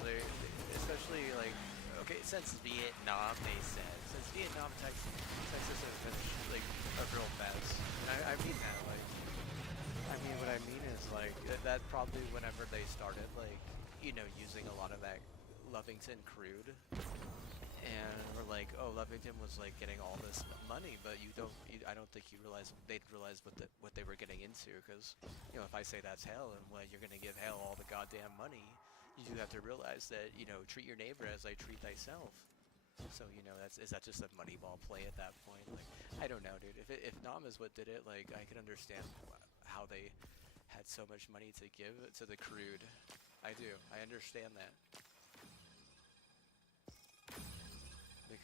is especially like, okay, since Vietnam, they said, since Vietnam, Texas has been like a real mess, and I mean that, like, I mean what I mean is like that probably whenever they started like, you know, using a lot of that Lovington crude. And we're like, oh, Lovington was like getting all this money, but I don't think they'd realize what they were getting into, because, you know, if I say that's hell and well, you're gonna give hell all the goddamn money, you do have to realize that, you know, treat your neighbor as I treat thyself. So, you know, is that just a money ball play at that point? Like, I don't know, dude. If Nam is what did it, like, I can understand how they had so much money to give to the crude. I do. I understand that.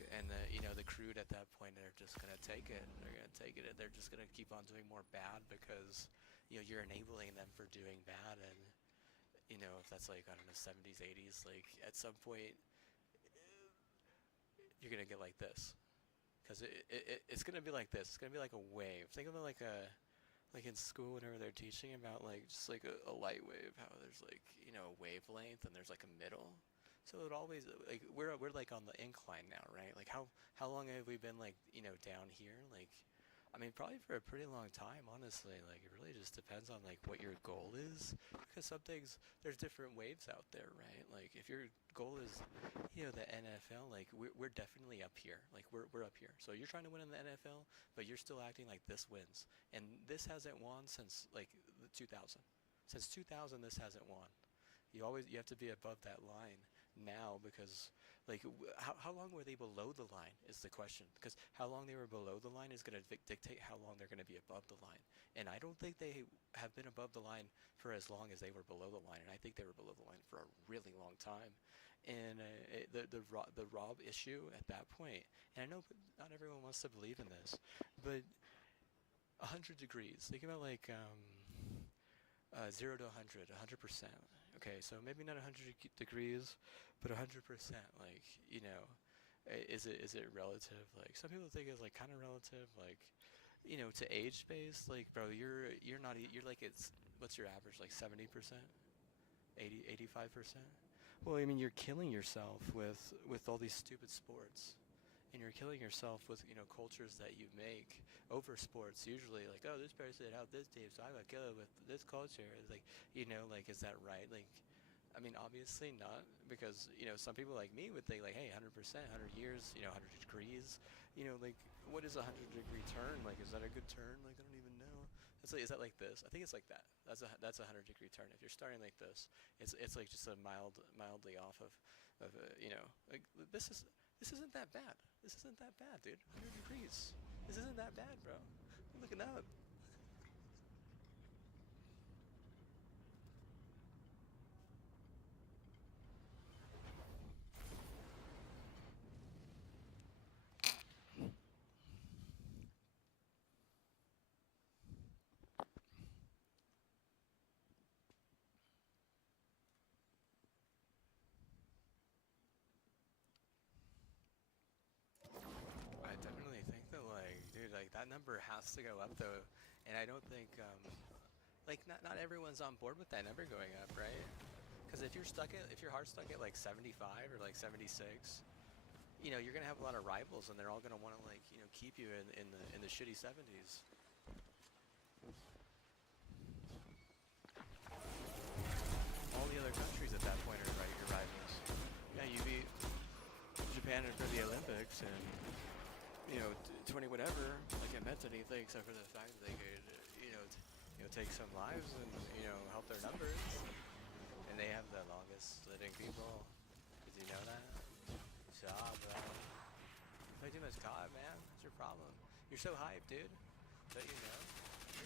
And you know, the crude at that point, they're just gonna take it. They're gonna take it, and they're just gonna keep on doing more bad because, you know, you're enabling them for doing bad. And, you know, if that's like, I don't know, 70s, 80s, like at some point, you're gonna get like this, because it's gonna be like this. It's gonna be like a wave. Think of it like in school whenever they're teaching about like just like a light wave, how there's like, you know, a wavelength and there's like a middle. So it always like we're like on the incline now, right? Like how long have we been like, you know, down here? Like, I mean, probably for a pretty long time, honestly. Like, it really just depends on like what your goal is, because some things, there's different waves out there, right? Like if your goal is, you know, the NFL, like we're definitely up here. Like we're up here. So you're trying to win in the NFL, but you're still acting like this wins, and this hasn't won since like 2000. Since 2000, this hasn't won. You have to be above that line now, because like how long were they below the line is the question, because how long they were below the line is going to dictate how long they're going to be above the line. And I don't think they have been above the line for as long as they were below the line, and I think they were below the line for a really long time. And the Rob issue at that point, and I know not everyone wants to believe in this, but 100 degrees, think about like 0 to 100, 100%. Okay, so maybe not 100 degrees, but 100%. Like, you know, is it relative? Like, some people think it's like kind of relative. Like, you know, to age based. Like, bro, you're not you're like, it's what's your average? Like 70%, 80, 85%. Well, I mean, you're killing yourself with all these stupid sports, and you're killing yourself with, you know, cultures that you make over sports. Usually like, oh, this person helped this team, so I'm gonna kill it with this culture. It's like, you know, like, is that right? Like, I mean, obviously not, because, you know, some people like me would think like, hey, 100%, 100 years, you know, 100 degrees, you know, like, what is a 100-degree turn? Like, is that a good turn? Like, I don't even know. It's like, is that like this? I think it's like that. That's a 100-degree turn. If you're starting like this, it's like just a mildly off of you know, like, this isn't that bad. This isn't that bad, dude. 100 degrees. This isn't that bad, bro. I'm looking up. I definitely think that, like, dude, like, that number has to go up, though. And I don't think, like, not everyone's on board with that number going up, right? Because if your heart's stuck at, like, 75 or, like, 76, you know, you're gonna have a lot of rivals, and they're all gonna want to, like, you know, keep you in the shitty 70s. All the other countries at that point are, right, your rivals. Yeah, you beat Japan for the Olympics, and, you know, 20 whatever, like, it meant anything except for the fact that they could, you know, take some lives and, you know, help their numbers. And they have the longest living people. Did you know that? Good job, bro. Play too much COD, man. What's your problem? You're so hyped, dude. Don't you know?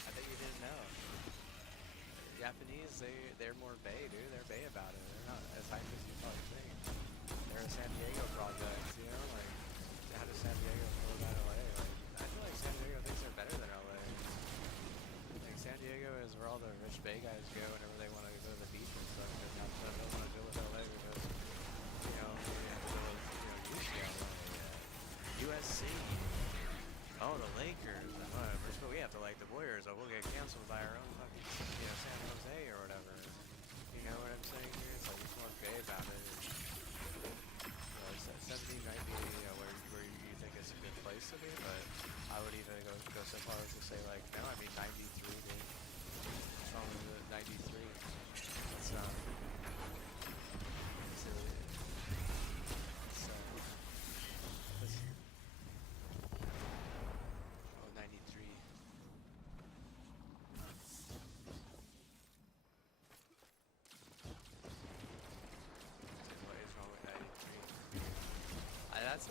I bet you didn't know. Japanese, they're more Bay, dude. They're Bay about it. They're not as hyped as you probably think. They're a San Diego project, you know? Like, how does San Diego feel about LA? Like, I feel like San Diego thinks they're better than LA. Like, San Diego is where all the rich Bay guys go whenever they want to go to the beach and stuff. Because not some don't want to deal with LA because, you know, they have to deal with, you know, UCLA, USC. Oh, the Lakers. But we have to like the Warriors, or we'll get canceled by our own fucking, you know, San Jose or whatever. You know what I'm saying here? It's like, it's more gay about it. that's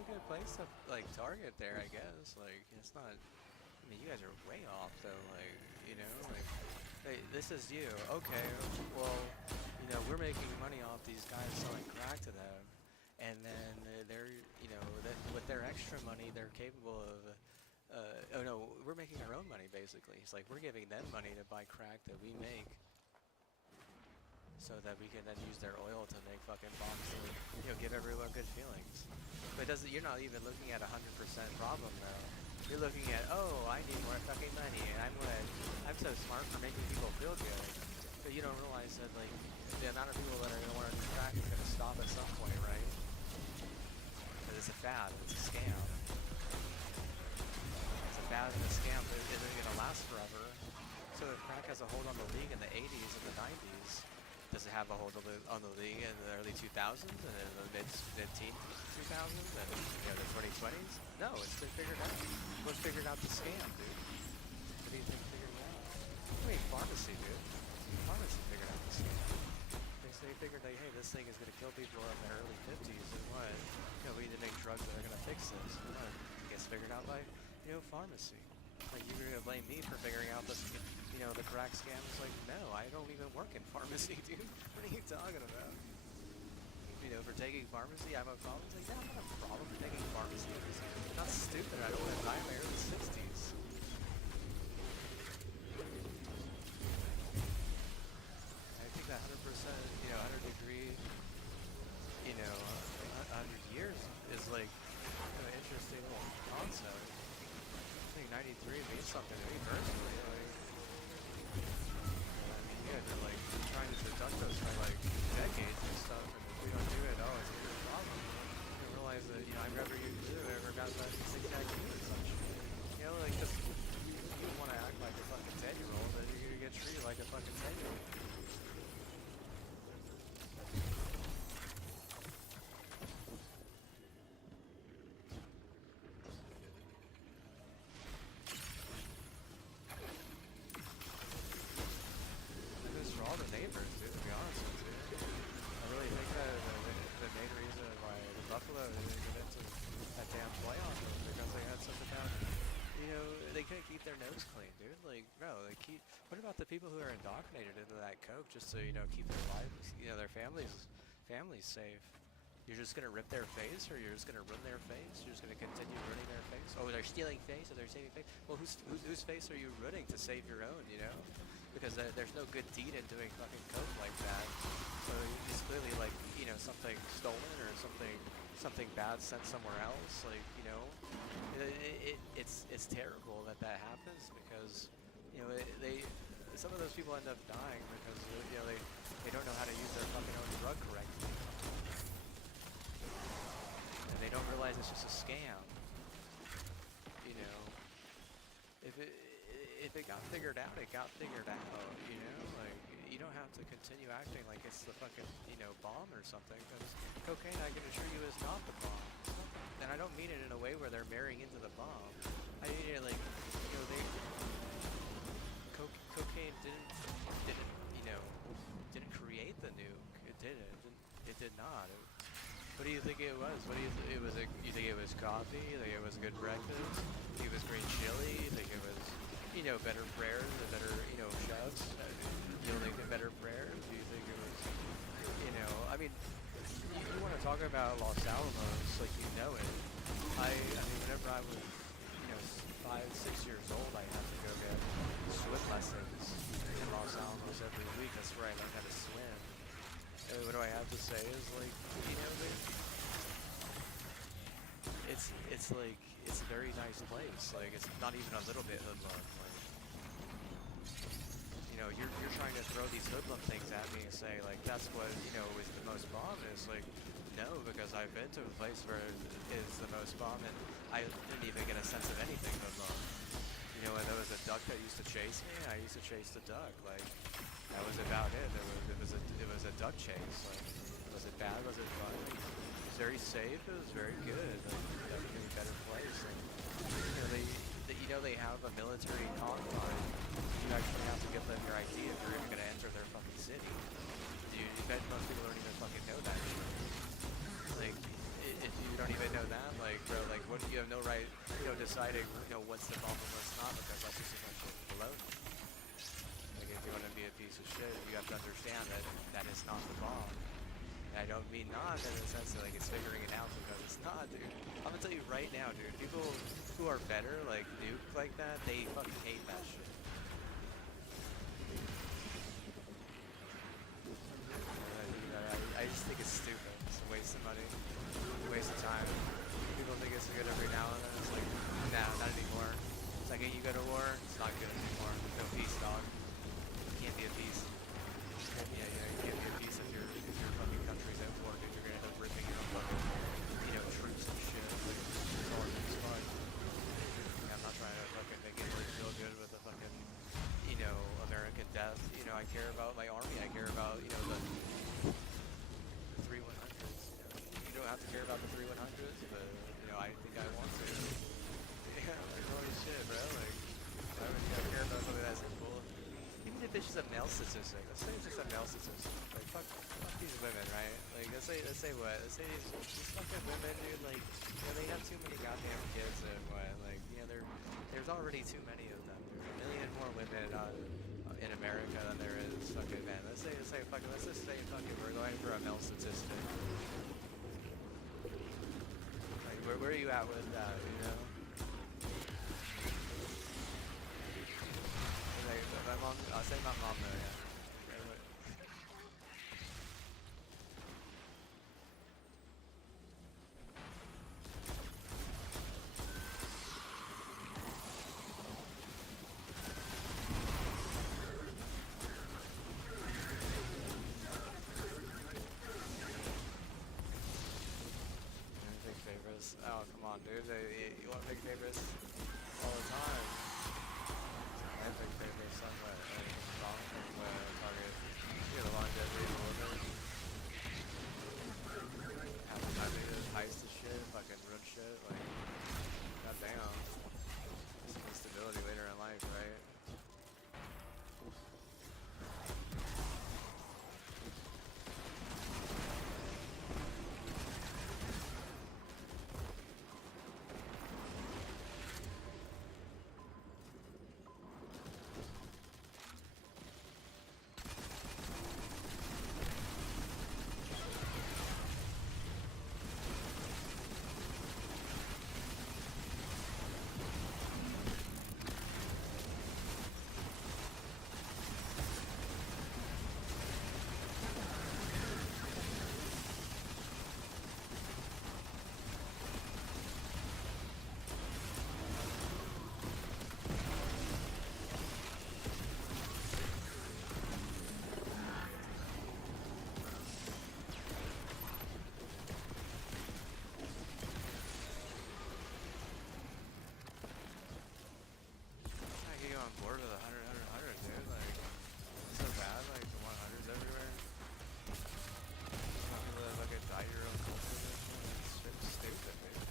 a good place to like target there, I guess. Like it's not. I mean, you guys are way off though. Like like hey, this is you. Okay, well, we're making money off these guys selling crack to them, and then they're that with their extra money they're capable of. Oh no, we're making our own money basically. It's like we're giving them money to buy crack that we make so that we can then use their oil to make fucking bombs to, give everyone good feelings. But it doesn't, you're not even looking at 100% problem though. You're looking at, oh, I need more fucking money, and I'm so smart for making people feel good. But you don't realize that like the amount of people that are gonna want to do crack is gonna stop at some point, right? Because it's a fad, it's a scam. It's a fad and a scam that isn't gonna last forever. So if crack has a hold on the league in the 80s and the 90s, does it have a hold on the league in the early 2000s and in the mid-teen 2000s and the 2020s? No, it's been figured out. What's figured out the scam, dude? What do you think figured it out? I mean, pharmacy, dude. Pharmacy figured out the scam. They figured that, hey, this thing is going to kill people in their early 50s and what? We need to make drugs that are going to fix this. What? It gets figured out by, pharmacy. Like, you're going to blame me for figuring out this, the crack scam. It's like, no, I don't even work in pharmacy, dude. What are you talking about? For taking pharmacy, I'm a problem. It's like, yeah, I'm not a problem for taking pharmacy. I'm not stupid. I don't want to die in my early 60s. I think that 100%, 100-degree, 100 years is like an interesting little concept. I think 93 means something to me personally. Like, I mean, you guys are like trying to deduct us for like decades and stuff, and if we don't do it, oh, it's a big problem. You don't realize that, I've never used it, I never got that 6 IQ or such. Like just you want to act like a fucking 10-year-old, then you're gonna get treated like a fucking 10-year-old. All the neighbors, dude, to be honest with you. I really think that the main reason why the Buffalo didn't get into that damn playoff was because they had such a bad, they couldn't keep their nose clean, dude. Like, bro, what about the people who are indoctrinated into that coke just to, keep their lives, their families safe? You're just gonna rip their face, or you're just gonna ruin their face? You're just gonna continue ruining their face? Oh, they're stealing face, or they're saving face? Well, whose face are you ruining to save your own, Because there's no good deed in doing fucking coke like that. So it's clearly like, something stolen or something bad sent somewhere else. Like, it's terrible that happens because, some of those people end up dying because, they don't know how to use their fucking own drug correctly. And they don't realize it's just a scam. If it got figured out, it got figured out, like, you don't have to continue acting like it's the fucking, bomb or something, because cocaine, I can assure you, is not the bomb. And I don't mean it in a way where they're marrying into the bomb. I mean it like, cocaine didn't create the nuke. It didn't. It did not. What do you think it was? What do you think it was? You think it was coffee? You think it was good breakfast? You think it was green chili? You think it was, better prayers and better, shoves? You don't think they're better prayers? Do you think it was, I mean, you want to talk about Los Alamos like you know it. I mean, whenever I was, 5, 6 years old, I had to go get swim lessons in Los Alamos every week. That's where I learned how to swim. And what do I have to say is like, it's like, it's a very nice place. Like, it's not even a little bit hoodlum. Like, you're trying to throw these hoodlum things at me and say like that's what is the most bomb. Is like, no, because I've been to a place where it is the most bomb and I didn't even get a sense of anything hoodlum. When there was a duck that used to chase me, I used to chase the duck. Like, that was about it. It was a duck chase. Like, was it bad? Was it fun? It was very safe. It was very good. Like, definitely a better place. And, they have a military confine. You actually have to give them your ID if you're even going to enter their fucking city. You bet most people don't even fucking know that. Like, if you don't even you have no right, deciding, what's the bomb and what's not, because that's just a bunch of baloney. Like, if you want to be a piece of shit, you have to understand that that is not the bomb. And I don't mean not in the sense that, like, it's figuring it out, because it's not, dude. I'm gonna tell you right now, dude, people who are better, like, nuke like that, they fucking hate that shit. I just think it's stupid. It's a waste of money. It's a waste of time. People think it's good every now and then. It's like, nah, not anymore. It's like, hey, you go to war, it's not good anymore. No peace, dog. You can't be a peace. Yeah, you can't be a peace if your fucking country's at war, dude. You're gonna end up ripping your own fucking, troops and shit. Like, it's all good as fuck. Yeah, I'm not trying to fucking make anyone feel good with the fucking, American death. I care about my army. I care about, the 3-100s. You don't have to care about the 3-100s, but I think I want to. Yeah, like holy shit, bro. Like, why would you care about something that simple? Even if it's just a male statistic. Let's say it's just a male statistic. Like, fuck these women, right? Like, let's say what? Let's say these fucking women, dude. Like, they have too many goddamn kids and what? Like, there's already too many of them. There's a million more women in America than there is fucking men. Let's just say fucking we're going for a male statistic. Like, where are you at with that, Like, my mom, I'll say my mom though, yeah. Big favorites. Oh, come on, dude. You want big favorites all the time. I have big favorites somewhat. Wrong. Target. You get a longevity in the woman. Half the time they just heist the shit, fucking run shit. Like, goddamn. Some instability later in life, right? On board with 100, dude. Like, it's so bad. Like, the 100s everywhere. Not people that fucking dye your own culture. It's shit stupid, dude.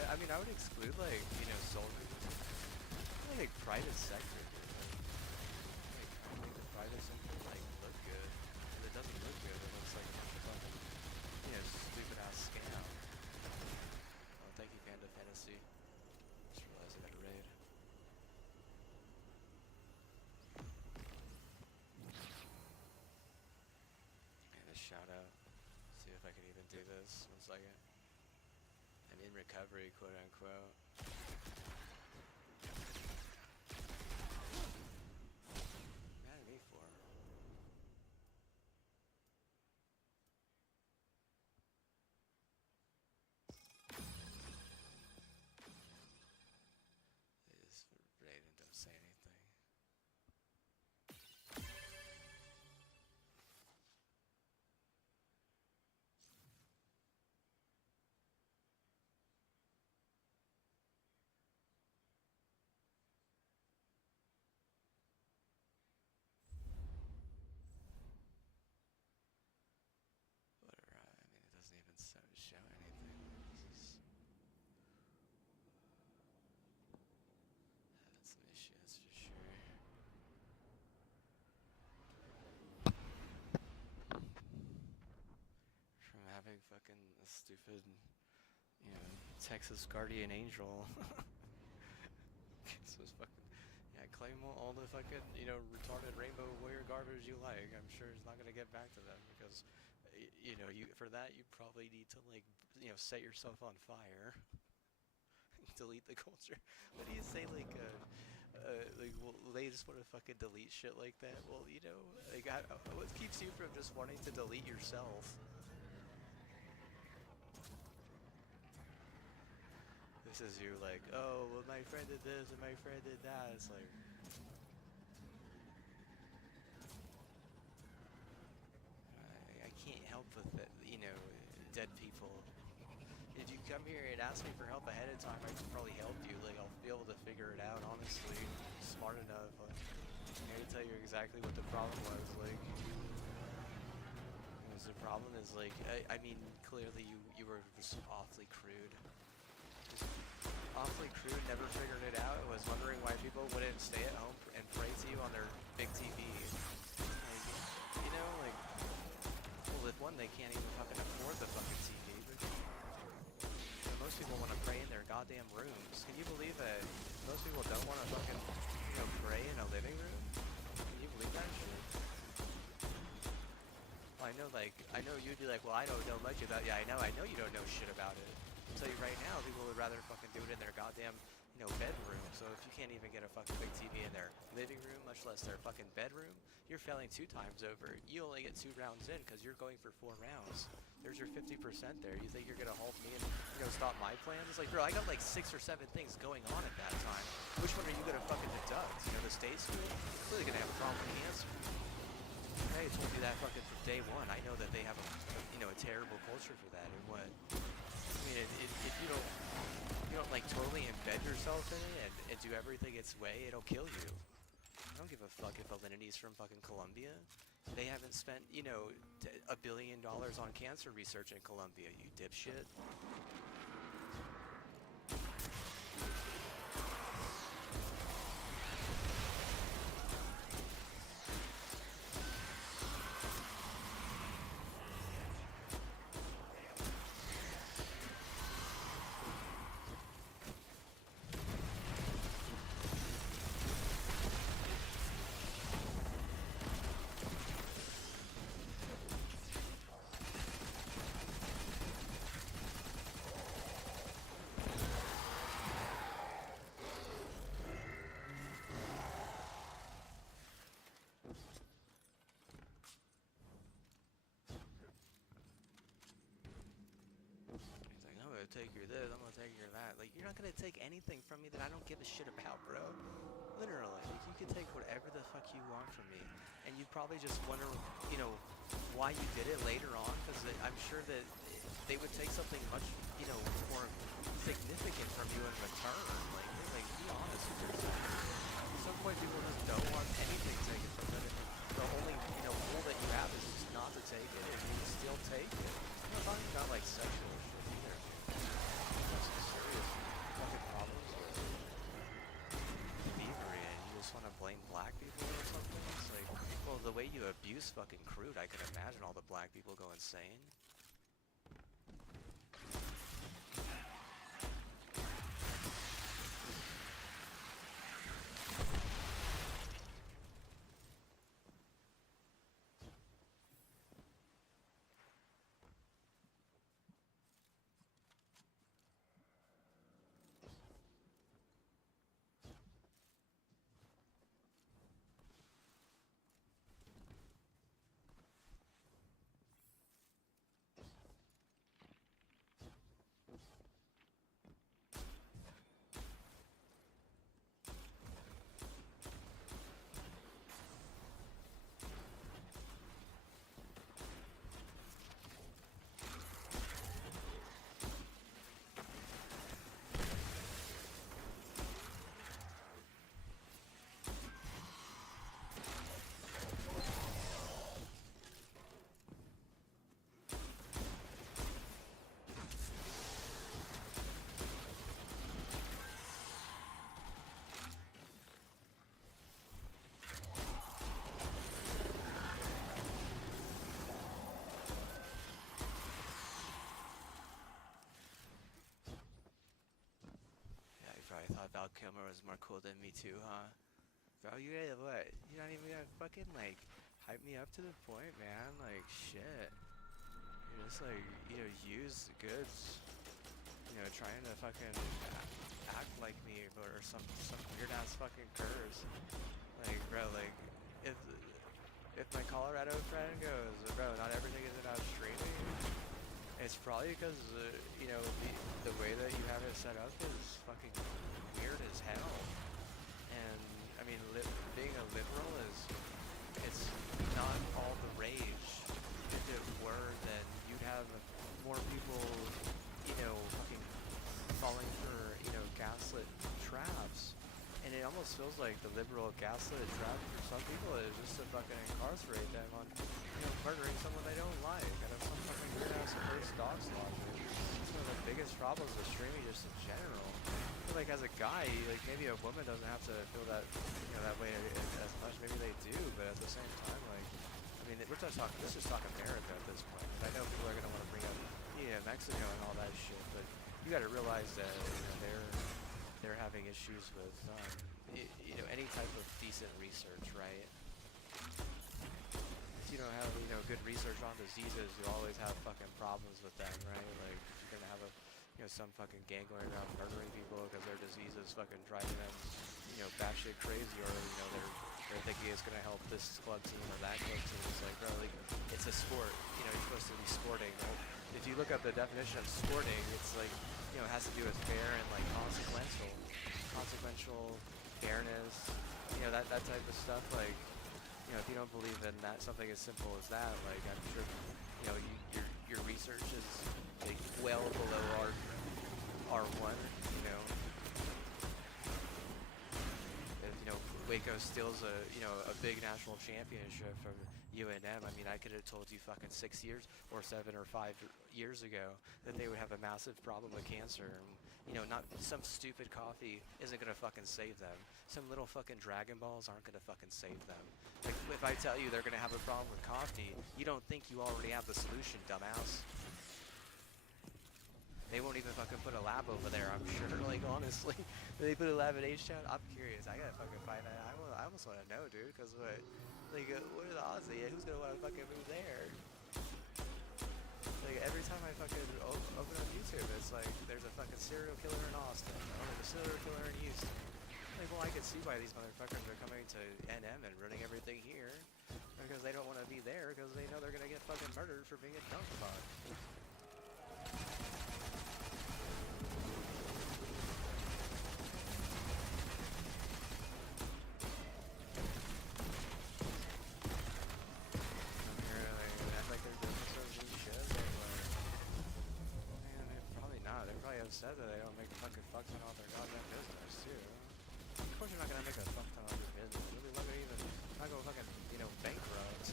I mean, I would exclude, like, soldiers. I think private sector, dude. Like, I make the private sector, like, look good. If it doesn't look good, it looks like a bunch of fucking, stupid ass scam. Oh, thank you, Panda Fantasy. Just realized I got a raid. Shout out. See if I can even do this. 1 second. I'm in recovery, quote unquote. Mad at me for? They just raid and don't say anything. Show anything. Having some issues for sure. From having fucking a stupid, Texas Guardian Angel. So it's fucking, yeah, claim all the fucking, retarded rainbow warrior garbage you like. I'm sure it's not gonna get back to them because, you for that you probably need to like, set yourself on fire, delete the culture. What do you say like, well, they just want to fucking delete shit like that? Well, like, what keeps you from just wanting to delete yourself? This is you like, oh, well, my friend did this and my friend did that. It's like, I can't help with it, dead people. If you come here and ask me for help ahead of time, I can probably help you. Like, I'll be able to figure it out, honestly. Smart enough. Like, I can tell you exactly what the problem was. Like, the problem is, like, I mean, clearly you were just awfully crude. Just awfully crude, never figured it out, and was wondering why people wouldn't stay at home and pray to you on their big TV. Like, like, well, with one, they can't even fucking afford the fucking TV. Most people want to pray in their goddamn rooms. Can you believe that most people don't want to fucking, pray in a living room? Can you believe that shit? Well, I know you'd be like, well, I don't know much about it. Yeah, I know you don't know shit about it. I'll tell you right now, people would rather fucking do it in their goddamn, bedroom. So if you can't even get a fucking big TV in their living room, much less their fucking bedroom, you're failing 2 times over. You only get 2 rounds in because you're going for 4 rounds. There's your 50% there. You think you're gonna halt me and stop my plans? It's like, bro, I got like 6 or 7 things going on at that time. Which one are you gonna fucking deduct? The state school? You're really gonna have a problem with the answer. I told you that fucking from day one. I know that they have a terrible culture for that. And what? I mean, if you don't like totally embed yourself in it and do everything its way, it'll kill you. I don't give a fuck if Valinity's from fucking Colombia. They haven't spent, $1 billion on cancer research in Colombia, you dipshit. Take your this, I'm gonna take your that. Like, you're not gonna take anything from me that I don't give a shit about, bro. Literally, like, you can take whatever the fuck you want from me, and you probably just wonder, why you did it later on, because I'm sure that they would take something much, more significant from you in return. Like, be honest with yourself. At some point, people just don't want anything taken from them, and the only, rule that you have is just not to take it, and you still take it. I'm not talking about, like, sexual shit either. Some serious fucking problems with thievery, and you just want to blame black people or something? It's like, well, the way you abuse fucking crude, I can imagine all the black people go insane. I thought Val Kilmer was more cool than me too, huh? Bro, you gotta what? You're not even gonna fucking like hype me up to the point, man. Like shit. You're just like, use goods. Trying to fucking act like me, or some weird ass fucking curse. Like, bro, like if my Colorado friend goes, bro, not everything is about streaming. It's probably because the way that you have it set up is fucking weird as hell. And I mean, being a liberal it's not all the rage. If it were, then you'd have more people, fucking falling for, gaslit traps. And it almost feels like the liberal gaslit trap for some people is just to fucking incarcerate them on, murdering someone they don't like out of some fucking weird ass first dog slaughter. It's one of the biggest problems with streaming just in general. I feel like as a guy, like maybe a woman doesn't have to feel that, that way as much. Maybe they do, but at the same time, like, I mean, let's just talk America at this point. And I know people are gonna want to bring up, Mexico and all that shit, but you got to realize that they're having issues with, any type of decent research, right? If you don't have, good research on diseases, you always have fucking problems with them, right? Like, you're gonna have some fucking gang going around murdering people because their disease is fucking driving them, batshit crazy, or, they're thinking it's gonna help this club team or that club team. It's like, bro, like, it's a sport, you're supposed to be sporting. Well, if you look up the definition of sporting, it's like, it has to do with fair and, like, consequential fairness, that type of stuff. Like, if you don't believe in that, something as simple as that, like, I'm sure, your research is, like, well below R1, If, Waco steals a big national championship from UNM, I mean, I could have told you fucking 6 years or 7 or 5 years ago that they would have a massive problem with cancer. And, not some stupid coffee isn't gonna fucking save them. Some little fucking Dragon Balls aren't gonna fucking save them. Like, if I tell you they're gonna have a problem with coffee, you don't think you already have the solution, dumbass. They won't even fucking put a lab over there, I'm sure. Like, honestly, they put a lab in H-Town? I'm curious. I gotta fucking find that. I almost want to know, dude. Because what are the odds? Who's gonna want to fucking move there? Like, every time I fucking open up YouTube, it's like there's a fucking serial killer in Austin. Oh, there's a serial killer in Houston. Like, well, I can see why these motherfuckers are coming to NM and running everything here. Because they don't want to be there because they know they're gonna get fucking murdered for being a dunk bot. Said that they don't make a fucking fuck ton off their goddamn business too. Of course you're not gonna make a fuck ton off your business. Really, not gonna even not gonna fucking bankrupt.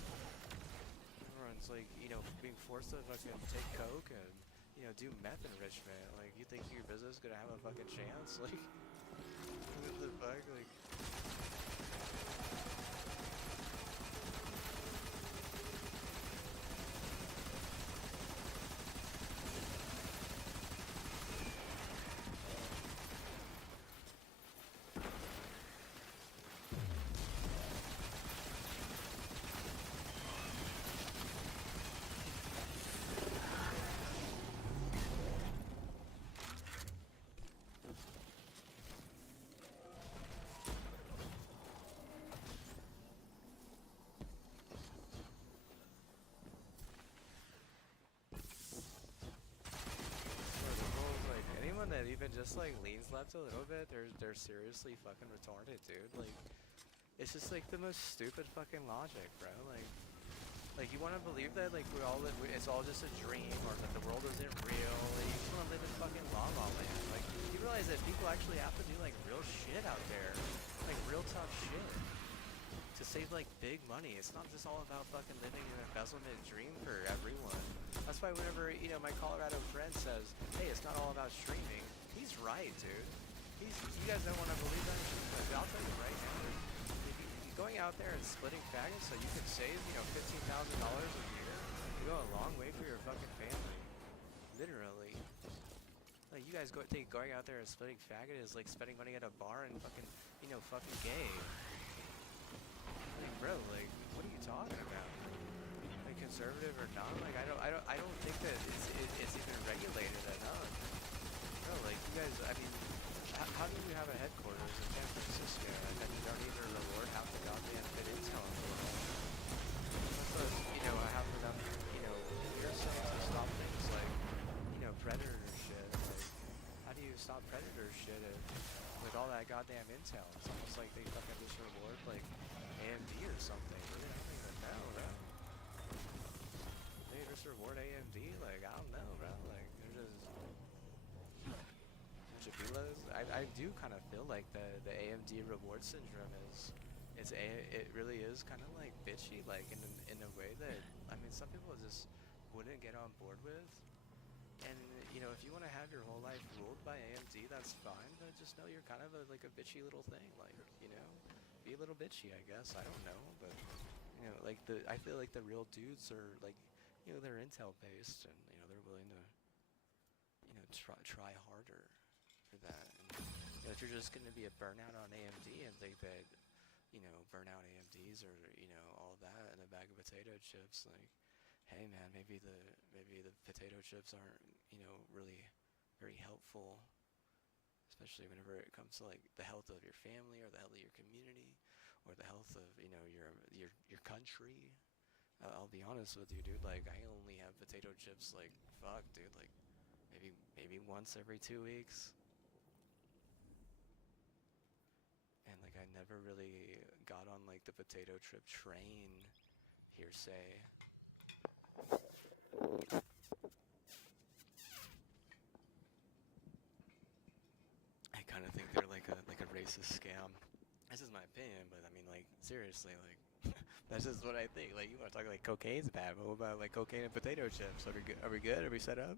Everyone's like being forced to fucking take coke and do meth enrichment. Like, you think your business is gonna have a fucking chance? Like, what the fuck? Like. That even just like leans left a little bit, they're seriously fucking retarded, dude. Like, it's just like the most stupid fucking logic, bro. Like you want to believe that like it's all just a dream, or that the world isn't real. Like, you just want to live in fucking la la land. Like, you realize that people actually have to do like real shit out there, like real tough shit, to save like big money. It's not just all about fucking living an embezzlement dream for everyone. That's why whenever, my Colorado friend says, hey, it's not all about streaming, he's right, dude. You guys don't want to believe that shit, but I'll tell you right now, going out there and splitting faggots so you can save, $15,000 a year, you go a long way for your fucking family. Literally. Like, you you guys think going out there and splitting faggot is like spending money at a bar and fucking, fucking gay. Like, bro, like, what are you talking about? Like, conservative or not? Like, I don't think that it's even regulated enough. Bro, like, you guys, I mean, how do you have a headquarters in San Francisco and then you don't even reward half the goddamn fit intel in the world? That's what, half of them, you're saying to stop things like, predator shit. Like, how do you stop predator shit with all that goddamn intel? It's almost like they fucking just reward, like, AMD or something. Really, I don't even know, bro. They just reward AMD? Like, I don't know, bro. Like, they're just Jabilas. I do kind of feel like the AMD reward syndrome it really is kind of like bitchy, like in a way that I mean some people just wouldn't get on board with. And if you want to have your whole life ruled by AMD, that's fine. But just know you're kind of like a bitchy little thing. Like be a little bitchy, I guess. I don't know, but like I feel like the real dudes are like they're intel based and they're willing to try harder for that. And if you're just going to be a burnout on AMD and think that, burnout AMDs or, all that in a bag of potato chips, like, hey man, maybe the potato chips aren't, really very helpful, especially whenever it comes to like the health of your family or the health of your community or the health of, your country. I'll be honest with you, dude, like I only have potato chips like fuck, dude, like maybe once every 2 weeks. And like I never really got on like the potato chip train, hearsay. I kind of think they're like a racist scam. This is my opinion, but I mean like seriously, like that's just what I think. Like you want to talk like cocaine's bad, but what about like cocaine and potato chips? Are we good? Are we good? Are we set up?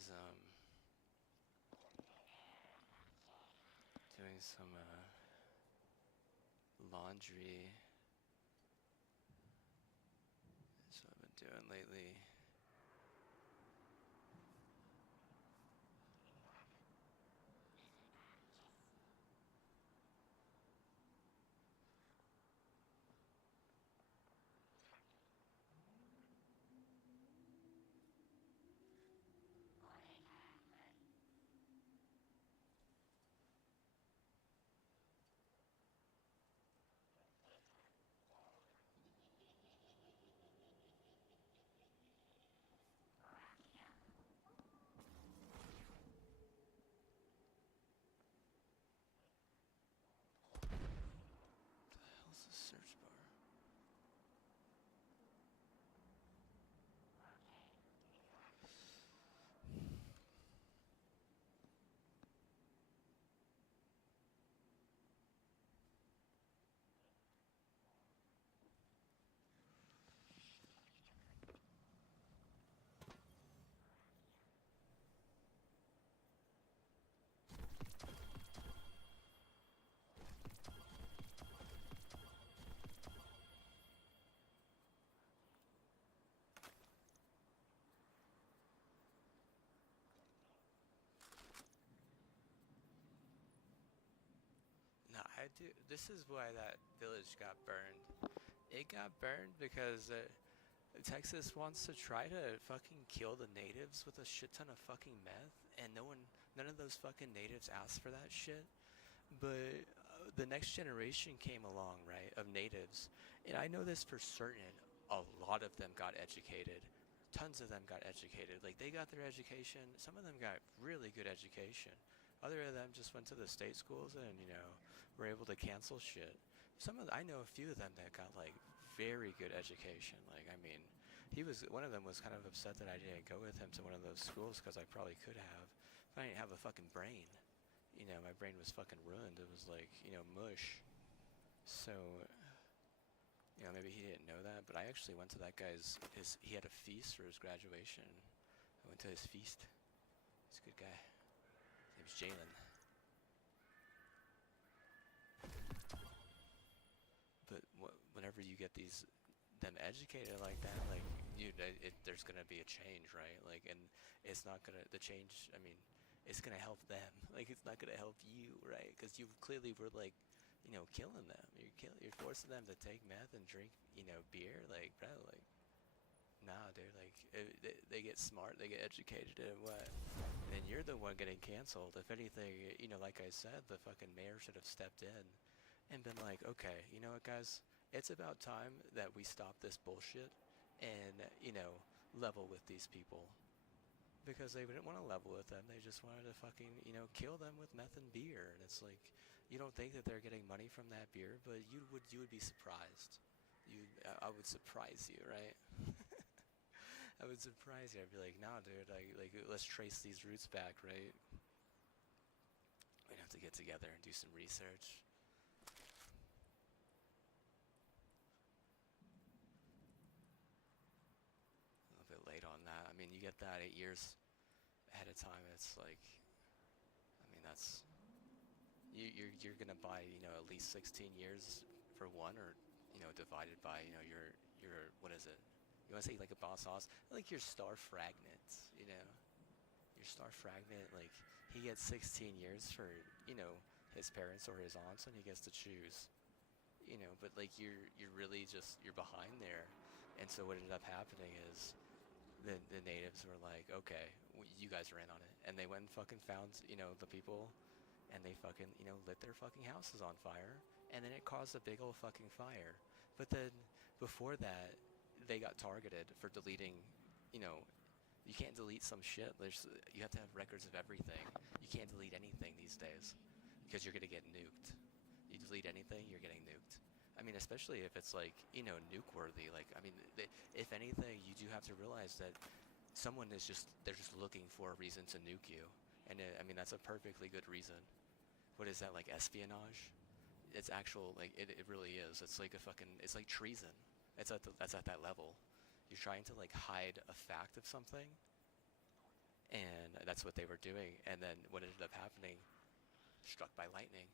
was doing some laundry. That's what I've been doing lately. How's the search bar? No, I do. This is why that village got burned. It got burned because Texas wants to try to fucking kill the natives with a shit ton of fucking meth, and none of those fucking natives asked for that shit. But the next generation came along, right, of natives, and I know this for certain. A lot of them got educated. Tons of them got educated. Like they got their education. Some of them got really good education. Other of them just went to the state schools and were able to cancel shit. I know a few of them that got like very good education. Like I mean, one of them was kind of upset that I didn't go with him to one of those schools because I probably could have. If I didn't have a fucking brain. My brain was fucking ruined. It was like, mush. So, maybe he didn't know that, but I actually went to that he had a feast for his graduation. I went to his feast. He's a good guy. His name's Jalen. But whenever you get them educated like that, like, dude, there's gonna be a change, right? Like, and the change, I mean, it's gonna help them. Like it's not gonna help you, right? Because you clearly were like, killing them. You're forcing them to take meth and drink, beer. Like, bro, like, nah, dude. Like, they get smart, they get educated, and what? And you're the one getting canceled. If anything, like I said, the fucking mayor should have stepped in and been like, okay, you know what, guys? It's about time that we stop this bullshit and level with these people because they didn't want to level with them. They just wanted to fucking, kill them with meth and beer. And it's like, you don't think that they're getting money from that beer, but you would be surprised. I would surprise you, right? I would surprise you. I'd be like, nah, dude, like let's trace these roots back, right? We'd have to get together and do some research. A little bit late on that. I mean, you get that 8 years ahead of time. It's like, I mean, that's you're gonna buy at least 16 years for one, or divided by your what is it? You want to say like a boss hoss, like your star fragment, your star fragment. Like he gets 16 years for his parents or his aunts, and he gets to choose. But like you're really just you're behind there, and so what ended up happening is the natives were like, okay, you guys are in on it, and they went and fucking found the people and they fucking, lit their fucking houses on fire, and then it caused a big old fucking fire. But then, before that, they got targeted for deleting, you know, you can't delete some shit. You have to have records of everything. You can't delete anything these days, because you're gonna get nuked. You delete anything, you're getting nuked. I mean, especially if it's like, nuke worthy. Like, I mean, if anything, you do have to realize that they're just looking for a reason to nuke you. And I mean, that's a perfectly good reason. What is that, like espionage? It's actual, like, it really is. It's like it's like treason. That's at that level. You're trying to like hide a fact of something, and that's what they were doing. And then what ended up happening, struck by lightning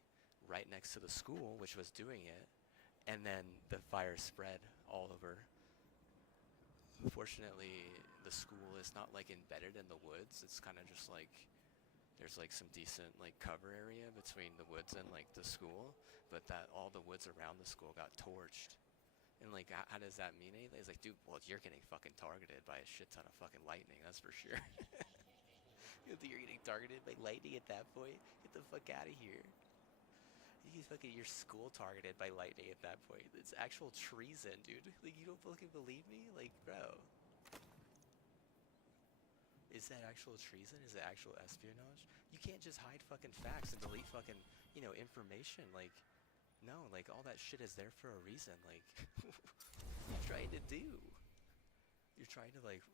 right next to the school which was doing it, and then the fire spread all over. Fortunately, the school is not like embedded in the woods. It's kind of just like there's like some decent like cover area between the woods and like the school, but that all the woods around the school got torched. And like, how does that mean anything? It's like, dude, well, you're getting fucking targeted by a shit ton of fucking lightning, that's for sure. You think you're getting targeted by lightning at that point? Get the fuck out of here. You fucking your school targeted by lightning at that point. It's actual treason, dude. Like, you don't fucking believe me? Like, bro. Is that actual treason? Is it actual espionage? You can't just hide fucking facts and delete fucking, information. Like, no, like, all that shit is there for a reason. Like, what are you trying to do? You're trying to, like,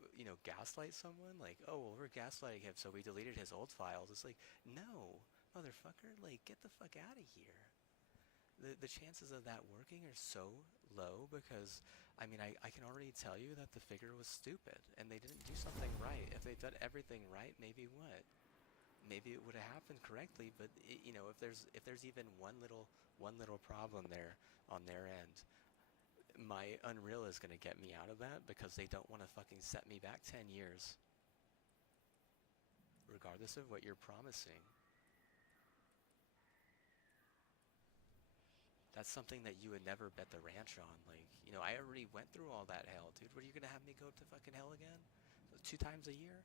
gaslight someone? Like, oh, well, we're gaslighting him, so we deleted his old files. It's like, no, motherfucker, like, get the fuck out of here. The chances of that working are so low because, I mean, I can already tell you that the figure was stupid and they didn't do something right. If they'd done everything right, maybe what? Maybe it would have happened correctly, but if there's even one little problem there on their end, my Unreal is gonna get me out of that because they don't want to fucking set me back 10 years, regardless of what you're promising. That's something that you would never bet the ranch on. Like, I already went through all that hell, dude. What are you gonna have me go to fucking hell again? 2 times a year?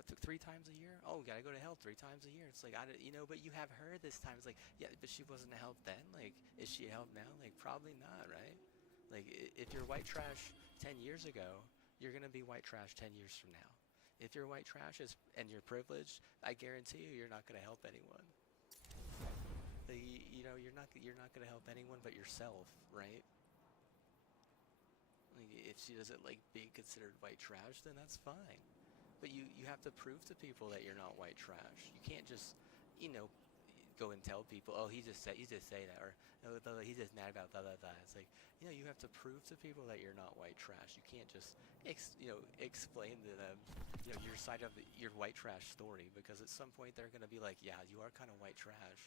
3 times a year? Oh, gotta go to hell 3 times a year. It's like, but you have her this time. It's like, yeah, but she wasn't a help then. Like, is she a help now? Like, probably not, right? Like, if you're white trash 10 years ago, you're gonna be white trash 10 years from now. If you're white trash and you're privileged, I guarantee you, you're not gonna help anyone. You're not gonna help anyone but yourself, right? Like, if she doesn't like being considered white trash, then that's fine. But you have to prove to people that you're not white trash. You can't just, you know, go and tell people, oh, he just say that, or no, he's just mad about blah blah blah. It's like, you have to prove to people that you're not white trash. You can't just explain to them, your side of your white trash story, because at some point they're gonna be like, yeah, you are kind of white trash.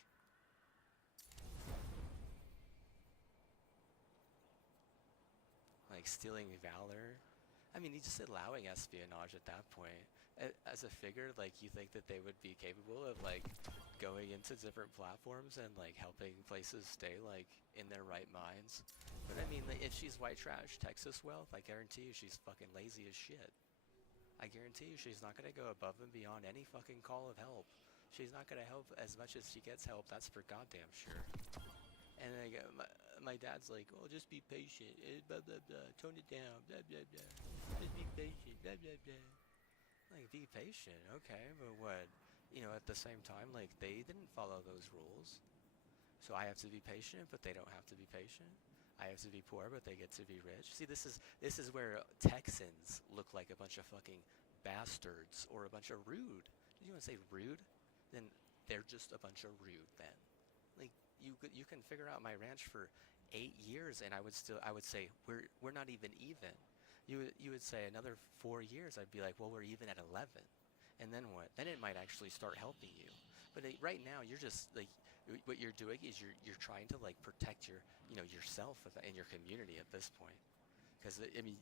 Like stealing valor. I mean, he's just allowing espionage at that point. As a figure, like, you think that they would be capable of, like, going into different platforms and, like, helping places stay, like, in their right minds. But, I mean, like, if she's white trash Texas wealth, I guarantee you she's fucking lazy as shit. I guarantee you she's not gonna go above and beyond any fucking call of help. She's not gonna help as much as she gets help, that's for goddamn sure. And like, my dad's like, oh, just be patient, blah blah blah, tone it down, blah blah blah, just be patient, blah blah blah. Like, be patient, okay, but what? At the same time, like, they didn't follow those rules. So I have to be patient, but they don't have to be patient. I have to be poor, but they get to be rich. See, this is where Texans look like a bunch of fucking bastards or a bunch of rude. Did you want to say rude? Then they're just a bunch of rude then. Like, you can figure out my ranch for 8 years, and I would say we're not even. You would say another 4 years, I'd be like, well, we're even at 11, and then what? Then it might actually start helping you. But right now, you're just like, what you're doing is you're trying to, like, protect yourself and your community at this point. Because, I mean,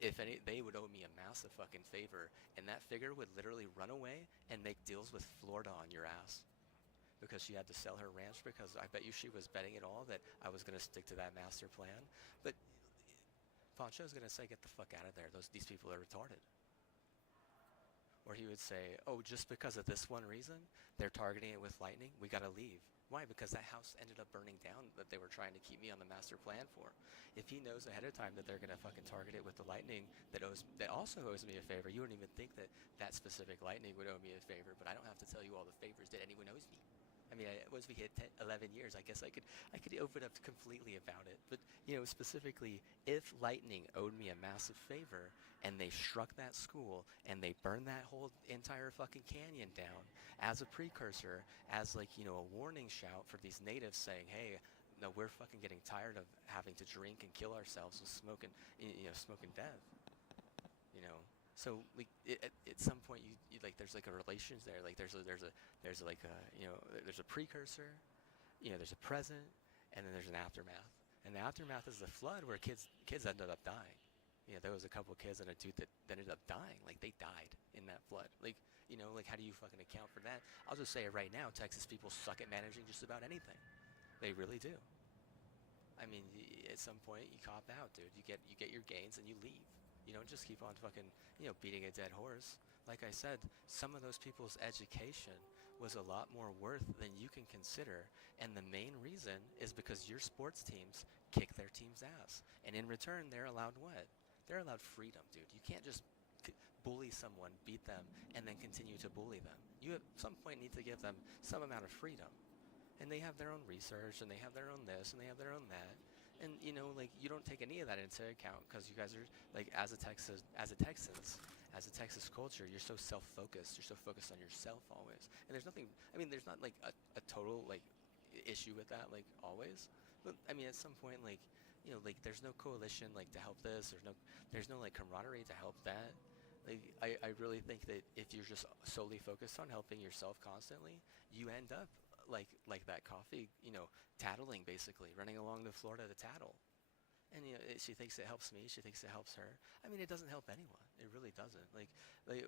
if any, they would owe me a massive fucking favor, and that figure would literally run away and make deals with Florida on your ass because she had to sell her ranch, because I bet you she was betting it all that I was going to stick to that master plan. But Poncho's going to say, get the fuck out of there. These people are retarded. Or he would say, oh, just because of this one reason, they're targeting it with lightning, we gotta leave. Why? Because that house ended up burning down that they were trying to keep me on the master plan for. If he knows ahead of time that they're gonna fucking target it with the lightning that also owes me a favor, you wouldn't even think that that specific lightning would owe me a favor, but I don't have to tell you all the favors that anyone owes me. I mean, once we hit 11 years, I guess I could open up completely about it. But, specifically, if lightning owed me a massive favor and they struck that school and they burned that whole entire fucking canyon down as a precursor, as, like, a warning shout for these natives saying, hey, no, we're fucking getting tired of having to drink and kill ourselves with smoke and, smoke and death. So like at some point you like there's like a relations there. Like there's like a there's a precursor, there's a present, and then there's an aftermath. And the aftermath is the flood where kids ended up dying. There was a couple of kids and a dude that ended up dying. Like they died in that flood. Like like how do you fucking account for that? I'll just say it right now. Texas people suck at managing just about anything. They really do. I mean, at some point you cop out, dude. You get your gains and you leave. You don't just keep on fucking beating a dead horse. Like I said, some of those people's education was a lot more worth than you can consider, and the main reason is because your sports teams kick their team's ass, and in return they're allowed what? They're allowed freedom, dude. You can't just bully someone, beat them, and then continue to bully them. You at some point need to give them some amount of freedom, and they have their own research and they have their own this and they have their own that, and like you don't take any of that into account because you guys are like as a Texas culture, you're so self-focused, you're so focused on yourself always, and there's nothing, I mean, there's not like a total like issue with that like always, but I mean at some point like like there's no coalition like to help this, there's no like camaraderie to help that. Like I really think that if you're just solely focused on helping yourself constantly, you end up like that coffee, tattling basically, running along the floor to tattle. And she thinks it helps me. She thinks it helps her. I mean, it doesn't help anyone. It really doesn't. Like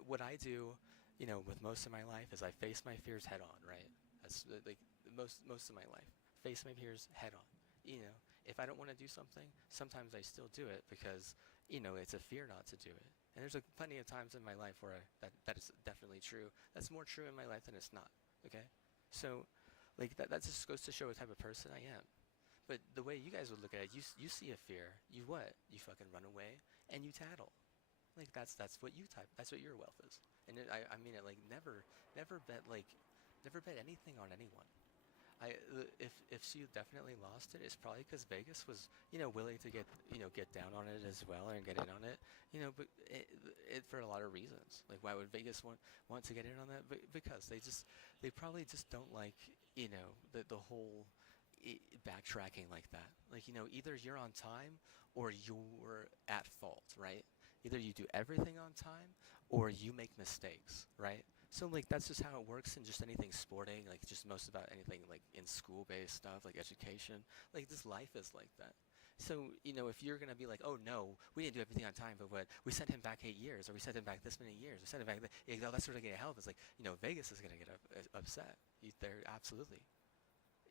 what I do, with most of my life is I face my fears head on. Right. That's like most of my life. Face my fears head on. If I don't want to do something, sometimes I still do it because it's a fear not to do it. And there's plenty of times in my life where that is definitely true. That's more true in my life than it's not. Okay. So like that just goes to show what type of person I am. But the way you guys would look at it, you see a fear, you what? You fucking run away and you tattle. Like that's what you type. That's what your wealth is. And I mean it like never bet anything on anyone. If she definitely lost it, it's probably because Vegas was willing to get down on it as well and get in on it. But it for a lot of reasons. Like why would Vegas want to get in on that? Because they probably just don't like the whole backtracking like that. Like either you're on time or you're at fault, right? Either you do everything on time or you make mistakes, right? So like that's just how it works in just anything sporting, like just most about anything like in school-based stuff, like education. Like this life is like that. So if you're gonna be like, oh no, we didn't do everything on time, but what we sent him back 8 years, or we sent him back this many years, we sent him back. That's sort of gonna help. It's like Vegas is gonna get upset. They're absolutely.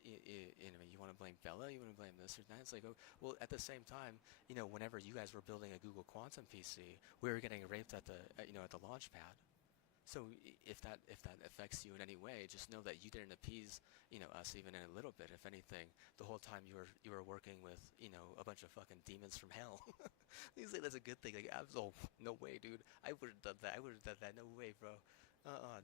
You want to blame Bella, you want to blame this or that. It's like, oh, well, at the same time, whenever you guys were building a Google Quantum PC, we were getting raped at at the launch pad. So if that affects you in any way, just know that you didn't appease us even in a little bit. If anything, the whole time you were working with a bunch of fucking demons from hell. You say that's a good thing. Like, no way, dude. I would have done that. I would have done that. No way, bro.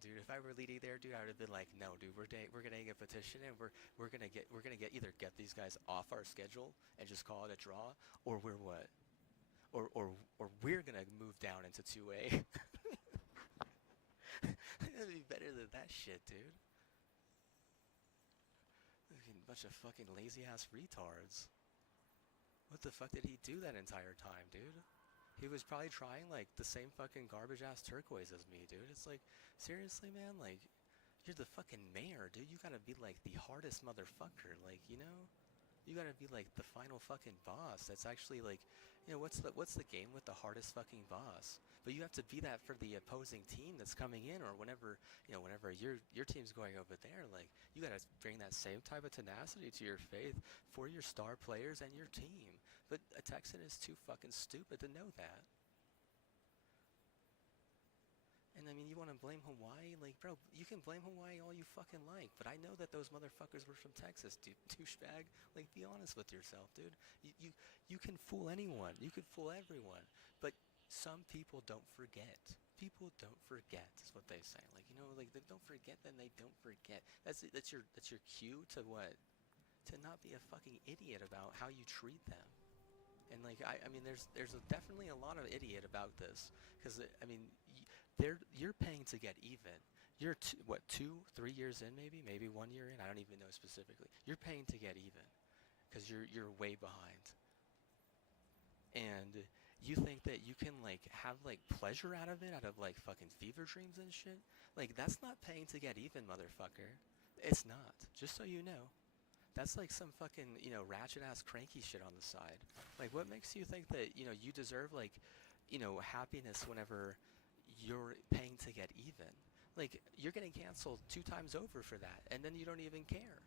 Dude. If I were leading there, dude, I would have been like, no, dude. We're gonna get a petition, and we're gonna get either get these guys off our schedule and just call it a draw, or we're what, or we're gonna move down into 2A. It'd be better than that shit, dude. Fucking bunch of fucking lazy ass retards. What the fuck did he do that entire time, dude? He was probably trying like the same fucking garbage ass turquoise as me, dude. It's like, seriously, man, like you're the fucking mayor, dude. You gotta be like the hardest motherfucker, like, you gotta be like the final fucking boss. That's actually like, what's the game with the hardest fucking boss? But you have to be that for the opposing team that's coming in, or whenever your team's going over there. Like you gotta bring that same type of tenacity to your faith for your star players and your team. But a Texan is too fucking stupid to know that. And I mean, you want to blame Hawaii? Like, bro, you can blame Hawaii all you fucking like, but I know that those motherfuckers were from Texas, dude. Douchebag. Like, be honest with yourself, dude. You can fool anyone. You can fool everyone. But some people don't forget. People don't forget is what they say. Like, like they don't forget, then they don't forget. That's your cue to what? To not be a fucking idiot about how you treat them. And like I mean, there's definitely a lot of idiot about this, because I mean, you're paying to get even. You're what 2-3 years in, maybe 1 year in. I don't even know specifically. You're paying to get even, because you're way behind, and you think that you can like have like pleasure out of it, out of like fucking fever dreams and shit? Like that's not paying to get even, motherfucker. It's not. Just so you know. That's like some fucking, ratchet ass cranky shit on the side. Like what makes you think that, you deserve like, happiness whenever you're paying to get even? Like you're getting canceled 2 times over for that and then you don't even care.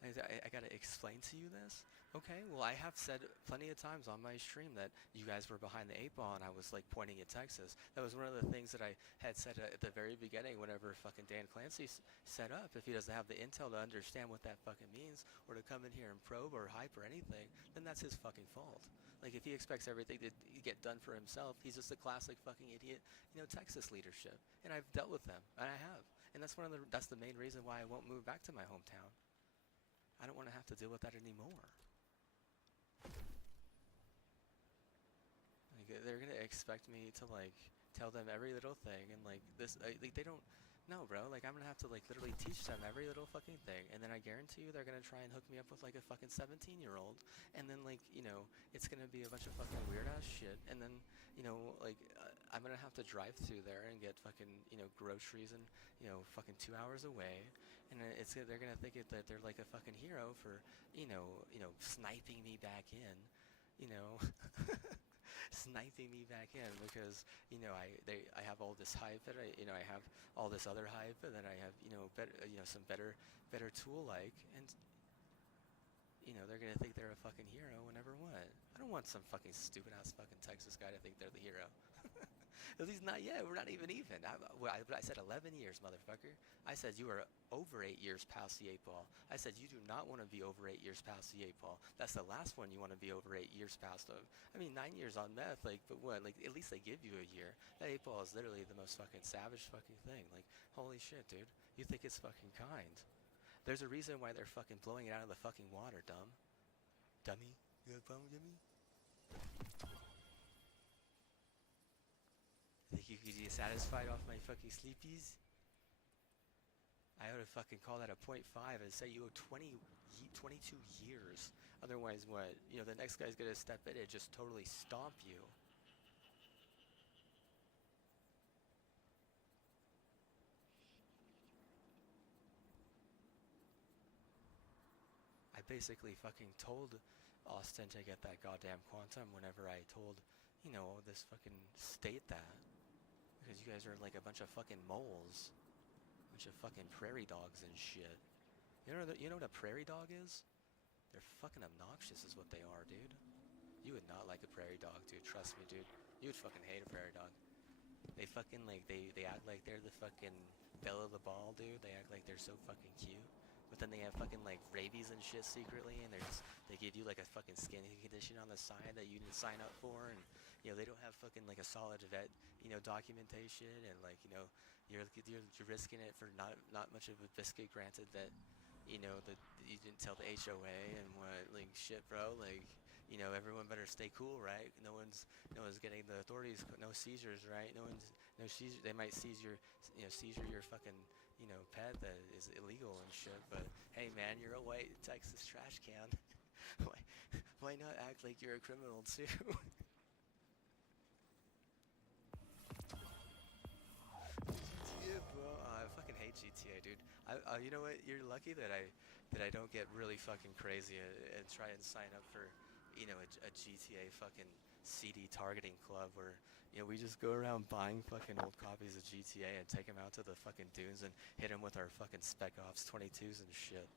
I gotta explain to you this? Okay, well, I have said plenty of times on my stream that you guys were behind the 8 ball and I was like pointing at Texas. That was one of the things that I had said at the very beginning whenever fucking Dan Clancy set up. If he doesn't have the intel to understand what that fucking means or to come in here and probe or hype or anything, then that's his fucking fault. Like, if he expects everything to get done for himself, he's just a classic fucking idiot, Texas leadership. And I've dealt with them, and I have. And that's the main reason why I won't move back to my hometown. I don't want to have to deal with that anymore. Like, they're gonna expect me to like tell them every little thing and like this. Like they don't. No, bro. Like I'm gonna have to like literally teach them every little fucking thing, and then I guarantee you they're gonna try and hook me up with like a fucking 17-year-old, and then like it's gonna be a bunch of fucking weird ass shit, and then like I'm gonna have to drive through there and get fucking groceries and fucking 2 hours away, and they're gonna think that they're like a fucking hero for sniping me back in, you know. Sniping me back in because I have all this hype and I have all this other hype and then I have better some better tool like and they're gonna think they're a fucking hero whenever what. I don't want some fucking stupid ass fucking Texas guy to think they're the hero. At least not yet. We're not even. I said 11 years, motherfucker. I said you are over 8 years past the 8 ball. I said you do not want to be over 8 years past the 8 ball. That's the last one you want to be over 8 years past of. I mean, 9 years on meth, like, but what? Like, at least they give you a year. That 8 ball is literally the most fucking savage fucking thing. Like, holy shit, dude. You think it's fucking kind. There's a reason why they're fucking blowing it out of the fucking water, dummy. You got a problem with me? Think you could get satisfied off my fucking sleepies? I ought to fucking call that a .5 and say you owe 22 years. Otherwise, what? The next guy's gonna step in and just totally stomp you. I basically fucking told Austin to get that goddamn quantum whenever I told, this fucking state that. Because you guys are like a bunch of fucking moles. A bunch of fucking prairie dogs and shit. You know what a prairie dog is? They're fucking obnoxious is what they are, dude. You would not like a prairie dog, dude. Trust me, dude. You would fucking hate a prairie dog. They fucking like, they act like they're the fucking belle of the ball, dude. They act like they're so fucking cute. But then they have fucking like rabies and shit secretly, and they give you like a fucking skin condition on the side that you didn't sign up for, and they don't have fucking like a solid vet documentation, and like you're risking it for not much of a biscuit. Granted that that you didn't tell the HOA and what like shit, bro. Like everyone better stay cool, right? No one's getting the authorities, no seizures, right? No seizure. They might seizure your fucking pet that is illegal and shit. But hey, man, you're a white Texas trash can. why not act like you're a criminal too? GTA, bro. I fucking hate GTA, dude. You know what? You're lucky that I don't get really fucking crazy and try and sign up for a GTA fucking CD targeting club where we just go around buying fucking old copies of GTA and take them out to the fucking dunes and hit them with our fucking Spec Ops 22s and shit.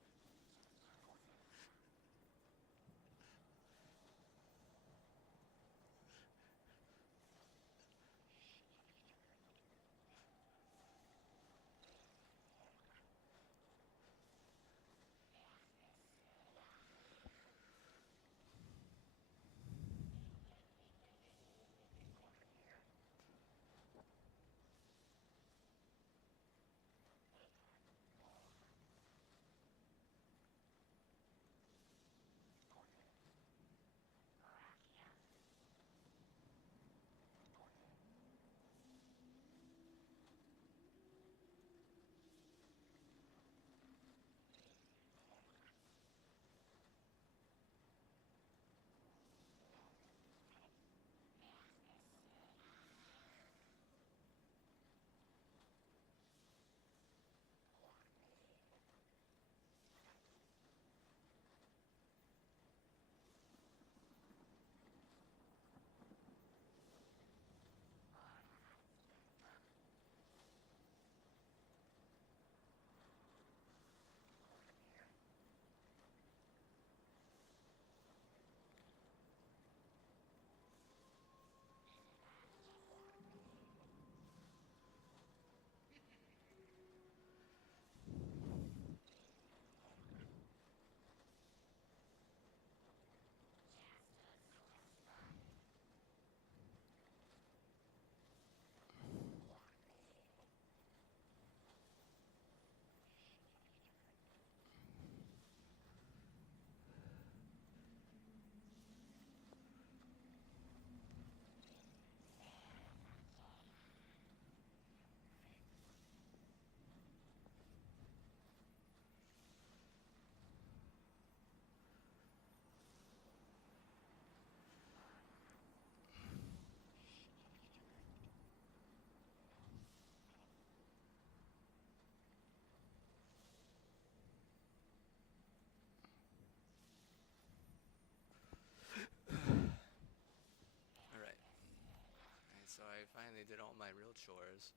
finally did all my real chores.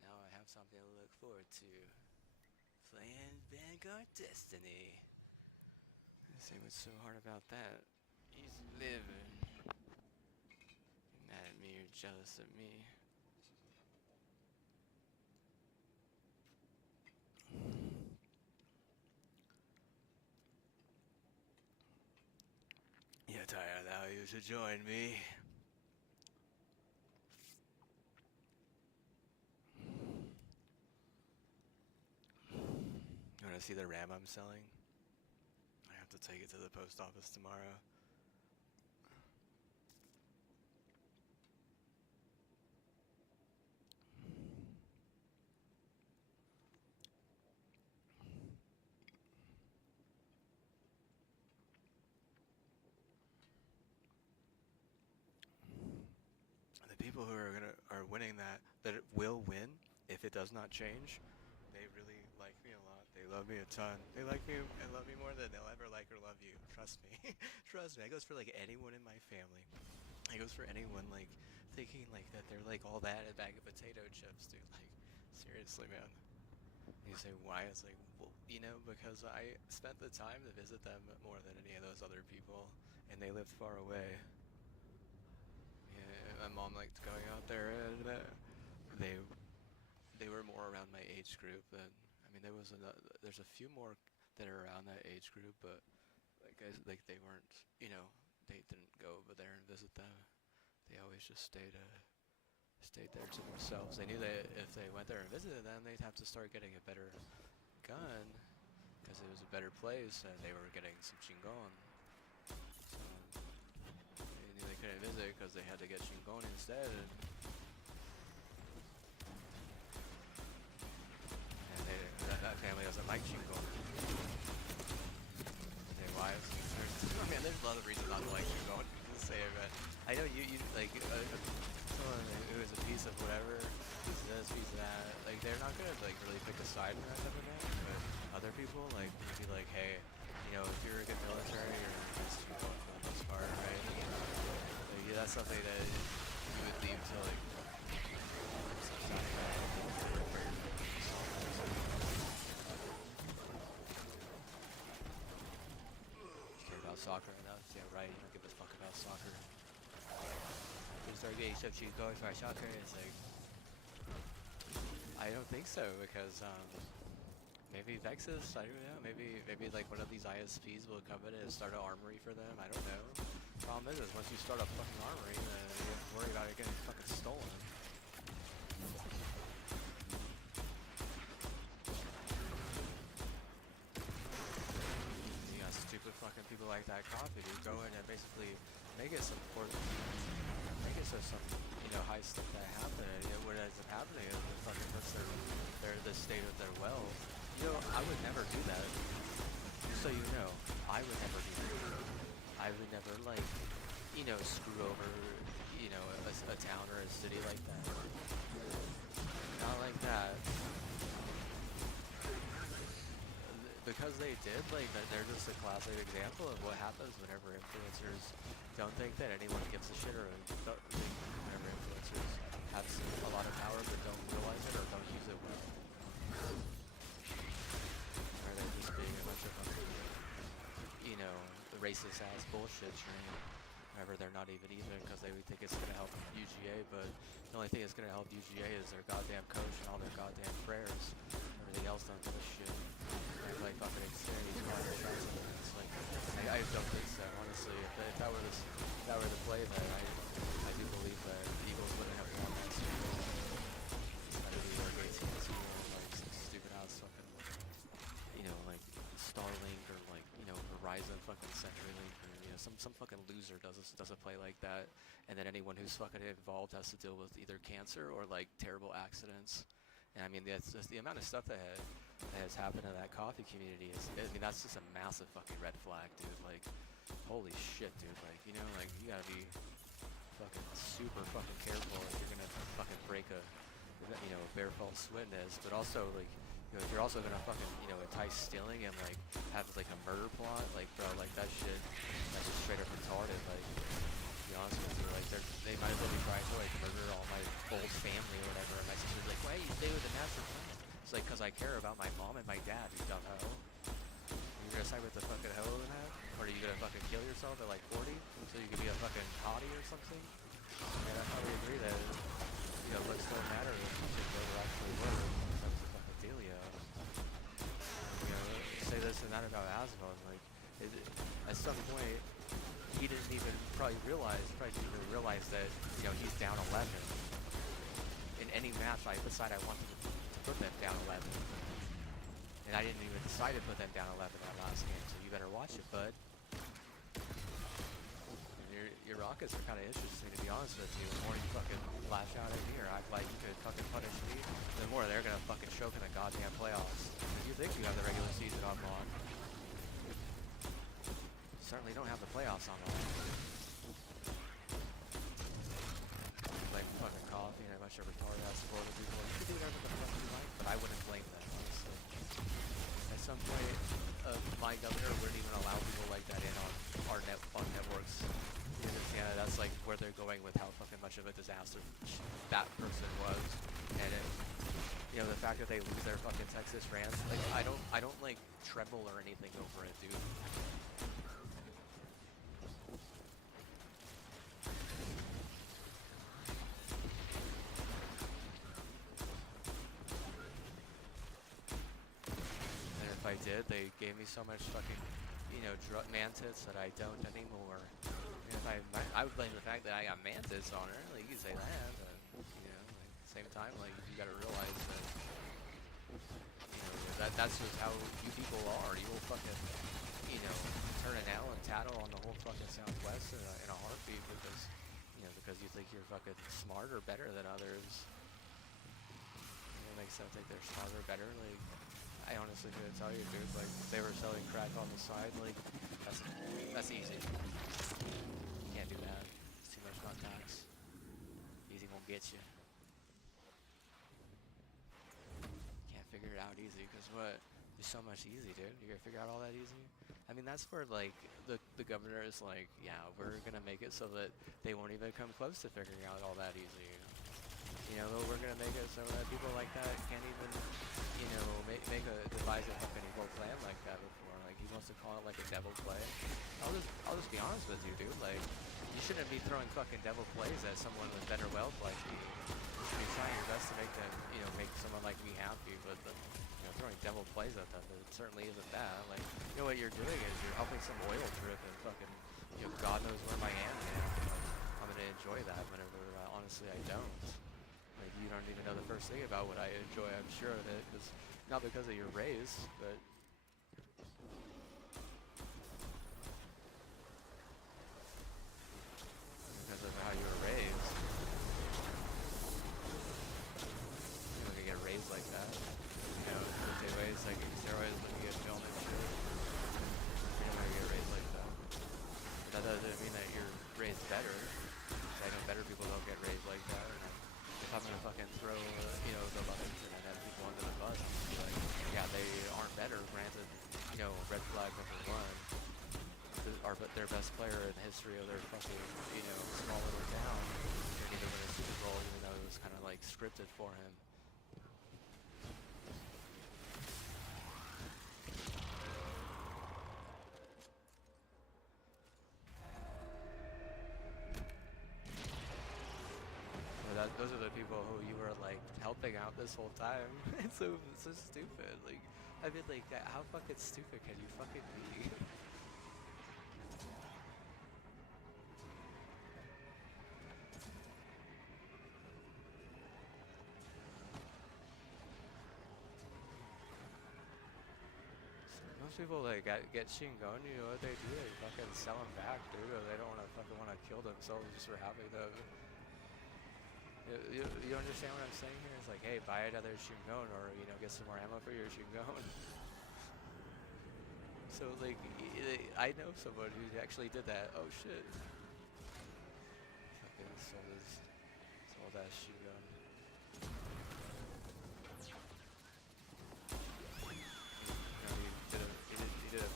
Now I have something to look forward to. Playing Vanguard Destiny. Let's see what's so hard about that. Easy living. You're mad at me, you're jealous of me. You're tired now, you should join me. You wanna see the RAM I'm selling? I have to take it to the post office tomorrow. The people who are winning that it will win if it does not change, they really like me a lot. They love me a ton. They like me and love me more than they'll ever like or love you. Trust me. Trust me. It goes for like anyone in my family. It goes for anyone like thinking like that they're like all that in a bag of potato chips, dude. Like seriously, man. You say why? It's like, well, because I spent the time to visit them more than any of those other people, and they lived far away. Yeah, my mom liked going out there, and they they were more around my age group. And I mean, there's a few more that are around that age group, but like they weren't, they didn't go over there and visit them. They always just stayed there to themselves. They knew that if they went there and visited them, they'd have to start getting a better gun because it was a better place and they were getting some chingon. So they knew they couldn't visit because they had to get chingon instead. And that family doesn't like chingon. Their wives. I mean, there's a lot of reasons not to like chingon. Just say it, but I know you like. Someone who is a piece of whatever, piece of this, piece of that, like they're not gonna like really pick a side for that type of thing. But other people like would be like, hey, if you're a good military, you're against people for the most part, right? Like, yeah, that's something that you would leave to like care about soccer enough. Yeah, right. You don't give a fuck about soccer. Start getting stuff she's going for soccer. It's like, I don't think so because maybe Vexus, I don't know, maybe like one of these ISPs will come in and start an armory for them. I don't know. Problem is once you start a fucking armory, then you have to worry about it getting fucking stolen. You got stupid fucking people like that coffee dude go in and basically make it some important. Make it so some high stuff that happen. What ends up happening is it fucking puts the state of their wealth. I would never do that. Just so you know, I would never do that. I would never screw over a town or a city like that. Not like that. Because they did, they're just a classic example of what happens whenever influencers don't think that anyone gives a shit, or whenever influencers have a lot of power but don't realize it or don't use it well. Or they're just being a bunch of the racist ass bullshit train. Whenever they're not even because they would think it's going to help UGA, but the only thing that's going to help UGA is their goddamn coach and all their goddamn prayers. Everything else don't give a shit. They're like fucking extending these water shots. It's like, I don't think so, honestly. If that were the play, then I do believe that the Eagles wouldn't have won that Super Bowl. That would be like 18 to 0, like some stupid ass fucking, like Starlink or Verizon fucking CenturyLink or some fucking loser does a play like that, and then anyone who's fucking involved has to deal with either cancer or like terrible accidents. And I mean that's just the amount of stuff that has happened in that coffee community that's just a massive fucking red flag, dude. Like, holy shit, dude. Like, you gotta be fucking super fucking careful if you're gonna fucking break a bare false witness, but also like if you're also gonna fucking entice stealing and have like a murder plot, like bro, like that's just straight up retarded. Like, honest with you. Like they might as well be trying to like murder all my old family or whatever. And my sister's like, why do you stay with the master plan? It's like, cause I care about my mom and my dad, you dumb hoe. You gonna side with the fucking hoe in that? Or are you gonna fucking kill yourself at like 40 so you can be a fucking hottie or something? And I probably agree that, you know, looks don't matter if you can go actually work. That's the fucking dealio. You know, say this and that about Asmo, and like, at some point, he didn't even probably didn't even realize that, you know, he's down 11. In any match I decide I want to put them down 11. And I didn't even decide to put them down 11 that last game, so you better watch it, bud. Your rockets are kind of interesting, to be honest with you. The more you fucking lash out at me or act like you could fucking punish me, the more they're gonna fucking choke in the goddamn playoffs. You think you have the regular season on lock. Certainly don't have the playoffs on lock. Like fucking coffee and a bunch of retarded ass Florida people. You can do whatever the fuck you like, but I wouldn't blame them, honestly. At some point, my governor wouldn't even allow people like that in on networks. Yeah, that's like where they're going with how fucking much of a disaster that person was, and it, you know, the fact that they lose their fucking Texas Rams, like I don't like tremble or anything over it, dude. And if I did, they gave me so much fucking, you know, mantis that I don't anymore. If I would blame the fact that I got mantis on her. Like, you can say that, but, you know, like, at the same time, like, you gotta realize that, you know, that's just how you people are. You will fucking, you know, turn an L and tattle on the whole fucking Southwest in a heartbeat because, you know, because you think you're fucking smarter, better than others. You know, makes them think they're smarter, better. Like, I honestly couldn't tell you, dude. Like, if they were selling crack on the side, like, that's easy. Can't do that. It's too much contacts. Easy won't get you. Can't figure it out easy, because what? There's so much easy, dude. You gonna figure out all that easy? I mean, that's where, like, the governor is like, yeah, we're gonna make it so that they won't even come close to figuring out all that easy. You know, we're gonna make it so that people like that can't even, you know, devise a fucking evil plan like that before. Like, he wants to call it like a devil play. I'll just be honest with you, dude. Like, you shouldn't be throwing fucking devil plays at someone with better wealth like me. You should be trying your best to make them, you know, make someone like me happy. But you know, throwing devil plays at them, it certainly isn't that. Like, you know what you're doing is you're helping some oil drip and fucking, you know, God knows where my hand is. Like, I'm gonna enjoy that whenever, honestly, I don't. Like, you don't even know the first thing about what I enjoy, I'm sure of it, because not because of your race, but because of how you were raised. You're not gonna get raised like that. You know, in the ways like steroids when you get filmed and shit. You're not gonna get raised like that. That doesn't mean that you're raised better. I know better people don't get raised like that. If I'm gonna fucking throw, you know, the Lovington and then people under the bus, I'm gonna be like, yeah, they aren't better, granted, you know, red flag #1. But their best player in the history of their fucking, you know, small little town didn't even win a Super Bowl, even though it was kind of like scripted for him. Those are the people who you were like helping out this whole time. It's so stupid. Like, I mean, like, how fucking stupid can you fucking be? Most people like get Shingon, you know what they do? They fucking sell them back, dude. Or they don't want to kill themselves just for having them. You understand what I'm saying here? It's like, hey, buy another Shingon, or, you know, get some more ammo for your Shingon. So, like, I know someone who actually did that. Oh shit. Fucking sold that Shingon. No, he did a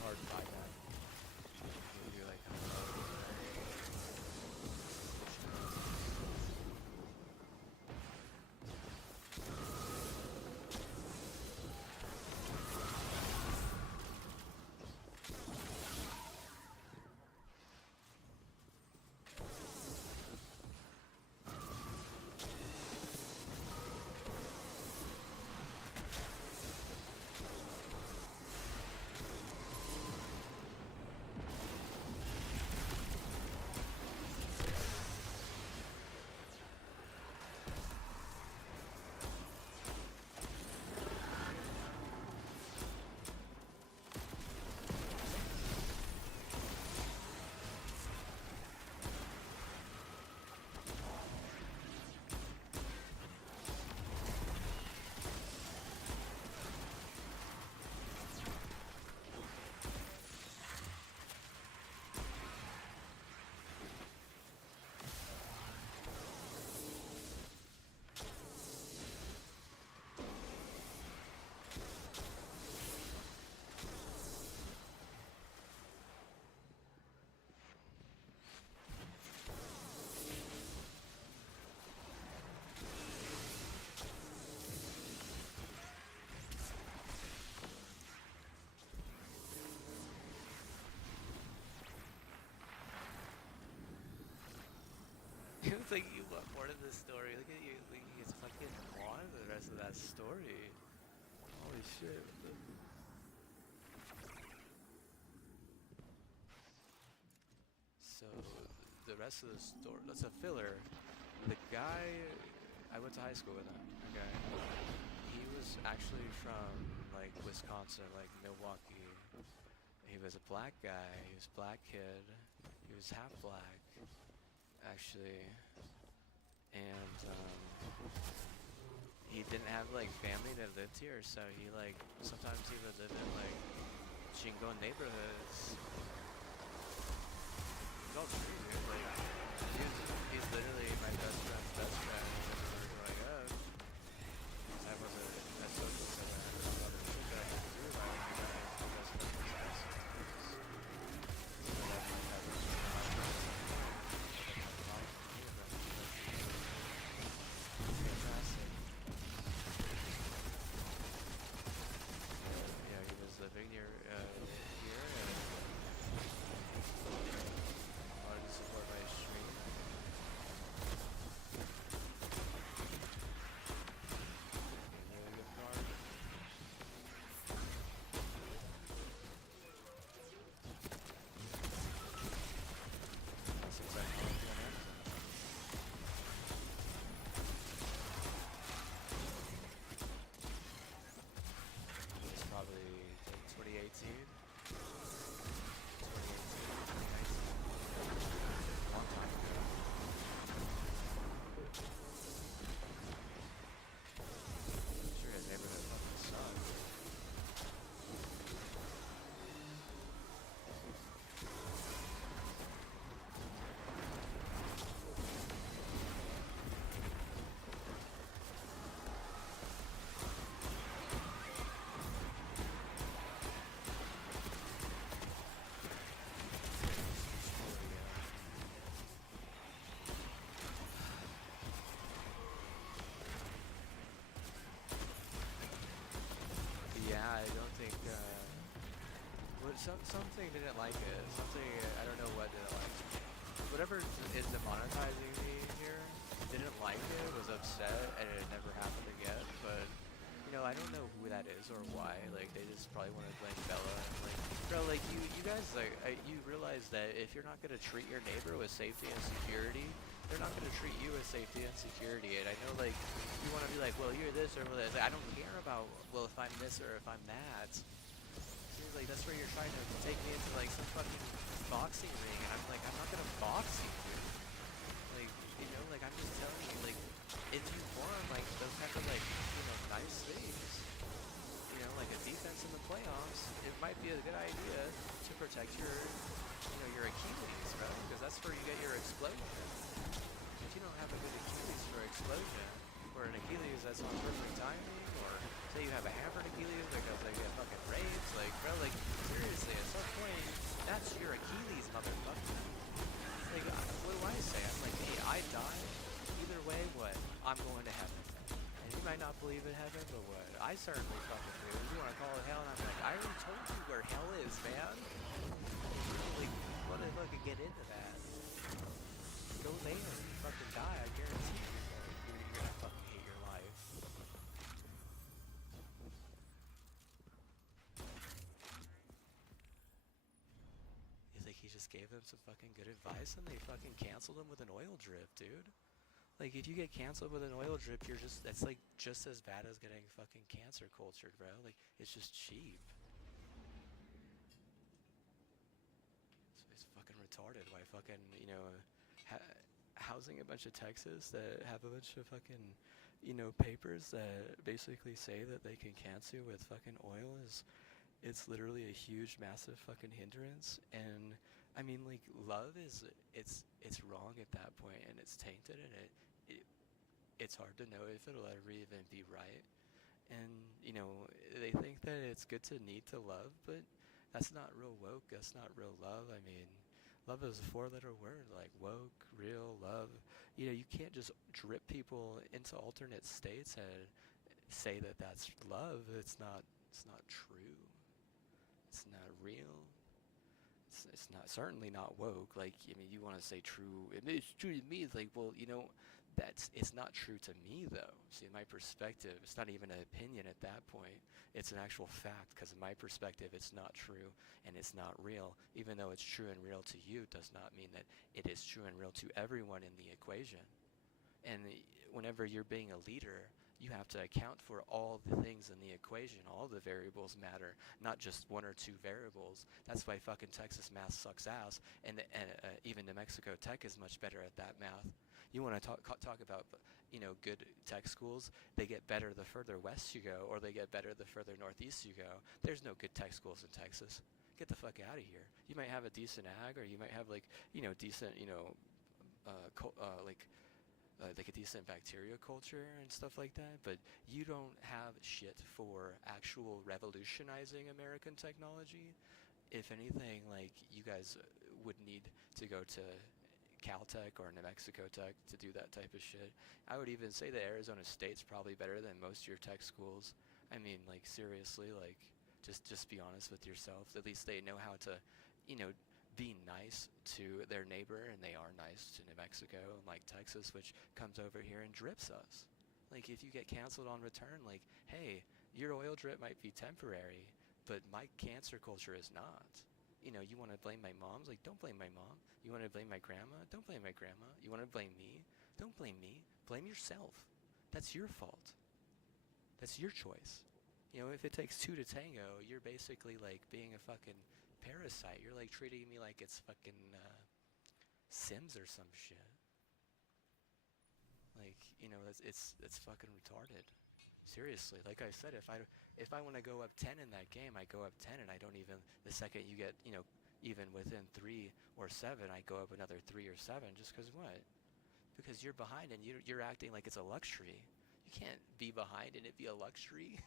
card buyback. He do It's like you want more to this story. Look at you. Like, you just fucking want the rest of that story. Holy shit. So the rest of the story. That's a filler. The guy I went to high school with him. Okay. He was actually from like Wisconsin, like Milwaukee. He was a black guy. He was a black kid. He was half black, actually, and he didn't have like family that lived here, so he like sometimes he would live in like Shingon neighborhoods. It's all true, dude. Like he's literally my best friend's best friend when we were growing up. I was a social setting. I had a lot of shit that I had to do about it. My best friend was awesome. So that meant I was not fantastic. Yeah, he was living near here and wanted to support my stream. Really good card. That's exactly what I am. It was probably 2018. 2018, 2019. Long time ago. Sure, his neighborhood fucking sucked. Yeah, I don't think. Something didn't like it. Something I don't know what didn't like it. Whatever is demonetizing me here didn't like it. Was upset, and it never happened again. But I don't know who that is or why. Like they just probably want to blame Bella. And, like, bro, like you guys like you realize that if you're not gonna treat your neighbor with safety and security, they're not gonna treat you with safety and security. And I know like you want to be like, well, you're this or this. Like, I don't care about well if I'm this or if I'm that. Dude, like that's where you're trying to take me into like some fucking boxing ring, and I'm like, I'm not gonna box you, dude. Like like I'm just telling you, like if you want like those kind of like nice things, like a defense in the playoffs, it might be a good idea to protect your Achilles, right? Because that's where you get your explosion. If you don't have a good Achilles for explosion, or an Achilles that's on perfect timing, or say you have a hampered Achilles because they get fucking raped, like, bro, like, seriously, at some point, that's your Achilles, motherfucker. Like, what do I say? I'm like, hey, I die. Either way, what? I'm going to heaven. And you might not believe in heaven, but what? I certainly fucking do. You want to call it hell? And I'm like, I already told you where hell is, man. Like, you want to fucking get into that? Go there and fucking die. I guarantee you. You're gonna fucking hate your life. He's like, he just gave them some fucking good advice, and they fucking canceled him with an oil drip, dude. Like, if you get canceled with an oil drip, that's like just as bad as getting fucking cancer cultured, bro. Like, it's just cheap. So it's fucking retarded. Why fucking, housing a bunch of Texas that have a bunch of fucking, papers that basically say that they can cancel with fucking oil it's literally a huge, massive fucking hindrance. And I mean, like, love it's wrong at that point, and it's tainted, and it it's hard to know if it'll ever even be right. And they think that it's good to need to love, but that's not real woke. That's not real love. I mean, love is a four-letter word, like woke, real, love. You can't just drip people into alternate states and say that that's love. It's not true. It's not real. it's not certainly not woke. Like, I mean, you want to say true, it's true to me. It's like, well, it's not true to me though. See, in my perspective, it's not even an opinion at that point. It's an actual fact, because in my perspective, it's not true and it's not real. Even though it's true and real to you, does not mean that it is true and real to everyone in the equation. And whenever you're being a leader, you have to account for all the things in the equation. All the variables matter, not just one or two variables. That's why fucking Texas math sucks ass, and even New Mexico Tech is much better at that math. You want to talk about good tech schools? They get better the further west you go, or they get better the further northeast you go. There's no good tech schools in Texas. Get the fuck out of here. You might have a decent ag, or you might have decent like a decent bacteria culture and stuff like that, but you don't have shit for actual revolutionizing American technology. If anything, like, you guys would need to go to Caltech or New Mexico Tech to do that type of shit. I would even say that Arizona State's probably better than most of your tech schools. I mean, like, seriously, like, just be honest with yourself. At least they know how to, be nice to their neighbor, and they are nice to New Mexico, and like Texas, which comes over here and drips us. Like, if you get canceled on return, like, hey, your oil drip might be temporary, but my cancer culture is not. You want to blame my mom's? Like, don't blame my mom. You want to blame my grandma? Don't blame my grandma. You want to blame me? Don't blame me. Blame yourself. That's your fault. That's your choice. If it takes two to tango, you're basically like being a fucking parasite. You're like treating me like it's fucking Sims or some shit. Like, it's fucking retarded. Seriously, like I said, if I want to go up 10 in that game, I go up 10, and I don't even, the second you get, even within 3 or 7, I go up another 3 or 7, just because what? Because you're behind, and you're acting like it's a luxury. You can't be behind and it be a luxury.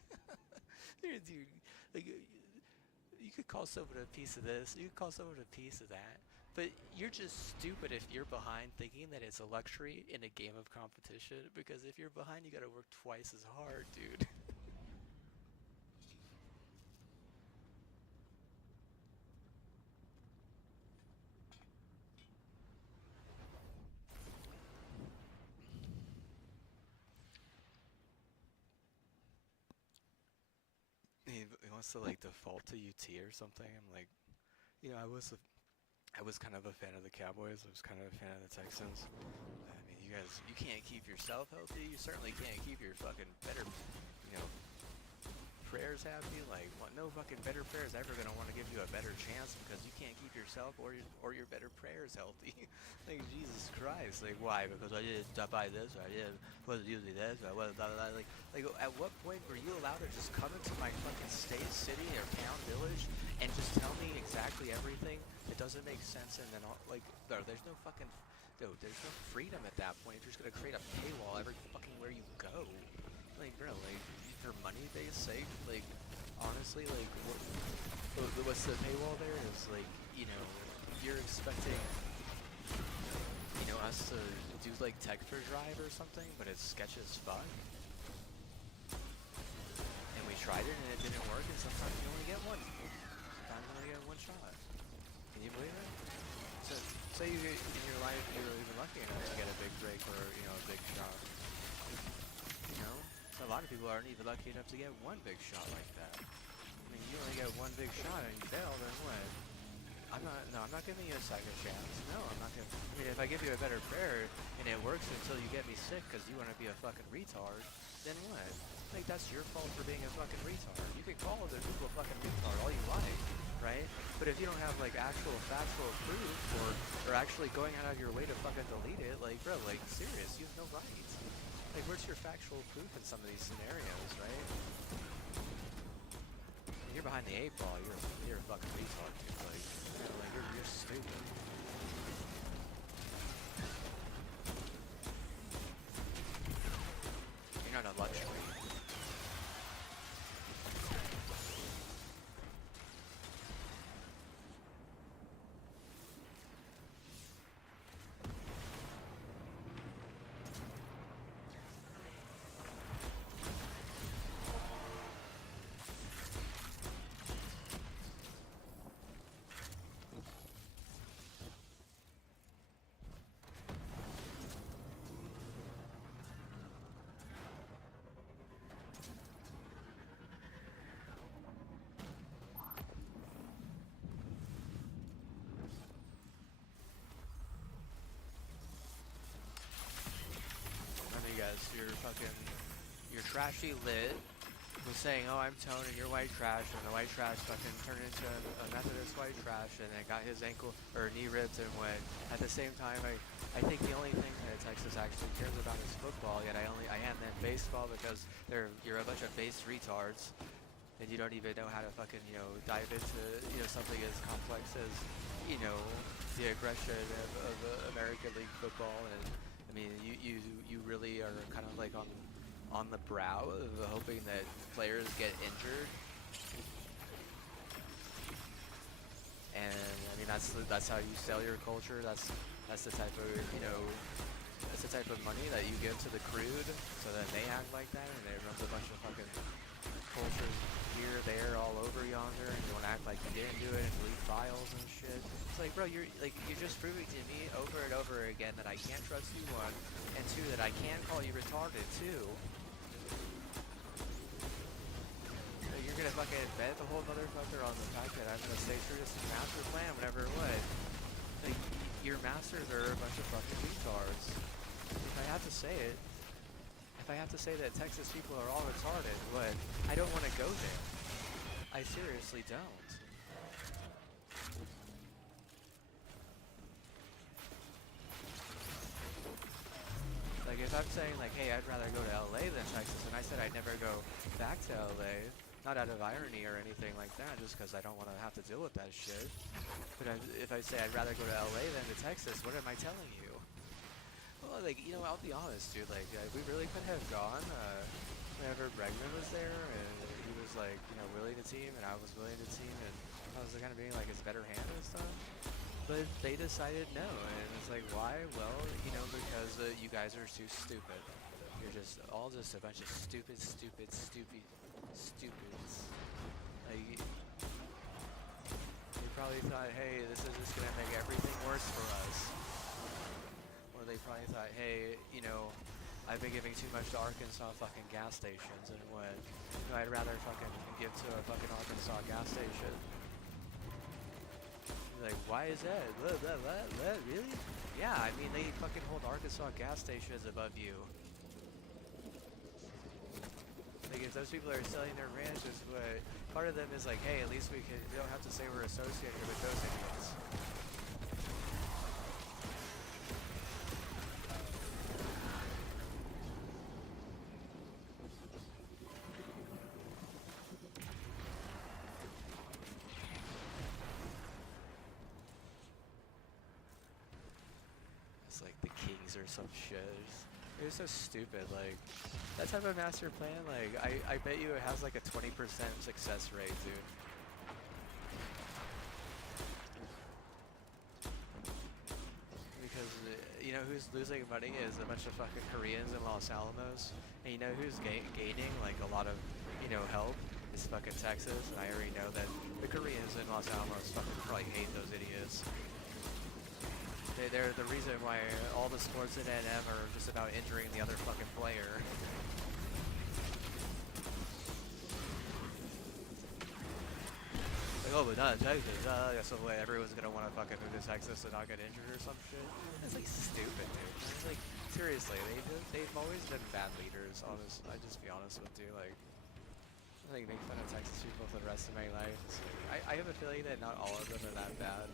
Dude, like, you could call someone a piece of this, you could call someone a piece of that, but you're just stupid if you're behind thinking that it's a luxury in a game of competition, because if you're behind, you gotta work twice as hard, dude. He wants to like default to UT or something. I'm like, I was kind of a fan of the Cowboys. I was kind of a fan of the Texans. I mean, you can't keep yourself healthy. You certainly can't keep your fucking better, you know, prayers happy. Like, no fucking better prayer is ever gonna want to give you a better chance, because you can't keep yourself or your better prayers healthy. Like, Jesus Christ. Like, why? Because I didn't buy this, or I didn't wasn't using this, or I wasn't blah, blah, blah. Like, at what point were you allowed to just come into my fucking state, city, or town, village, and just tell me exactly everything? It doesn't make sense, and then there's no fucking, dude, there's no freedom at that point. If you're just gonna create a paywall every fucking where you go. Like, bro, like, for money-based sake, like, honestly, like, what's the paywall there is, like, you're expecting, us to do, like, Tech for Drive or something, but it's sketch as fuck. And we tried it, and it didn't work, and sometimes you only get one. Sometimes you only get one shot. Can you believe it? So, say in your life, you're even lucky enough to get a big break or, a big shot. A lot of people aren't even lucky enough to get one big shot like that. I mean, you only get one big shot and you fail, then what? I'm not giving you a second chance. No, I'm not gonna. I mean, if I give you a better prayer and it works until you get me sick because you want to be a fucking retard, then what? Like, that's your fault for being a fucking retard. You can call other people a fucking retard all you like, right? But if you don't have, like, actual factual proof or actually going out of your way to fucking delete it, like, bro, like, serious, you have no right. Like, where's your factual proof in some of these scenarios, right? When you're behind the 8 ball, you're a fucking retard, dude. Like, you're stupid. You're not a luxury. fucking your trashy lit was saying, "Oh, I'm Tone and you're white trash," and the white trash fucking turned into a Methodist white trash, and then got his ankle or knee ripped and went. At the same time, I think the only thing that Texas actually cares about is football. Yet I am then baseball because you're a bunch of base retards, and you don't even know how to fucking dive into something as complex as the aggression of American League football. And I mean, you really are kind of like on the brow of hoping that players get injured, and I mean that's how you sell your culture. That's the type of that's the type of money that you give to the crude, so that they act like that, and it runs a bunch of fucking cultures here, there, all over yonder, and you want to act like you didn't do it and leak files and shit. It's like, bro, you're just proving to me over and over again that I can't trust you, one, and two, that I can call you retarded, too. You're gonna fucking bet the whole motherfucker on the fact that I'm gonna stay true to some master plan, whatever what. Like, your masters are a bunch of fucking retards. If I have to say it, if I have to say that Texas people are all retarded, what? I don't want to go there. I seriously don't. Like, if I'm saying, like, hey, I'd rather go to LA than Texas, and I said I'd never go back to LA, not out of irony or anything like that, just because I don't want to have to deal with that shit. But if I say I'd rather go to LA than to Texas, what am I telling you? Well, like, I'll be honest, dude, like, we really could have gone, whenever Bregman was there, and he was, like, willing to team, and I was willing to team, and I was kind of being, like, his better hand and stuff. But they decided no, and it's like, why? Well, because you guys are too stupid. You're just all just a bunch of stupids. Like, they probably thought, hey, this is just gonna make everything worse for us. Or they probably thought, hey, I've been giving too much to Arkansas fucking gas stations, and what? I'd rather fucking give to a fucking Arkansas gas station. Like, why is that? Blah, blah, blah, blah, really? Yeah, I mean, they fucking hold Arkansas gas stations above you. Like, if those people are selling their ranches, what? Part of them is like, hey, at least we don't have to say we're associated with those idiots. Like the Kings or some shit. It's so stupid. Like, that type of master plan, like, I bet you it has like a 20% success rate, dude. Because who's losing money is a bunch of fucking Koreans in Los Alamos, and who's gaining like a lot of help is fucking Texas. And I already know that the Koreans in Los Alamos fucking probably hate those idiots. They're the reason why all the sports in NM are just about injuring the other fucking player. Like, oh, but not in Texas. So what, everyone's gonna want to fucking move to Texas and not get injured or some shit? That's like stupid, dude. It's like, seriously, they've always been bad leaders. I just be honest with you. Like, I think make fun of Texas people for the rest of my life. Like, I have a feeling that not all of them are that bad.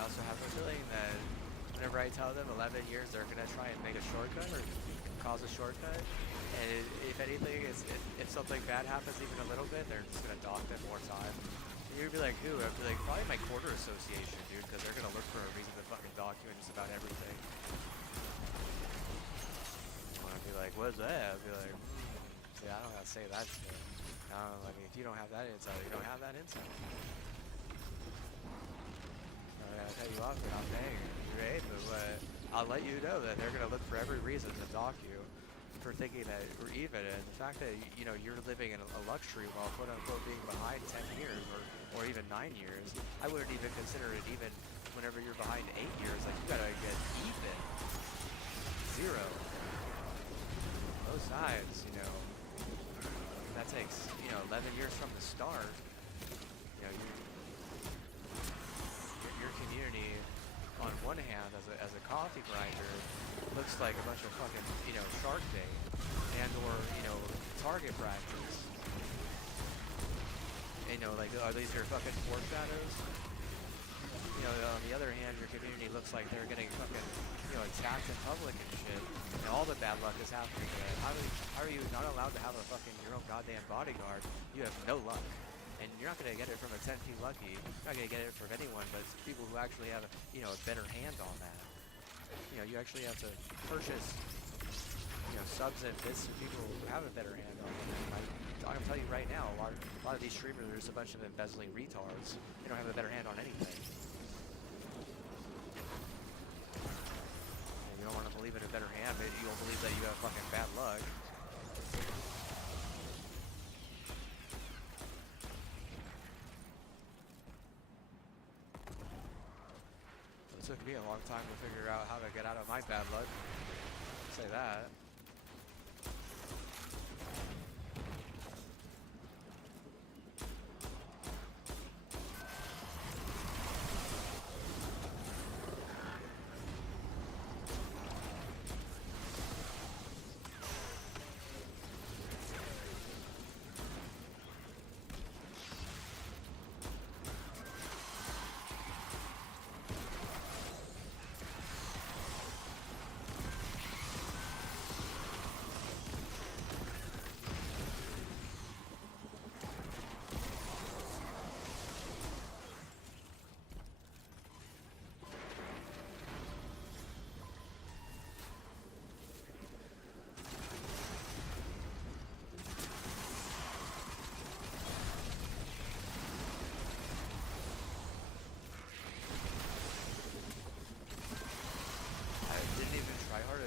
I also have a feeling that whenever I tell them 11 years, they're going to try and make a shortcut or cause a shortcut. And if anything, if something bad happens even a little bit, they're just going to dock them more time. And you'd be like, who? I'd be like, probably my quarter association, dude, because they're going to look for a reason to fucking dock you in just about everything. And I'd be like, what's that? I'd be like, yeah, I don't have to say that shit. No, I mean, if you don't have that intel, you don't have that intel. I'll cut you off and I'm paying your aid, but I'll let you know that they're going to look for every reason to dock you for thinking that we're even. And the fact that, you're living in a luxury while quote-unquote being behind 10 years or even 9 years, I wouldn't even consider it even whenever you're behind 8 years, like you gotta get even. 0. Both sides, you know. That takes, 11 years from the start. You know, your community, on one hand, as a coffee grinder, looks like a bunch of fucking, shark bait, and or, target practice. Like, are these your fucking fork shadows? On the other hand, your community looks like they're getting fucking, attacked in public and shit. And all the bad luck is happening there. How are you not allowed to have a fucking your own goddamn bodyguard? You have no luck. And you're not gonna get it from a 10p lucky. You're not gonna get it from anyone, but it's people who actually have, a better hand on that. You actually have to purchase, subs and bits from people who have a better hand on it. I can tell you right now, a lot of these streamers are just a bunch of embezzling retards. They don't have a better hand on anything. And you don't want to believe in a better hand, but you don't believe that you have fucking bad luck. It took me a long time to figure out how to get out of my bad luck. I'll say that.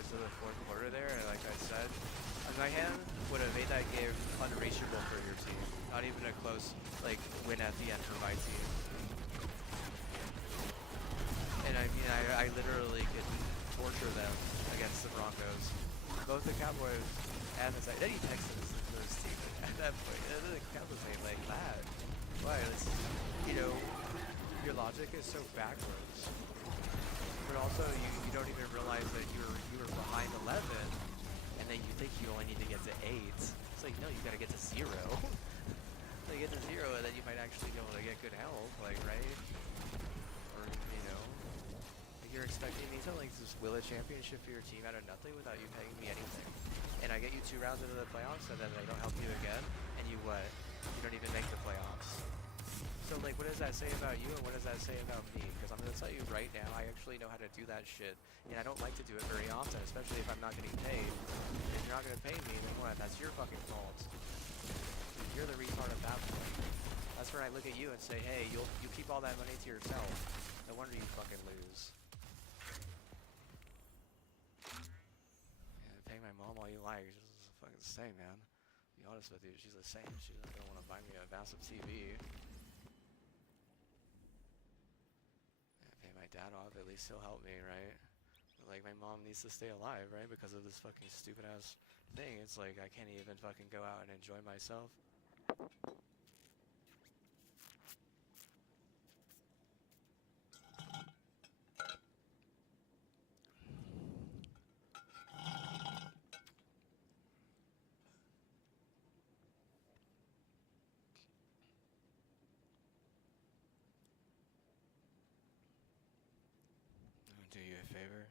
To the fourth quarter there, and like I said, my hand would have made that game unreachable for your team. Not even a close win at the end for my team. And I mean, I literally could torture them against the Broncos. Both the Cowboys and the side. Then he texted his team at that point. And then the Cowboys ain't like that. Why? It's, your logic is so backwards. But also, you don't even realize that you were behind 11, and then you think you only need to get to 8. It's like, no, you gotta get to 0. So you get to 0, and then you might actually be able to get good health, right? Or, you're expecting me to, just will a championship for your team out of nothing without you paying me anything. And I get you 2 rounds into the playoffs, and then they don't help you again, and you what? You don't even make the playoffs. So, what does that say about you, and what does that say about me? Because I'm going to tell you right now, I actually know how to do that shit. And I don't like to do it very often, especially if I'm not getting paid. If you're not going to pay me, then what? That's your fucking fault. You're the retard at that point. That's when I look at you and say, hey, you keep all that money to yourself. No wonder you fucking lose. Yeah, pay my mom all you like. She's fucking the same, man. To be honest with you, she's the same. She's not going to want to buy me a massive TV. My dad off, at least he'll help me, right? But my mom needs to stay alive, right? Because of this fucking stupid ass thing. It's I can't even fucking go out and enjoy myself. Do you a favor?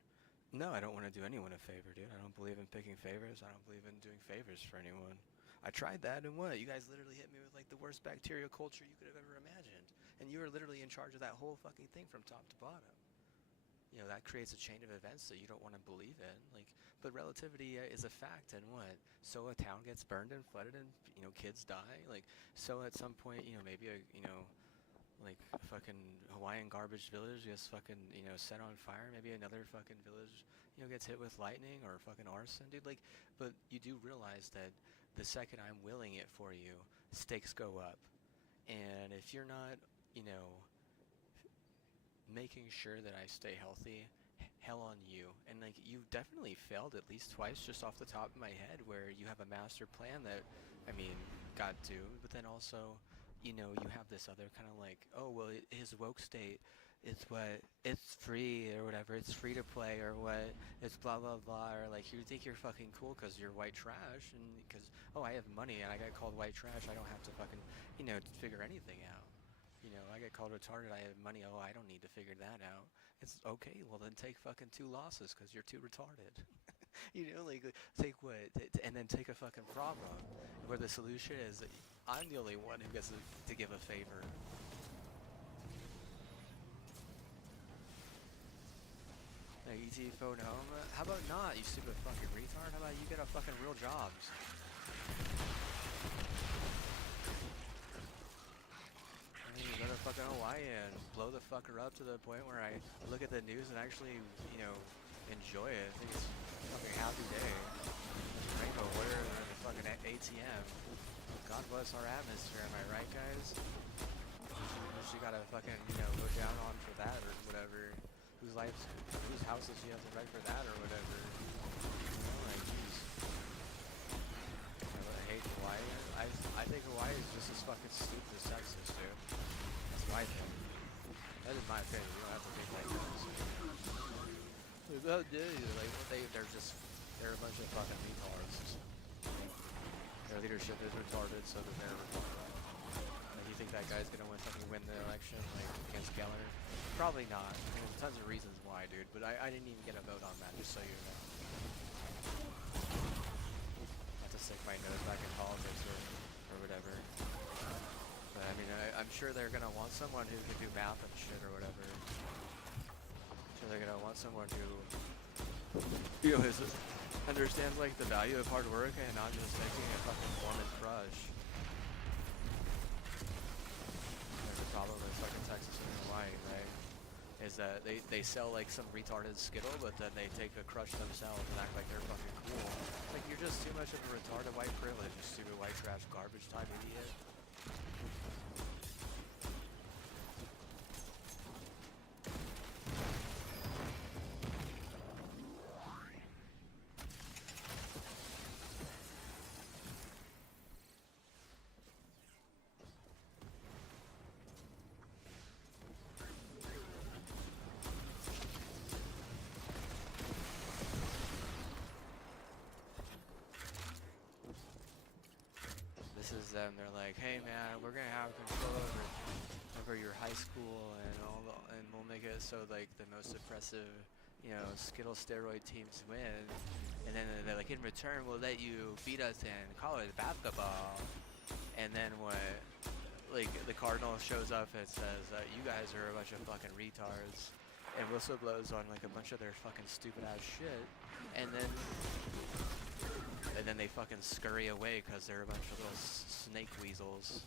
No, I don't want to do anyone a favor, dude. I don't believe in picking favors. I don't believe in doing favors for anyone. I tried that, and what? You guys literally hit me with the worst bacterial culture you could have ever imagined. And you were literally in charge of that whole fucking thing from top to bottom. That creates a chain of events that you don't want to believe in. But relativity is a fact, and what? So a town gets burned and flooded, and kids die. So at some point, maybe a fucking Hawaiian garbage village gets fucking, set on fire. Maybe another fucking village, gets hit with lightning or fucking arson, dude. But you do realize that the second I'm willing it for you, stakes go up. And if you're not, making sure that I stay healthy, hell on you. And like you've definitely failed at least twice just off the top of my head where you have a master plan that I mean got doomed, but then also you have this other kind of like, oh well, his woke state, it's what it's free or whatever, it's free to play or what, it's blah blah blah, or like you think you're fucking cool because you're white trash and because oh I have money and I got called white trash, I don't have to fucking figure anything out. I get called retarded, I have money, oh, I don't need to figure that out. It's okay, well then take fucking 2 losses because you're too retarded. Like take what, and then take a fucking problem. Where the solution is, I'm the only one who gets to give a favor. Like, ET phone home? How about not, you stupid fucking retard? How about you get a fucking real jobs? You go to fucking Hawaii and blow the fucker up to the point where I look at the news and actually, enjoy it. I think it's a fucking happy day. Rainbow Warrior at the fucking ATM. God bless our atmosphere, am I right, guys? You gotta fucking, go down on for that or whatever. Whose houses you have to write for that or whatever. Like, jeez. I hate Hawaii. I think Hawaii is just as fucking stupid as Texas, dude. That's my thing. That is my opinion. You don't have to think like that. Oh, dude. Like, they're a bunch of fucking retards. Their leadership is retarded, so that they're retarded. Like, you think that guy's gonna win the election, like, against Geller? Probably not. I mean, there's tons of reasons why, dude, but I didn't even get a vote on that, just so you know. Not to stick my nose back in politics or whatever. But, I mean, I'm sure they're gonna want someone who can do math and shit or whatever. I'm sure they're gonna want someone who, understands, like, the value of hard work and not just making a fucking woman crush. There's a problem with fucking Texas and Hawaii, right? Is that they sell, like, some retarded Skittle, but then they take a crush themselves and act like they're fucking cool. Like, you're just too much of a retarded white privilege, you stupid white trash garbage type idiot. Them, they're like, hey man, we're gonna have control over your high school and we'll make it so like the most oppressive, Skittle steroid teams win, and then they're like, in return we'll let you beat us in college basketball, and then what? Like the Cardinal shows up and says, you guys are a bunch of fucking retards, and whistle blows on like a bunch of their fucking stupid ass shit, and then they fucking scurry away because they're a bunch of little snake weasels.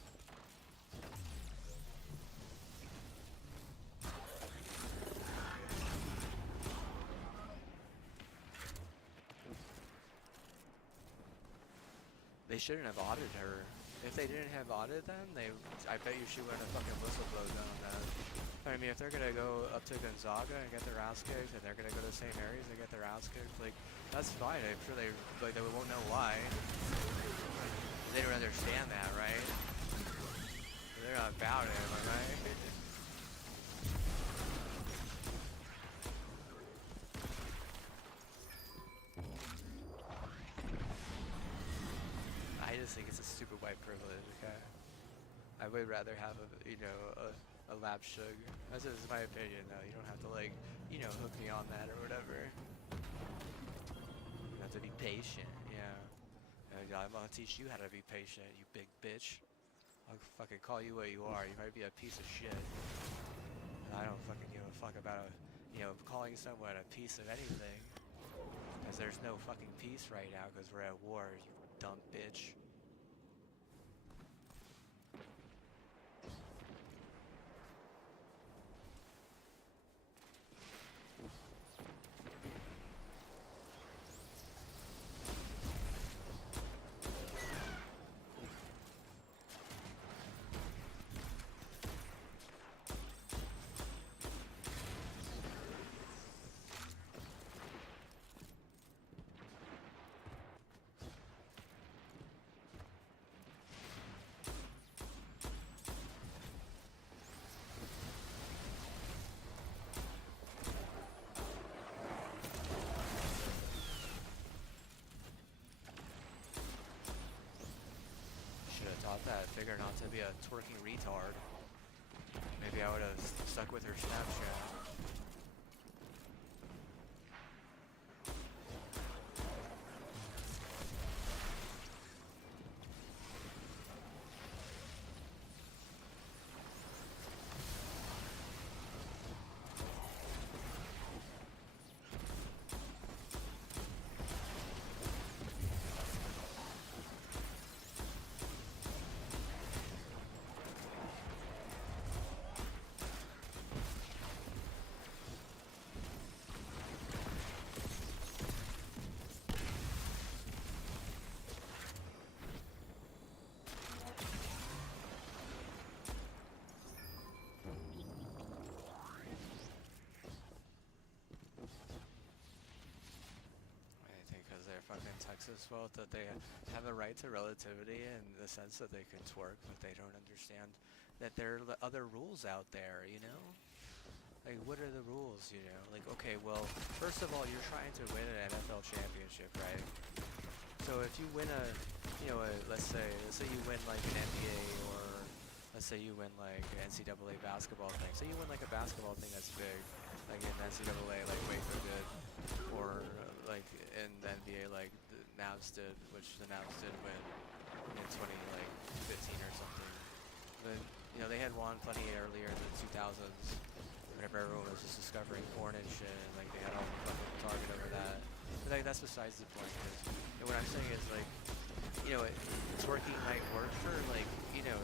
They shouldn't have audited her. If they didn't have audited them, I bet you she wouldn't have fucking whistleblown on that. I mean, if they're gonna go up to Gonzaga and get their ass kicked, and they're gonna go to St. Mary's and get their ass kicked, like, that's fine. I'm sure they won't know why. They don't understand that, right? They're not about it, am I right? I just think it's a stupid white privilege, okay? I would rather have a lap sugar. That's just my opinion, though. You don't have to, like, hook me on that or whatever. You have to be patient, yeah. I'm gonna teach you how to be patient, you big bitch. I'll fucking call you what you are. You might be a piece of shit. I don't fucking give a fuck about, calling someone a piece of anything. Because there's no fucking peace right now because we're at war, you dumb bitch. taught that. Figure not to be a twerking retard. Maybe I would have stuck with her Snapchat. I think because they're fucking Texas fault that they have a right to relativity in the sense that they can twerk, but they don't understand that there are other rules out there, you know? Like, what are the rules, you know? Like, okay, well, first of all, you're trying to win an NFL championship, right? So if you win a, you know, let's say you win like an NBA, or let's say you win like an NCAA basketball thing. Say you win like a basketball thing that's big, like in NCAA, like Waco did, or like in the NBA, like the Navs did, which the Navs did win in 2015 or something. But you know, they had won plenty earlier in the 2000s. Whenever everyone was just discovering porn and shit, and like they had all the fucking target over that. But like that's besides the point. And what I'm saying is like, you know, twerking might work for like, you know,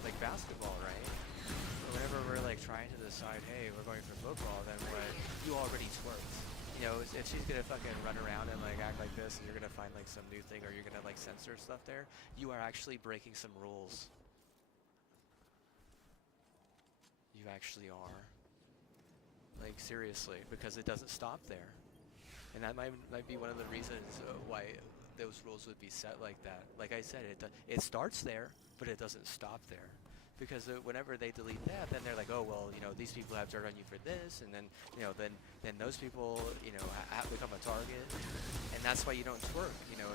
like basketball, right? But whenever we're like trying to decide, hey, we're going for football, then what? You already twerked. You know, if she's gonna fucking run around and like act like this, and you're gonna find like some new thing, or you're gonna like censor stuff there, you are actually breaking some rules. You actually are. Like seriously, because it doesn't stop there, and that might be one of the reasons why those rules would be set like that. Like I said, it starts there, but it doesn't stop there, because whenever they delete that, then they're like, oh well, you know, these people have turned on you for this, and then you know, then those people, you know, have become a target, and that's why you don't twerk, you know.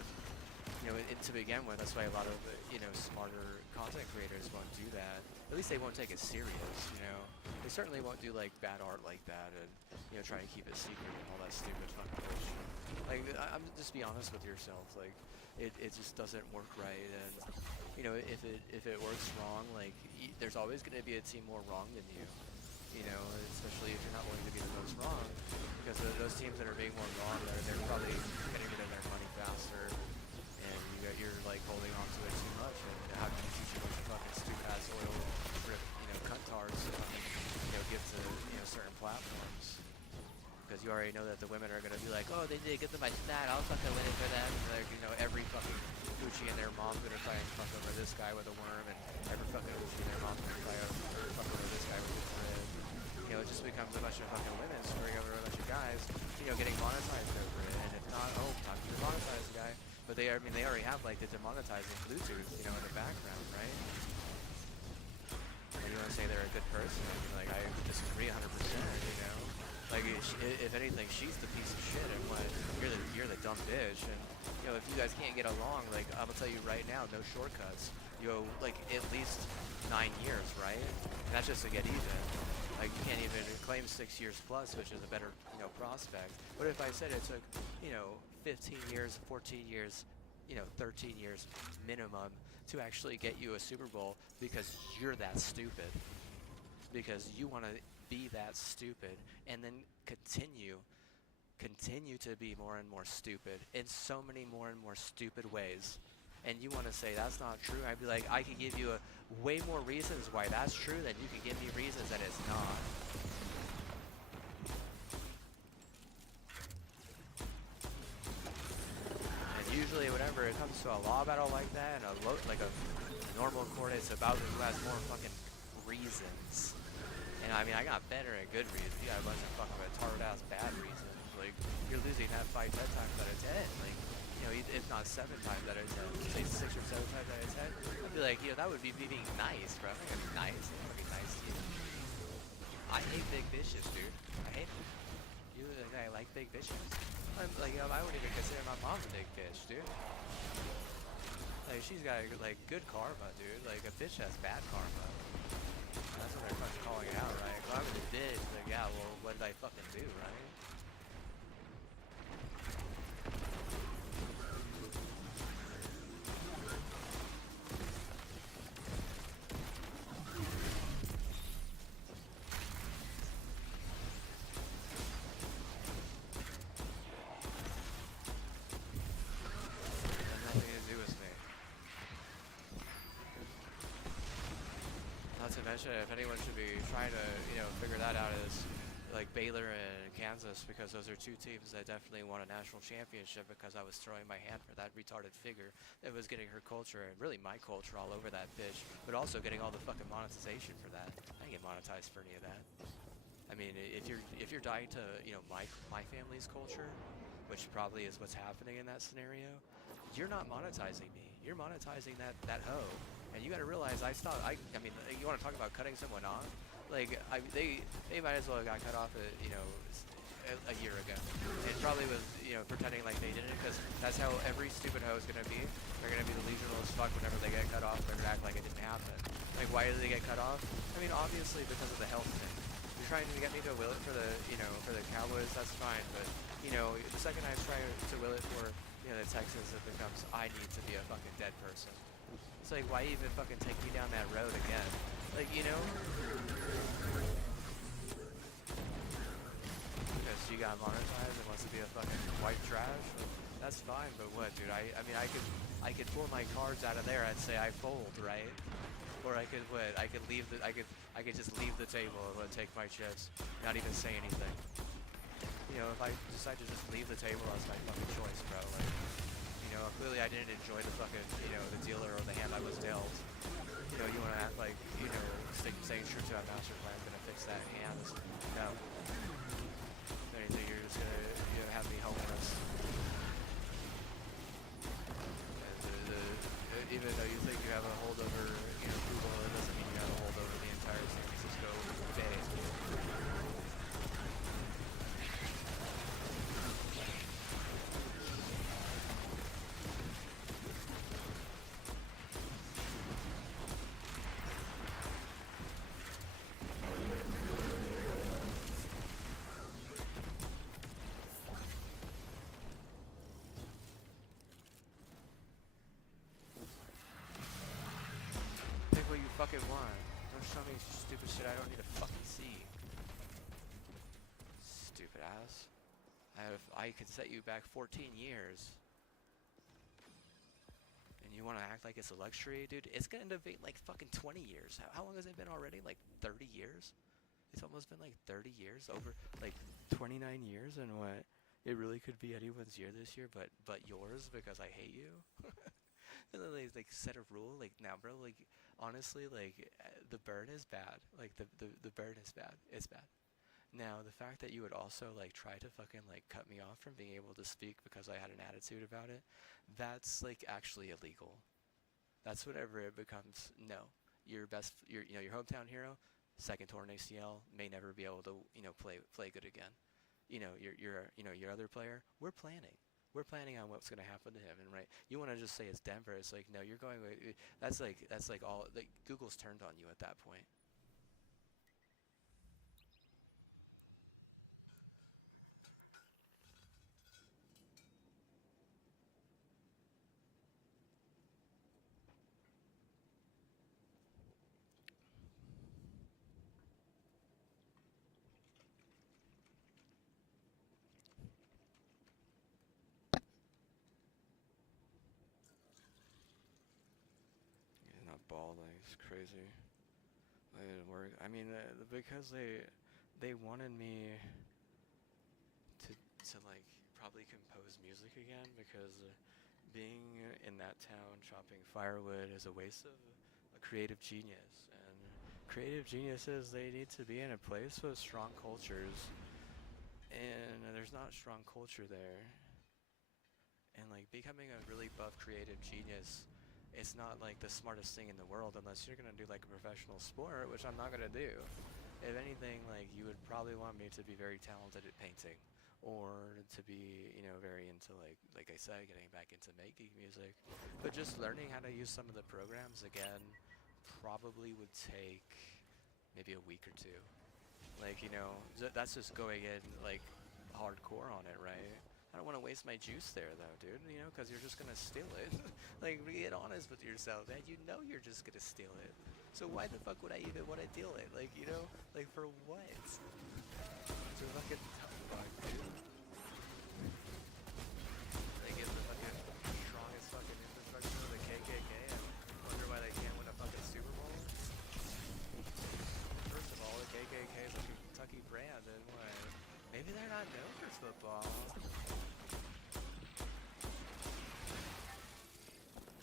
To begin with, that's why a lot of you know, smarter content creators won't do that. At least they won't take it serious, you know. They certainly won't do like bad art like that, and you know, try and keep it secret and all that stupid fucking bullshit. Like, I'm just be honest with yourself. Like, it just doesn't work right, and you know, if it works wrong, like there's always going to be a team more wrong than you. You know, especially if you're not willing to be the most wrong, because those teams that are being more wrong, they're probably getting rid of their money faster. And you're like holding on to it too much, and how can you teach a bunch of fucking stupid ass oil drip, you know, cuntards to fucking, you know, give to, you know, certain platforms? Because you already know that the women are gonna be like, oh, they did get them my stat, I'll fucking win it for them. And like, you know, every fucking Gucci and their mom's gonna try and fuck over this guy with a worm, and every fucking Gucci and their mom's gonna try to fuck over this guy with a thread. You know, it just becomes a bunch of fucking women screwing over a bunch of guys, you know, getting monetized over it. And if not, oh, time to demonetize the guy. But they already have like the demonetizing Bluetooth, you know, in the background, right? And you want to say they're a good person? I mean, like, I disagree 100%, you know? Like, if anything, she's the piece of shit, and what, you're the dumb bitch. And you know, if you guys can't get along, like, I'm gonna tell you right now, no shortcuts. You know, like at least 9 years, right? And that's just to get even. Like, you can't even claim 6 years plus, which is a better, you know, prospect. But if I said it took, you know, 15 years, 14 years, you know, 13 years minimum to actually get you a Super Bowl because you're that stupid, because you want to be that stupid, and then continue to be more and more stupid in so many more and more stupid ways, and you want to say that's not true, I'd be like, I could give you way more reasons why that's true than you can give me reasons that it's not. And usually whenever it comes to a law battle like that, and like a normal court, it's about who has more fucking reasons. And I mean, I got better and good reasons. You got a bunch of fucking retarded ass bad reasons. Like, you're losing that fight 10 times out of 10. Like, you know, if not 7 times out of 10, say 6 or 7 times out of 10. I'd be like, you know, that would be me being nice, bro. I'm not gonna be nice. I'm not gonna be nice to you. I hate big bitches, dude. I hate them. You like, I like big bitches. I'm like, I wouldn't even consider my mom a big bitch, dude. Like, she's got like good karma, dude. Like a bitch has bad karma. That's what they're fucking calling it out, right? If I'm a bitch, like yeah, well, what did I fucking do, right? Has nothing to do with me. Not to mention, if anyone should be trying to, figure that out is like Baylor and Kansas, because those are two teams that definitely won a national championship because I was throwing my hand for that retarded figure that was getting her culture and really my culture all over that bitch, but also getting all the fucking monetization for that. I didn't get monetized for any of that. I mean, if you're dying to, my family's culture, which probably is what's happening in that scenario, you're not monetizing me. You're monetizing that hoe. And you got to realize I mean, you want to talk about cutting someone off? Like they might as well have got cut off a year ago, and probably was pretending like they didn't, because that's how every stupid hoe is gonna be. They're gonna be delusional as fuck whenever they get cut off. They're gonna act like it didn't happen. Like, why did they get cut off? I mean, obviously because of the health thing. You're trying to get me to will it for the Cowboys. That's fine, but the second I try to will it for the Texans, it becomes I need to be a fucking dead person. It's like, why even fucking take me down that road again? Like, because she got monetized and wants to be a fucking white trash. That's fine, but what, dude? I mean, I could pull my cards out of there. I'd say I fold, right? Or I could what? I could just leave the table and take my chips, not even say anything. If I decide to just leave the table, that's my fucking choice, bro. Like, clearly I didn't enjoy the fucking, the dealer or the hand I was dealt. You want to act like, staying true to our master plan is gonna fix that hand. No. If anything, you're just gonna, have me homeless. And even though you think you have a hold over, Google, it doesn't mean you have a hold over the entire San Francisco Bay. Pick what you fucking want. Don't show me stupid shit I don't need to fucking see. Stupid ass. I could set you back 14 years. And you want to act like it's a luxury? Dude, it's gonna innovate like fucking 20 years. How long has it been already? Like 30 years? It's almost been like 30 years, over like 29 years, and what? It really could be anyone's year this year, but yours, because I hate you. And then they like set a rule, like, now, bro, like, honestly, like, the burn is bad. Like the burn is bad. It's bad. Now, the fact that you would also like try to fucking like cut me off from being able to speak because I had an attitude about it, that's like actually illegal. That's whenever it becomes, no, your hometown hero, second torn ACL, may never be able to play good again. Your other player, we're planning on what's going to happen to him, and right, you want to just say it's Denver. It's like, no, you're going with, that's like all, like, Google's turned on you at that point. He's not balding. It's crazy. I didn't work. I mean, because they wanted me to like probably compose music again, because being in that town chopping firewood is a waste of a creative genius, and creative geniuses, they need to be in a place with strong cultures, and there's not strong culture there. And like becoming a really buff creative genius, it's not like the smartest thing in the world unless you're gonna do like a professional sport, which I'm not gonna do. If anything, like, you would probably want me to be very talented at painting, or to be, very into like I said, getting back into making music. But just learning how to use some of the programs again probably would take maybe a week or two. Like, that's just going in like hardcore on it, right? I don't want to waste my juice there though, dude, because you're just gonna steal it. Like, get honest with yourself, man. You know you're just gonna steal it. So why the fuck would I even want to deal it? Like, like for what? To fucking fuck, dude. They give the fucking strongest fucking infrastructure to the KKK and wonder why they can't win a fucking Super Bowl. First of all, the KKK is like a Kentucky brand, and what? Maybe they're not known for football.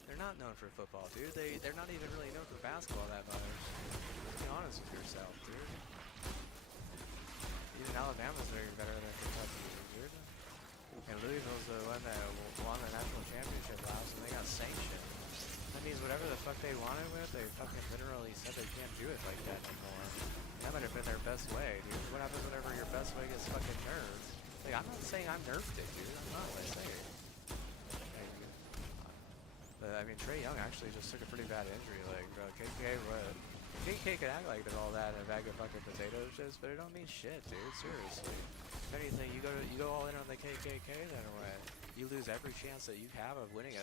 They're not known for football, dude. They're not even really known for basketball that much. Be honest with yourself, dude. Even Alabama's very better than Kentucky, dude. And Louisville's the one that won the national championship last, and they got sanctioned. That means whatever the fuck they wanted with, they fucking literally said they can't do it like that anymore. And that might have been their best way, dude. What happens whenever your best way gets fucking nerfed? Like, I'm not saying I'm nerfed it, dude. I'm not what I say. But, I mean, Trae Young actually just took a pretty bad injury. Like, bro, KK, what? KK can act like they're all that in a bag of fucking potato chips, but it don't mean shit, dude. Seriously. If anything, you go all in on the KKK, then what? You lose every chance that you have of winning a,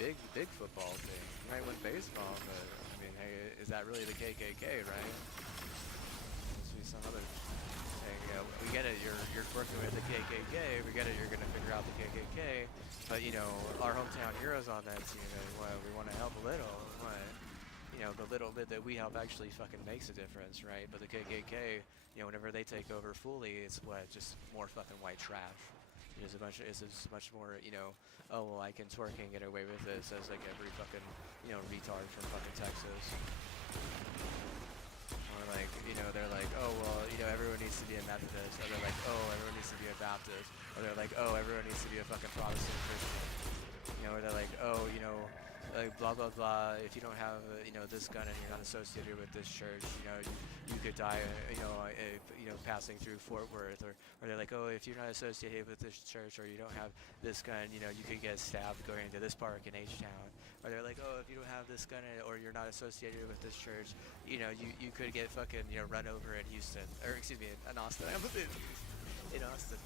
big football thing. You might win baseball, but I mean, hey, is that really the KKK, right? Must be some other thing. We get it. You're working with the KKK. We get it. You're gonna figure out the KKK. But our hometown heroes on that team, and we want to help a little. What? The little bit that we help actually fucking makes a difference, right? But the KKK, whenever they take over fully, it's just more fucking white trash. It's just much more, oh, well, I can twerk and get away with this as like every fucking, retard from fucking Texas. Or like, they're like, oh, well, everyone needs to be a Methodist. Or they're like, oh, everyone needs to be a Baptist. Or they're like, oh, everyone needs to be a fucking Protestant Christian. Or they're like, oh, like blah blah blah. If you don't have this gun and you're not associated with this church, you could die, passing through Fort Worth. Or they're like, oh, if you're not associated with this church or you don't have this gun, you could get stabbed going to this park in H-Town. Or they're like, oh, if you don't have this gun or you're not associated with this church, you could get fucking run over in Houston, or excuse me, in Austin. I was in Austin.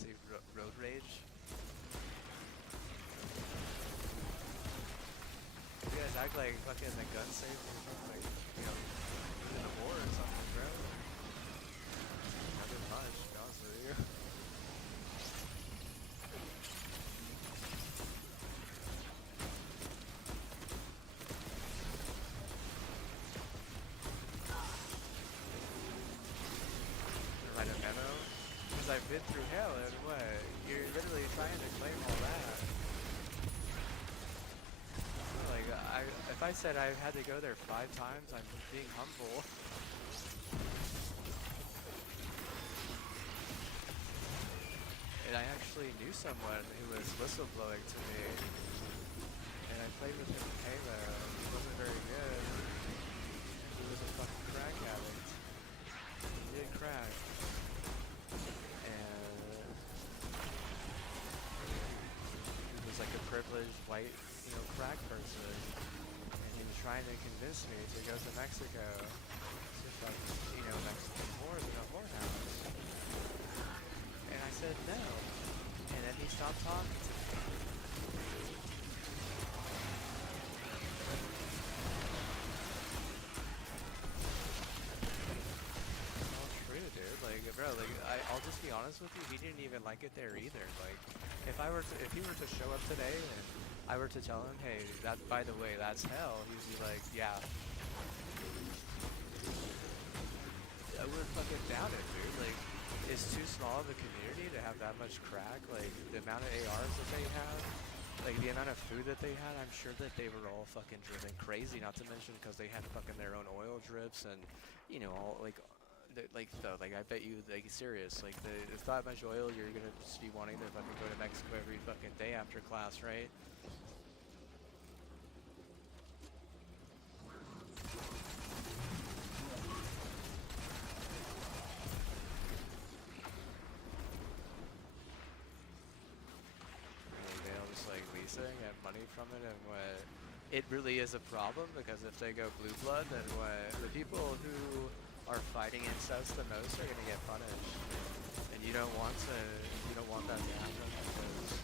See, road rage. You guys act like fucking the gun safe or something, like, in a war or something, bro. Nothing much, to be honest with you. Write a memo? Because I've been through hell, and what? You're literally trying to claim all that. Like, if I said I've had to go there 5 times, I'm being humble. And I actually knew someone who was whistleblowing to me. And I played with him in Halo. He wasn't very good. He was a fucking crack addict. He did crack. And he was like a privileged white crack person, and he was trying to convince me to go to Mexico to fuck, Mexican whores in a whorehouse. And I said no, and then he stopped talking to me. It's all true, dude. Like, bro, like, I'll just be honest with you, he didn't even like it there either. Like, if he were to show up today and I were to tell him, hey, that, by the way, that's hell, he'd be like, yeah. I would fucking doubt it, dude. Like, it's too small of a community to have that much crack. Like, the amount of ARs that they have, like, the amount of food that they had, I'm sure that they were all fucking driven crazy, not to mention because they had fucking their own oil drips and, all, like, I bet you, like, serious, like, it's that much oil, you're gonna just be wanting to fucking go to Mexico every fucking day after class, right? fixing and money from it, and what it really is a problem because if they go blue blood, then what the people who are fighting incest the most are gonna get punished, and you don't want that to happen because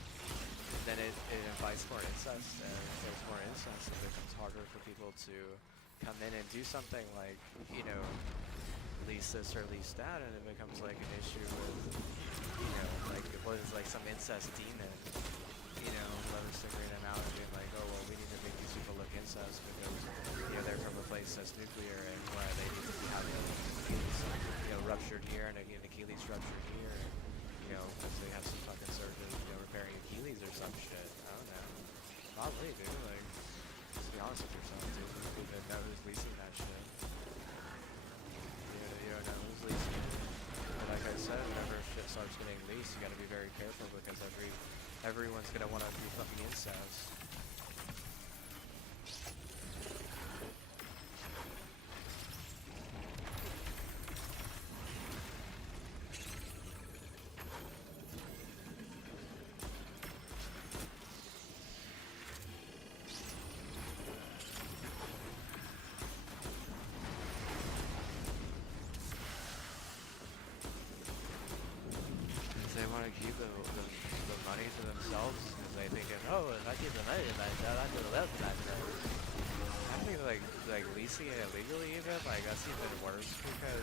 then it invites more incest, and if there's more incest, it becomes harder for people to come in and do something like, you know, lease this or lease that, and it becomes like an issue with, you know, like what is like some incest demon, you know, whoever's figuring them out and being like, oh well, we need to make these people look incest because, you know, they're from a place that's nuclear and why they need to have an Achilles, you know, ruptured here and an Achilles ruptured here, and, you know, because they have some fucking surgeon, you know, repairing Achilles or some shit. I don't know. Probably, dude. Like, just be honest with yourself, dude. You don't even know who's leasing that shit. You don't know who's leasing it. But like I said, whenever shit starts getting leased, you gotta be very careful because everyone's gonna want to be fucking incest. They want to keep the money to themselves because they think, oh, if I keep the money to myself, I do the less of myself. I think like leasing it illegally even, like that's even worse because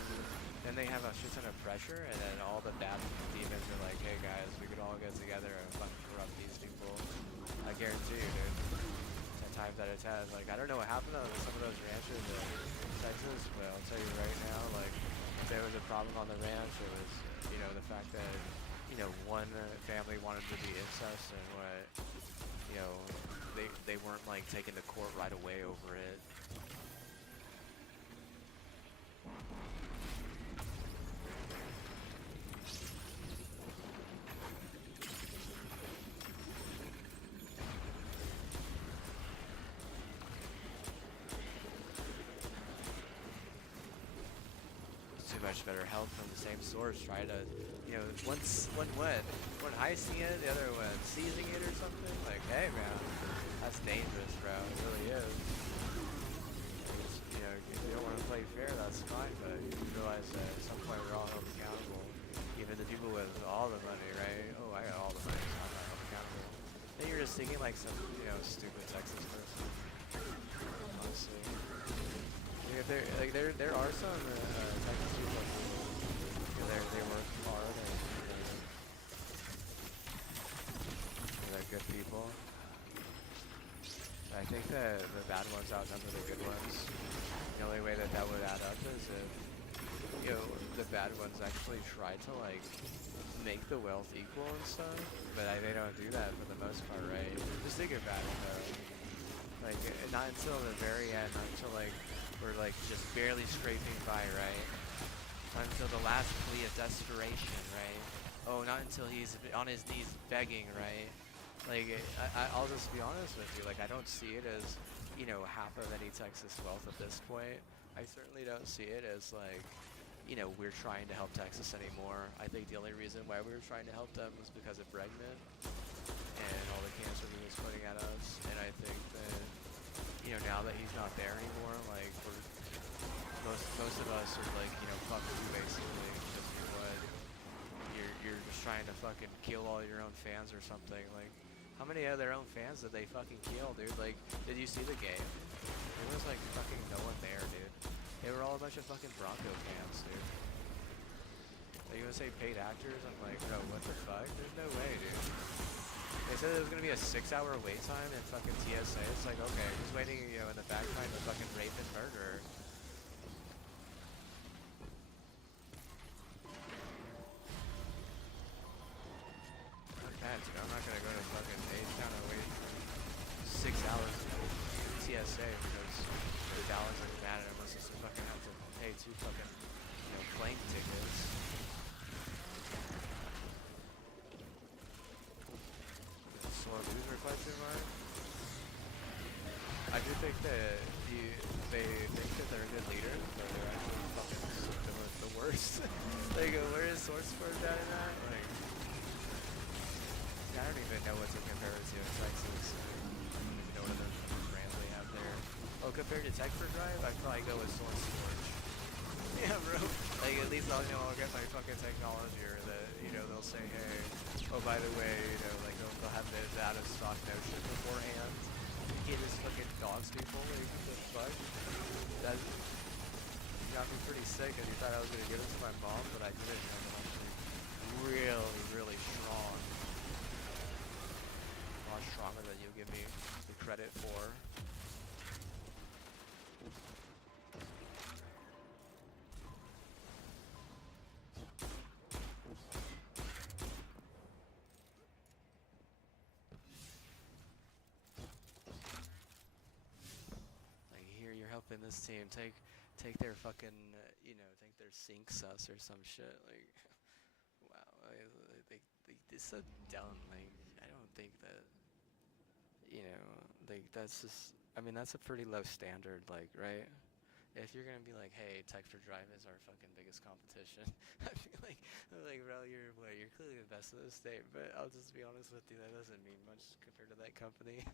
then they have a shit ton of pressure and then all the bad demons are like, hey guys, we could all get together and fucking corrupt these people. I guarantee you, dude. 10 times out of 10. Like, I don't know what happened on some of those ranches in Texas, but I'll tell you right now, like, if there was a problem on the ranch, it was, you know, the fact that, you know, one family wanted to be incest and what, you know, they weren't like taken to court right away over it. Too much better help from the same source. Try to, you know, one icing it, the other one seizing it or something. Like, hey man, that's dangerous, bro. It really is. You know, if you don't want to play fair, that's fine, but you realize that at some point we're all held accountable. Even the people with all the money, right? Oh, I got all the money, so I'm not held accountable. Then you're just thinking like some, you know, stupid Texas person. Honestly. If there are some Texas people, you know, they work hard and they're good people. I think that the bad ones outnumber the good ones. The only way that would add up is if, you know, the bad ones actually try to like make the wealth equal and stuff, but they don't do that for the most part, right? Just think about it though. Like, not until the very end, not until like we're like just barely scraping by, right? Not until the last plea of desperation, right? Oh, not until he's on his knees begging, right? Like, I'll just be honest with you, like, I don't see it as, you know, half of any Texas wealth at this point. I certainly don't see it as, like, you know, we're trying to help Texas anymore. I think the only reason why we were trying to help them was because of Bregman and all the cancer he was putting at us. And I think that, you know, now that he's not there anymore, like, most of us are like, you know, fuck you basically, because you're just trying to fucking kill all your own fans or something. Like, how many of their own fans did they fucking kill, dude? Like, did you see the game? There was like fucking no one there, dude. They were all a bunch of fucking Bronco fans, dude. Are you gonna say paid actors? I'm like, bro, what the fuck? There's no way, dude. They said there was gonna be a 6-hour wait time in fucking TSA. It's like, okay, who's waiting, you know, in the back line to fucking rape and murder? Dude, I'm not gonna go to fucking H-Town and wait 6 hours to TSA because the dollars are mad and I must just fucking have to pay 2 fucking, you know, plane tickets. Slow loser question mark? I do think that they think that they're a good leader, but they're actually fucking the worst. Like, where is source code at in that? Like, I don't even know what to compare it to in Texas. compared to Tech for Drive, I'd probably go with Source Forge. Yeah, bro. Like at least I'll get my fucking technology, or that they'll say, hey, oh by the way, like they'll have the out of stock notion beforehand. You can't just fucking dogs people. Like what the fuck? That got me pretty sick, and you thought I was gonna give it to my mom, but I didn't. I'm actually really, really strong. A lot stronger than you give me the credit for. Like here, you're helping this team take their fucking take their sync sus or some shit. Like wow, it's so dumb. Like I don't think that like that's just. I mean that's a pretty low standard. Like right. If you're gonna be like, hey, Tech for Drive is our fucking biggest competition, I feel like, bro, you're clearly the best in the state. But I'll just be honest with you, that doesn't mean much compared to that company.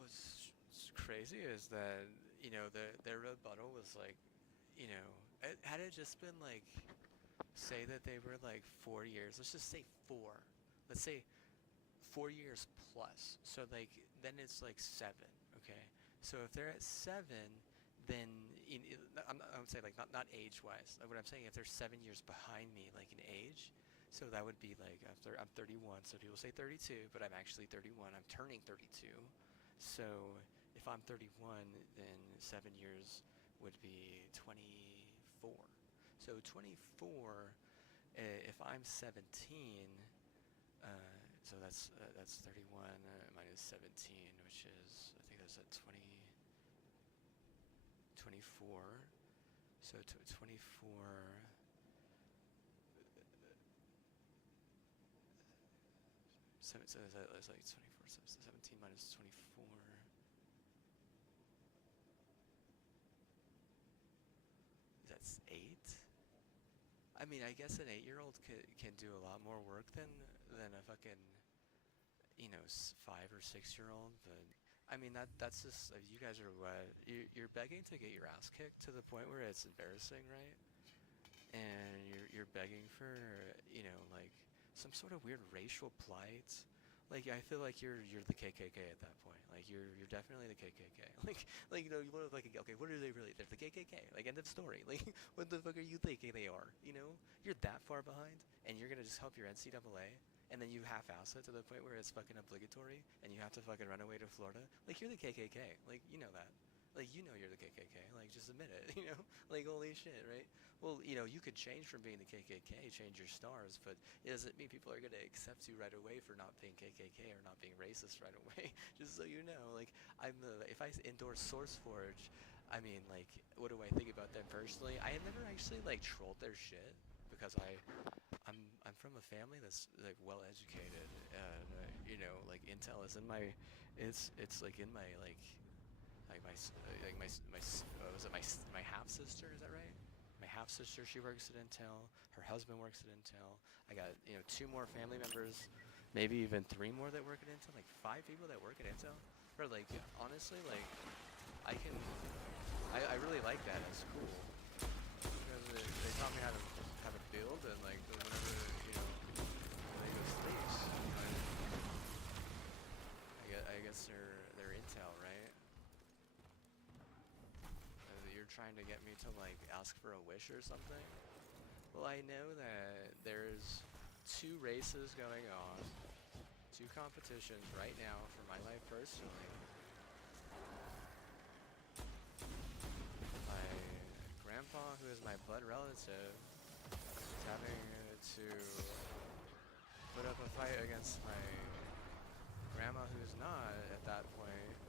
What's crazy is that their rebuttal was like, had it just been like, say that they were like 4 years. Let's just say four. Let's say 4 years plus. So like then it's like seven. Okay. So if they're at seven, then I would say like not age wise. Like what I'm saying, if they're 7 years behind me, like in age, so that would be like I'm 31. So people say 32, but I'm actually 31. I'm turning 32. So if I'm 31, then 7 years would be 24. So 24. If I'm 17, so that's 31 minus 17, which is I think that's at 20, 24. So 24. So it's like 24. So 17 minus 24. That's 8. I mean, I guess an 8-year-old can do a lot more work than a fucking 5 or 6-year-old. But I mean that's just you guys are what you're begging to get your ass kicked to the point where it's embarrassing, right? And you're begging for like some sort of weird racial plight. Like I feel like you're the KKK at that point. Like you're definitely the KKK. Like you know you want to like okay, what are they really? They're the KKK. Like end of story. Like what the fuck are you thinking they are? You know you're that far behind, and you're gonna just help your NCAA, and then you half-ass it to the point where it's fucking obligatory, and you have to fucking run away to Florida. Like you're the KKK. Like you know that. Like you know you're the KKK. Like just admit it. You know like holy shit, right? Well, you know you could change from being the KKK, change your stars, but it doesn't mean people are going to accept you right away for not being KKK or not being racist right away. Just so you know, like if I endorse SourceForge, I mean, like, what do I think about them personally? I have never actually like trolled their shit because I'm from a family that's like well educated, and you know, like Intel is in my, it's like in my like was it my half sister? Is that right? My half sister, she works at Intel. Her husband works at Intel. I got 2 more family members, maybe even 3 more that work at Intel. Like 5 people that work at Intel. Or like honestly, like I really like that. It's cool because they taught me how to build and like whenever when they go sleeps. I guess they're Intel, right? You're trying to get me to like ask for a wish or something? Well, I know that there's 2 races going on, 2 competitions right now for my life personally. My grandpa, who is my blood relative, is having to put up a fight against my grandma, who's not at that point.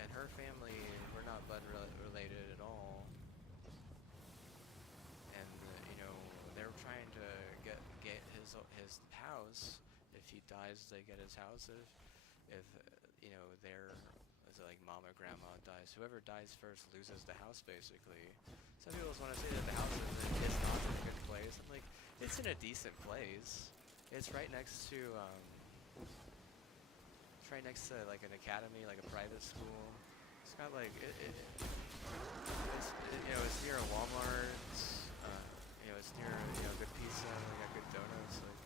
And her family were not blood related at all, and they're trying to get his house. If he dies, they get his house. If their like mom or grandma dies, whoever dies first loses the house basically. Some people just want to say that the house is not in a good place. I'm like, it's in a decent place. It's right next to like an academy, like a private school. It's got like it's near a Walmart. It's near good pizza. They got good donuts. Like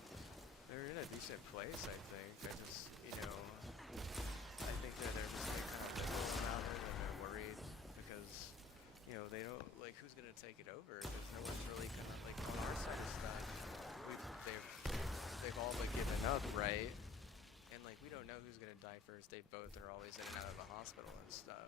they're in a decent place, I think. I think that they're just like kind of liberal about it, and they're worried because they don't like who's gonna take it over because no one's really kind of like on our side of stuff. They've all but given up, right? And like we don't know who's gonna die first. They both are always in and out of the hospital and stuff.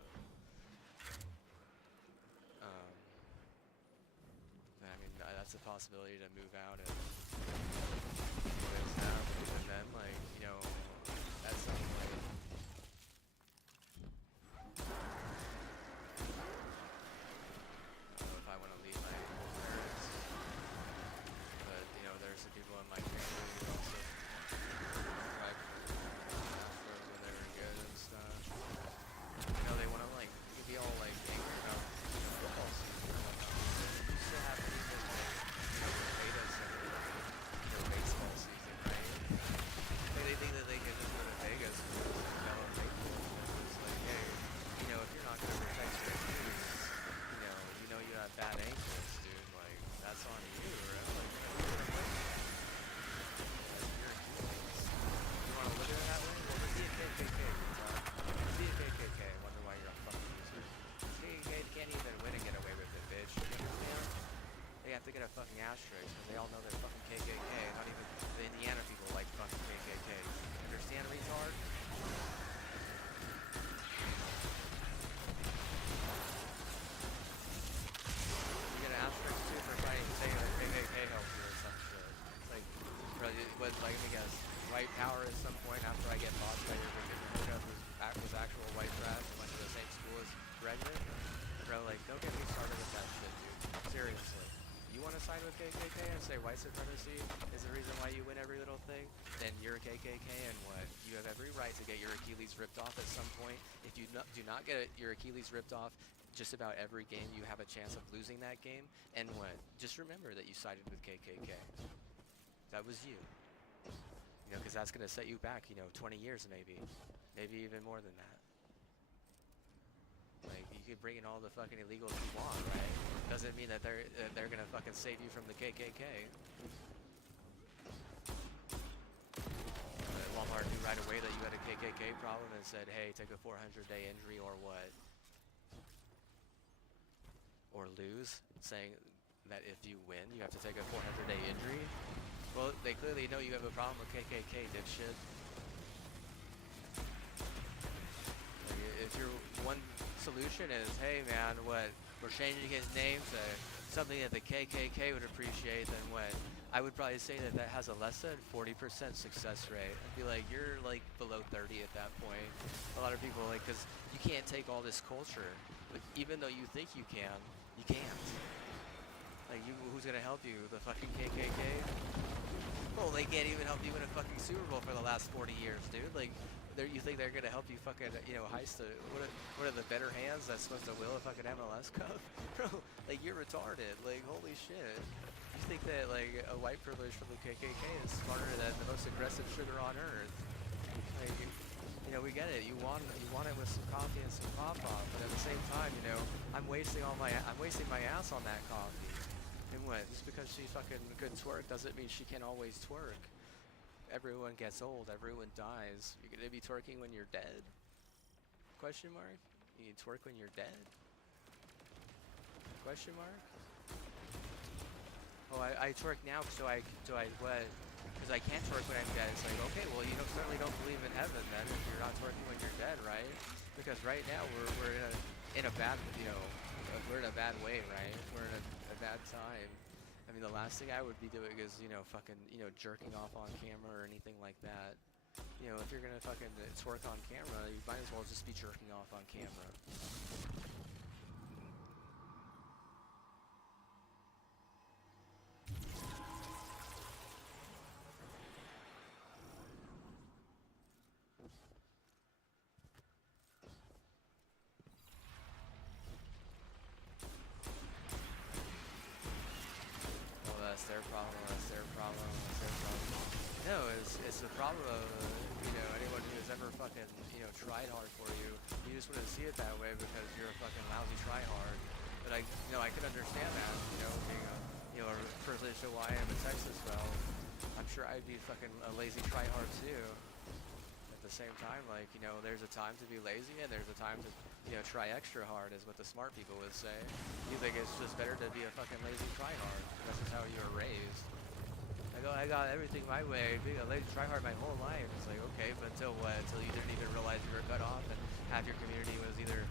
I mean that's a possibility to move out and live now. And then like that's something like I don't know if I want to leave my parents, but there's some people in my family who also tried when they were good and stuff. They want to like be all like angry about football season and whatnot. You still have people like Vegas and baseball season, right? Like they think that they can just go to Vegas and develop baseball. It's like, hey, if you're not gonna protect your teams, you have bad ankles, dude. Like that's on you, right? Like you're Achilles. You want to look at it that way? Well, then be a KKK. Be a KKK. I wonder why you're a fucking loser. KKK can't even win and get away with it, bitch. You understand? They have to get a fucking asterisk because they all know they're fucking KKK. Not even the Indiana people like fucking KKK. Understand, retard? You get an asterisk too for saying that KKK helps you or some shit. Like, let me guess. White power at some point after I get bought by your hookup was actual white trash and went to the same school as Bregman? Bro, like, don't get me started with that shit, dude. Seriously. You want to side with KKK and say white supremacy is the reason why you win every little thing? Then you're a KKK and what? You have every right to get your Achilles ripped off at some point. If you do not get your Achilles ripped off just about every game, you have a chance of losing that game. And what? Just remember that you sided with KKK. That was you. Because that's going to set you back, 20 years maybe. Maybe even more than that. Like, you can bring in all the fucking illegals you want, right? Doesn't mean that they're going to fucking save you from the KKK. KKK problem and said, hey, take a 400-day injury or what? Or lose, saying that if you win, you have to take a 400-day injury? Well, they clearly know you have a problem with KKK, dipshit. Like, if your one solution is, hey man, what, we're changing his name to something that the KKK would appreciate, then what? I would probably say that that has a less than 40% success rate. I'd be like, you're like below 30 at that point. A lot of people like, because you can't take all this culture. Like, even though you think you can, you can't. Like, who's gonna help you? The fucking KKK? Well, they can't even help you win a fucking Super Bowl for the last 40 years, dude. Like, you think they're gonna help you fucking, heist a, what are the better hands that's supposed to will a fucking MLS Cup? Bro, like, you're retarded. Like, holy shit. You think that, like, a white privilege from the KKK is smarter than the most aggressive sugar on earth? Like, we get it. You want it with some coffee and some pop-pop, but at the same time, I'm wasting my ass on that coffee. And what? Just because she fucking could twerk doesn't mean she can always twerk. Everyone gets old. Everyone dies. You're gonna be twerking when you're dead? Question mark? You twerk when you're dead? Question mark? Oh, I twerk now, so I what? Because I can't twerk when I'm dead. It's like, okay, well, you certainly don't believe in heaven then if you're not twerking when you're dead, right? Because right now we're in a bad, we're in a bad way, right? We're in a bad time. I mean, the last thing I would be doing is, fucking, jerking off on camera or anything like that. If you're gonna fucking twerk on camera, you might as well just be jerking off on camera. That's their problem, that's their problem, that's their problem. No, it's the problem of, anyone who has ever fucking, tried hard for you. You just wouldn't see it that way because you're a fucking lousy tryhard. But I can understand that, being a privileged Hawaiian in Texas, well, I'm sure I'd be fucking a lazy tryhard too. At the same time, like, there's a time to be lazy and there's a time to, try extra hard is what the smart people would say. You think it's just better to be a fucking lazy tryhard. That's just how you were raised. I got everything my way, being a lazy tryhard my whole life. It's like, okay, but until what? Until you didn't even realize you were cut off and half your community was either,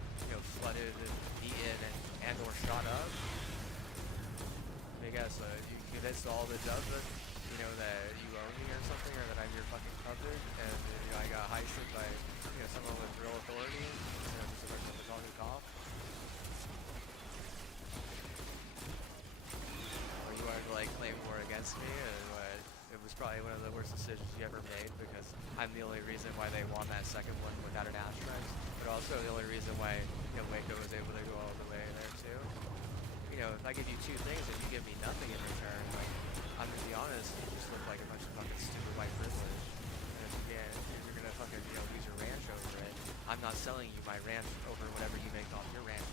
flooded and eaten and or shot up. I guess you convinced all the judges that, that you owe me or something, or that I'm your fucking coverage, and, I got heisted by, someone with real authority, just a regular talking cop. Or you wanted to, like, claim war against me, and it was probably one of the worst decisions you ever made, because I'm the only reason why they won that second one without an asterisk, but also the only reason why, Waco was able to go all the way there, too. If I give you two things and you give me nothing in return, like, I'm gonna be honest, you just look like a bunch of fucking stupid white privilege. And if you're gonna fucking, lose your ranch over it, I'm not selling you my ranch over whatever you make off your ranch.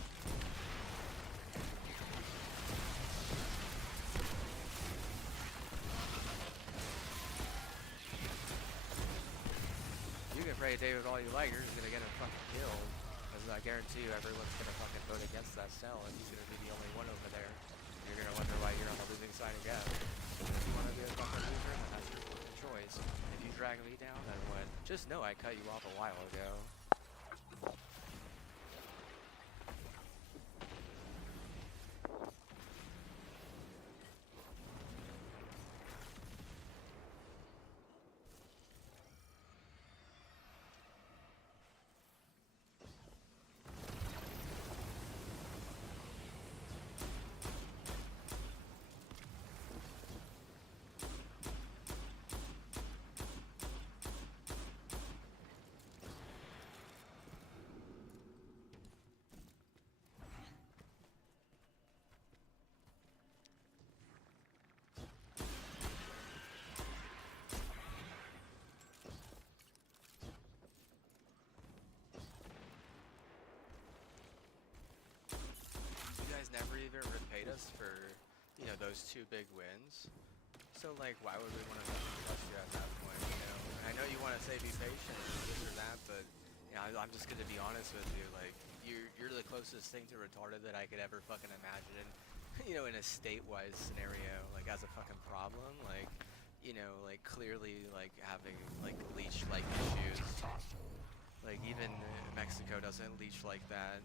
You can pray David all you like, you're just gonna get him fucking killed. Because I guarantee you everyone's gonna fucking vote against that cell, and he's gonna be the only one over there. You're gonna wonder why you're on the losing side again. And if you wanna be a fucking loser, then that's your choice. If you drag me down, then what? Just know I cut you off a while ago. Never even repaid us for, those two big wins. So, like, why would we want to trust you at that point, I know you want to say be patient or this or that, but you know, I'm just gonna be honest with you. Like you're the closest thing to retarded that I could ever fucking imagine. You know, in a state-wise scenario, like as a fucking problem, like you know, like clearly like having like leash-like issues. Like even Mexico doesn't leash like that.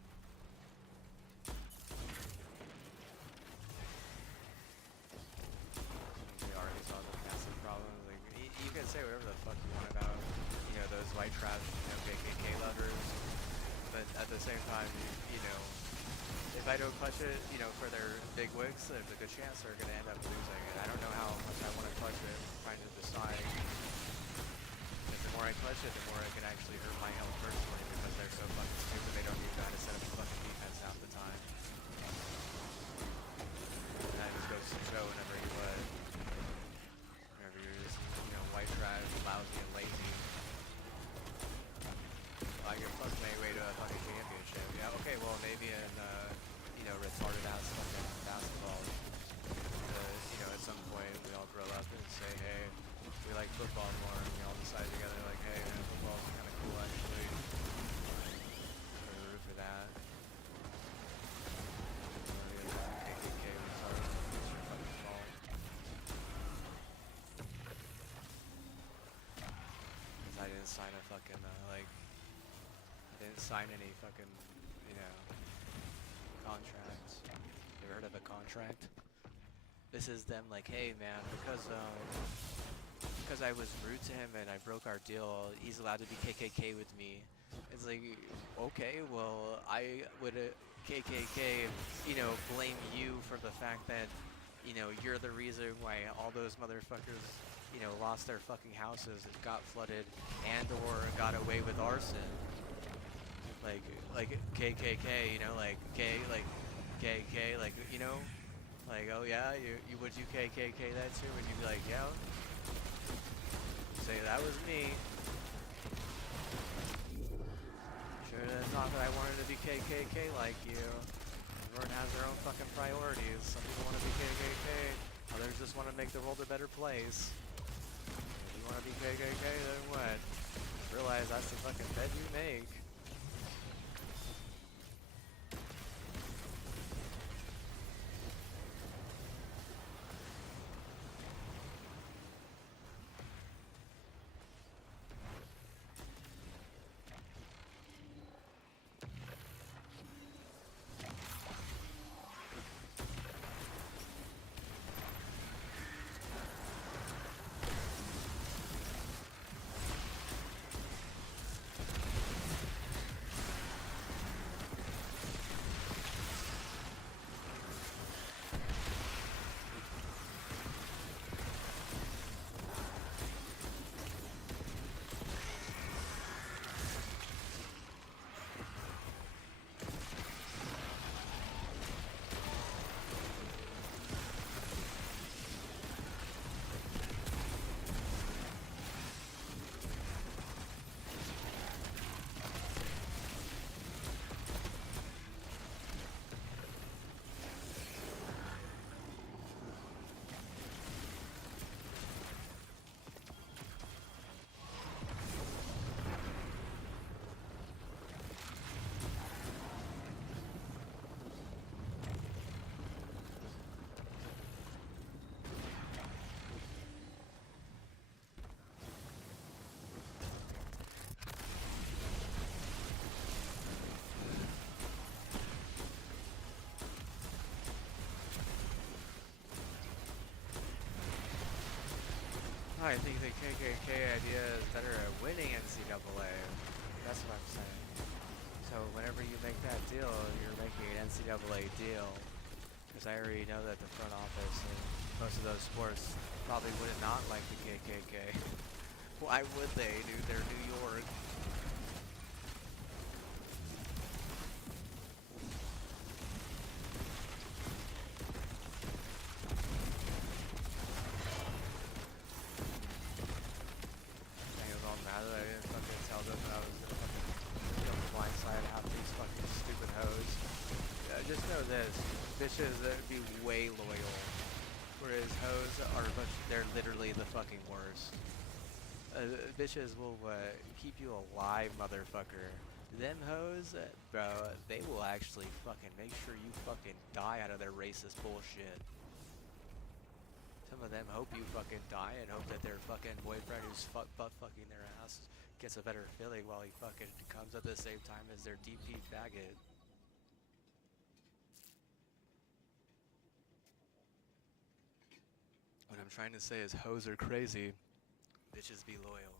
We already saw the massive problems. Like you can say whatever the fuck you want about, you know, those white trash, you know, KKK lovers, but at the same time, you know, if I don't clutch it, you know, for their big wigs, there's a good chance they're gonna end up losing. And I don't know how much I want to clutch it, trying to decide. Because the more I clutch it, the more it can actually hurt my health personally because they're so fucking stupid. They don't even know how to set up a fucking defense half the time. And I just go show whenever you would. Whenever you're just, you know, white trash, lousy, and lazy. You're plus my way to a fucking championship. Yeah, okay, well, maybe in, you know, retarded ass fucking basketball. You know, at some point we all grow up and say, hey, we like football more, and we all decide together, like, hey, man, football's kind of cool, actually. We're gonna root for that. KKK retarded. It's your fucking fault. Because I didn't sign a fucking, like, I didn't sign any fucking, you know, contracts. You ever heard of a contract? This is them like, hey man, because I was rude to him and I broke our deal, he's allowed to be KKK with me. It's like, okay, well, I would KKK, you know, blame you for the fact that, you know, you're the reason why all those motherfuckers, you know, lost their fucking houses, got flooded, and or got away with arson. Like KKK, you know, like KK, like, you know, like, oh yeah, you would you KKK that too? And you'd be like, yeah, say that was me. Sure, that's not that I wanted to be KKK like you. Everyone has their own fucking priorities. Some people want to be KKK, others just want to make the world a better place. If you want to be KKK, then what? Realize that's the fucking bed you make. I think the KKK idea is better at winning NCAA. That's what I'm saying. So whenever you make that deal, you're making an NCAA deal. Because I already know that the front office and most of those sports probably would not like the KKK. Why would they, dude? They're New York. Just know this, bitches that would be way loyal, whereas hoes are they're literally the fucking worst. Bitches will keep you alive, motherfucker. Them hoes, bro, they will actually fucking make sure you fucking die out of their racist bullshit. Some of them hope you fucking die and hope that their fucking boyfriend who's butt fucking their ass gets a better feeling while he fucking comes at the same time as their DP faggot. What I'm trying to say is hoes are crazy. Bitches be loyal.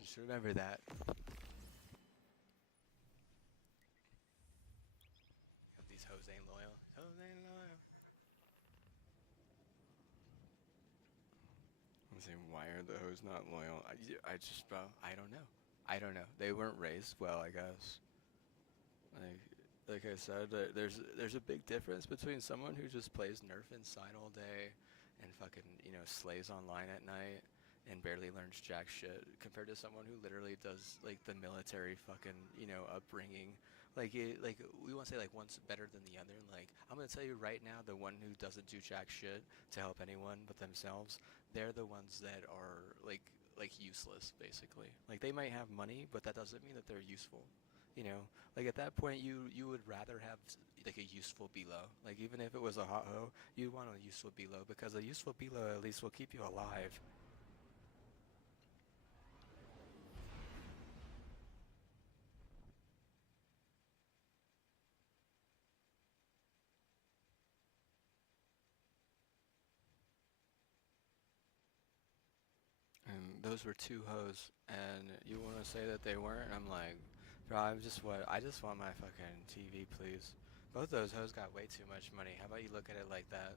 Just remember that. Hope these hoes ain't loyal. Hoes ain't loyal. I'm saying, why are the hoes not loyal? I just, bro, I don't know. I don't know. They weren't raised well, I guess. Like I said, there's a big difference between someone who just plays Nerf inside all day and fucking, slays online at night and barely learns jack shit compared to someone who literally does like the military fucking, upbringing. Like we want to say like one's better than the other. Like I'm gonna tell you right now, the one who doesn't do jack shit to help anyone but themselves, they're the ones that are like useless basically. Like they might have money, but that doesn't mean that they're useful. Like at that point, you would rather have like a useful below. Like even if it was a hot hoe, you'd want a useful below because a useful below at least will keep you alive. And those were two hoes, and you want to say that they weren't? I'm like, bro, I just want my fucking TV, please. Both those hoes got way too much money. How about you look at it like that?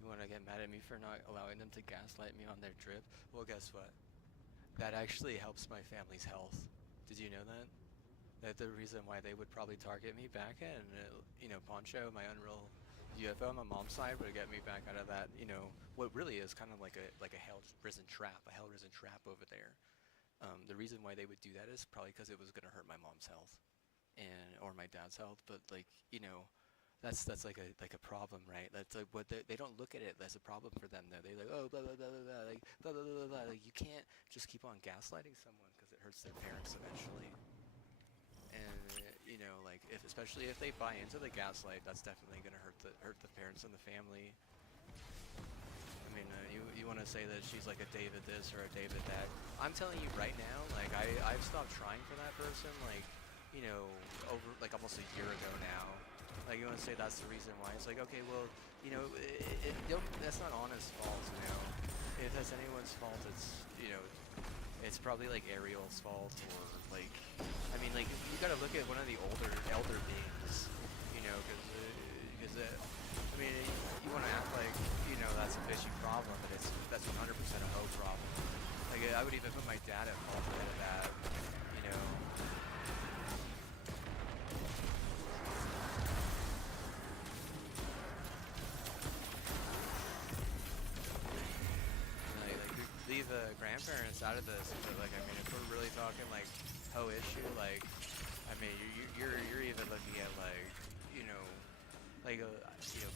You want to get mad at me for not allowing them to gaslight me on their drip? Well, guess what? That actually helps my family's health. Did you know that? That the reason why they would probably target me back and Poncho, my Unreal UFO on my mom's side, would get me back out of that. What really is kind of like a hell risen trap over there. The reason why they would do that is probably because it was gonna hurt my mom's health, or my dad's health. But that's like a problem, right? That's like what they don't look at it as a problem for them though. They're like, oh, blah blah blah blah blah, like blah blah blah blah. Like you can't just keep on gaslighting someone because it hurts their parents eventually. And like especially if they buy into the gaslight, that's definitely gonna hurt the parents and the family. I mean, you want to say that she's like a David this or a David that? I'm telling you right now, like I've stopped trying for that person, like over like almost a year ago now. Like you want to say that's the reason why? It's like okay, well, that's not Anna's fault, If that's anyone's fault, it's probably like Ariel's fault or like, I mean, like you gotta look at one of the elder beings, because I mean, you want to act like that's a fishy problem, but that's 100% a hoe problem. Like I would even put my dad at fault for that, Leave grandparents out of this, but like I mean, if we're really talking like hoe issue, like I mean, you're even looking at like like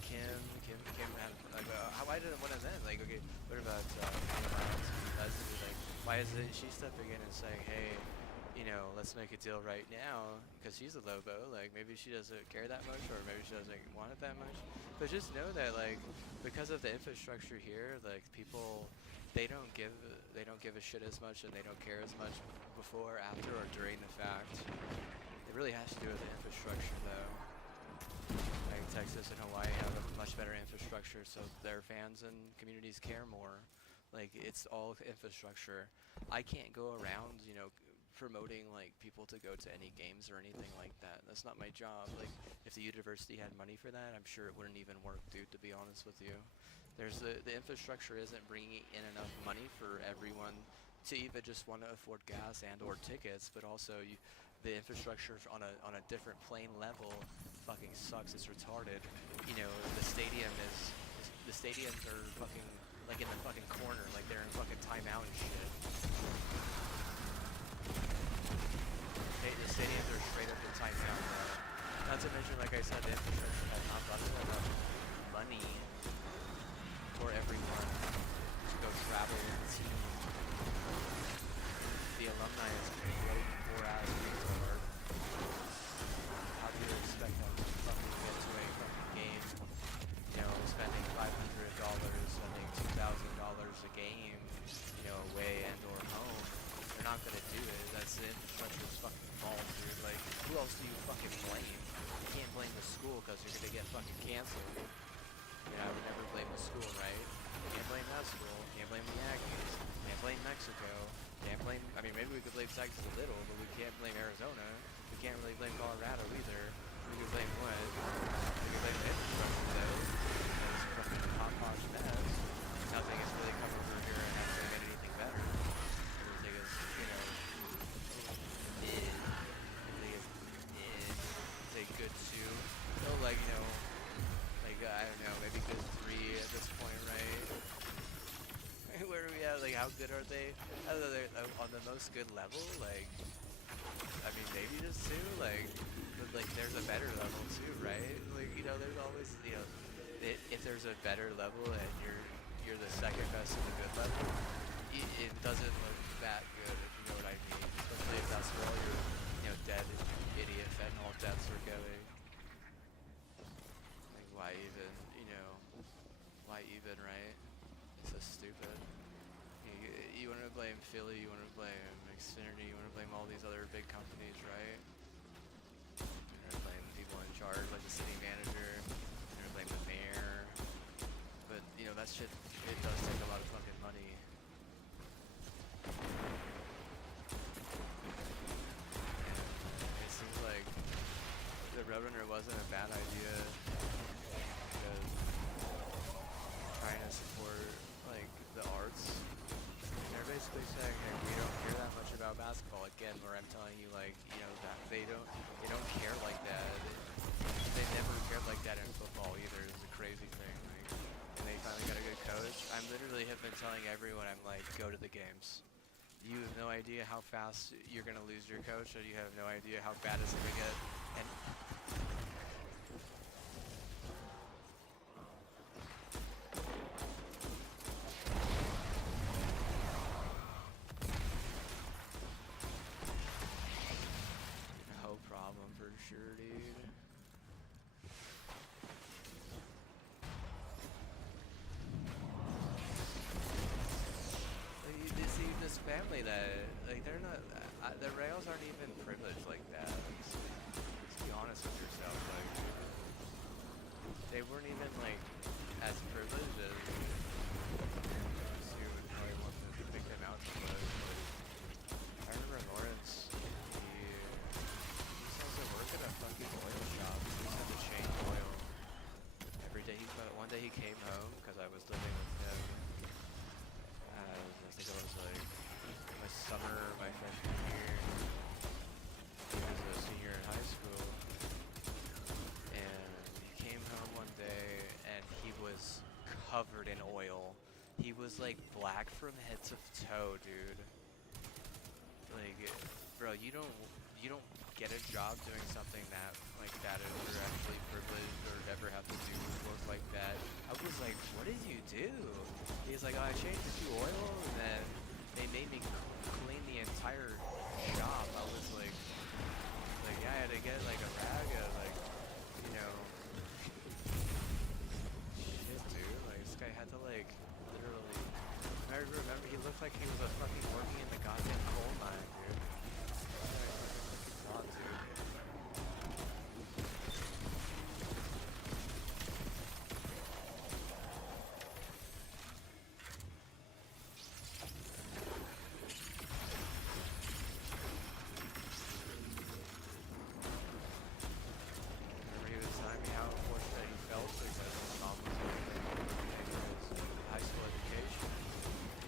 Kim had like why did one of them like okay, what about like why is it she stepping in and saying hey, let's make a deal right now because she's a Lobo, like maybe she doesn't care that much or maybe she doesn't want it that much, but just know that like because of the infrastructure here, like people they don't give a shit as much and they don't care as much before, after, or during the fact. It really has to do with the infrastructure though. Like Texas and Hawaii have a much better infrastructure, so their fans and communities care more. Like it's all infrastructure. I can't go around, promoting like people to go to any games or anything like that. That's not my job. Like if the university had money for that, I'm sure it wouldn't even work, dude, to be honest with you. There's the infrastructure isn't bringing in enough money for everyone to even just want to afford gas and or tickets, but also the infrastructure on a different plane level fucking sucks. It's retarded. The stadiums are fucking like in the fucking corner, like they're in fucking timeout and shit. The stadiums are straight up in timeout. Not to mention, like I said, the infrastructure has not brought in enough money for everyone to go travel with the team it's the infrastructure's fucking fault, dude. Like, who else do you fucking blame? You can't blame the school because you're gonna get fucking canceled. You know, I would never blame the school, right? Can't blame that school. Can't blame the Aggies. Can't blame Mexico. Can't blame. I mean, maybe we could blame Texas a little, but we can't blame Arizona. We can't really blame Colorado either. We could blame what? We could blame the infrastructure though. It's fucking a hot mess. Nothing has really come over here and hasn't made anything better. Everything is, you know, mid. Everything is mid. Say good two. No, like, you know, like, I don't know, maybe good three at this point, right? Where are we at? Like, how good are they? I don't know, they're on the most good level, like, I mean, maybe just two, like, but, like, there's a better level too, right? Like, you know, there's always, you know, if there's a better level and you're the second best in the good level, it doesn't look that good, if you know what I mean. Especially if that's where all your, you know, dead idiot fentanyl deaths are going. Like, why even, you know, why even, right? It's so stupid. You want to blame Philly, you want to blame Xfinity, you want to blame all these other big companies, right? You want to blame people in charge, like the city manager. You want to blame the mayor. But, you know, that shit, it does take a lot of fucking money. And it seems like the Roadrunner wasn't a bad idea because trying to support, like, the arts. They're basically saying, hey, we don't care that much about basketball. Again, where I'm telling you, like, you know, that they don't care like that. They never cared like that in football either. It's a crazy thing. Like, and they finally got a good coach. I literally have been telling everyone, I'm like, go to the games. You have no idea how fast you're gonna lose your coach, or you have no idea how bad it's gonna get. And no problem for sure, dude. Like, you see this family that, like, they're not, the Rails aren't even privileged like that. Let's be honest with yourself, like, they weren't even, like, as privileged as you would probably want to pick them out to was. I remember Lawrence, he's also work at a fucking oil shop. He just had to change oil every day. One day he came home, because I was living with him, I think it was like my summer, my freshman year. He was a senior in high school, and he came home one day and he was covered in oil. He was like black from head to toe, dude. Like, bro, you don't get a job doing something that like that if you're actually privileged or ever have to do work like that. I was like, what did you do? He's like, oh, I changed a few oil and then they made me clean the entire shop. I was like, yeah, I had to get like a rag of like, you know, shit, dude. Like, this guy had to like literally. I remember he looked like he was fucking working in the goddamn coal mine, dude. Thought, dude. Remember he was telling me how unfortunate he felt because his mom was able to pay for his high school education.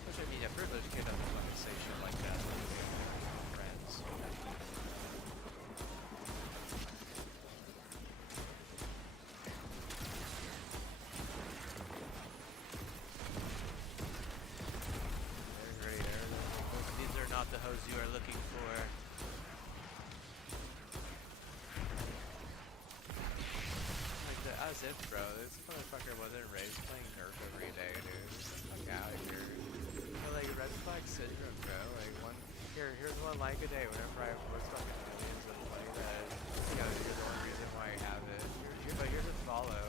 Which, I mean, a privileged kid doesn't fucking say shit like that to his friends. They're great. These are not the hoes you are looking for. Like, as if, bro, this motherfucker wasn't raised playing Nerf every day, dude. Get the fuck out of here. You know, like, red flag syndrome, bro. Like, here's one like a day whenever I post fucking millions of money that, you know, you're the only reason why I have it. But here's a follow.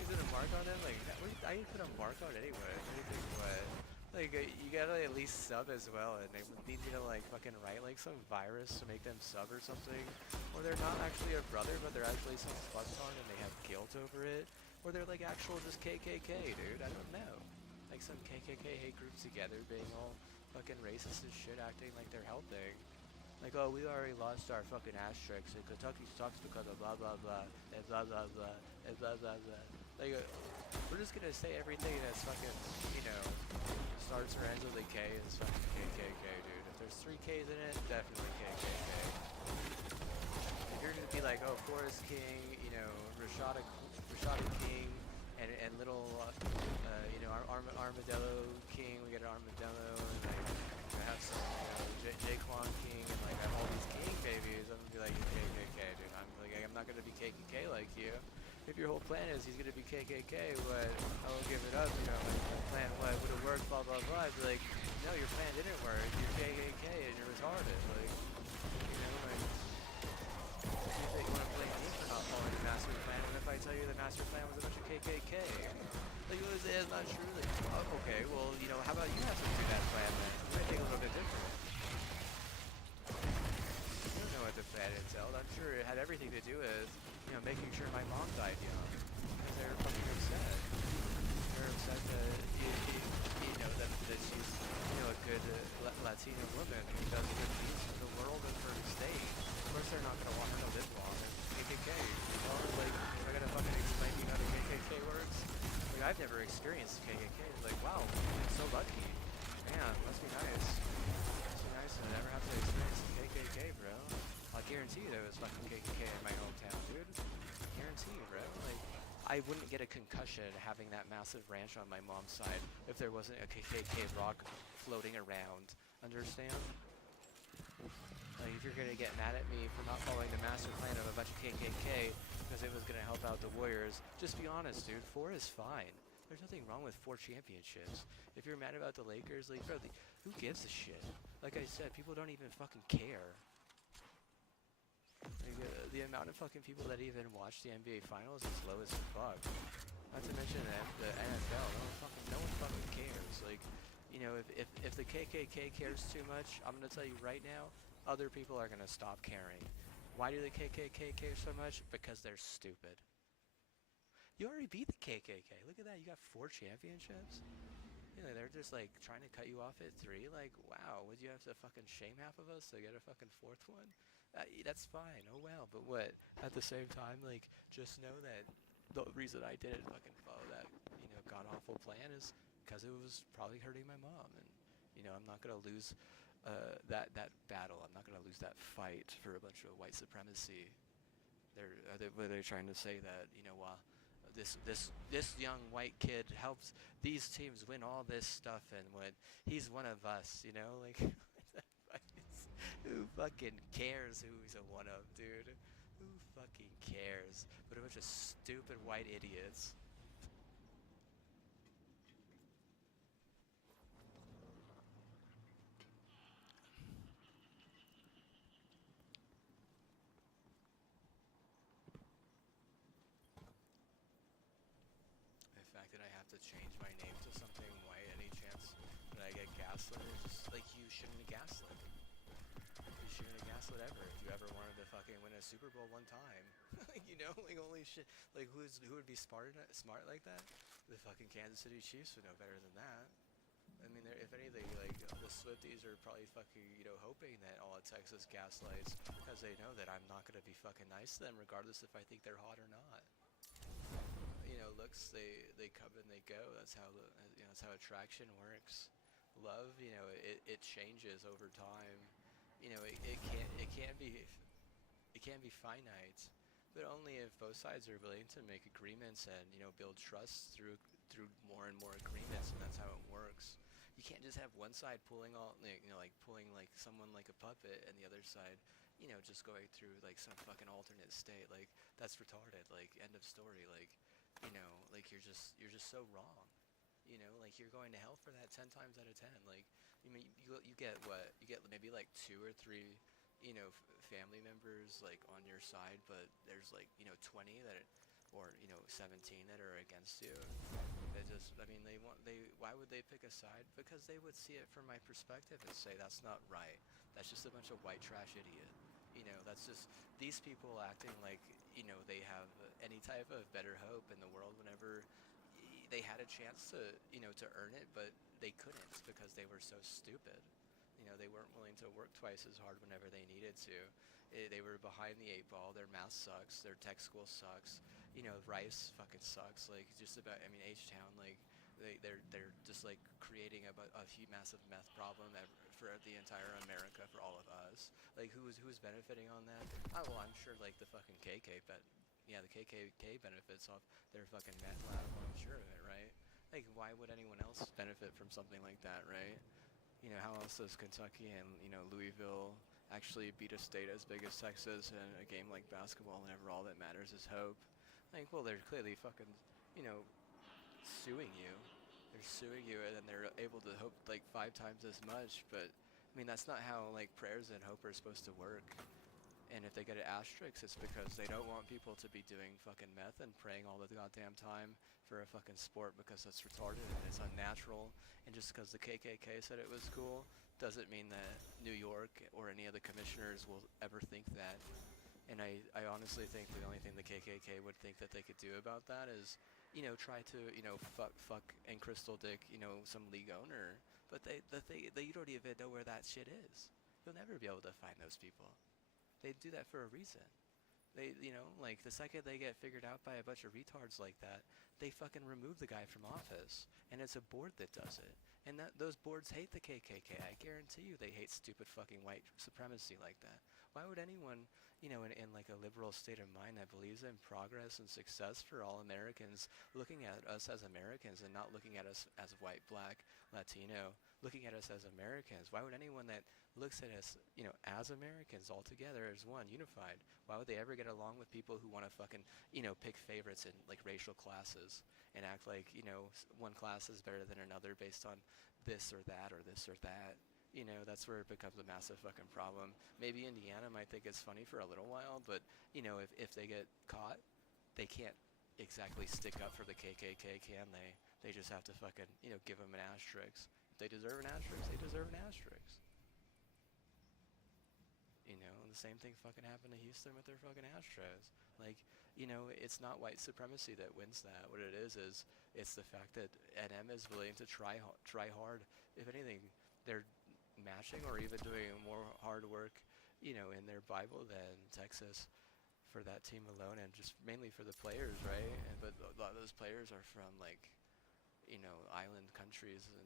Is it a mark on it? Like, I put a mark on anyway. What do you think, what? Like, you gotta at least sub as well, and they would need me to, like, fucking write, like, some virus to make them sub or something. Or they're not actually a brother, but they're actually some fucktard and they have guilt over it. Or they're, like, actual just KKK, dude. I don't know. Like, some KKK hate groups together being all fucking racist as shit, acting like they're helping. Like, oh, we already lost our fucking asterisks, and Kentucky sucks because of blah blah blah, and blah blah blah, and blah blah blah. Like, we're just gonna say everything that's fucking, you know, starts or ends with a K is fucking KKK, dude. If there's three Ks in it, definitely KKK. If you're gonna be like, oh, Forest King, you know, Rashada King, and little, you know, Armadillo King, we got an Armadillo, and like, I have some, you know, Jaquan King, and like, I have all these King babies. I'm gonna be like, KKK, dude. I'm not gonna be KKK like you. If your whole plan is he's gonna be KKK, but I will give it up, you know, my whole plan, what, would it work, blah, blah, blah, I'd be like, no, your plan didn't work, you're KKK and you're retarded, like, you know, like, you think you want to blame me for not following the master plan, and if I tell you the master plan was a bunch of KKK, like, you always say it's not true, like, oh, okay, well, you know, how about you have to do that plan then, you might think a little bit different. You don't know what the plan entailed, I'm sure it had everything to do with, you know, making sure my mom died young, because they were fucking upset. They're upset that, you know, that she's, you know, a good Latina woman who does good things for the world and for the state. Of course they're not going to want her to live long. It's KKK, you know, like, they're going to fucking explain to you how the KKK works. Like, I've never experienced KKK. It's like, wow, I'm so lucky. Man, must be nice. Must be nice to never have to experience the KKK, bro. I guarantee you there was fucking KKK in my hometown, dude. I guarantee you, bro. Like, I wouldn't get a concussion having that massive ranch on my mom's side if there wasn't a KKK rock floating around. Understand? Like, if you're gonna get mad at me for not following the master plan of a bunch of KKK because it was gonna help out the Warriors, just be honest, dude. 4 is fine. There's nothing wrong with 4 championships. If you're mad about the Lakers, like, bro, who gives a shit? Like I said, people don't even fucking care. Like, the amount of fucking people that even watch the NBA Finals is low as fuck. Not to mention the NFL. No one fucking cares. Like, you know, if the KKK cares too much, I'm gonna tell you right now, other people are gonna stop caring. Why do the KKK care so much? Because they're stupid. You already beat the KKK. Look at that. You got 4 championships. You know, they're just like trying to cut you off at 3. Like, wow, would you have to fucking shame half of us to get a fucking 4th one? That's fine. Oh well, but what? At the same time, like, just know that the reason I didn't fucking follow that, you know, god awful plan is because it was probably hurting my mom, and you know, I'm not gonna lose that battle. I'm not gonna lose that fight for a bunch of white supremacy. They're trying to say that, you know, this young white kid helps these teams win all this stuff, and when he's one of us, you know, like, who fucking cares who he's a one of, dude? Who fucking cares? But a bunch of stupid white idiots. The fact that I have to change my name to something white any chance that I get gaslit is just like, you shouldn't have gaslit. You shouldn't have gaslit ever. If you ever wanted to fucking win a Super Bowl one time, like, you know, like, holy shit, like, who would be smart like that? The fucking Kansas City Chiefs would know better than that. I mean, if anything, like, the Swifties are probably fucking, you know, hoping that all it takes is gaslights, because they know that I'm not gonna be fucking nice to them, regardless if I think they're hot or not. You know, looks, they come and they go. That's how you know, that's how attraction works. Love, you know, it changes over time. You know, it can't be finite, but only if both sides are willing to make agreements and, you know, build trust through more and more agreements, and that's how it works. You can't just have one side pulling all, like, you know, like pulling like someone like a puppet, and the other side, you know, just going through like some fucking alternate state. Like, that's retarded. Like, end of story. Like, you know, like, you're just so wrong. You know, like, you're going to hell for that 10 times out of 10. Like, you mean, you get what? You get maybe like 2 or 3, you know, family members like on your side, but there's like, you know, 20 that or 17 that are against you. They just, I mean, why would they pick a side? Because they would see it from my perspective and say, that's not right. That's just a bunch of white trash idiot. That's just these people acting like, they have any type of better hope in the world whenever they had a chance to earn it, but they couldn't because they were so stupid. They weren't willing to work twice as hard whenever they needed to. They were behind the eight ball. Their math sucks. Their tech school sucks. Rice fucking sucks. Like just about, I mean, H Town, like they're just like creating a huge massive meth problem for the entire America for all of us. Like who's benefiting on that? Oh well, I'm sure like the fucking KK, but yeah, the KKK benefits off their fucking meth lab. I'm sure of it, right? Like why would anyone else benefit from something like that, right? How else does Kentucky and Louisville actually beat a state as big as Texas in a game like basketball whenever all that matters is hope? Like, well, they're clearly fucking, you know, suing you. They're suing you, and then they're able to hope like 5 times as much. But I mean, that's not how like prayers and hope are supposed to work. And if they get an asterisk, it's because they don't want people to be doing fucking meth and praying all the goddamn time for a fucking sport because it's retarded and it's unnatural. And just because the KKK said it was cool doesn't mean that New York or any of the commissioners will ever think that. And I honestly think the only thing the KKK would think that they could do about that is, try to, fuck and crystal dick, some league owner. But you don't even know where that shit is. You'll never be able to find those people. They do that for a reason. They, like the second they get figured out by a bunch of retards like that, they fucking remove the guy from office, and it's a board that does it. And those boards hate the KKK. I guarantee you, they hate stupid fucking white supremacy like that. Why would anyone, in like a liberal state of mind that believes in progress and success for all Americans, looking at us as Americans and not looking at us as white, black, Latino, looking at us as Americans? Why would anyone that looks at us, as Americans all together as one, unified, why would they ever get along with people who want to fucking, pick favorites in like racial classes and act like, one class is better than another based on this or that or this or that? That's where it becomes a massive fucking problem. Maybe Indiana might think it's funny for a little while, but, if they get caught, they can't exactly stick up for the KKK, can they? They just have to fucking, give them an asterisk. If they deserve an asterisk, they deserve an asterisk. The same thing fucking happened to Houston with their fucking Astros. Like, it's not white supremacy that wins that. What it is it's the fact that NM is willing to try hard. If anything, they're matching or even doing more hard work, in their Bible than Texas for that team alone, and just mainly for the players, right? But a lot of those players are from like, island countries and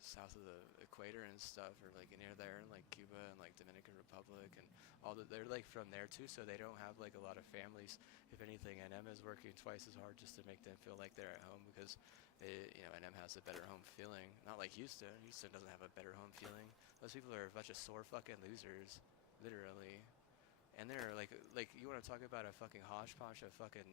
south of the equator and stuff, or like near there in like Cuba and like Dominican Republic and all that. They're like from there too, so they don't have like a lot of families. If anything, NM is working twice as hard just to make them feel like they're at home because NM has a better home feeling. Not like Houston. Houston doesn't have a better home feeling. Those people are a bunch of sore fucking losers, literally. And they're like you want to talk about a fucking hodgepodge of fucking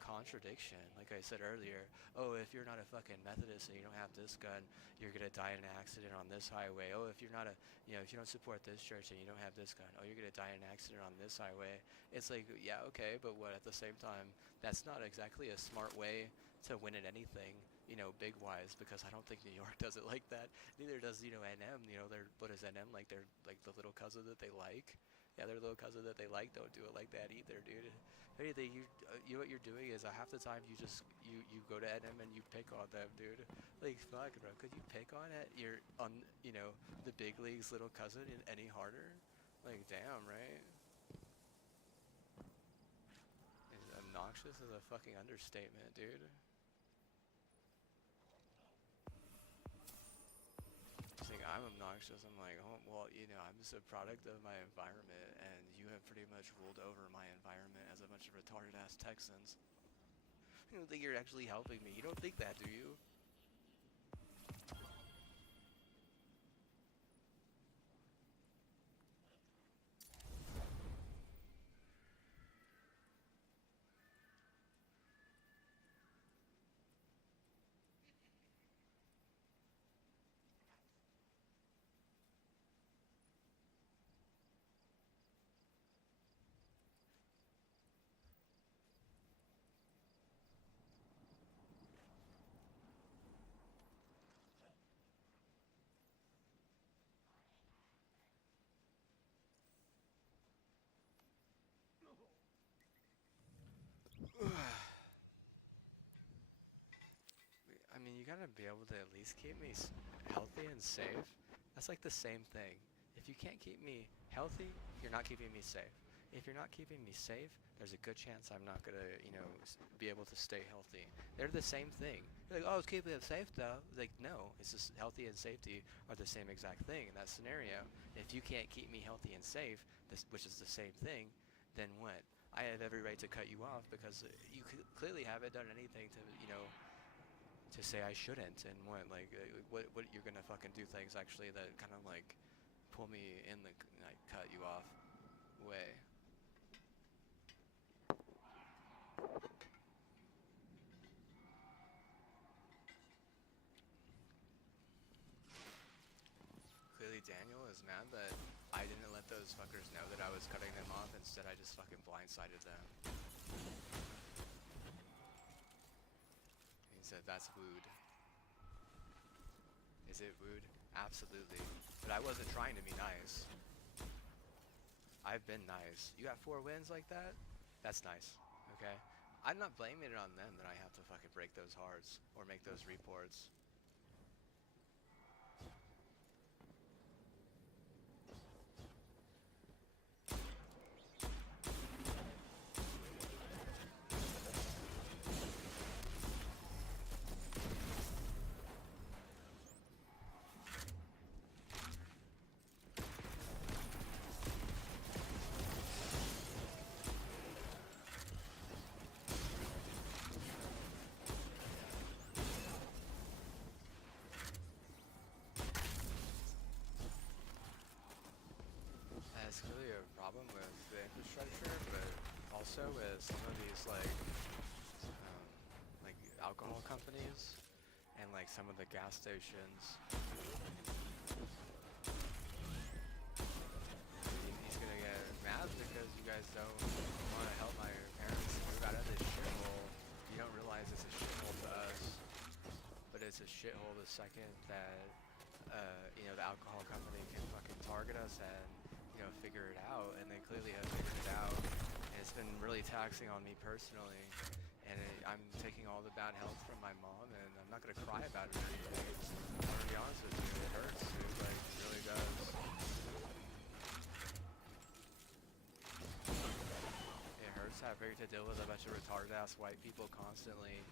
contradiction. Like I said earlier, oh, if you're not a fucking Methodist and you don't have this gun, you're gonna die in an accident on this highway. Oh, if you're not if you don't support this church and you don't have this gun, oh, you're gonna die in an accident on this highway. It's like, yeah, okay, but what at the same time, that's not exactly a smart way to win at anything, big wise, because I don't think New York does it like that. Neither does, NM, what is NM like? They're like the little cousin that they like. Yeah, their little cousin that they like don't do it like that either, dude. If anything, what you're doing is half the time you go to NM and you pick on them, dude. Like fuck, bro. Could you pick on the big league's little cousin any harder? Like damn, right? It's obnoxious is a fucking understatement, dude. You think I'm obnoxious? I'm like, oh well, I'm just a product of my environment, and you have pretty much ruled over my environment as a bunch of retarded ass Texans. You don't think you're actually helping me. You don't think that, do you? gotta be able to at least keep me healthy and safe. That's like the same thing. If you can't keep me healthy, you're not keeping me safe. If you're not keeping me safe, there's a good chance I'm not gonna, be able to stay healthy. They're the same thing. You're like, oh, it's keeping it safe though. Like, no, it's just healthy and safety are the same exact thing in that scenario. If you can't keep me healthy and safe, which is the same thing, then what? I have every right to cut you off because you clearly haven't done anything to, to say I shouldn't. And what you're gonna fucking do things actually that kind of like pull me in the like cut you off way. Clearly Daniel is mad that I didn't let those fuckers know that I was cutting them off. Instead, I just fucking blindsided them. He said, that's wooed. Is it wooed? Absolutely. But I wasn't trying to be nice. I've been nice. You got 4 wins like that? That's nice. Okay? I'm not blaming it on them that I have to fucking break those hearts or make those reports. That's clearly a problem with the infrastructure, but also with some of these like alcohol companies and like some of the gas stations. He's gonna get mad because you guys don't want to help my parents move out of this shithole. You don't realize it's a shithole to us, but it's a shithole the second that the alcohol company can fucking target us and figure it out, and they clearly have figured it out, and it's been really taxing on me personally, and I'm taking all the bad health from my mom, and I'm not gonna cry about it or anything. I'm gonna be honest with you, it hurts, dude, like, it really does. It hurts having to deal with a bunch of retarded ass white people constantly.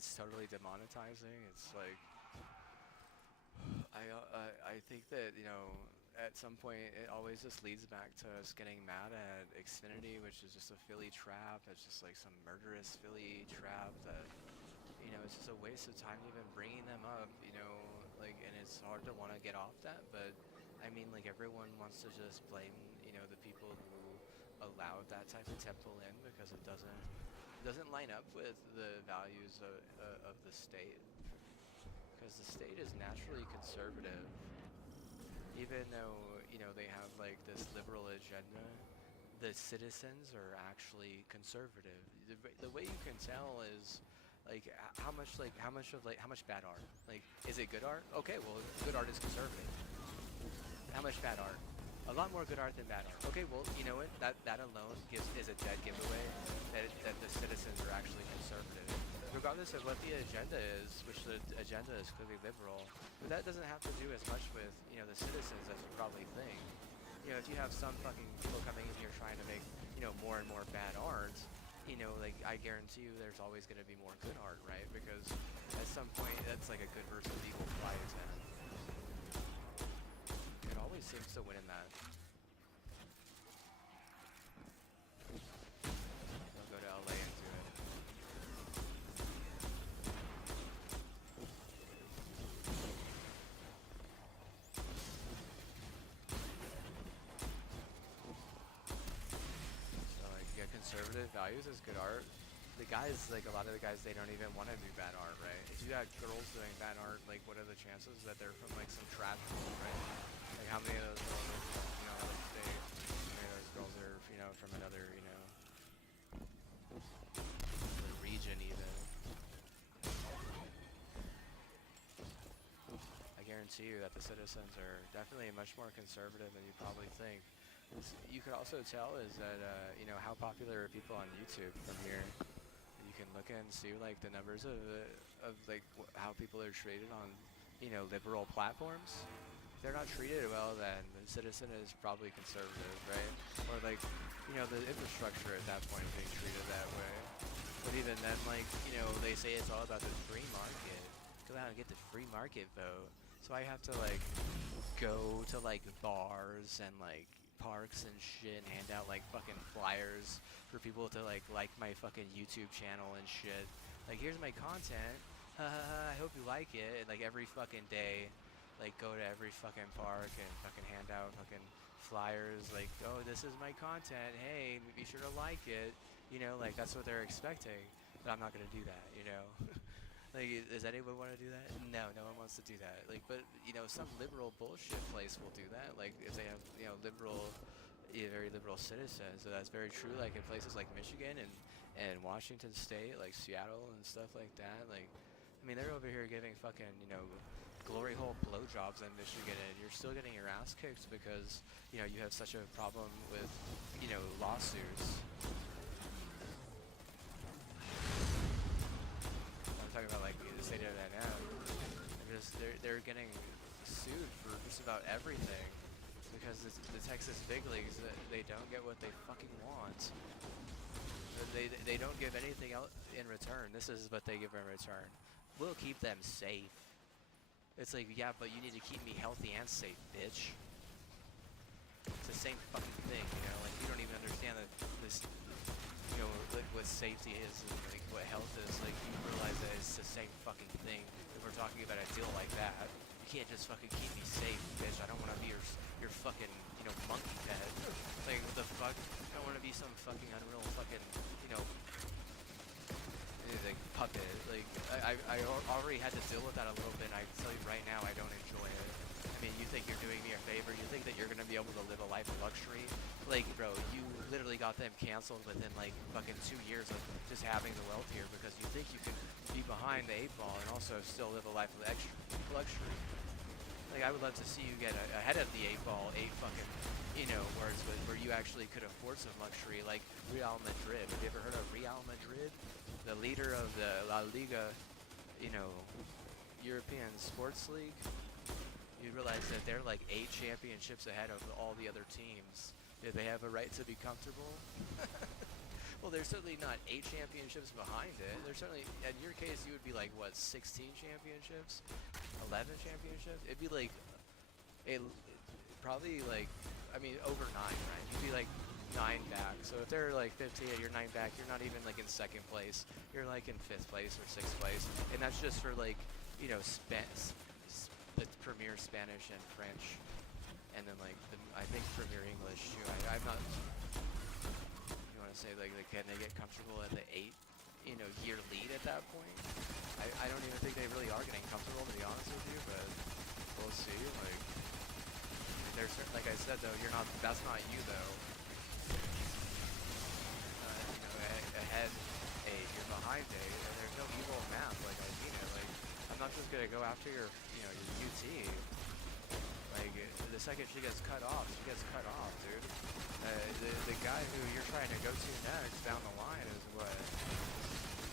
It's totally demonetizing. It's like I think that at some point it always just leads back to us getting mad at Xfinity, which is just a Philly trap. It's just like some murderous Philly trap that it's just a waste of time even bringing them up. And it's hard to want to get off that, but I mean, like, everyone wants to just blame the people who allowed that type of temple in because it doesn't line up with the values of the state, because the state is naturally conservative, even though they have like this liberal agenda. The citizens are actually conservative. The way you can tell is like how much bad art. Like, is it good art? Okay, well, good art is conservative. How much bad art? A lot more good art than bad art. Okay, well, you know what? That alone is a dead giveaway that the citizens are actually conservative. Regardless of what the agenda is, which the agenda is clearly liberal, but that doesn't have to do as much with, the citizens as you probably think. If you have some fucking people coming in here trying to make, more and more bad art, like, I guarantee you there's always going to be more good art, right? Because at some point, that's like a good versus evil fight, and it always seems to win in that. They'll go to LA and do it. So, like, you got conservative values as good art. The guys, like, a lot of the guys, they don't even want to do bad art, right? If you got girls doing bad art, like, what are the chances that they're from, like, some trap school, right? Like, how many of those girls are from, other states? How many of those girls are, from another, region even? I guarantee you that the citizens are definitely much more conservative than you probably think. You could also tell is that you know how popular are people on YouTube from here. You can look and see like the numbers of like how people are treated on liberal platforms. If they're not treated well, then the citizen is probably conservative, right? Or like the infrastructure at that point is being treated that way. But even then, like they say it's all about the free market. Go out and get the free market vote. So I have to like go to like bars and like parks and shit and hand out like fucking flyers for people to like my fucking YouTube channel and shit. Like here's my content. I hope you like it. And like every fucking day, like go to every fucking park and fucking hand out fucking flyers like, oh, this is my content. Hey, be sure to like it. Like that's what they're expecting. But I'm not gonna do that, Like, does anyone want to do that? No, no one wants to do that. Like, but some liberal bullshit place will do that. Like, if they have liberal, very liberal citizens. So that's very true. Like in places like Michigan and Washington State, like Seattle and stuff like that. Like, I mean, they're over here giving fucking glory hole blowjobs in Michigan, and you're still getting your ass kicked because you have such a problem with lawsuits. I'm talking about like the state of that now. They're getting sued for just about everything because the Texas big leagues they don't get what they fucking want. They don't give anything else in return. This is what they give in return. We'll keep them safe. It's like, yeah, but you need to keep me healthy and safe, bitch. It's the same fucking thing, Like you don't even understand that this like what safety is and like what health is. Like you realize that it's the same fucking thing. If we're talking about a deal like that, you can't just fucking keep me safe, bitch. I don't want to be your fucking monkey pet. Like what the fuck? I don't want to be some fucking unreal fucking like puppet. Like I already had to deal with that a little bit. And I tell you right now, I don't enjoy it. I mean, you think you're doing me a favor? You think that you're gonna be able to live a life of luxury? Like, bro, you literally got them canceled within like fucking 2 years of just having the wealth here because you think you can be behind the 8 ball and also still live a life of extra luxury. Like, I would love to see you get ahead of the 8 ball, where you actually could afford some luxury, like Real Madrid. Have you ever heard of Real Madrid? The leader of the La Liga, European Sports League. You realize that they're like 8 championships ahead of all the other teams. Do they have a right to be comfortable? Well, there's certainly not 8 championships behind it. There's certainly, in your case, you would be like, what, 16 championships? 11 championships? It'd be like, probably like, I mean, over 9, right? You'd be like 9 back. So if they're like 15 and you're 9 back, you're not even like in 2nd place. You're like in 5th place or 6th place. And that's just for like, the Premier Spanish and French. And then like, I think Premier English too. I'm not, you want to say like, can they get comfortable at the 8, year lead at that point? I don't even think they really are getting comfortable, to be honest with you, but we'll see. Like, there's certain, like I said though, that's not you though. Ahead 8, you're behind 8, and there's no evil math, like I mean it. Like, I'm not just gonna go after your UT. Like, the second she gets cut off, dude. The guy who you're trying to go to next down the line is what?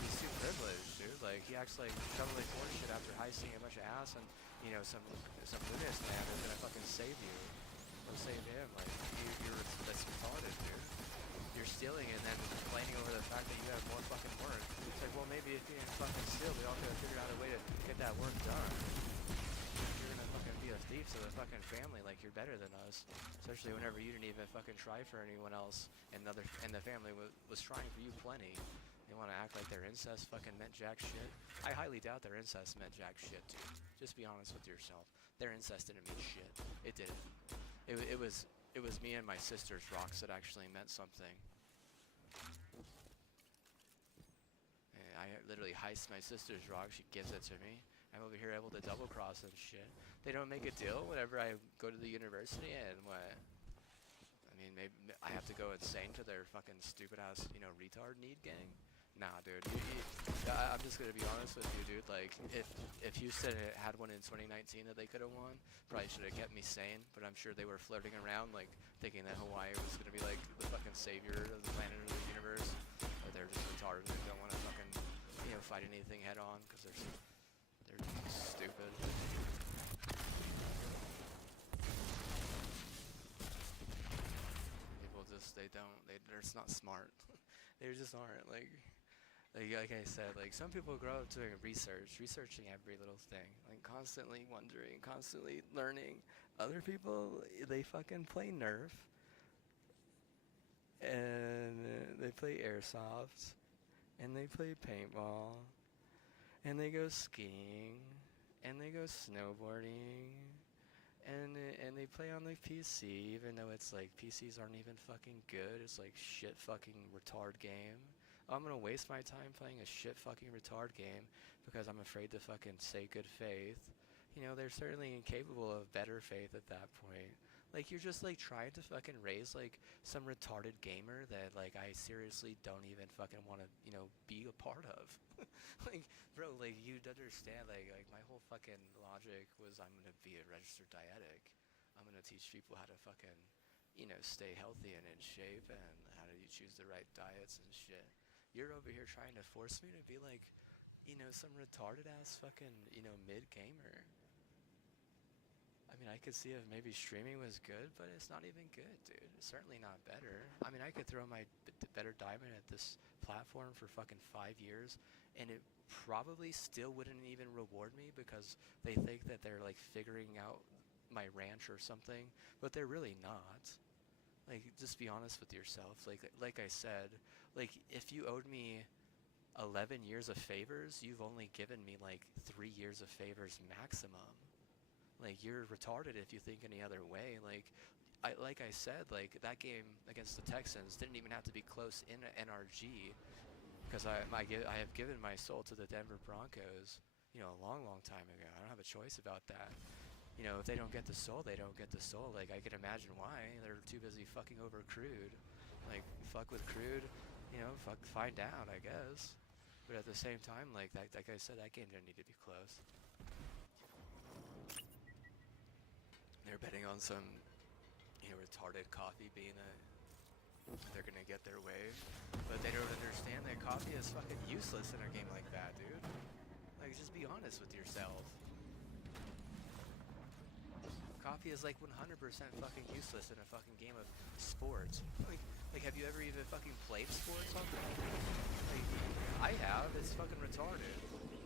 He's too privileged, dude. Like, he acts like shoveling force shit after heisting a bunch of ass, and some lunatic man is gonna fucking save you. Go save him. Like, that's retarded, dude. You're stealing and then complaining over the fact that you have more fucking work. It's like, well, maybe if you didn't fucking steal, we all could have figured out a way to get that work done. You're gonna fucking be a thief to the fucking family like you're better than us. Especially whenever you didn't even fucking try for anyone else and the family was trying for you plenty. They want to act like their incest fucking meant jack shit. I highly doubt their incest meant jack shit, dude. Just be honest with yourself. Their incest didn't mean shit. It didn't. It was me and my sister's rocks that actually meant something. And I literally heist my sister's rock. She gives it to me. I'm over here able to double cross and shit. They don't make a deal whenever I go to the university and what? I mean, maybe I have to go insane to their fucking stupid ass, retard need gang. Nah, dude. I'm just gonna be honest with you, dude. Like, if Houston had one in 2019 that they could have won, probably should have kept me sane. But I'm sure they were flirting around, like, thinking that Hawaii was gonna be like the fucking savior of the planet or the universe. But they're just retarded and don't want to fucking, fight anything head on because they're stupid. People just they're just not smart. They just aren't like I said, like some people grow up doing researching every little thing, like constantly wondering, constantly learning. Other people, they fucking play Nerf and they play airsoft and they play paintball and they go skiing and they go snowboarding and they play on the PC, even though it's like PCs aren't even fucking good. It's like shit fucking retard game. I'm gonna waste my time playing a shit fucking retard game because I'm afraid to fucking say good faith. They're certainly incapable of better faith at that point. Like, you're just like trying to fucking raise like some retarded gamer that like I seriously don't even fucking want to, be a part of. Like, bro, like you'd understand like my whole fucking logic was I'm gonna be a registered dietic. I'm gonna teach people how to fucking, stay healthy and in shape and how do you choose the right diets and shit. You're over here trying to force me to be like, some retarded ass fucking, mid gamer. I mean, I could see if maybe streaming was good, but it's not even good, dude. It's certainly not better. I mean, I could throw my better diamond at this platform for fucking 5 years, and it probably still wouldn't even reward me because they think that they're like figuring out my ranch or something, but they're really not. Like, just be honest with yourself. Like I said, like if you owed me 11 years of favors, you've only given me like 3 years of favors maximum. Like, you're retarded if you think any other way. Like I said, like that game against the Texans didn't even have to be close in NRG because I have given my soul to the Denver Broncos, a long, long time ago. I don't have a choice about that. If they don't get the soul, they don't get the soul. Like, I can imagine why. They're too busy fucking over Crude. Like, fuck with Crude, find out, I guess. But at the same time, like I said, that game didn't need to be close. They're betting on some, retarded coffee being they're gonna get their way. But they don't understand that coffee is fucking useless in a game like that, dude. Like, just be honest with yourself. Coffee is like 100% fucking useless in a fucking game of sports. Like, have you ever even fucking played sports on that? Like, I have. It's fucking retarded.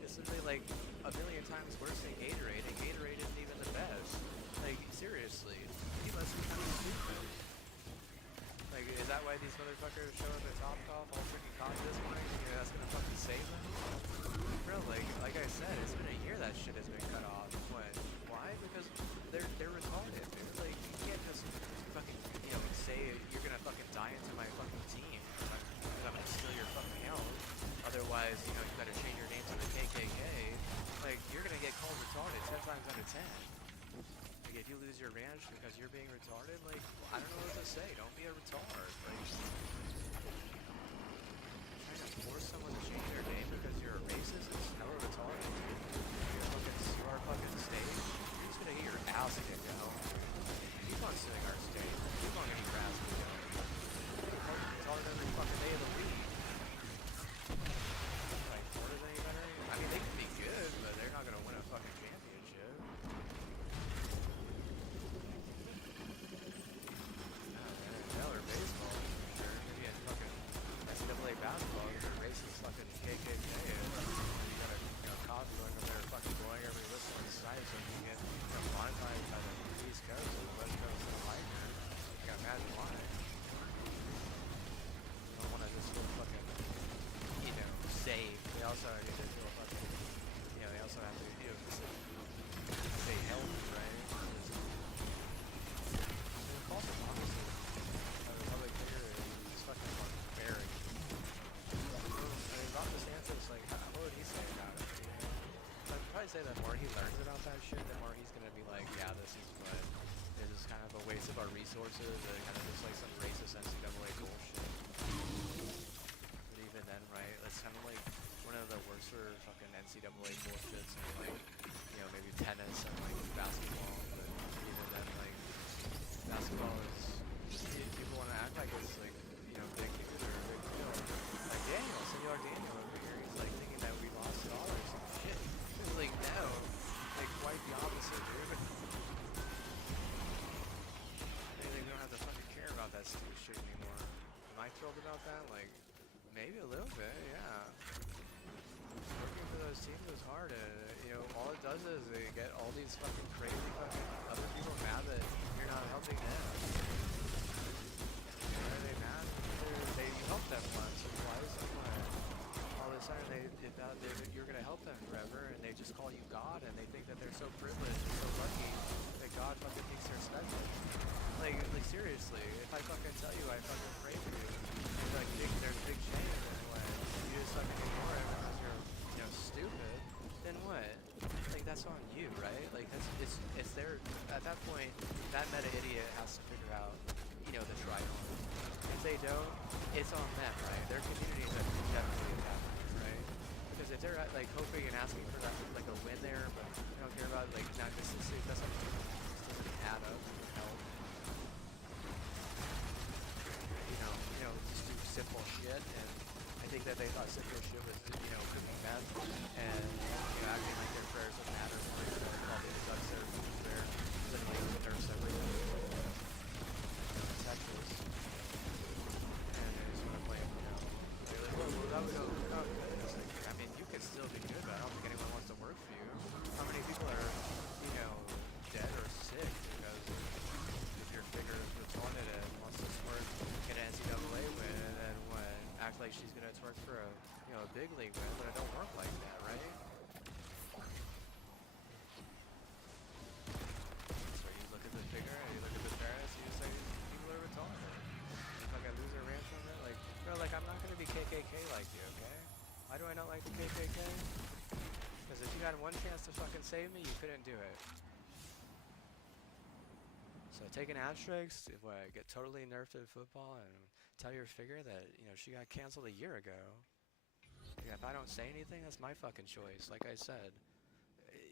It's literally like a million times worse than Gatorade, and Gatorade isn't even the best. Like, seriously, he must be kind of stupid. Like, is that why these motherfuckers are showing their top off all freaking coffee this morning? That's gonna fucking save them? Bro, like I said, it's been a year that shit has been cut off. What? Why? Because they're retarded, dude. Like, you can't just fucking, say you're gonna fucking die into my fucking team because I'm gonna steal your fucking health. Otherwise, you better change your name to the KKK. Like, you're gonna get called retarded 10 times out of 10. Like, if you lose your ranch because you're being retarded, like, I don't know what to say. Don't be a retard. Like, trying to force someone to change their name because you're a racist is hella retarded. You are fucking state. You're just gonna get your ass kicked out. Keep on suing our state. Keep on getting your ass kicked out. You're fucking retarded every fucking day of the week. Like, Florida's any better? I mean, they can be good, but they're not gonna win a fucking championship. NFL or baseball, for sure. Maybe in fucking NCAA basketball, you're a racist fucking KKK. You got a cop going over there fucking blowing every whistle on the side so you can get monetized by the East Coast and the West Coast and the Lightner. You gotta imagine why. You don't wanna just feel fucking, safe. They also need to feel fucking, they also have to, stay healthy, right? And the false hypocrisy of the public figure is fucking barbaric. I mean, Ron DeSantis, like, what would he say about it? I'd probably say that more he learns about that shit, the more he's gonna be like, yeah, this is kind of a waste of our resources, and kind of just like some racist NCAA bullshit. But even then, right, it's kind of like one of the worst for fucking NCAA bullshits and like, maybe tennis and like basketball, but even then, like, basketball is, people want to act like it's like, big news or a big deal. Like Daniel, Senor Daniel over here, he's like thinking that we lost it all or some shit. He's like, no, like quite the opposite, dude. They don't have to fucking care about that stupid shit anymore. Am I thrilled about that? Like, maybe a little bit, yeah. Working for those teams is hard, and all it does is they get all these fucking crazy fucking other people mad that you're not helping them. Why are they mad? You helped them once or twice, and all of a sudden you're gonna help them forever, and they just call you God, and they think that they're so privileged and so lucky that God fucking thinks they're special. Like seriously, if I fucking tell you I fucking pray for you, like there's big shame in it when you just fucking ignore it because you're stupid, then what? Like that's on you, right? Like it's their at that point that meta idiot has to figure out the triangle. If they don't, it's on them, right? Their communities are definitely attacked, right? Because if they're like hoping and asking for that like a win there, but they don't care about like not consistency, that's not doesn't add up to help. Just do simple shit, and I think that they thought simple shit was, cooking meth, and, acting like their prayers would matter more, all the ducks there, literally the nurse everything, in Texas, and they just want to blame, they're like, well, that would go good. It's like, I mean, you could still be good, but I don't think anyone wants to work for you. How many people are, dead or sick because if your figure is retarded and wants to twerk, get an NCAA win, and then act like she's gonna twerk for a a big league win, but it don't work like that, right? So you look at the figure and you look at the parents, you say people are retarded. You fucking lose their rant from it, like, bro, like I'm not gonna be KKK like you, okay? Why do I not like the KKK? Because if you had one chance to fucking save me, you couldn't do it. So take an asterisk, get totally nerfed in football, and tell your figure that, she got canceled a year ago. Yeah, if I don't say anything, that's my fucking choice. Like I said,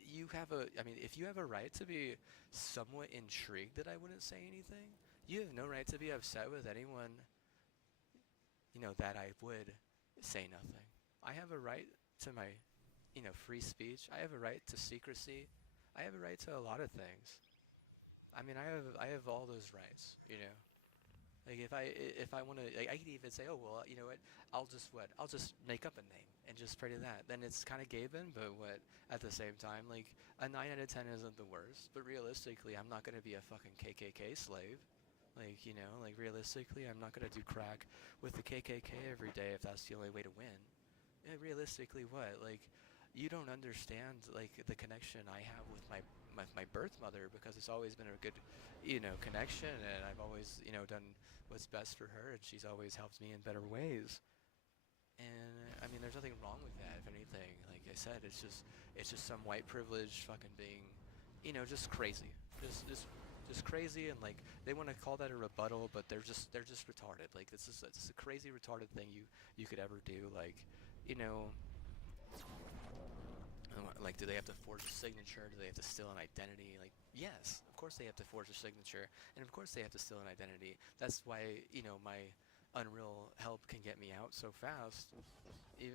if you have a right to be somewhat intrigued that I wouldn't say anything, you have no right to be upset with anyone, that I would say nothing. I have a right to my, free speech. I have a right to secrecy. I have a right to a lot of things. I mean, I have all those rights, Like if I want to, like I could even say, oh well, you know what? I'll just make up a name and just pray to that. Then it's kind of Gaben, but at the same time, like a 9 out of 10 isn't the worst. But realistically, I'm not gonna be a fucking KKK slave. Like like realistically, I'm not gonna do crack with the KKK every day if that's the only way to win. And realistically, what? Like you don't understand like the connection I have with my birth mother, because it's always been a good connection, and I've always done what's best for her, and she's always helped me in better ways. And I mean, there's nothing wrong with that. If anything, like I said, it's just some white privilege fucking being just crazy, just crazy, and like they want to call that a rebuttal, but they're just retarded. Like this is a crazy retarded thing you could ever do. Like like, do they have to forge a signature? Do they have to steal an identity? Like, yes, of course they have to forge a signature, and of course they have to steal an identity. That's why, my Unreal help can get me out so fast.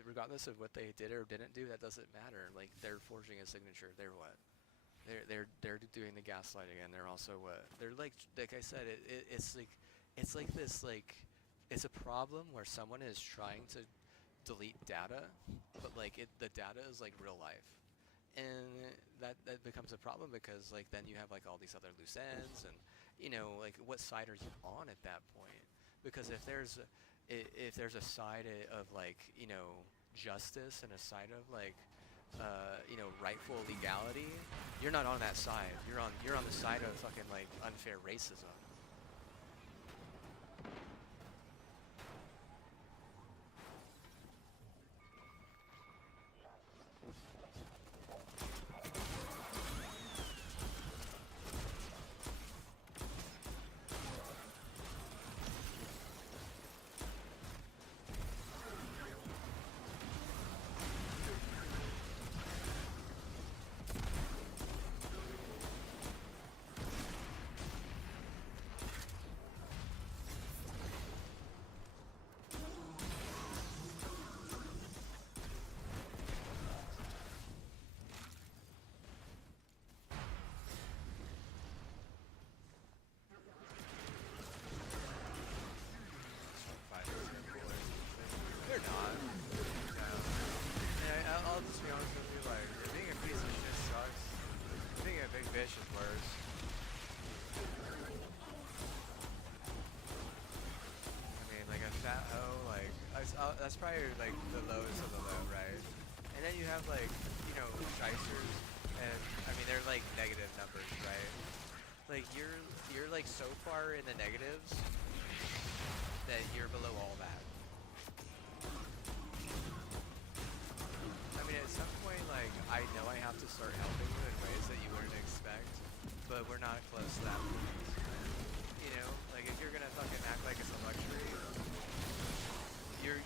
Regardless of what they did or didn't do, that doesn't matter. Like, they're forging a signature. They're what? They're doing the gaslighting, and they're also what? They're like I said, it's like this, like, it's a problem where someone is trying to delete data, but like the data is like real life, and that becomes a problem, because like then you have like all these other loose ends, and like what side are you on at that point? Because if there's a side of like justice and a side of like rightful legality, you're not on that side. You're on the side of fucking like unfair racism. be honest with you, like, being a piece of shit sucks. Being a big bitch is worse. I mean, like a fat hoe, like, that's probably like the lowest of the low, right? And then you have like, shysters, and I mean, they're like negative numbers, right? Like you're like so far in the negatives that you're below all that. I mean, at some point, like, I know I have to start helping you in ways that you wouldn't expect, but we're not close to that point. You know, like if you're gonna fucking act like it's a luxury,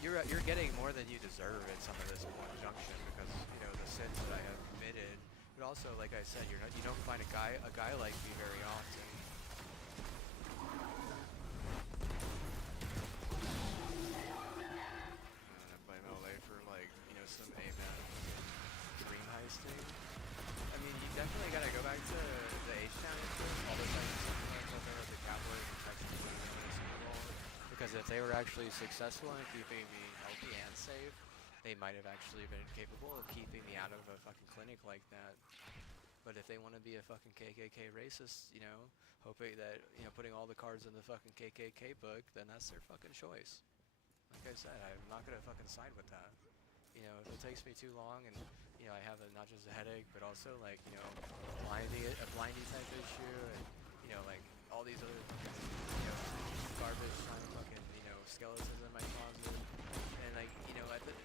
you're getting more than you deserve at some of this one junction because the sins that I have committed. But also, like I said, you don't find a guy like me very often. And I blame LA for like some amen dream heisting. I mean, you definitely gotta go back to the H-Town incident, all the times that the Cowboys and Texans win the Super Bowl. Because if they were actually successful in keeping me healthy and safe, they might have actually been capable of keeping me out of a fucking clinic like that. But if they want to be a fucking KKK racist, hoping that, putting all the cards in the fucking KKK book, then that's their fucking choice. Like I said, I'm not gonna fucking side with that. If it takes me too long and, I have not just a headache, but also like, a blindy type issue and, like all these other fucking, garbage trying to fucking, skeletons in my closet. And like,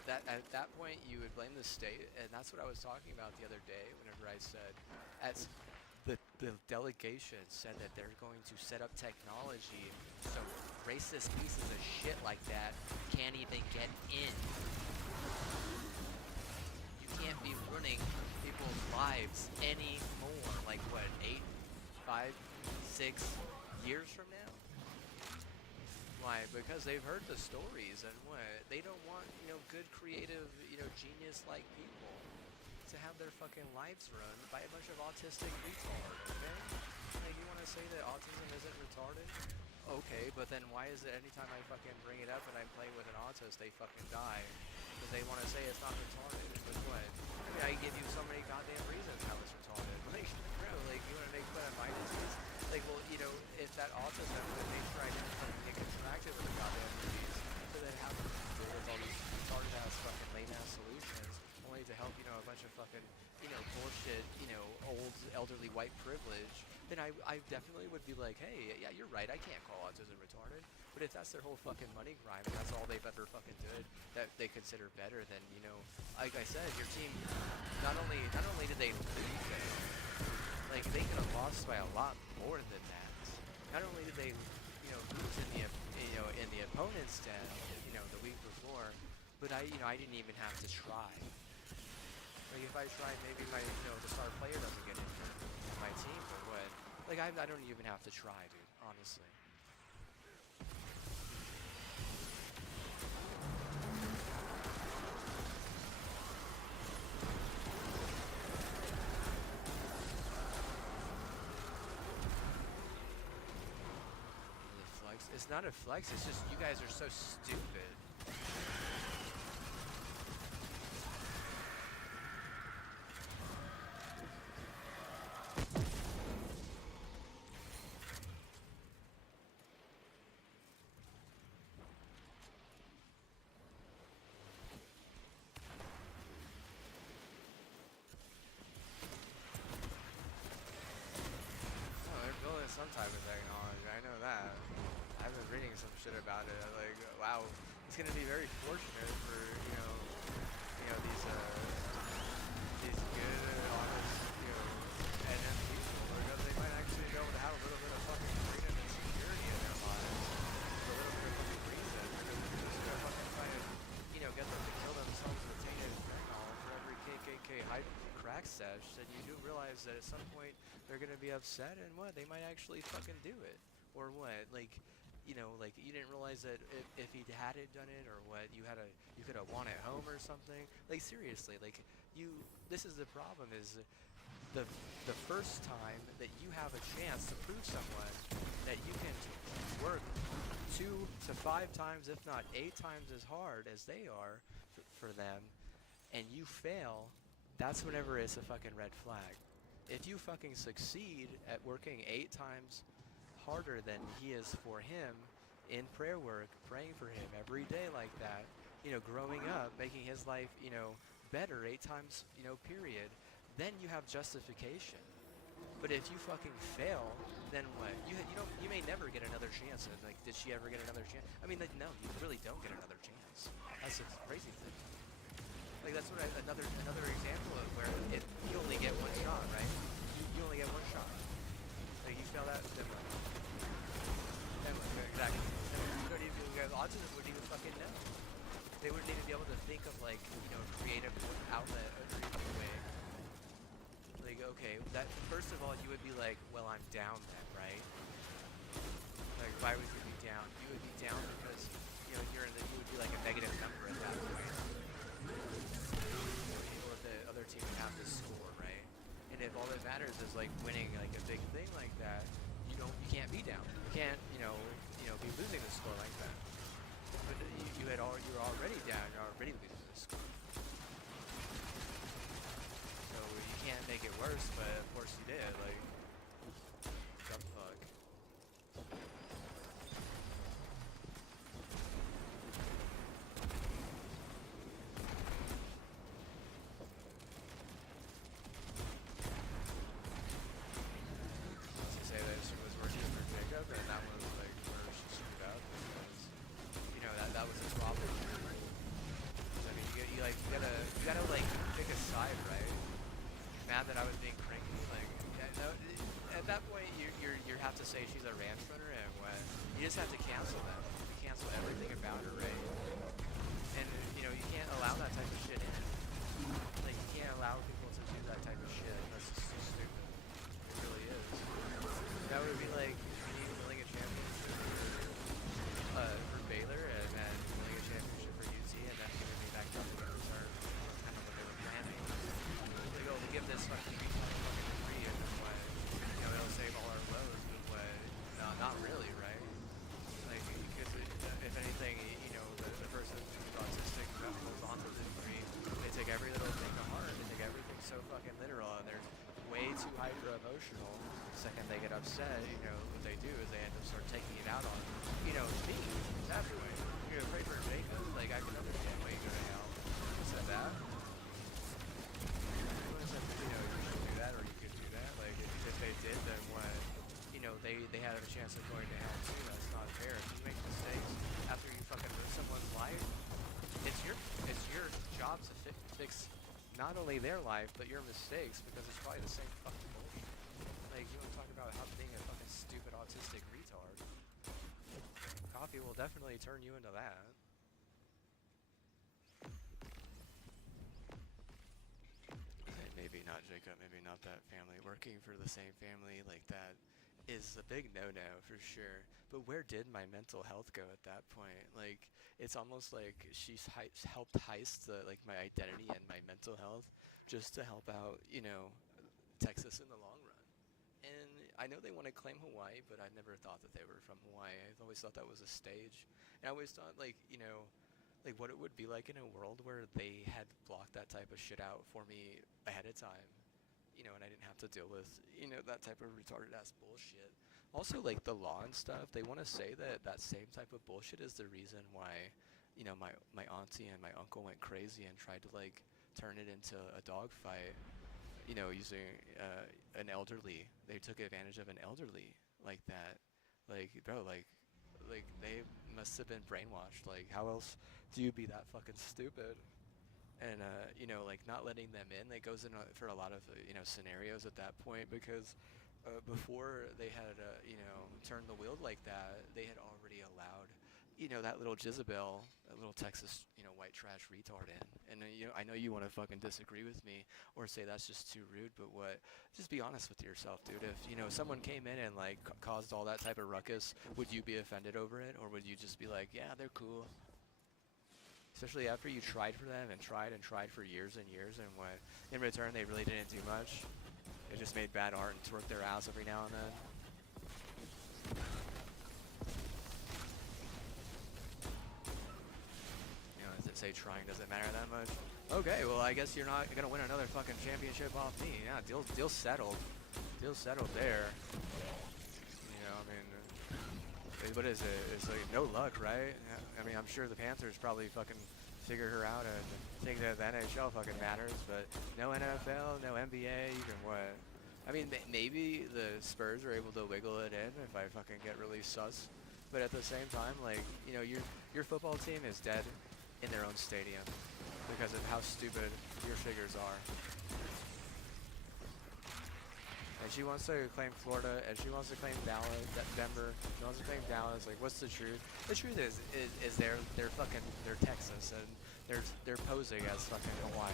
at that point you would blame the state, and that's what I was talking about the other day whenever I said, as the delegation said that they're going to set up technology so racist pieces of shit like that can't even get in. You can't be ruining people's lives anymore. Like what, 8, 5, 6 years from now? Why? Because they've heard the stories, and what? They don't want, good, creative, genius-like people to have their fucking lives run by a bunch of autistic retards, okay? Like, you want to say that autism isn't retarded? Okay, but then why is it anytime I fucking bring it up and I play with an autist, they fucking die? Because they want to say it's not retarded. But what? I mean, I give you so many goddamn reasons how it's retarded. Like, bro, like, you want to make fun of my disease? Like, well, if that autism would make sure I didn't fucking get contracted with a goddamn disease, so then how can you deal with all these retarded-ass fucking lame-ass solutions, only to help, a bunch of fucking, bullshit, old elderly white privilege, then I definitely would be like, hey, yeah, you're right, I can't call autism retarded. But if that's their whole fucking money grind, and that's all they've ever fucking did, that they consider better, then, like I said, your team, not only did they lose it, like, they could have lost by a lot more than that. Not only did they, lose in the opponent's den, the week before, but I didn't even have to try. Like, if I tried, maybe the star player doesn't get injured on my team, but what? Like, I don't even have to try, dude, honestly. It's not a flex, it's just you guys are so stupid. Oh, they're building some type of technology, I know that. I've been reading some shit about it. Like, wow, it's gonna be very fortunate for these good, honest, NM people, because they might actually be able to have a little bit of fucking freedom and security in their lives, for a little bit of fucking reason. Because if you're just gonna fucking try to, get them to kill themselves with tainted fentanyl for every KKK hype crack sesh, then you do realize that at some point they're gonna be upset, and what? They might actually fucking do it. Or what? Like, like you didn't realize that if he hadn't done it, or what, you could have won at home or something. Like, seriously, like, this is the problem, is the first time that you have a chance to prove someone that you can work 2 to 5 times, if not 8 times as hard as they are for them, and you fail, that's whenever it's a fucking red flag. If you fucking succeed at working 8 times harder than he is for him in prayer work, praying for him every day like that, growing up, making his life, better 8 times, period, then you have justification. But if you fucking fail, then what? You may never get another chance. And like, did she ever get another chance? I mean, like, no, you really don't get another chance. That's the crazy thing. Like that's what another example of where you only get one shot, right? You only get one shot. Like you fail that, then what? Then what? Exactly. You don't even autism wouldn't even fucking know. They wouldn't even be able to think of like creative outlet or even way. Like okay, that first of all you would be like, well I'm down then, right? Like why would you be down? You would be down because you would be like a negative number at that point. The other team would have to score, right? And if all that matters is like winning like a big thing like that, you can't be down. You can't, be losing the score like that. But you're already down, you're already losing the score. So you can't make it worse, but of course you did, like what the fuck? Say that she was working for Jacob, and that was like where she screwed up because that was a problem. So, I mean, you gotta like pick a side, right? Mad that I was being cranky, like at that point you have to say she's a ranch runner, and what you just have to cancel that. You cancel everything about her, right? And you can't allow that type of shit in. Like you can't allow people to do that type of shit. That's just so stupid. It really is. That would be like me winning a championship for Baylor and then winning a championship for UT and then giving me back nothing in return. That's kind of what they were planning. Like, oh, we'll give this fucking fucking free and then what? It'll save all our woes, but what? No, not really, right? Like, because if anything, the person who's autistic holds on to the degree, they take every little thing to heart. They take everything so fucking literal, and they're way too hyper emotional. The second they get upset, what they do is they end up start taking it out on, me. At that point, you're gonna pray for Jacob. Like I can understand why you go to hell. You said that. You should do that, or you could do that. Like if they did, then what? They had a chance of going to hell too. That's not fair. If you make mistakes after you fucking ruin someone's life, it's your job to fix not only their life but your mistakes, because it's probably the same fucking bullshit. Like you want to talk about how being a fucking stupid autistic retard. Coffee will definitely turn you into that. Maybe not Jacob, maybe not that family. Working for the same family like that is a big no-no for sure. But where did my mental health go at that point? Like, it's almost like she's helped heist my identity and my mental health just to help out, Texas in the long run. And I know they want to claim Hawaii, but I never thought that they were from Hawaii. I've always thought that was a stage. And I always thought, like what it would be like in a world where they had blocked that type of shit out for me ahead of time. And I didn't have to deal with, that type of retarded ass bullshit. Also, like the law and stuff, they want to say that same type of bullshit is the reason why, my auntie and my uncle went crazy and tried to like turn it into a dog fight. Using an elderly. They took advantage of an elderly like that. Like, bro, like they must have been brainwashed. Like, how else do you be that fucking stupid? And like not letting them in, that goes in for a lot of scenarios at that point, because before they had turned the wheel like that, they had already allowed that little Jezebel, that little Texas white trash retard in. And I know you want to fucking disagree with me or say that's just too rude, but what? Just be honest with yourself, dude. If someone came in and like caused all that type of ruckus, would you be offended over it, or would you just be like, yeah, they're cool? Especially after you tried for them and tried for years and years, and what in return they really didn't do much. They just made bad art and twerked their ass every now and then. As they say, trying doesn't matter that much. Okay, well, I guess you're not gonna win another fucking championship off me. Yeah, deal settled. Deal settled there. You know, I mean, what is it? It's like no luck, right? Yeah, I mean, I'm sure the Panthers probably fucking figured her out and think that the NHL fucking matters, but no NFL, no NBA, even what? I mean, maybe the Spurs are able to wiggle it in if I fucking get really sus. But at the same time, like, you know, your football team is dead in their own stadium because of how stupid your figures are. And she wants to claim Florida, and she wants to claim Dallas, Denver. She wants to claim Dallas. Like, what's the truth? The truth is they're fucking Texas, and they're posing as fucking Hawaii.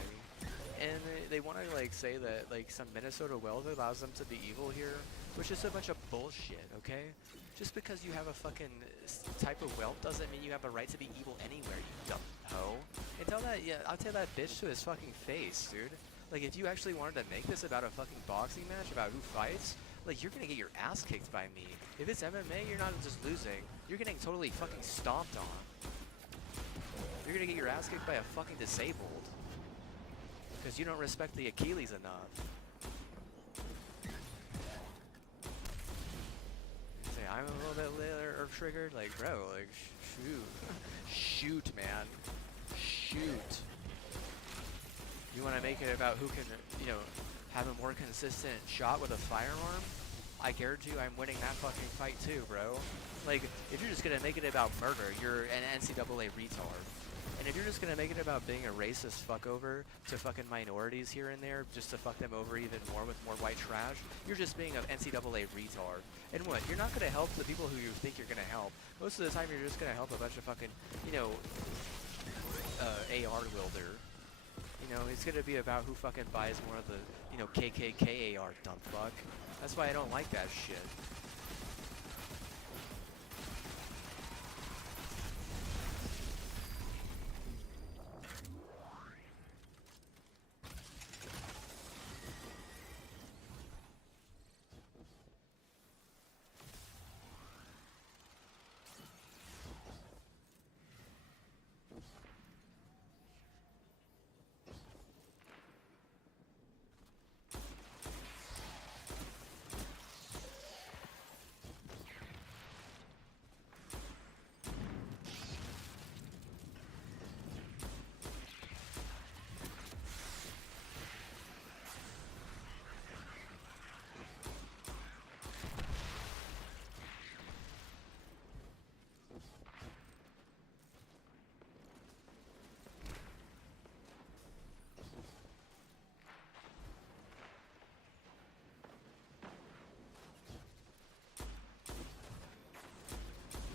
And they want to like say that like some Minnesota wealth allows them to be evil here, which is a bunch of bullshit. Okay, just because you have a fucking type of wealth doesn't mean you have a right to be evil anywhere. You dumb hoe. And tell that, yeah, I'll tell that bitch to his fucking face, dude. Like, if you actually wanted to make this about a fucking boxing match, about who fights, like, you're gonna get your ass kicked by me. If it's MMA, you're not just losing. You're getting totally fucking stomped on. You're gonna get your ass kicked by a fucking disabled. Because you don't respect the Achilles enough. You say, I'm a little bit lit or triggered? Like, bro, like, shoot. Shoot, man. Shoot. You want to make it about who can, you know, have a more consistent shot with a firearm? I guarantee you I'm winning that fucking fight too, bro. Like, if you're just going to make it about murder, you're an NCAA retard. And if you're just going to make it about being a racist fuckover to fucking minorities here and there, just to fuck them over even more with more white trash, you're just being an NCAA retard. And what? You're not going to help the people who you think you're going to help. Most of the time you're just going to help a bunch of fucking, you know, AR wielder. You know, it's gonna be about who fucking buys more of the, you know, KKK AR, dumb fuck. That's why I don't like that shit.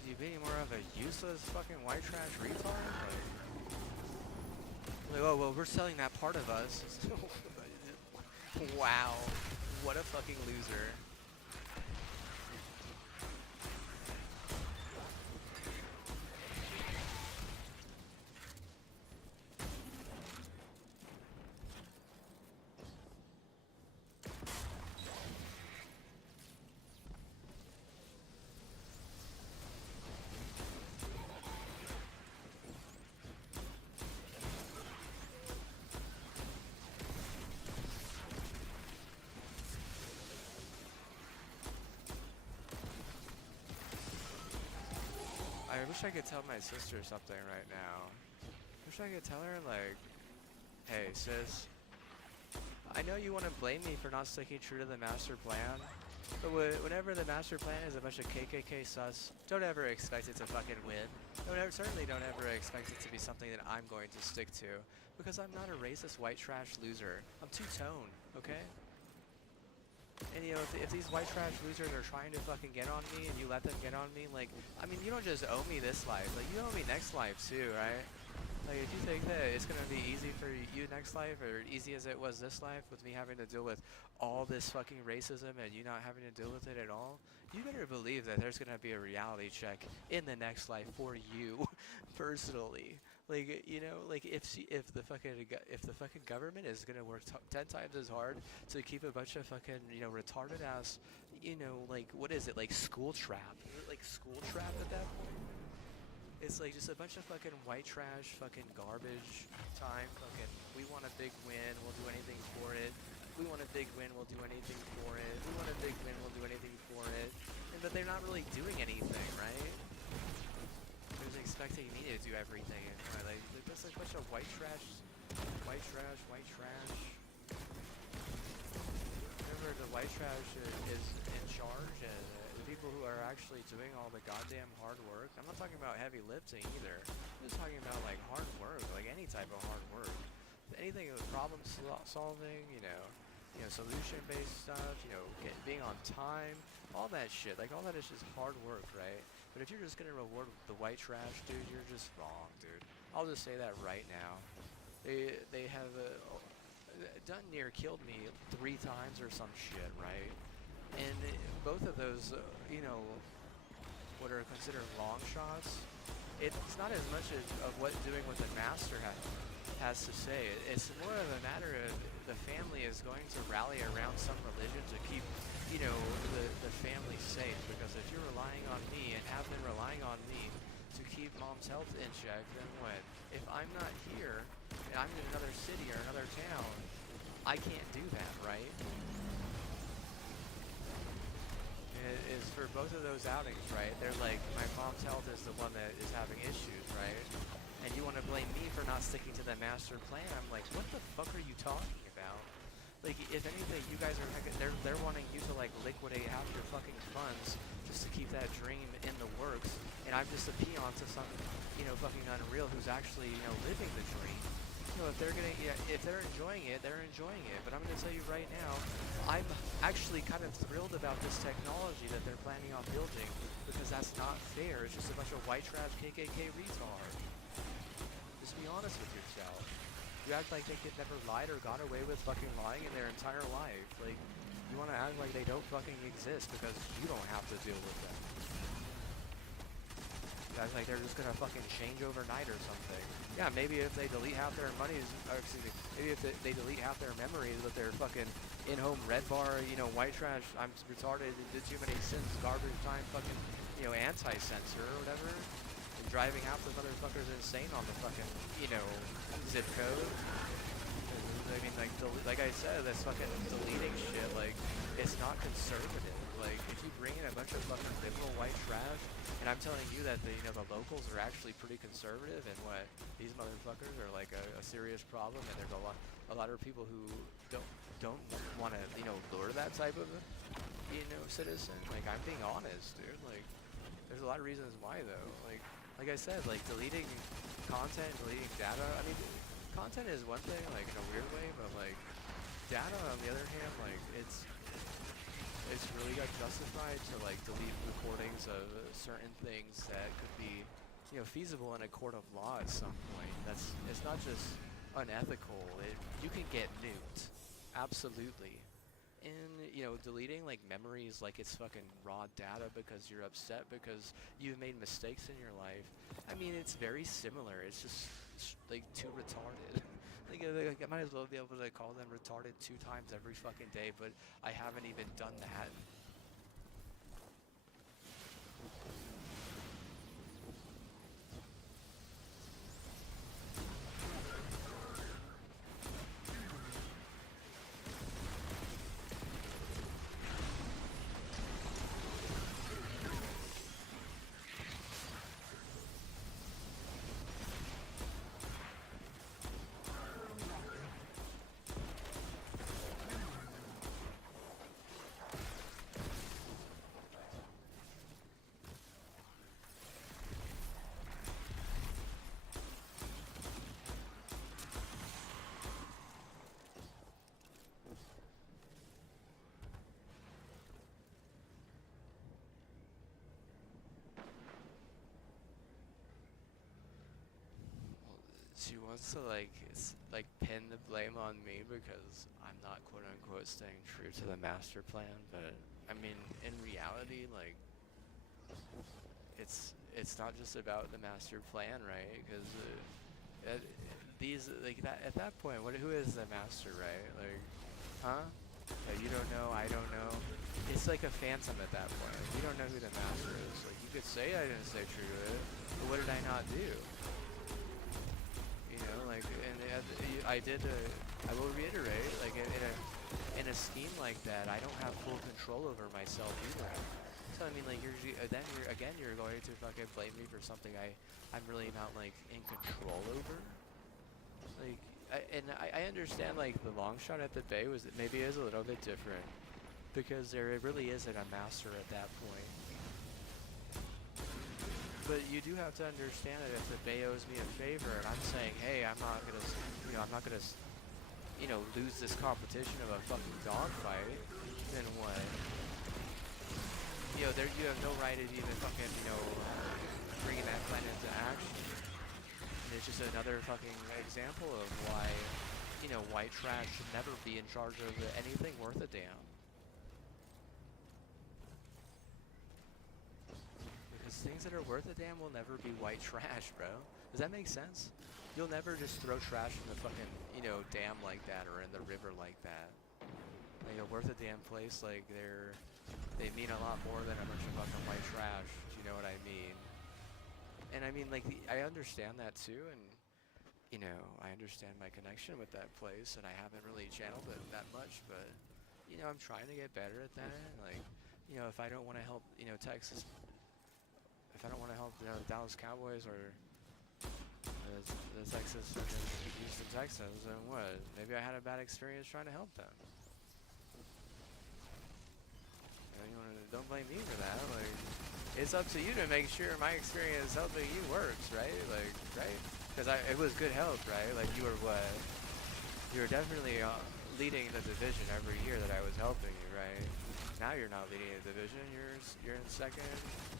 You being more of a useless fucking white trash retard? Like, oh, well, we're selling that part of us. Wow. What a fucking loser. I wish I could tell my sister something right now. I wish I could tell her, like, hey, sis, I know you want to blame me for not sticking true to the master plan, but whenever the master plan is a bunch of KKK sus, don't ever expect it to fucking win. Certainly don't ever expect it to be something that I'm going to stick to, because I'm not a racist white trash loser. I'm two-tone, okay? And, you know, if these white trash losers are trying to fucking get on me and you let them get on me, like, I mean, you don't just owe me this life. Like, you owe me next life, too, right? Like, if you think that it's going to be easy for you next life, or easy as it was this life, with me having to deal with all this fucking racism and you not having to deal with it at all, you better believe that there's going to be a reality check in the next life for you, personally. Like, you know, like, if the fucking government is gonna work 10 times as hard to keep a bunch of fucking, you know, retarded ass, you know, like, what is it, like school trap? Is it like school trap at that point? It's like just a bunch of fucking white trash, fucking garbage time, fucking we want a big win, we'll do anything for it. We want a big win, we'll do anything for it. We want a big win, we'll do anything for it. But they're not really doing anything, right? They're just expecting me to do everything. And like that's like a bunch of white trash. White trash, white trash. Remember, the white trash is in charge, and the people who are actually doing all the goddamn hard work. I'm not talking about heavy lifting either. I'm just talking about like hard work, like any type of hard work. Anything with problem solving, you know, solution-based stuff, being on time, all that shit. Like all that is just hard work, right? But if you're just gonna reward the white trash, dude, you're just wrong, dude. I'll just say that right now. They have done near killed me 3 times or some shit, right? And both of those, what are considered long shots, it's not as much of what doing what the master has to say. It's more of a matter of the family is going to rally around some religion to keep, the family safe. Because if you're relying on me and have been relying on me to keep mom's health in check, then what? If I'm not here and I'm in another city or another town, I can't do that, right? It is for both of those outings, right? They're like, my mom's health is the one that is having issues, right? And you want to blame me for not sticking to the master plan. I'm like, what the fuck are you talking about? Like, if anything, you guys are, they're wanting you to like liquidate half your fucking funds just to keep that dream in the works. And I'm just a peon to some, fucking unreal who's actually, living the dream. If they're enjoying it, they're enjoying it. But I'm going to tell you right now, I'm actually kind of thrilled about this technology that they're planning on building, because that's not fair. It's just a bunch of white trash KKK retard. Just be honest with yourself. You act like they could never lied or got away with fucking lying in their entire life. Like, you want to act like they don't fucking exist because you don't have to deal with them. You act like they're just going to fucking change overnight or something. Yeah, maybe if they delete half their maybe if they delete half their memories with their fucking in-home red bar, white trash, I'm retarded, did too many sins, garbage time, fucking, anti-censor or whatever, and driving half the motherfuckers insane on the fucking, zip code. I mean, like I said, that's fucking deleting shit, like, it's not conservative. Like, if you bring in a bunch of fucking liberal white trash, and I'm telling you that the locals are actually pretty conservative, and what these motherfuckers are like a serious problem, and there's a lot of people who don't want to lure that type of citizen. Like, I'm being honest, dude. Like, there's a lot of reasons why though. Like I said, like deleting content, deleting data. I mean, content is one thing, like in a weird way, but like data on the other hand, like it's really got justified to like delete recordings of certain things that could be, feasible in a court of law at some point. It's not just unethical. You can get nuked, absolutely. And deleting like memories like it's fucking raw data because you're upset because you've made mistakes in your life. I mean, it's very similar. It's just like too retarded. Like, I might as well be able to call them retarded 2 times every fucking day, but I haven't even done that. She wants to like pin the blame on me because I'm not quote unquote staying true to the master plan, but I mean in reality, like it's not just about the master plan, right? Because at that point, who is the master, right? Like, huh? Yeah, you don't know, I don't know. It's like a phantom at that point. You don't know who the master is. Like, you could say I didn't stay true to it, but what did I not do? like, and I did. I will reiterate, like, in a scheme like that, I don't have full control over myself either. So I mean, like, then you're going to fucking blame me for something I'm really not like in control over. Like, I understand like the long shot at the bay was maybe is a little bit different because there really isn't a master at that point. But you do have to understand that if the bay owes me a favor and I'm saying, hey, I'm not gonna, lose this competition of a fucking dogfight, then what? There you have no right to even fucking, bringing that plan into action. And it's just another fucking example of why, white trash should never be in charge of anything worth a damn. Because things that are worth a damn will never be white trash, bro. Does that make sense? You'll never just throw trash in the fucking, dam like that or in the river like that. Like a worth a damn place, like they mean a lot more than a bunch of fucking white trash. Do you know what I mean? And I mean, like, I understand that too, and I understand my connection with that place, and I haven't really channeled it that much, but I'm trying to get better at that. Like, if I don't want to help, Texas, if I don't want to help, the Dallas Cowboys or the Texas, Houston Texans, then what? Maybe I had a bad experience trying to help them. Don't blame me for that. Like, it's up to you to make sure my experience helping you works, right? Like, right? Because it was good help, right? Like, you were what? You were definitely leading the division every year that I was helping you, right? Now you're not leading a division. You're in second.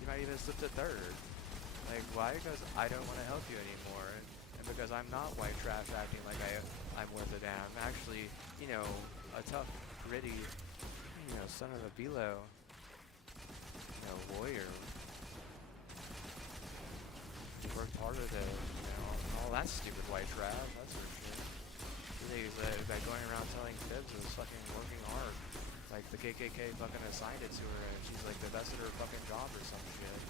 You might even slip to third. Like, why? Because I don't want to help you anymore, and because I'm not white trash acting like I'm worth a damn. Actually, a tough, gritty, son of a Bilo, warrior. He worked harder than, all that stupid white trash, that's for sure. He thinks that going around telling fibs was fucking working hard. Like, the KKK fucking assigned it to her, and she's like the best at her fucking job or some shit.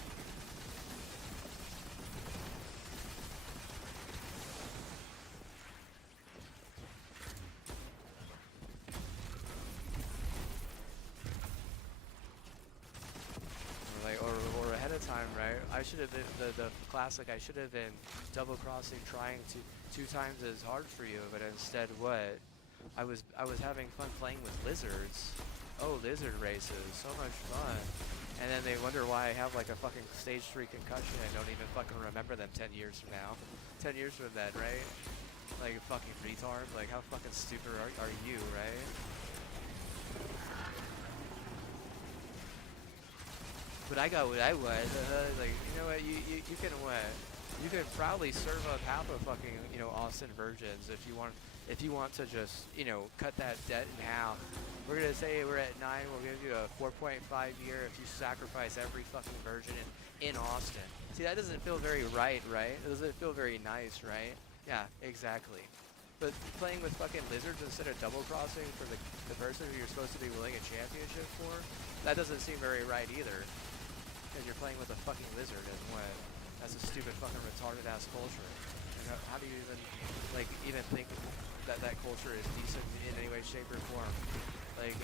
Or ahead of time, right? I should have been the classic. I should have been double crossing, trying to 2 times as hard for you, but instead, what? I was having fun playing with lizards. Oh, lizard races, so much fun. And then they wonder why I have like a fucking stage 3 concussion and don't even fucking remember them 10 years from now. 10 years from then, right? Like a fucking retard. Like, how fucking stupid are you, right? But I got what I was. Like, you know what? You can what? You can probably serve up half a fucking Austin Virgins if you want to just cut that debt in half. We're gonna say we're at 9. We'll give you a 4.5 year if you sacrifice every fucking virgin in Austin. See, that doesn't feel very right? It doesn't feel very nice, right? Yeah, exactly. But playing with fucking lizards instead of double crossing for the person who you're supposed to be winning a championship for, that doesn't seem very right either. Because you're playing with a fucking lizard, and what? That's a stupid fucking retarded ass culture. And how do you even think that culture is decent in any way, shape, or form? Like,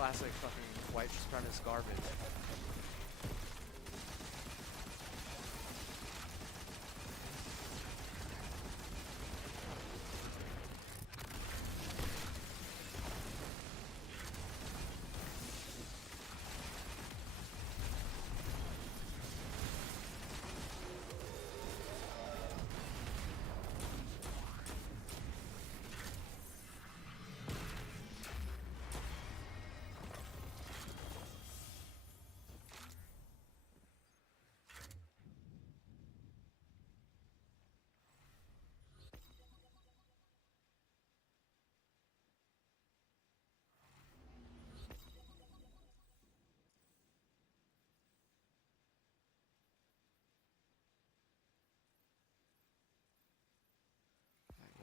classic fucking white supremacist garbage.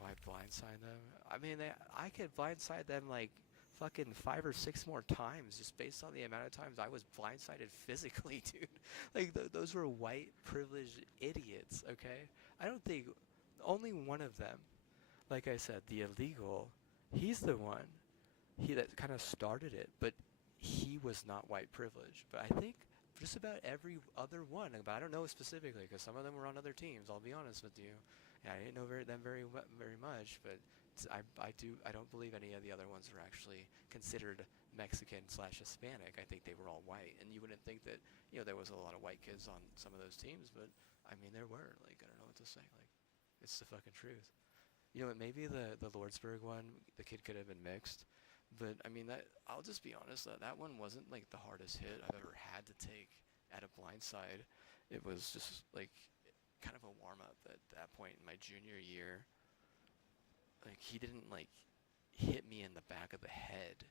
Why blindside them? I mean, I could blindside them like fucking 5 or 6 more times just based on the amount of times I was blindsided physically, dude. Like, those were white privileged idiots, okay? I don't think only one of them like I said, the illegal, he's the one he that kind of started it, but he was not white privileged. But I think just about every other one, but I don't know specifically because some of them were on other teams. I'll be honest with you. Yeah, I didn't know them very much, but I don't believe any of the other ones were actually considered Mexican slash Hispanic. I think they were all white, and you wouldn't think that there was a lot of white kids on some of those teams, but I mean there were. Like I don't know what to say. Like it's the fucking truth. You know what? Maybe the Lordsburg one, the kid could have been mixed, but I mean that. I'll just be honest. That one wasn't like the hardest hit I've ever had to take at a blindside. It was just like kind of a warm up at that point in my junior year. Like he didn't like hit me in the back of the head.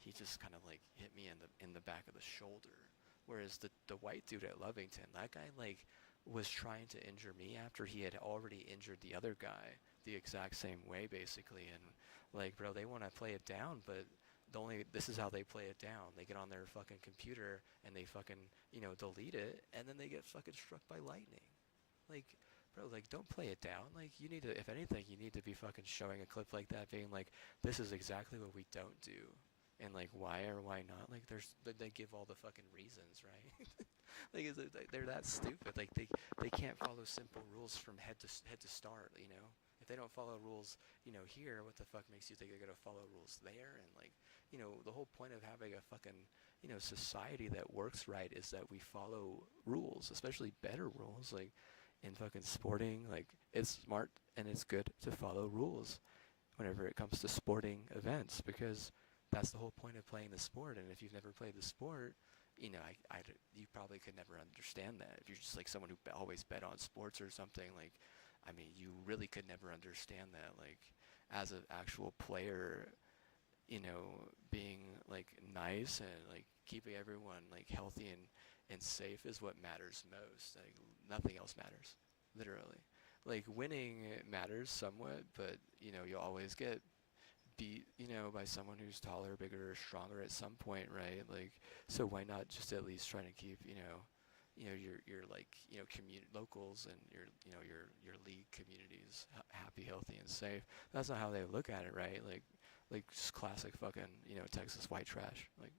He just kind of like hit me in the back of the shoulder. Whereas the white dude at Lovington, that guy like was trying to injure me after he had already injured the other guy the exact same way basically. And like bro, they want to play it down, but this is how they play it down. They get on their fucking computer and they fucking delete it, and then they get fucking struck by lightning. Like bro, like don't play it down. Like you need to, if anything, you need to be fucking showing a clip like that, being like, this is exactly what we don't do, and like why or why not. Like they give all the fucking reasons, right? Like they're that stupid. Like they can't follow simple rules from head to start. If they don't follow rules, here, what the fuck makes you think they're gonna follow rules there? And like, the whole point of having a fucking society that works right is that we follow rules, especially better rules. Like in fucking sporting, like it's smart and it's good to follow rules whenever it comes to sporting events because that's the whole point of playing the sport. And if you've never played the sport, you probably could never understand that. If you're just like someone who always bet on sports or something, like, I mean, you really could never understand that. Like, as an actual player, being like nice and like keeping everyone like healthy and safe is what matters most. Like nothing else matters, literally. Like winning matters somewhat, but you'll always get beat, by someone who's taller, bigger, or stronger at some point, right? Like, so why not just at least try to keep, your like, locals and your league communities happy, healthy, and safe. That's not how they look at it, right? Like just classic fucking, Texas white trash. Like.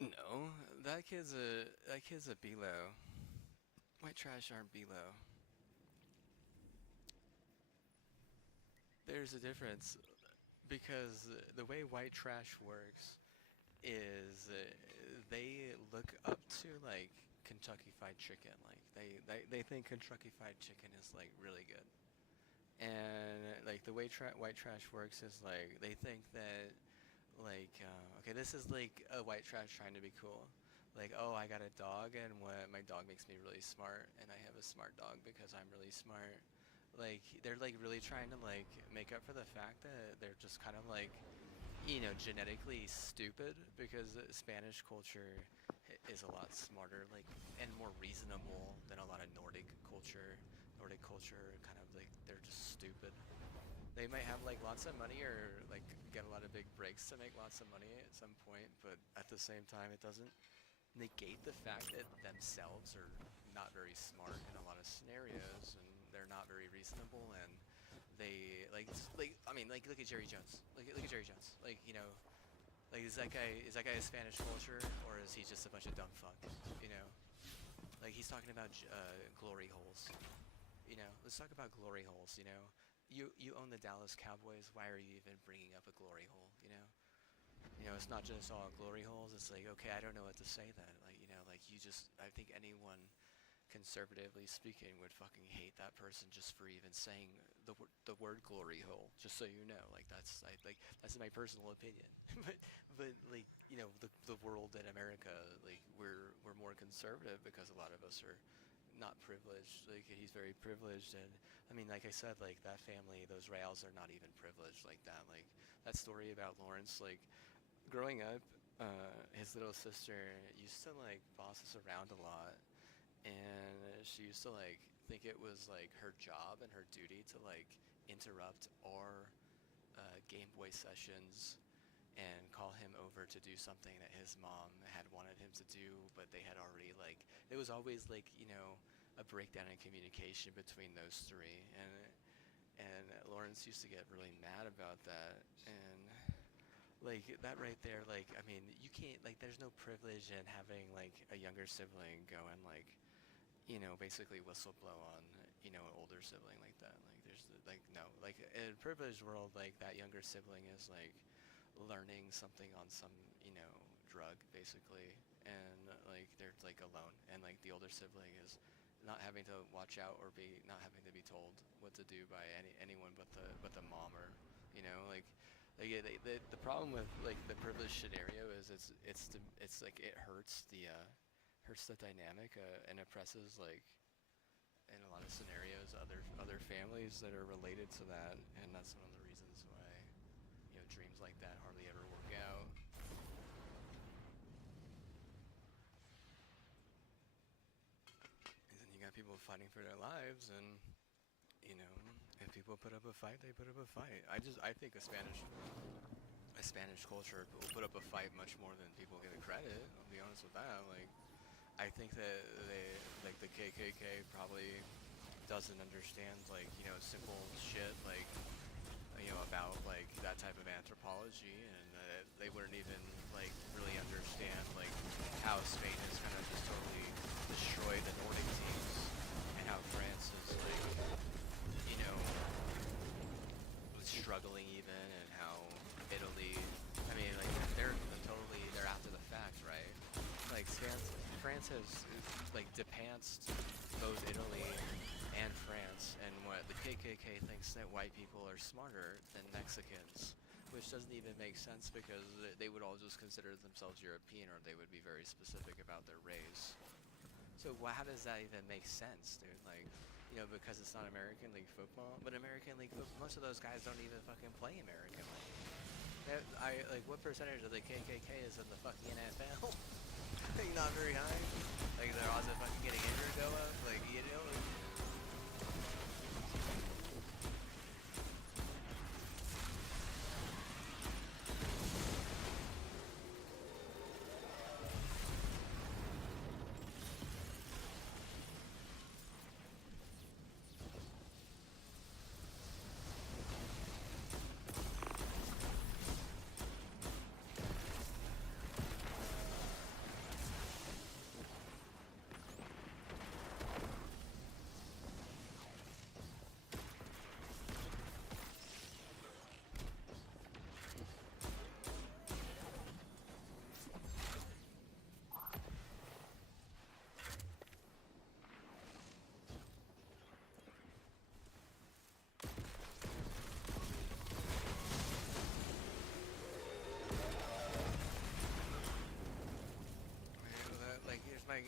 No, that kid's a Belo. White trash aren't Belo. There's a difference because the way white trash works is they look up to like Kentucky Fried Chicken. Like they think Kentucky Fried Chicken is like really good. And like the way white trash works is like they think that like okay, this is like a white trash trying to be cool. Like, oh, I got a dog and what my dog makes me really smart and I have a smart dog because I'm really smart. Like they're like really trying to like make up for the fact that they're just kind of like genetically stupid because Spanish culture is a lot smarter, like, and more reasonable than a lot of Nordic culture. Nordic culture kind of like they're just stupid. They might have like lots of money or like get a lot of big breaks to make lots of money at some point, but at the same time, it doesn't negate the fact that themselves are not very smart in a lot of scenarios and they're not very reasonable and they like I mean like look at Jerry Jones. Look at Jerry Jones. Like, like is that guy a Spanish culture or is he just a bunch of dumb fuck? You know? Like he's talking about glory holes. Let's talk about glory holes, You own the Dallas Cowboys. Why are you even bringing up a glory hole, it's not just all glory holes. It's like, okay, I don't know what to say then. Like, like you just I think anyone conservatively speaking, would fucking hate that person just for even saying the word glory hole. Just so you know, like that's my personal opinion. but like the world in America, like we're more conservative because a lot of us are not privileged. Like he's very privileged, and I mean, like I said, like that family, those Rails are not even privileged like that. Like that story about Lawrence, like growing up. His little sister used to like boss us around a lot, and she used to like think it was like her job and her duty to like interrupt our Game Boy sessions and call him over to do something that his mom had wanted him to do, but they had already like it was always like a breakdown in communication between those three, and Lawrence used to get really mad about that, and like that right there, like I mean you can't like there's no privilege in having like a younger sibling go and like basically whistleblow on, an older sibling like that. Like, there's like no, like in a privileged world, like that younger sibling is like learning something on some, drug basically, and like they're like alone, and like the older sibling is not having to watch out or be not having to be told what to do by anyone but the mom or, yeah, the problem with like the privileged scenario is it's like it hurts the dynamic and oppresses like in a lot of scenarios other families that are related to that, and that's one of the reasons why dreams like that hardly ever work out. And then you got people fighting for their lives, and you know if people put up a fight, they put up a fight. I think a Spanish culture will put up a fight much more than people give it credit. I'll be honest with that. Like I think that like the KKK probably doesn't understand like simple shit like about like that type of anthropology, and they wouldn't even like really understand like how Spain has kind of just totally destroyed the Nordic teams, and how France is like you know struggling even, and how Italy, I mean like they're after the fact, right? Like France has like depanced both Italy and France, and what the KKK thinks that white people are smarter than Mexicans, which doesn't even make sense because they would all just consider themselves European, or they would be very specific about their race. So how does that even make sense, dude? Like, because it's not American League football, but American League football, most of those guys don't even fucking play American League. I like what percentage of the KKK is in the fucking NFL? Like not very high. Like their odds of fucking getting injured go up. Like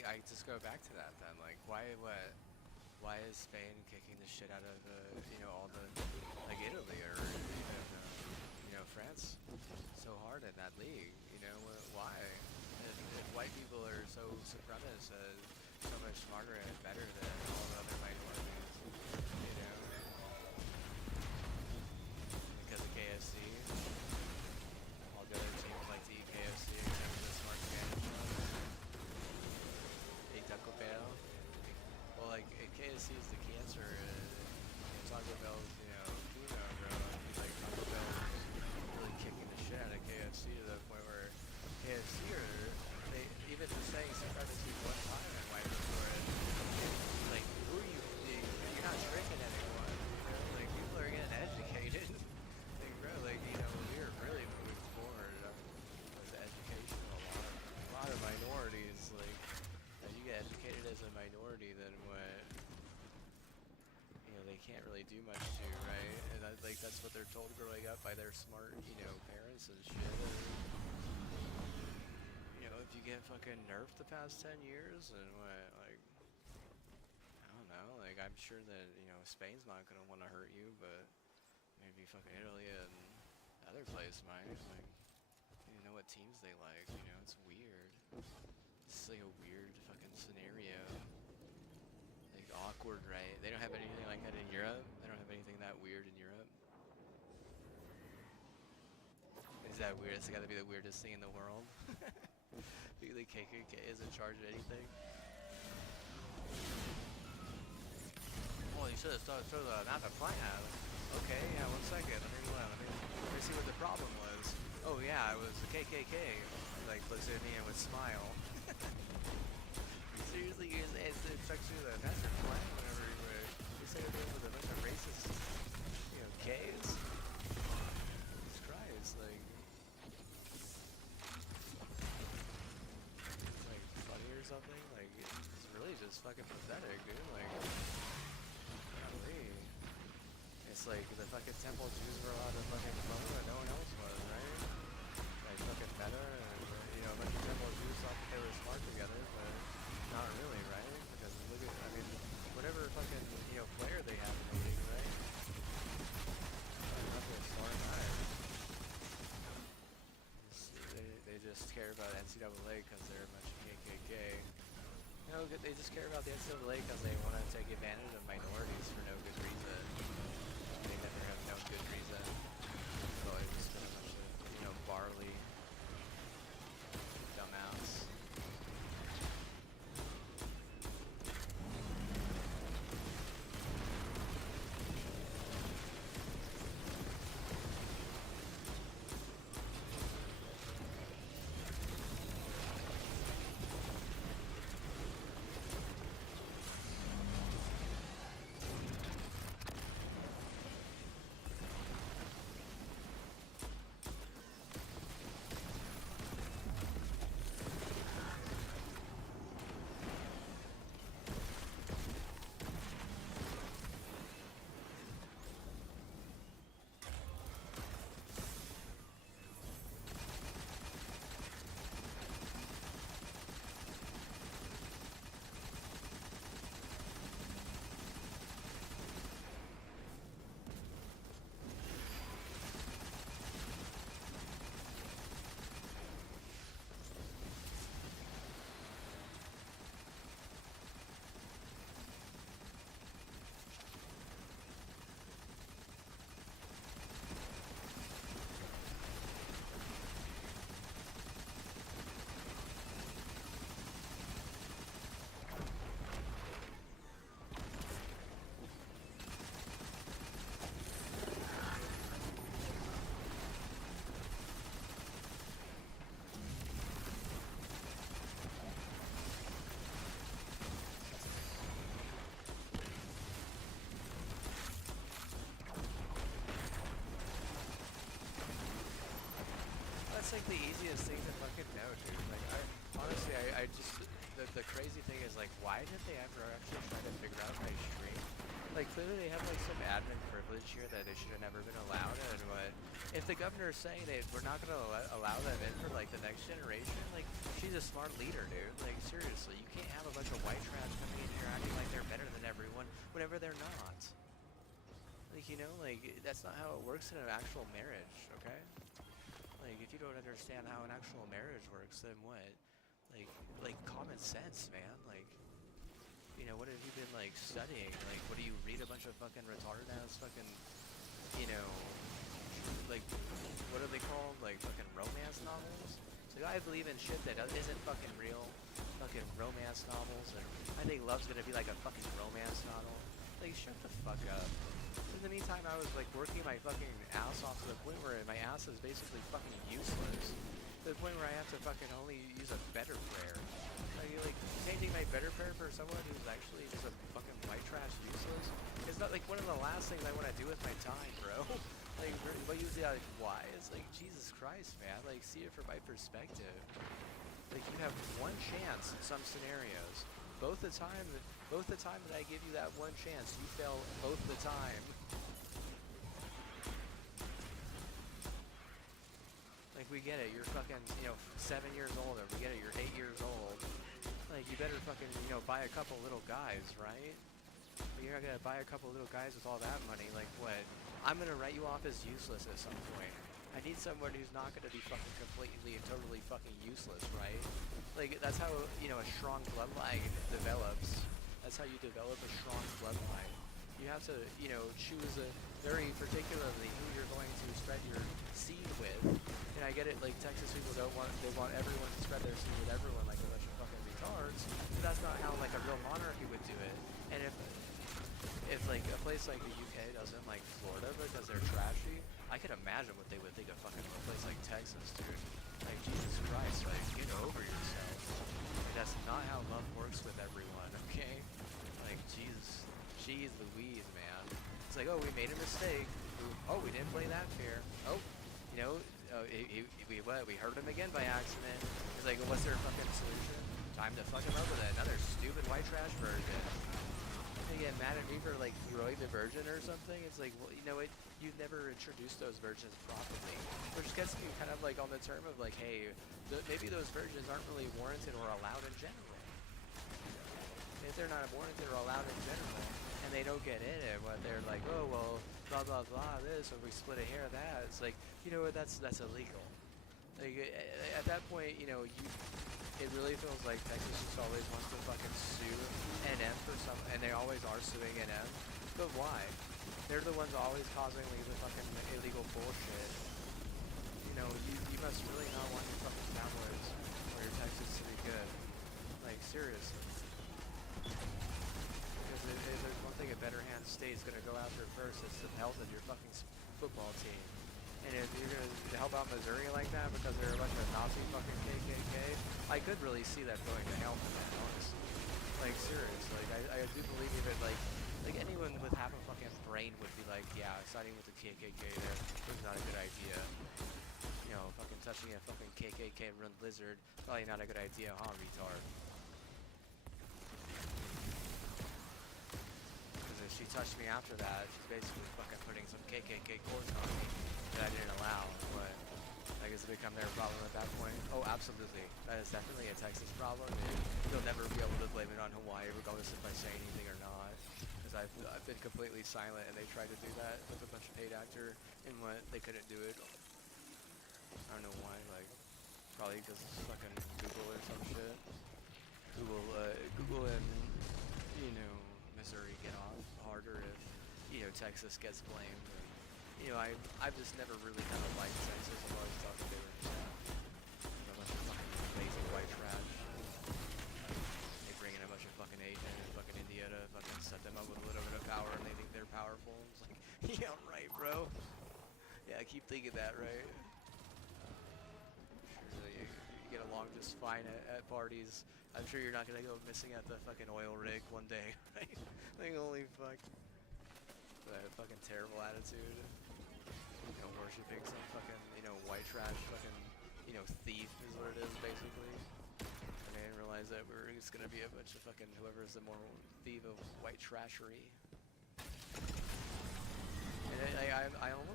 I just go back to that then. Like, why is Spain kicking the shit out of all the like Italy or even France so hard in that league? Why? If white people are so supremacist, so much smarter and better than all the other minorities, you know, because of KFC, all the other teams like to eat KFC because of the smart Spanish ones. Eat Taco Bell. Well, like KFC is the cancer, Taco Bell's chemo, bro. He's like Taco Bell is really kicking the shit out of KFC to the point where KFC they even just saying supremacy one time and white for it. Like, who are you? You're not tricking anyone. Like people are getting educated. Like, bro, like we're really moving forward with education. A lot of minorities, like, if you get educated as a minority, then what? They can't really do much to, right? And that's what they're told growing up by their smart, parents and shit. If you get fucking nerfed the past 10 years, and what, like, I don't know, like, I'm sure that, Spain's not gonna want to hurt you, but maybe fucking Italy and other place might, like, you know what teams they like, it's weird. It's like a weird fucking scenario. Like, awkward, right? They don't have anything like that in Europe? They don't have anything that weird in Europe? Is that weird? It's gotta be the weirdest thing in the world. The KKK is in charge of anything. Well, you should have started through the master plan. Okay, yeah, 1 second. Let me see what the problem was. Oh yeah, it was the KKK. Like, looks at me and would smile. Seriously, you say it's actually the master plan whenever you say you're dealing with a bunch of racist, K's? Jesus Christ, like. Something like it's really just fucking pathetic, dude. Like, golly. It's like the fucking temple Jews were allowed to fucking vote and no one else was, right? Like fucking better, and a bunch of temple Jews thought that they were smart together, but not really, right? Because look at, whatever fucking player they have in the league, right? Not that smart either. They just care about NCAA because they're a bunch of KKK. They just care about the NCAA because they want to take advantage of minorities for no good reason. They never have no good reason. It's always just a bunch of, barley, dumbass. That's like the easiest thing to fucking know, dude. Like, honestly, I just, the crazy thing is, like, why did they ever actually try to figure out my stream? Like, clearly they have, like, some admin privilege here that they should have never been allowed in, but if the governor is saying that we're not going to allow them in for, like, the next generation, like, she's a smart leader, dude. Like, seriously, you can't have a bunch of white trash coming in here acting like they're better than everyone whenever they're not. Like, you know, like, that's not how it works in an actual marriage, okay? Like, if you don't understand how an actual marriage works, then what? Like, common sense, man. Like, you know, what have you been, like, studying? Like, what do you read a bunch of fucking retarded-ass fucking, you know, like, what are they called? Like, fucking romance novels? So I believe in shit that isn't fucking real. Fucking romance novels, and I think love's gonna be like a fucking romance novel. Like, shut the fuck up. In the meantime, I was, like, working my fucking ass off to the point where my ass is basically fucking useless. To the point where I have to fucking only use a better prayer. Like changing my better prayer for someone who's actually just a fucking white trash useless. It's not like one of the last things I want to do with my time, bro. Like, but usually like, why? It's like, Jesus Christ, man. Like, see it from my perspective. Like, you have one chance in some scenarios. Both the time that I give you that one chance, you fail both the time. Like, we get it, you're fucking, you know, 7 years old, or we get it, you're 8 years old. Like, you better fucking, you know, buy a couple little guys, right? But you're not gonna buy a couple little guys with all that money, like what? I'm gonna write you off as useless at some point. I need someone who's not gonna be fucking completely and totally fucking useless, right? Like, that's how, you know, a strong bloodline develops. That's how you develop a strong bloodline. You have to, you know, choose very particularly who you're going to spread your seed with. And I get it, like, Texas people they want everyone to spread their seed with everyone like a bunch of fucking retards. But that's not how, like, a real monarchy would do it. And if like, a place like the UK doesn't like Florida because they're trashy, I could imagine what they would think of fucking a place like Texas, dude. Like, Jesus Christ, like, get over yourself. Like, that's not how love works with everyone, okay? Like, Jesus. Jeez Louise, man. It's like, oh, we made a mistake. Oh, we didn't play that fair. Oh, you know, we hurt him again by accident. It's like, what's their fucking solution? Time to fuck him up with another stupid white trash version. They get mad at me for, like, Roy the Virgin or something. It's like, well, you know what? You've never introduced those virgins properly. Which gets me kind of, like, on the term of, like, hey, maybe those virgins aren't really warranted or allowed in general. If they're not warranted or allowed in general, and they don't get in it, what they're like, oh, well, blah, blah, blah, this, or we split a hair, that. It's like, you know what? That's illegal. Like, at that point, you know, it really feels like Texas just always wants to fucking sue NM for some, and they always are suing NM. But why? They're the ones always causing like the fucking illegal bullshit. You know, you must really not want your fucking Cowboys or your Texas to be good. Like, seriously. Because if there's one thing a better hand state's gonna go after first, it's the health of your fucking football team. And if you're gonna help out Missouri like that because they're a bunch of Nazi fucking KKK, I could really see that going to hell, man, honestly. Like, seriously, I do believe it, like anyone with half a fucking brain would be like, yeah, siding with the KKK there was not a good idea. You know, fucking touching a fucking KKK-run lizard, probably not a good idea, huh, retard? Because if she touched me after that, she's basically fucking putting some KKK cords on me that I didn't allow. What? Like, has it become their problem at that point? Oh, absolutely. That is definitely a Texas problem, and they'll never be able to blame it on Hawaii, regardless if I say anything or not. Because I've been completely silent, and they tried to do that with a bunch of paid actor, and what, they couldn't do it. I don't know why, like, probably because it's fucking Google or some shit. Google and, you know, Missouri get off harder if, you know, Texas gets blamed. And, you know, I've just never really kind of liked Texas. I've always thought that they were just a bunch of fucking lazy white trash. They bring in a bunch of fucking Asian and fucking India to fucking set them up with a little bit of power, and they think they're powerful. It's like, yeah, right, bro. Yeah, I keep thinking that, right? Sure, you get along just fine at parties. I'm sure you're not gonna go missing at the fucking oil rig one day, right? Like, holy fuck. That fucking terrible attitude. You know, worshipping some fucking, you know, white trash fucking, you know, thief is what it is, basically. And I didn't realize that we're just gonna be a bunch of fucking whoever's the more thief of white trashery.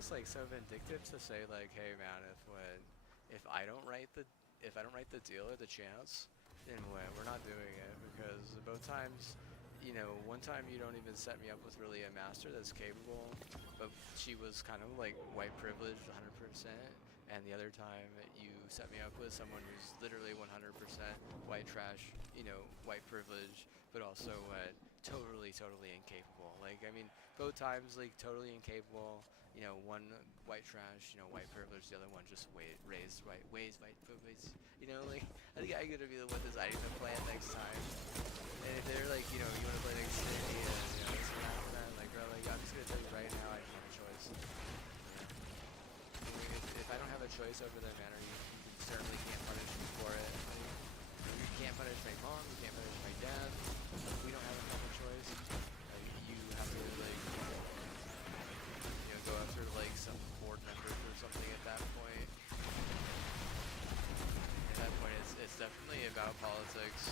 almost like so vindictive to say like, hey man, if I don't write the deal or the chance, then we're not doing it because both times, one time you don't even set me up with really a master that's capable, but she was kind of like white privileged 100%, and the other time you set me up with someone who's literally 100% white trash, white privilege, but also totally incapable. Like I mean, both times like totally incapable. One white trash, white privilege. The other one just raised white ways white privilege. Like I think I'm gonna be the one designing the plan next time. And if they're like, you want to play like City and this and that, like bro, like I'm just gonna tell you right now, I don't have a choice. If I don't have a choice over the matter, you certainly can't punish me for it. Like, you can't punish my mom, you can't punish my dad. We don't have a fucking choice. You have to like, go after like some board members or something at that point. At that point, it's definitely about politics.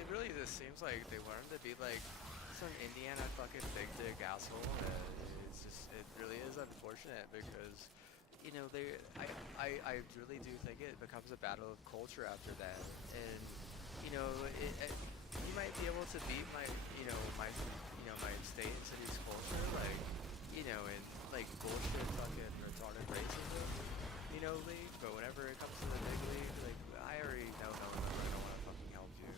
It really just seems like they want him to be like some Indiana fucking big dick asshole. It really is unfortunate because, I really do think it becomes a battle of culture after that. And, you might be able to beat my state and city's culture, like, in like bullshit fucking retarded racism, league. But whenever it comes to the big league, like, I already know no one I don't want to fucking help you.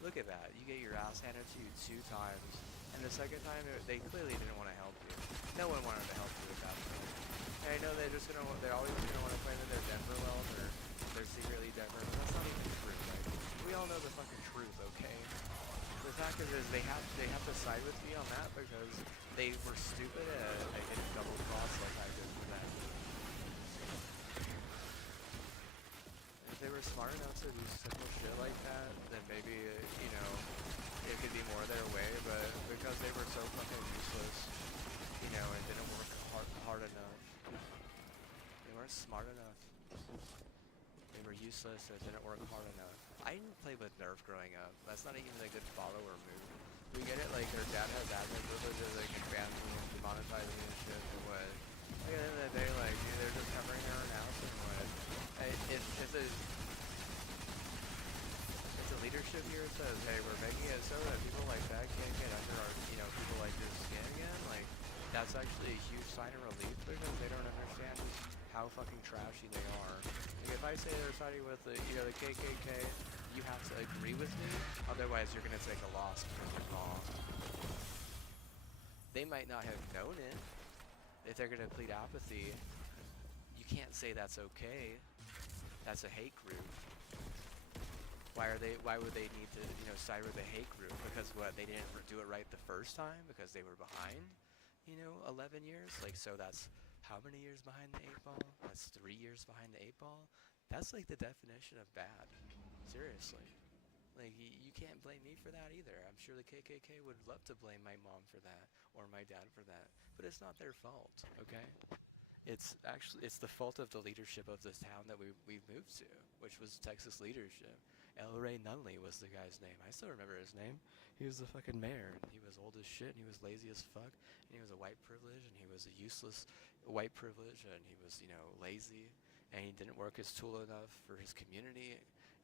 Look at that. You get your ass handed to you 2 times, and the second time they clearly didn't want to help you. No one wanted to help you at that point. And I know they're always gonna want to claim that they're Denver well, or they're secretly Denver, but that's not even true. Like, we all know the fucking truth, okay? The fact is they have to side with me on that because they were stupid at getting double crossed like I did for them. If they were smart enough to do simple shit like that, then maybe, it could be more their way, but because they were so fucking useless, it didn't work hard enough. They weren't smart enough. They were useless, so it didn't work hard enough. I didn't play with Nerf growing up. That's not even a good follower move. We get it, like, their dad has admin privileges, they can ban me and demonetize me and shit, and what? Like, at the end of the day, like, they're just covering their own house and what? If the leadership here says, hey, we're making it so that people like that can't get under our, people like your skin again, like, that's actually a huge sign of relief because they don't understand just how fucking trashy they are. Like, if I say they're siding with the KKK, you have to agree with me, otherwise you're gonna take a loss because you're wrong. They might not have known it. If they're gonna plead apathy, you can't say that's okay. That's a hate group. Why would they need to, side with a hate group? Because what, they didn't do it right the first time because they were behind, 11 years? Like, so that's how many years behind the 8 ball? That's 3 years behind the 8 ball? That's like the definition of bad. Seriously. Like, you can't blame me for that either. I'm sure the KKK would love to blame my mom for that, or my dad for that, but it's not their fault, okay? It's the fault of the leadership of this town that we've moved to, which was Texas leadership. El Ray Nunley was the guy's name. I still remember his name. He was the fucking mayor, and he was old as shit, and he was lazy as fuck, and he was a white privilege, and he was a useless white privilege, and he was, lazy, and he didn't work his tool enough for his community.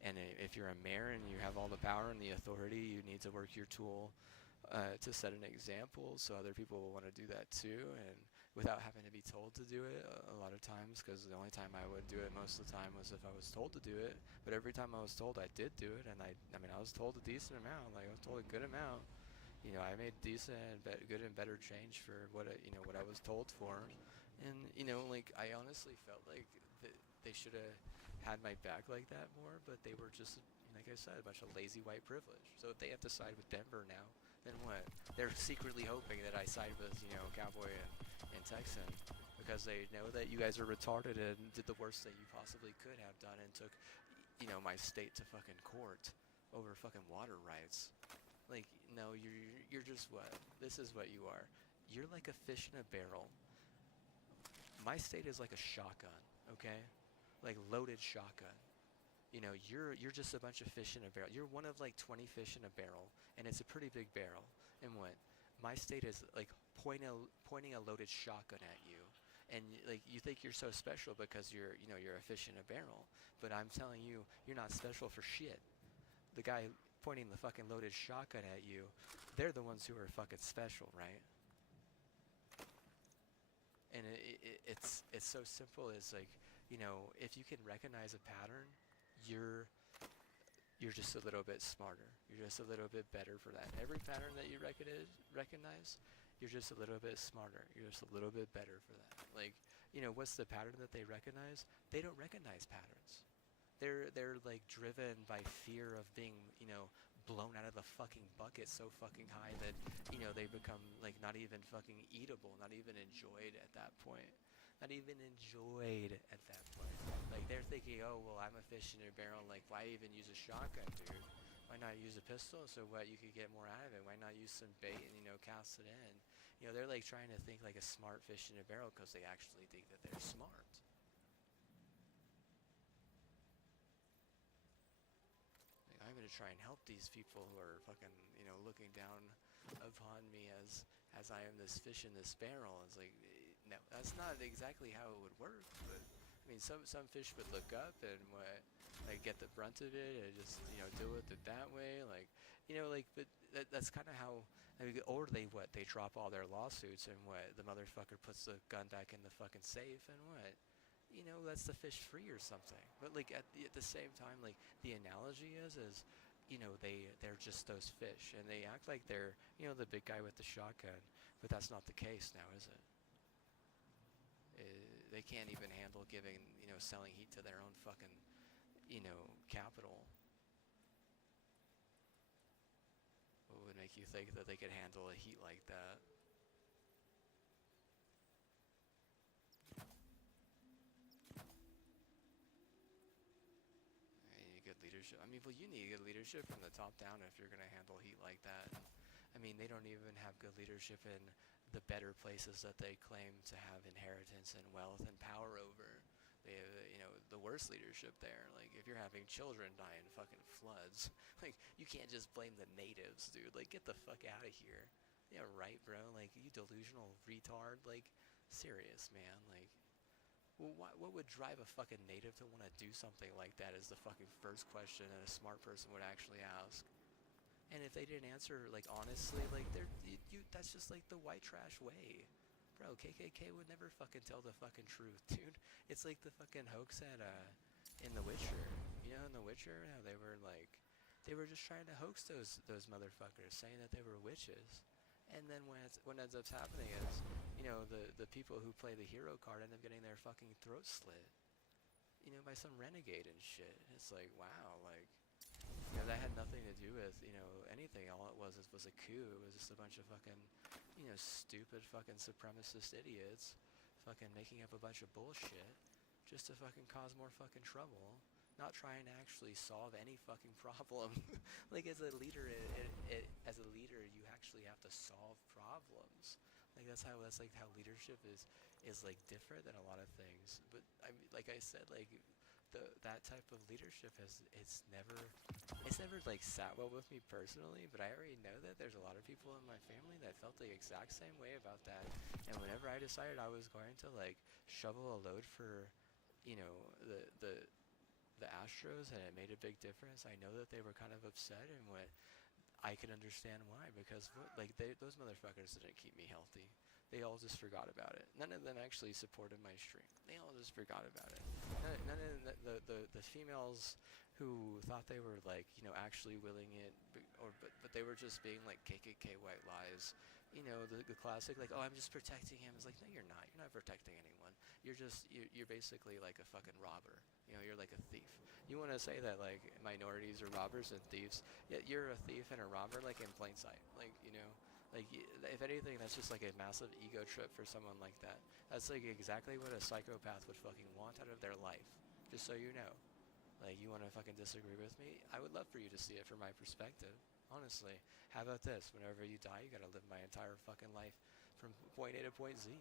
And if you're a mayor and you have all the power and the authority, you need to work your tool to set an example so other people will want to do that too, and without having to be told to do it a lot of times, because the only time I would do it most of the time was if I was told to do it. But every time I was told, I did do it, and I mean I was told a decent amount, like I was told a good amount. I made decent and good and better change for what what I was told for, And like I honestly felt like they should have had my back like that more, but they were just like I said, a bunch of lazy white privilege. So if they have to side with Denver now, then what? They're secretly hoping that I side with Cowboy and Texan because they know that you guys are retarded and did the worst that you possibly could have done and took my state to fucking court over fucking water rights. Like, no, you're just what? This is what you are. You're like a fish in a barrel. My state is like a shotgun, okay? Like loaded shotgun. You're just a bunch of fish in a barrel. You're one of like 20 fish in a barrel, and it's a pretty big barrel. And what? My state is like pointing a loaded shotgun at you, and like you think you're so special because you're a fish in a barrel. But I'm telling you, you're not special for shit. The guy pointing the fucking loaded shotgun at you, they're the ones who are fucking special, right? And it's so simple. It's like if you can recognize a pattern, you're you're just a little bit smarter. You're just a little bit better for that. Every pattern that you recognize, you're just a little bit smarter. You're just a little bit better for that. Like, what's the pattern that they recognize? They don't recognize patterns. They're like driven by fear of being, blown out of the fucking bucket so fucking high that, they become like not even fucking eatable, not even enjoyed at that point. Not even enjoyed at that point. Like they're thinking, oh well, I'm a fish in a barrel. Like why even use a shotgun, dude? Why not use a pistol so what you could get more out of it? Why not use some bait and cast it in? They're like trying to think like a smart fish in a barrel because they actually think that they're smart. Like, I'm gonna try and help these people who are fucking looking down upon me as I am this fish in this barrel. It's like no, that's not exactly how it would work. But I mean, some fish would look up and what, like get the brunt of it and just deal with it that way. Like like but that's kind of how. I mean, or they what they drop all their lawsuits and what the motherfucker puts the gun back in the fucking safe and what lets the fish free or something. But like at the same time, like the analogy is they're just those fish and they act like they're the big guy with the shotgun, but that's not the case now, is it? They can't even handle giving selling heat to their own fucking capital. What would make you think that they could handle a heat like that? You need good leadership. I mean, well, you need good leadership from the top down if you're gonna handle heat like that. I mean, they don't even have good leadership in the better places that they claim to have inheritance and wealth and power over. They have, the worst leadership there. Like, if you're having children die in fucking floods, like, you can't just blame the natives, dude. Like, get the fuck out of here. Yeah, right, bro. Like, you delusional retard. Like, serious, man. Like, well, what would drive a fucking native to want to do something like that is the fucking first question that a smart person would actually ask. And if they didn't answer like honestly, like that's just like the white trash way. Bro, KKK would never fucking tell the fucking truth, dude. It's like the fucking hoax at in The Witcher. In The Witcher, how they were just trying to hoax those motherfuckers, saying that they were witches. And then what ends up happening is, the people who play the hero card end up getting their fucking throat slit, by some renegade and shit. It's like, wow, like that had nothing to do with, anything. All it was a coup. It was just a bunch of fucking, stupid fucking supremacist idiots fucking making up a bunch of bullshit just to fucking cause more fucking trouble. Not trying to actually solve any fucking problem. Like as a leader, you actually have to solve problems. Like that's like how leadership is like different than a lot of things. But I mean, like I said, like that type of leadership it's never like sat well with me personally, but I already know that there's a lot of people in my family that felt the exact same way about that. And whenever I decided I was going to like shovel a load for the Astros and it made a big difference, I know that they were kind of upset, and what I could understand why, because those motherfuckers didn't keep me healthy. They all just forgot about it. None of them actually supported my stream. They all just forgot about it. None of the females who thought they were like actually willing it, but they were just being like KKK white lies. The classic like, oh, I'm just protecting him. It's like, no, you're not. You're not protecting anyone. you're basically like a fucking robber. You know, you're like a thief. You want to say that like minorities are robbers and thieves, yet you're a thief and a robber like in plain sight. Like, you know, like if anything, that's just like a massive ego trip for someone like that. That's like exactly what a psychopath would fucking want out of their life. Just so you know. Like, you want to fucking disagree with me? I would love for you to see it from my perspective. Honestly. How about this? Whenever you die, you gotta live my entire fucking life from point A to point Z.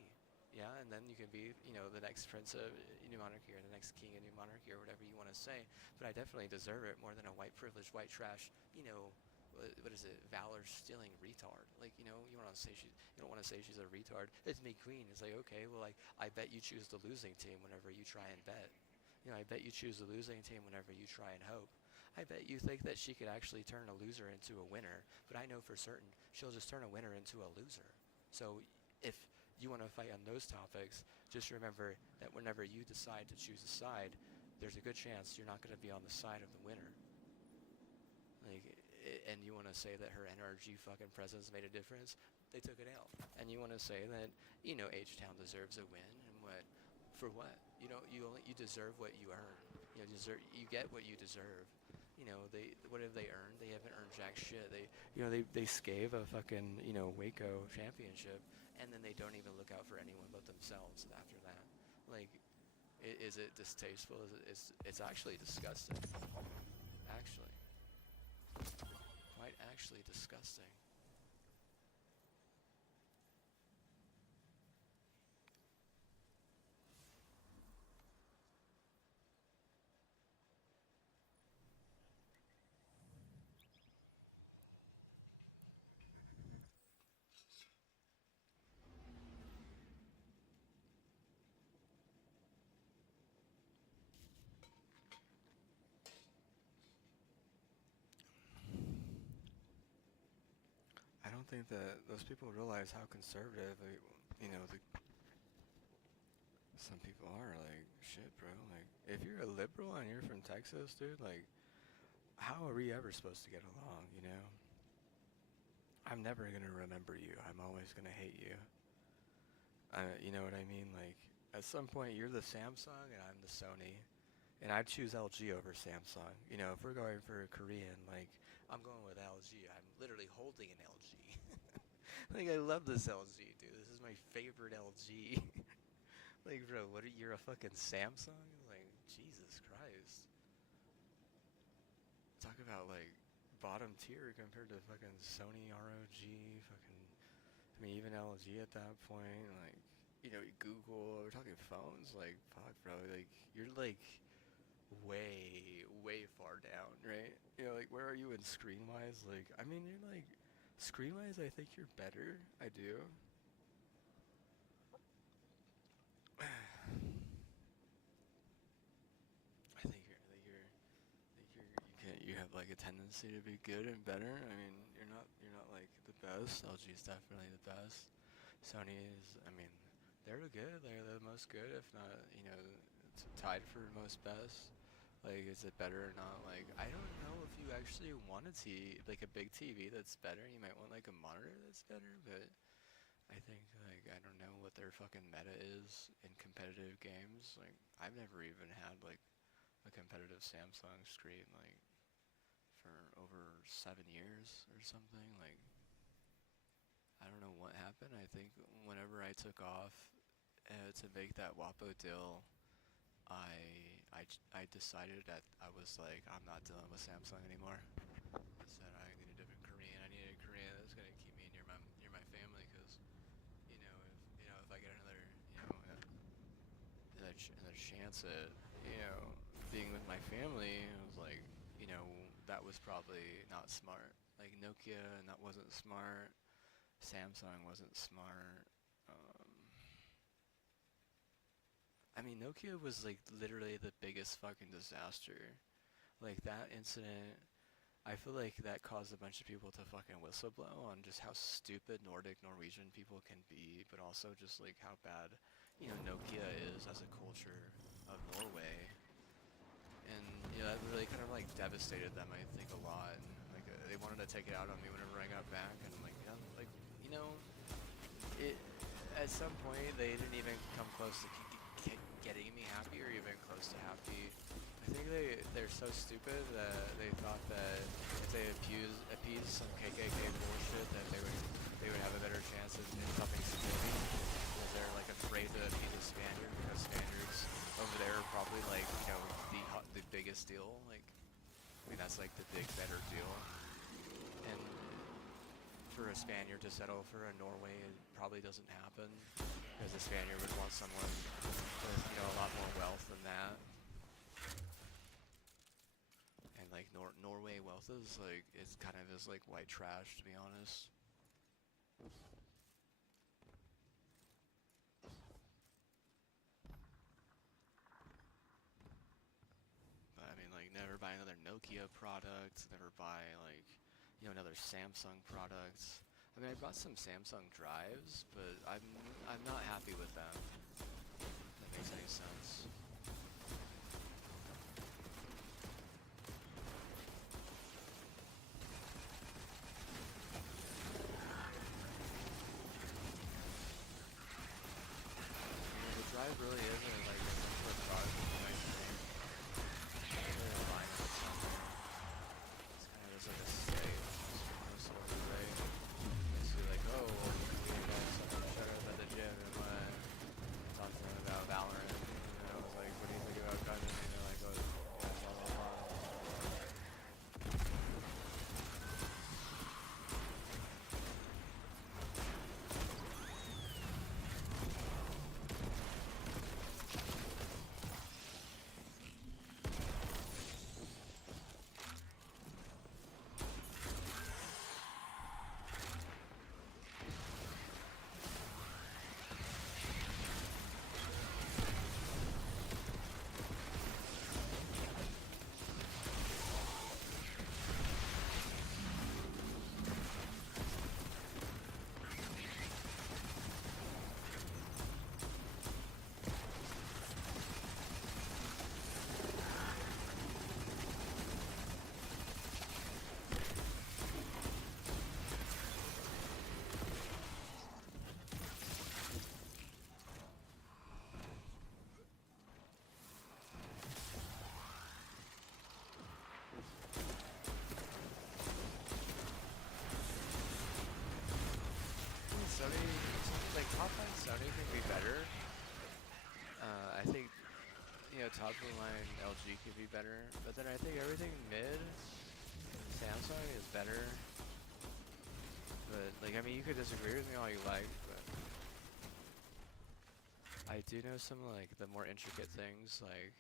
Yeah, and then you can be, you know, the next prince of New Monarchy or the next king of New Monarchy or whatever you want to say. But I definitely deserve it more than a white privileged, white trash, you know, what is it, valor stealing retard. Like, you know, you don't want to say she's a retard. It's me, queen. It's like, okay, well, like, I bet you choose the losing team whenever you try and bet. You know, I bet you choose the losing team whenever you try and hope. I bet you think that she could actually turn a loser into a winner, but I know for certain she'll just turn a winner into a loser. So if you want to fight on those topics, just remember that whenever you decide to choose a side, there's a good chance you're not going to be on the side of the winner. Like, and you want to say that her NRG fucking presence made a difference, they took an L. And you want to say that, you know, H-Town deserves a win, and what? For what? You deserve what you earn. You know, you get what you deserve. You know, what have they earned? They haven't earned jack shit. They scave a fucking, you know, Waco championship, and then they don't even look out for anyone but themselves after that. Like, is it distasteful? It's actually disgusting. Actually, quite actually disgusting. I don't think that those people realize how conservative, you know, some people are. Like, shit, bro. Like, if you're a liberal and you're from Texas, dude, like, how are we ever supposed to get along, you know? I'm never gonna remember you. I'm always gonna hate you. You know what I mean? Like, at some point, you're the Samsung and I'm the Sony. And I'd choose LG over Samsung. You know, if we're going for a Korean, like, I'm going with LG. I'm literally holding an LG. Like, I love this LG, dude. This is my favorite LG. Like, bro, you're a fucking Samsung? Like, Jesus Christ. Talk about, like, bottom tier compared to fucking Sony ROG, fucking, I mean, even LG at that point, like, you know, Google, we're talking phones, like, fuck, bro, like, you're, like, way, way far down, right? You know, like, where are you in screen-wise? Like, I mean, you're, like, screen-wise, I think you're better. I do. You have like a tendency to be good and better. I mean, you're not like the best. LG is definitely the best. Sony is, I mean, they're good. They're the most good, if not, you know, tied for most best. Like, is it better or not? Like, I don't know if you actually want like a big TV that's better. You might want like a monitor that's better, but I think like I don't know what their fucking meta is in competitive games. Like, I've never even had like a competitive Samsung screen like for over 7 years or something. Like, I don't know what happened. I think whenever I took off to make that WAPO deal, I decided that I was like, I'm not dealing with Samsung anymore. I said I need a different Korean. I need a Korean that's gonna keep me near my family, because if I get another another chance at being with my family, it was like, that was probably not smart. Like, Nokia, and that wasn't smart. Samsung wasn't smart. Um, I mean, Nokia was like literally the biggest fucking disaster. Like, that incident, I feel like that caused a bunch of people to fucking whistleblow on just how stupid Norwegian people can be, but also just like how bad, Nokia is as a culture of Norway. And, that really kind of like devastated them, I think, a lot. And like, they wanted to take it out on me whenever I got back, and like, it, at some point they didn't even come close to close to happy. I think they're so stupid that they thought that if they appease some KKK bullshit that they would have a better chance in helping security because they're like afraid to appease a Spaniard because Spaniards over there are probably like the biggest deal. Like I mean that's like the big better deal. And for a Spaniard to settle for a Norway, it probably doesn't happen because the Spaniard would want someone with a lot more wealth than that. And like Norway wealth is like it's kind of is like white trash to be honest. But I mean like never buy another Nokia product, never buy like another Samsung product. I mean I bought some Samsung drives, but I'm not happy with them. If that makes any sense. Drive really isn't like a simpler product than I think. It's really aligned with something. It's kind of just like a state, most of the way. It's like, oh, well, we got someone showed up at the gym and talked to them about Valorant. And I was like, what do you think about gunning? And they're like, oh, yeah, blah blah blah. Sony, like top line Sony can be better. I think top line LG could be better, but then I think everything mid Samsung is better. But like I mean you could disagree with me all you like, but I do know some like the more intricate things like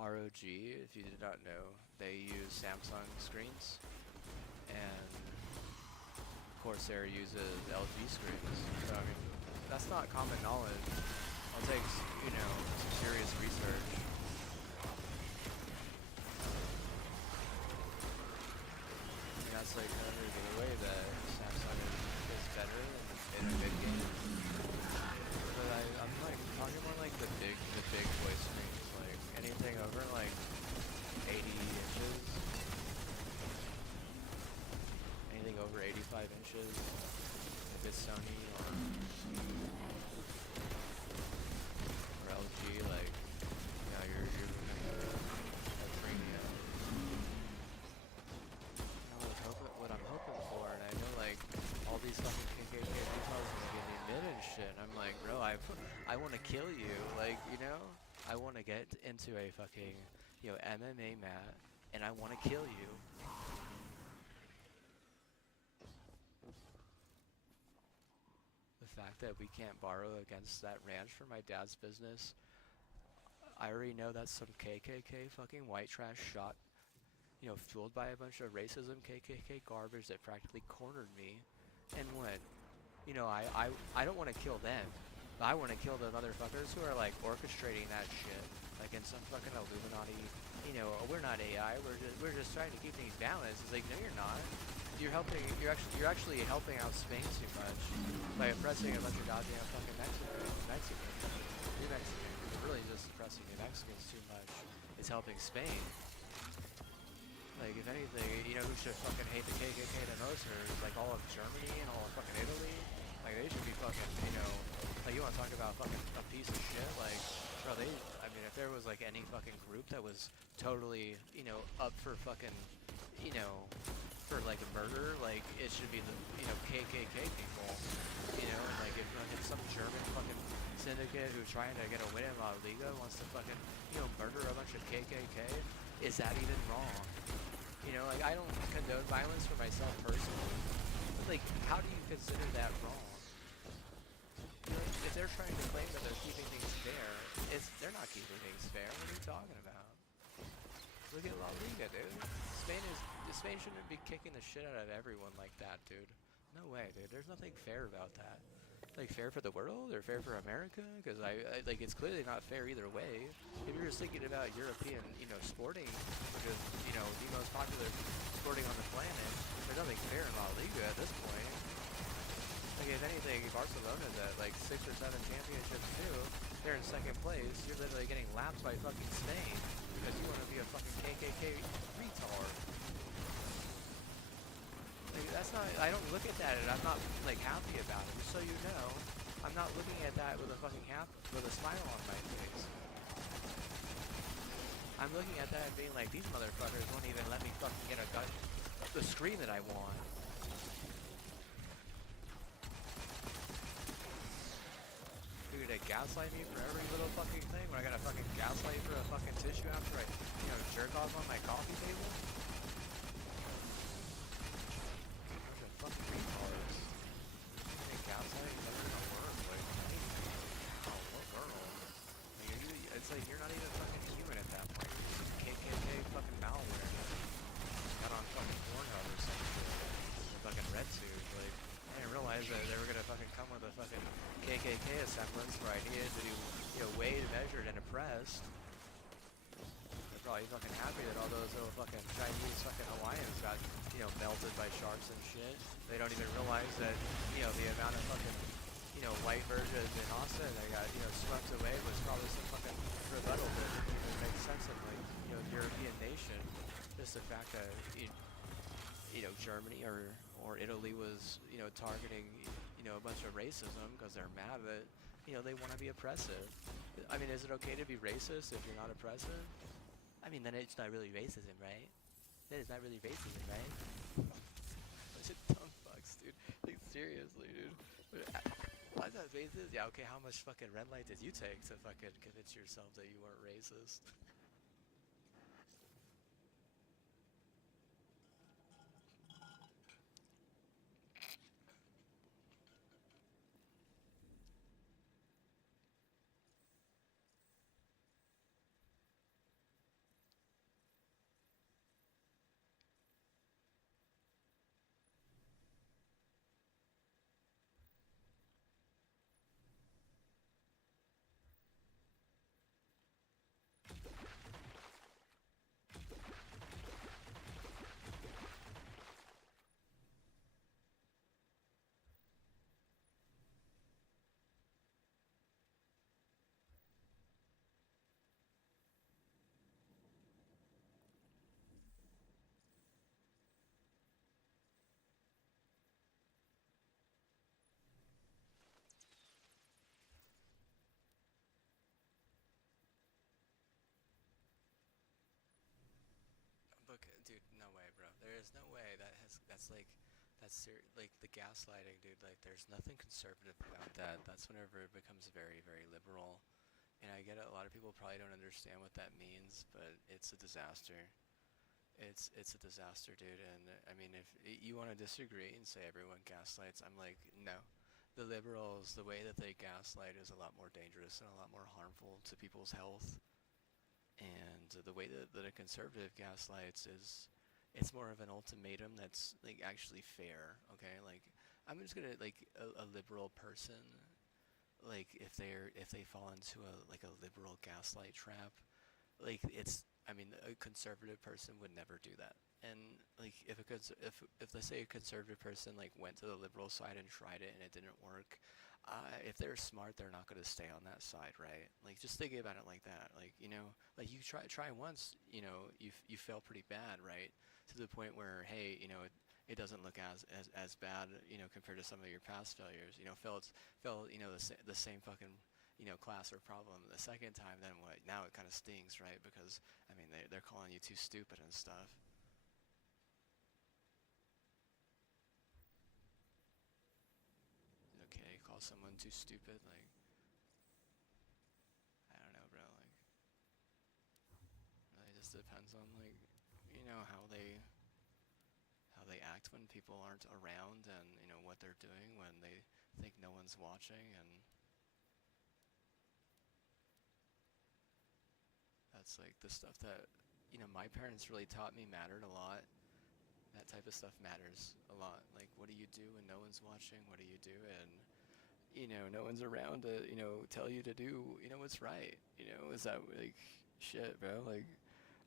ROG. If you did not know, they use Samsung screens and Corsair uses LG screens, so I mean, that's not common knowledge. I'll take, some serious research. And that's like kind of the way that Samsung is better in a mid game. But I'm like talking more like the big boy screens, like anything over like 80 inches. Anything over 85 inches, if it's Sony or LG, like, you're looking at a premium. What I'm hoping for, and I know like all these fucking KKK details is giving me mid and shit. And I'm like, bro, I want to kill you, like, I want to get into a fucking MMA mat, and I want to kill you. The fact that we can't borrow against that ranch for my dad's business, I already know that's some KKK fucking white trash shot, fueled by a bunch of racism KKK garbage that practically cornered me. And what? I don't want to kill them, but I want to kill the motherfuckers who are like orchestrating that shit, like in some fucking Illuminati. We're not AI. We're just trying to keep things balanced. It's like, no, you're not. You're actually helping out Spain too much by oppressing a bunch of goddamn fucking Mexicans. You're Mexican. You're really just oppressing the Mexicans too much. It's helping Spain. Like, if anything, who should fucking hate the KKK the most, or like all of Germany and all of fucking Italy? Like, they should be fucking, like, you want to talk about fucking a piece of shit? Like, bro, if there was like any fucking group that was totally, up for fucking, you know, for like a murder, like it should be the, KKK people, and like if fucking some German fucking syndicate who's trying to get a win in La Liga wants to fucking, murder a bunch of KKK, is that even wrong? Like I don't condone violence for myself personally, but like how do you consider that wrong? If they're trying to claim that they're keeping things fair, they're not keeping things fair. What are you talking about? Look at La Liga, dude. Spain shouldn't be kicking the shit out of everyone like that, dude. No way, dude. There's nothing fair about that. Like fair for the world or fair for America? Because I like it's clearly not fair either way. If you're just thinking about European, sporting, which is the most popular sporting on the planet, there's nothing fair in La Liga at this point. Like if anything, Barcelona's at like 6 or 7 championships too. They're in second place. You're literally getting lapped by fucking Spain because you want to be a fucking KKK retard. Like that's not. I don't look at that and I'm not like happy about it. Just so you know, I'm not looking at that with a fucking with a smile on my face. I'm looking at that and being like, these motherfuckers won't even let me fucking get the screen that I want. They gaslight me for every little fucking thing when I gotta fucking gaslight for a fucking tissue after I, jerk off on my coffee table? Bunch of fucking retards. Gaslighting never gonna work, like, anything. Oh, what girl? Like, it's like you're not even fucking human at that point. You're just KKK fucking malware. Got on fucking Pornhub or some shit. The fucking red suit, like. I didn't realize that they were gonna fucking come with a fucking KKK semblance where I needed to do, weighed, measured, and oppressed. They're probably fucking happy that all those little fucking Chinese fucking Hawaiians got, melted by sharks and shit. They don't even realize that, the amount of fucking, white versions in Austin that got, swept away was probably some fucking rebuttal that didn't even make sense in, like, European nation. Just the fact that, Germany or Italy was, targeting, a bunch of racism because they're mad that, they want to be oppressive. I mean, is it okay to be racist if you're not oppressive? I mean, then it's not really racism, right? Then it's not really racism, right? Bunch of dumb fucks, dude. Like, seriously, dude. Why is that racist? Yeah, okay, how much fucking red light did you take to fucking convince yourself that you weren't racist? But dude, no way, bro. There is no way like the gaslighting, dude. Like, there's nothing conservative about that. That's whenever it becomes very, very liberal. And I get it. A lot of people probably don't understand what that means, but it's a disaster. It's a disaster, dude. And I mean, if you want to disagree and say everyone gaslights, I'm like, no. The liberals, the way that they gaslight is a lot more dangerous and a lot more harmful to people's health. And the way that a conservative gaslights is, it's more of an ultimatum that's like actually fair. Okay, like I'm just gonna like a liberal person, like if they fall into a like a liberal gaslight trap, like it's, I mean, a conservative person would never do that. And like if let's say a conservative person like went to the liberal side and tried it and it didn't work, if they're smart, they're not going to stay on that side, right? Like, just think about it like that. Like, like you try once, you fail pretty bad, right? To the point where, hey, it doesn't look as bad, compared to some of your past failures. Fell, the same fucking class or problem the second time, then what? Now it kind of stings, right? Because I mean, they're calling you too stupid and stuff. Okay, call someone too stupid, like I don't know, bro. Like really just depends on like how they act when people aren't around, and what they're doing when they think no one's watching, and that's like the stuff that my parents really taught me mattered a lot. That type of stuff matters a lot. Like, what do you do when no one's watching? What do you do and no one's around to tell you to do what's right? Is that like shit, bro? Like,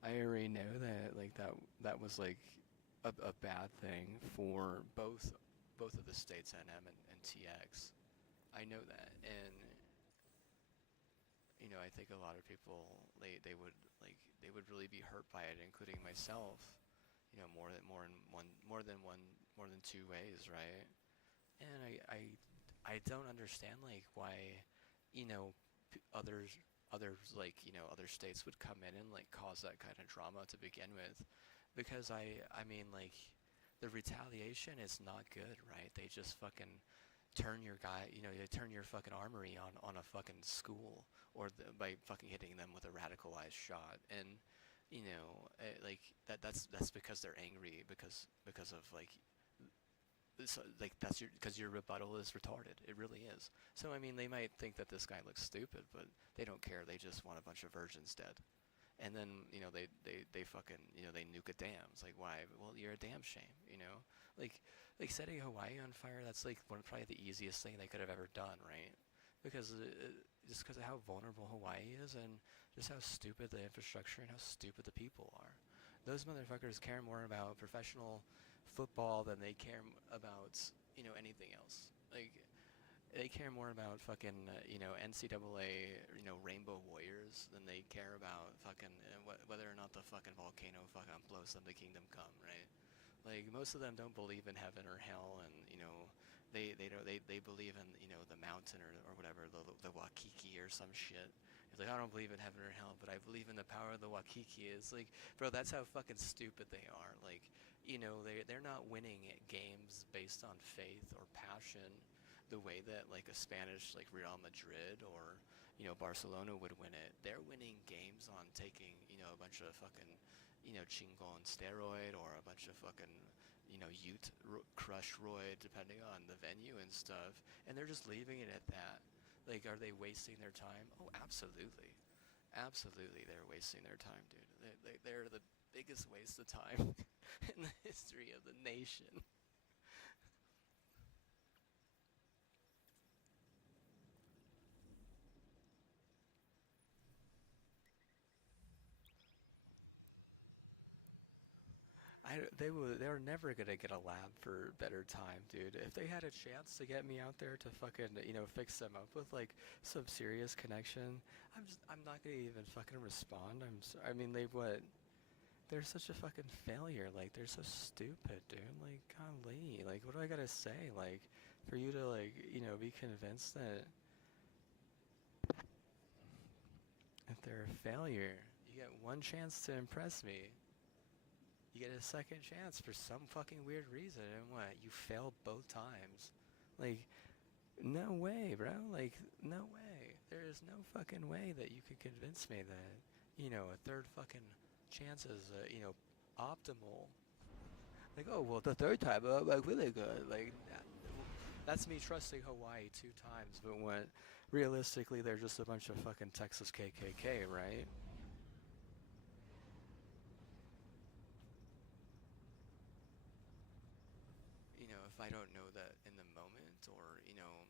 I already know that like that was like a bad thing for both of the states, NM and TX. I know that, and I think a lot of people they would really be hurt by it, including myself. More than two ways, right? And I don't understand like why, others like other states would come in and like cause that kind of drama to begin with, because I mean like the retaliation is not good, right? They just fucking turn your guy, they turn your fucking armory on a fucking school, or by fucking hitting them with a radicalized shot, and like that's because they're angry because of like so, like that's because your rebuttal is retarded. It really is. So I mean, they might think that this guy looks stupid, but they don't care. They just want a bunch of virgins dead. And then they fucking they nuke a dam. It's like, why? Well, you're a damn shame. Like setting Hawaii on fire. That's like probably the easiest thing they could have ever done, right? Because just because of how vulnerable Hawaii is, and just how stupid the infrastructure and how stupid the people are. Those motherfuckers care more about professional football than they care about anything else. Like, they care more about fucking NCAA Rainbow Warriors than they care about fucking whether or not the fucking volcano fucking blows them to kingdom come, right? Like, most of them don't believe in heaven or hell, and they believe in the mountain, or whatever, the Waikiki or some shit. It's like, I don't believe in heaven or hell, but I believe in the power of the Waikiki. It's like, bro, that's how fucking stupid they are. Like, they're not winning at games based on faith or passion the way that like a Spanish like Real Madrid or Barcelona would win it. They're winning games on taking a bunch of fucking chingo on steroid, or a bunch of fucking Ute crush roid, depending on the venue and stuff, and they're just leaving it at that. Like, are they wasting their time? Oh, absolutely, absolutely, they're wasting their time, dude. They're the biggest waste of time in the history of the nation. They were never gonna get a lab for better time, dude. If they had a chance to get me out there to fucking fix them up with like some serious connection, I'm not gonna even fucking respond. I mean, they're such a fucking failure. Like, they're so stupid, dude. Like, golly, like, what do I gotta say? Like, for you to like be convinced that they're a failure. You get one chance to impress me. You get a second chance for some fucking weird reason, and what? You failed both times. Like, no way, bro. Like, no way. There is no fucking way that you could convince me that, a third fucking chance is, optimal. Like, oh, well, the third time, like, really good. Like, that's me trusting Hawaii two times, but what? Realistically, they're just a bunch of fucking Texas KKK, right? If I don't know that in the moment, or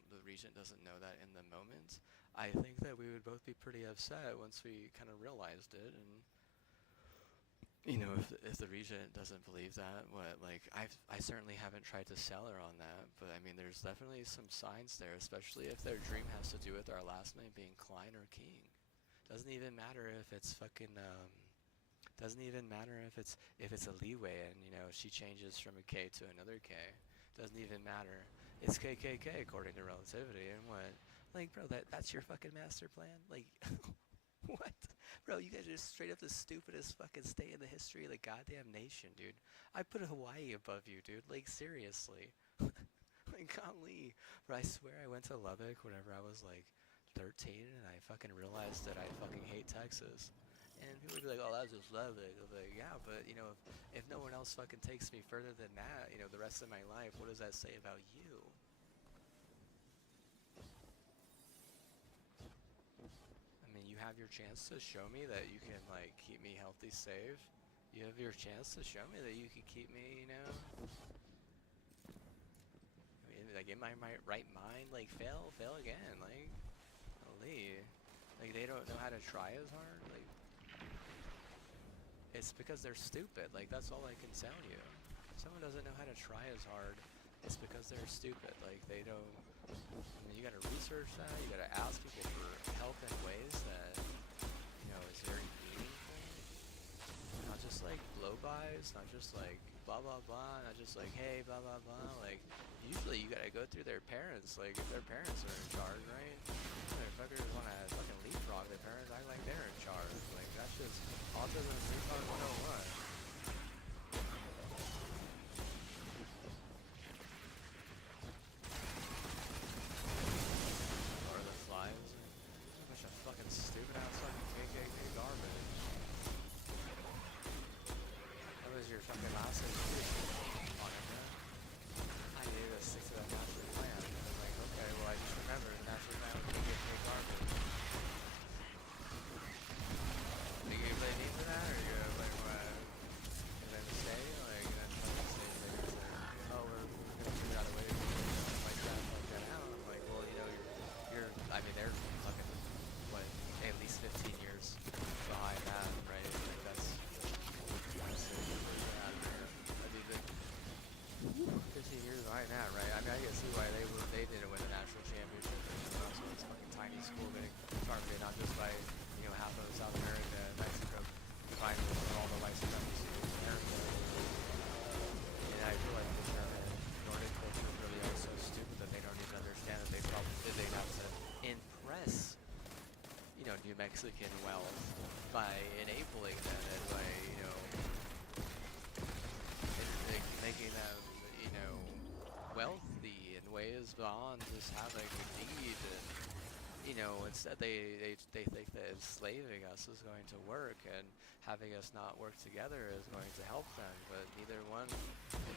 the regent doesn't know that in the moment, I think that we would both be pretty upset once we kind of realized it. And if the regent doesn't believe that, what, like, I certainly haven't tried to sell her on that, but I mean, there's definitely some signs there, especially if their dream has to do with our last name being Klein or King. Doesn't even matter if it's fucking doesn't even matter if it's a leeway, and she changes from a K to another K. Doesn't even matter. It's KKK according to relativity, and what? Like, bro, that's your fucking master plan? Like, what? Bro, you guys are just straight up the stupidest fucking state in the history of the goddamn nation, dude. I put Hawaii above you, dude. Like, seriously. Like, golly. Bro, I swear I went to Lubbock whenever I was like 13 and I fucking realized that I fucking hate Texas. And people would be like, oh, that's just Lubbock. I was like, yeah, but, you know, if no one else fucking takes me further than that, you know, the rest of my life, what does that say about you? I mean, you have your chance to show me that you can, like, keep me healthy, safe. You have your chance to show me that you can keep me, you know, I mean, like, in my right mind, like, fail again, like, holy. Like, they don't know how to try as hard, like, it's because they're stupid, like, that's all I can tell you. If someone doesn't know how to try as hard, it's because they're stupid, like, they don't, I mean, you gotta research that, you gotta ask people for help in ways that, you know, is very meaningful. Not just like blow-bys, not just like blah blah blah, not just like hey blah blah blah. Like usually you gotta go through their parents. Like if their parents are in charge, right? Motherfuckers wanna fucking leapfrog their parents, act like they're in charge. Like that's just autism retard 101. Or the flies. A bunch of fucking stupid ass fucking KKK garbage. What was your fucking last education on it, man? I need to stick to that master plan. I was like, okay, well, I just remembered the master plan was to get paid garbage. Are you gonna play me for that, or you gonna play what? You gonna stay? Like, you gonna fucking stay? Like, it's like, oh, we're gonna figure out a way to like that out. I'm like, well, you know, I mean, they're fucking, what, at least 15 years behind that, right? Like, that's I mean, 15 years behind that, right? I mean, I can see why they didn't win the national championship. So it's fucking tiny school getting targeted not just by half of South America and Mexico, finally all the white supremacy in America. And I feel like the German Nordic culture really are so stupid that they don't even understand that they have to impress New Mexican wealth by enabling them and by making them, wealthy in ways beyond just having a need. And, instead they think that enslaving us is going to work and having us not work together is going to help them, but neither one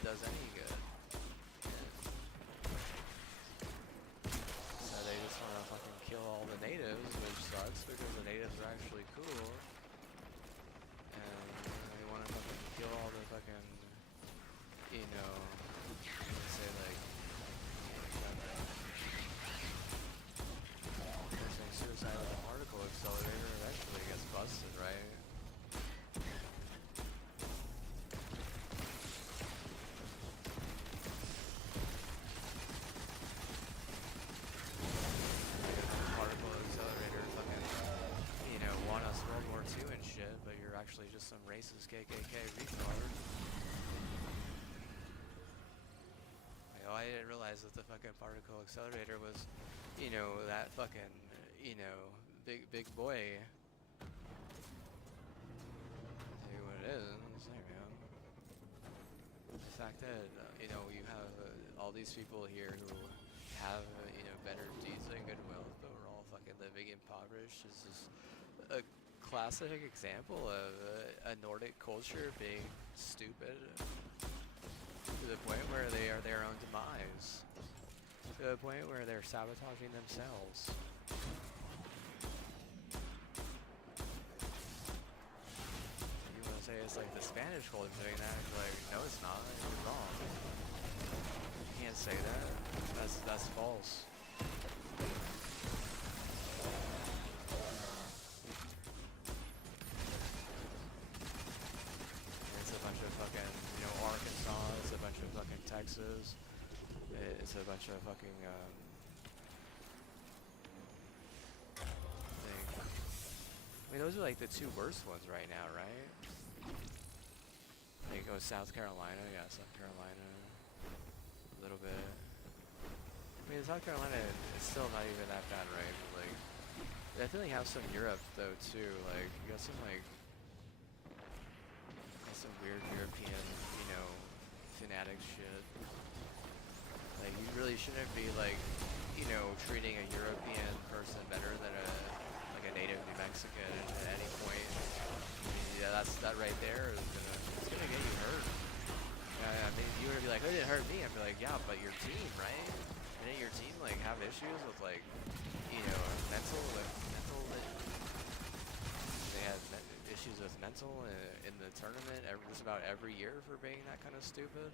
does any good. So they just want to fucking kill all the natives, which sucks because the natives are actually cool. And they want to fucking kill all the fucking, say like, suicide with a particle accelerator eventually gets busted, right? Particle accelerator fucking, won us World War II and shit, but you're actually just some racist KKK retard. I didn't realize that the fucking particle accelerator was, that fucking, big boy. I'll tell you what it is. Hey, man. The fact that, you have all these people here who have, better deeds and good wealth, but we're all fucking living impoverished is just a classic example of a Nordic culture being stupid to the point where they are their own demise, to the point where they're sabotaging themselves. You want to say it's like the Spanish culture doing that? You're like, no, it's not. You're wrong. You can't say that. That's false. It's a bunch of fucking, Arkansas. It's a bunch of fucking Texas. It's a bunch of fucking I mean, those are like the two worst ones right now, right? There you go, South Carolina. Yeah, South Carolina. A little bit. I mean, South Carolina is still not even that bad, right? But, like, I definitely have some Europe though too. Like, you got some weird European, you know, fanatic shit. Like, you really shouldn't be like, you know, treating a European person better than a native New Mexican at any point. I mean, yeah, that right there is gonna get you hurt. I mean, you would be like, oh, it didn't hurt me. I'd be like, yeah, but your team, right? Didn't your team like have issues with like, you know, mental? They had issues with mental in the tournament just about every year for being that kind of stupid.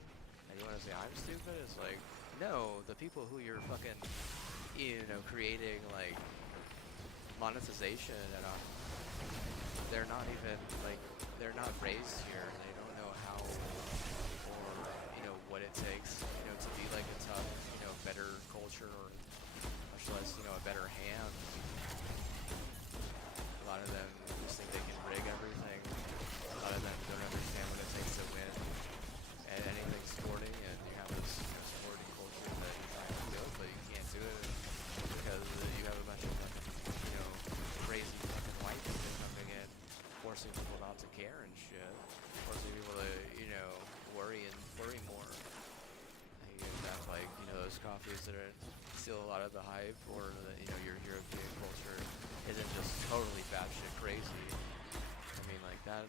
And you want to say I'm stupid? It's like, no, the people who you're fucking, you know, creating like monetization and they're not even like they're not raised here. They don't know how or you know what it takes, you know, to be like a tough, you know, better culture or much less, you know, a better hand. A lot of them just think they can rig everything. A lot of them don't understand what it takes to win at anything sporting, and you have this, you know, sporting culture that you try to build, but you can't do it because you have a bunch of fucking, you know, crazy fucking white people coming in, forcing people not to care and shit, forcing people to, you know, worry more. You have like, you know, those coffees that are still a lot of the hype, or the, you know, your European culture isn't just totally batshit crazy. I mean, like that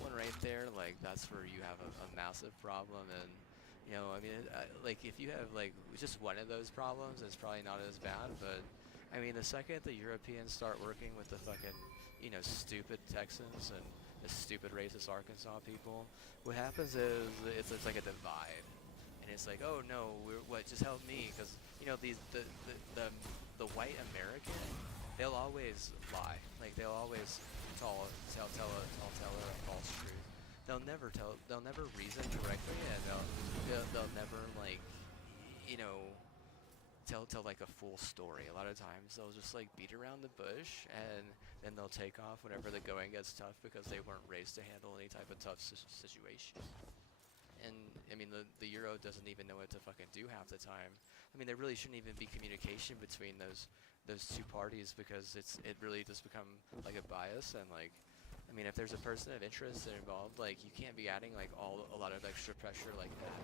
one right there, like that's where you have a massive problem. And you know, I mean, like if you have like just one of those problems, it's probably not as bad. But I mean, the second the Europeans start working with the fucking, you know, stupid Texans and the stupid racist Arkansas people, what happens is it's like a divide. And it's like, oh no, what? Just help me, because you know the white American, they'll always lie. Like they'll always tell a false truth. They'll never reason correctly, and they'll never like, you know, tell like a full story. A lot of times they'll just like beat around the bush, and then they'll take off whenever the going gets tough because they weren't raised to handle any type of tough situation. And I mean, the Euro doesn't even know what to fucking do half the time. I mean, there really shouldn't even be communication between those two parties, because it really does become like a bias. And like, I mean, if there's a person of interest involved, like you can't be adding like a lot of extra pressure like that.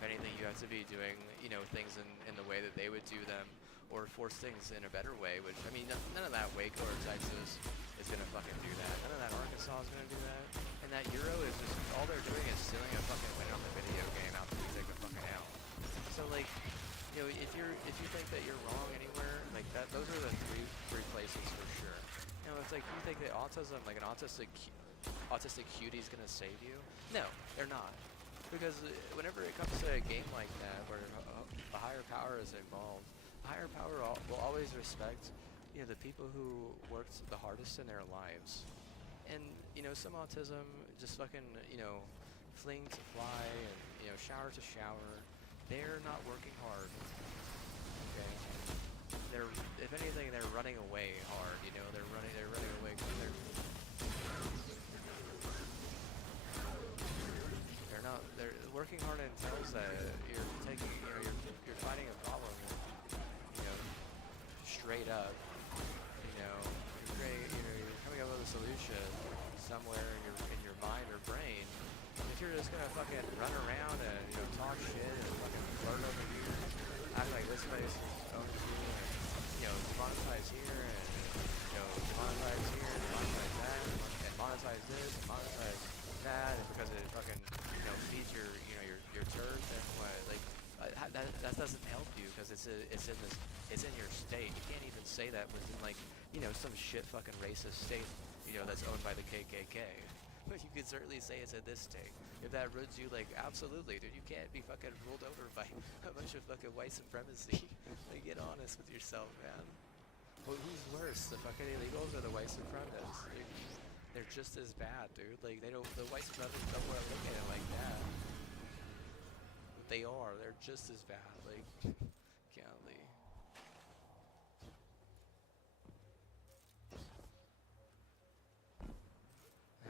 If anything, you have to be doing, you know, things in the way that they would do them, or force things in a better way. Which, I mean, none of that Waco or Texas is gonna fucking do that. None of that Arkansas is gonna do that. And that Euro is just, all they're doing is stealing a fucking win on the video game after you take a fucking L. So like, you know, if you think that you're wrong anywhere, like that, those are the three places for sure. You know, it's like you think that autism, like an autistic cutie is gonna save you. No, they're not. Because whenever it comes to a game like that, where a higher power is involved, a higher power will always respect, you know, the people who worked the hardest in their lives. And, you know, some autism just fucking, you know, fling to fly and, you know, shower to shower. They're not working hard, okay? They're, if anything, they're running away hard, you know? They're running away because they're not, they're working hard entails that you're taking, you know, you're fighting a problem, you know, straight up. You know, you're coming up with a solution somewhere in your mind or brain. If you're just gonna fucking run around and, you know, talk shit and fucking flirt over here, act like this place is owned you, and, you know, monetize here and, you know, monetize here and monetize that and monetize this and monetize that, and because it fucking, you know, feeds your, you know, your turds, and what, like, that doesn't help you, because it's in your state. You can't even say that within, like, you know, some shit fucking racist state, you know, that's owned by the KKK. But you could certainly say it's in this state. If that runs you, like, absolutely, dude, you can't be fucking ruled over by a bunch of fucking white supremacy. Like, get honest with yourself, man. Well, who's worse, the fucking illegals or the white supremacists? They're just as bad, dude. Like, the white supremacists don't want to look at it like that. They are. They're just as bad. Like, golly.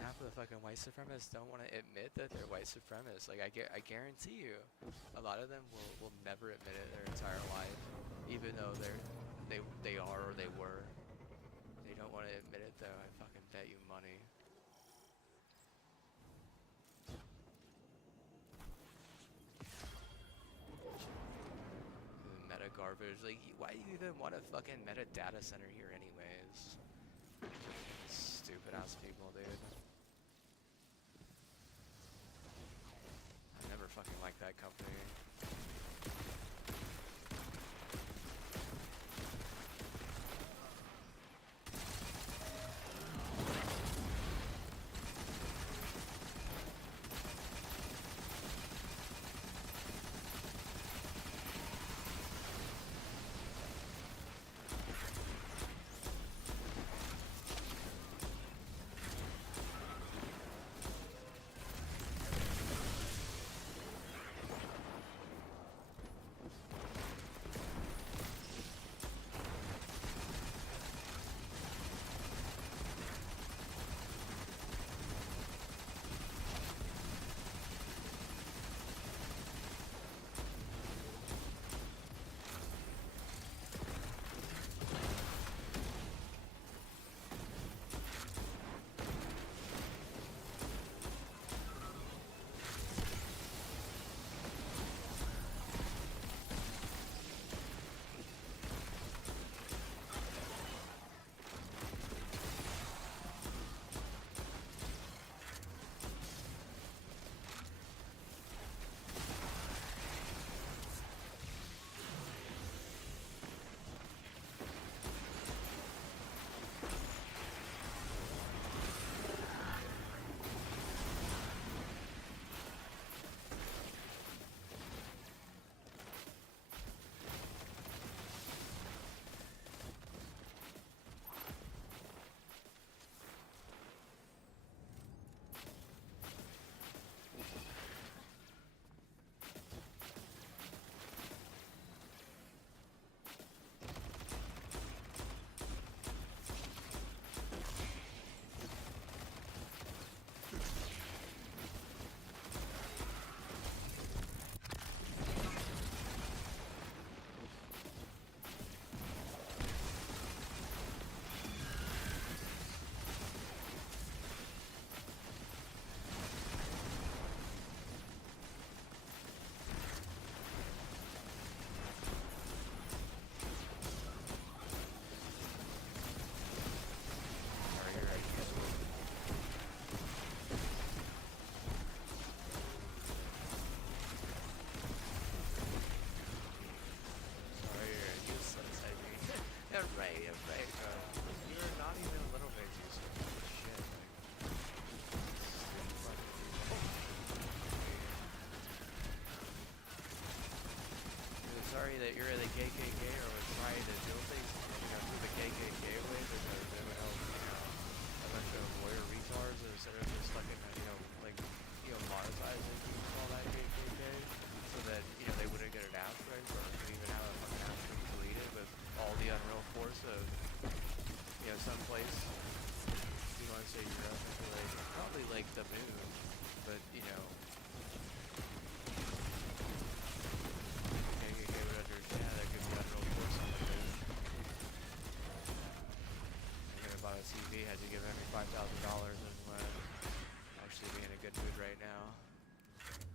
Half of the fucking white supremacists don't want to admit that they're white supremacists. Like I guarantee you, a lot of them will never admit it their entire life, even though they are or they were. They don't want to admit it though. I fucking bet you money. Meta garbage. Like, why do you even want a fucking meta data center here anyways? Stupid ass people, dude. I never fucking liked that company. Sorry that you're in the KKK or was trying to do things, through the KKK way because they would help, a bunch of lawyer retards instead of just fucking, monetizing all that KKK so that, they wouldn't get an asteroid or even have a fucking asteroid deleted with all the unreal force of, someplace. You want to say Europe, probably like the moon, but, TV had to give every $5,000 and when actually be in a good mood right now.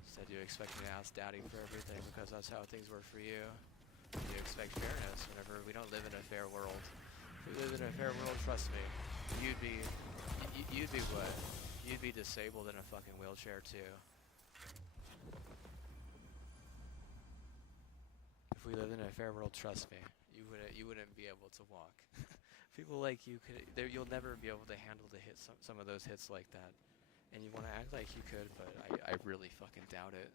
Instead you expect me to ask daddy for everything because that's how things were for you. You expect fairness whenever we don't live in a fair world. If we lived in a fair world, trust me, you'd be what? You'd be disabled in a fucking wheelchair too. If we lived in a fair world, trust me, you wouldn't be able to walk. People like you you'll never be able to handle to hit some of those hits like that. And you want to act like you could, but I really fucking doubt it.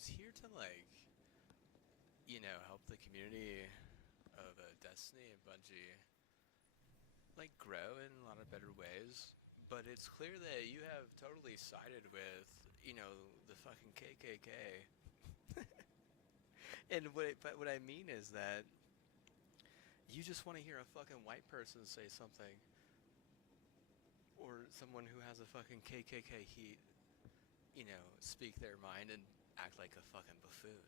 was here to like, help the community of Destiny and Bungie like grow in a lot of better ways. But it's clear that you have totally sided with, the fucking KKK. And what I mean is that you just want to hear a fucking white person say something, or someone who has a fucking KKK heat, speak their mind and act like a fucking buffoon.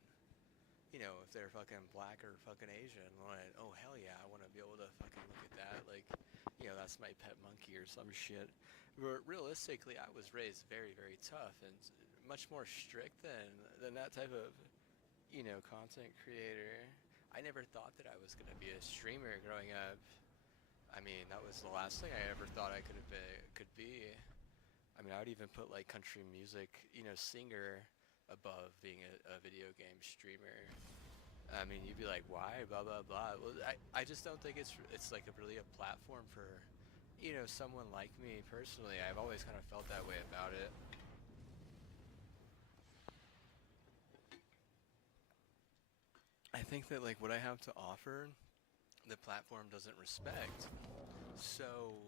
If they're fucking black or fucking Asian, like, oh hell yeah, I want to be able to fucking look at that, like, that's my pet monkey or some shit. Realistically, I was raised very, very tough and much more strict than that type of, content creator. I never thought that I was gonna be a streamer growing up. I mean, that was the last thing I ever thought I could be. I mean, I would even put like country music, singer above being a video game streamer. I mean, you'd be like, why? Blah blah blah. Well, I just don't think it's like really a platform for, someone like me personally. I've always kind of felt that way about it. I think that like what I have to offer, the platform doesn't respect. So,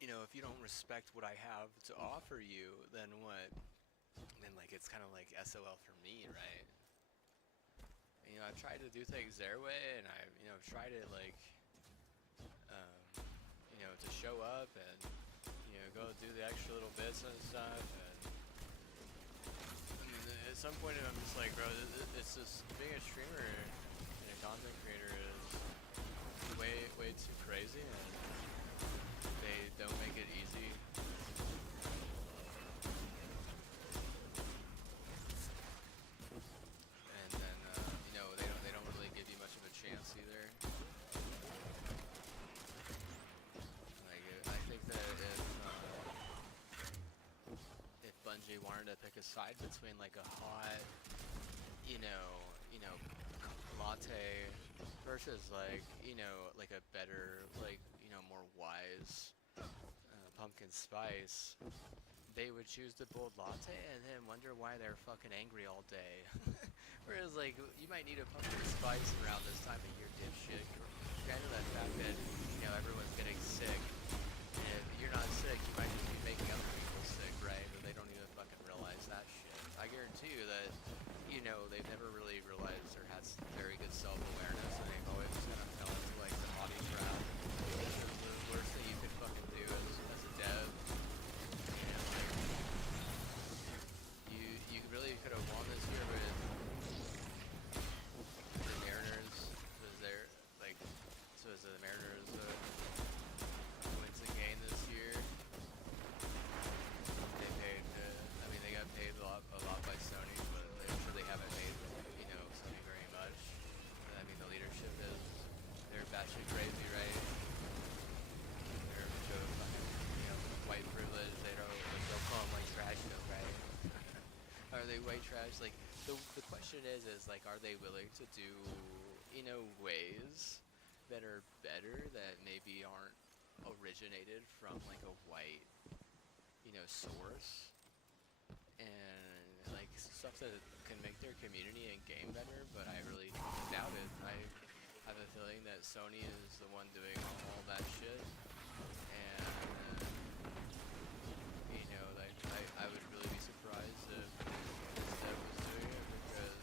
if you don't respect what I have to offer you, then what? Then like it's kind of like SOL for me, right? I've tried to do things their way, and I've tried to like, um, to show up and go do the extra little bits and stuff. And I mean, at some point, I'm just like, bro, it's just being a streamer and a content creator is way too crazy, and they don't make it easy. And then they don't really give you much of a chance either. Like I think that if Bungie wanted to pick a side between like a hot, latte versus like, like a better, like, more wise pumpkin spice, they would choose the bold latte and then wonder why they're fucking angry all day. Whereas, like, you might need a pumpkin spice around this time of year, dipshit. Granted the fact that, everyone's getting sick. And if you're not sick, you might just be making other people sick, right? But they don't even fucking realize that shit. I guarantee you that, they've never really realized or had very good self-awareness, and they've always kind of fell into, like, the body trap. The worst thing you could fucking do as a dev. You really could have won this year with the Mariners. Was there like so? As the Mariners wins the game this year, they paid. I mean, they got paid a lot by Sony, but I'm sure they haven't paid Sony very much. I mean, the leadership they're batshit crazy, right? They're so fucking white privilege. They'll call them like trash, right? Are they white trash? Like, the question is like, are they willing to do, ways that are better, that maybe aren't originated from like a white, source, and like stuff that can make their community and game better? But I really doubt it. I have a feeling that Sony is the one doing all that shit, and like I would really be surprised if that was doing it, because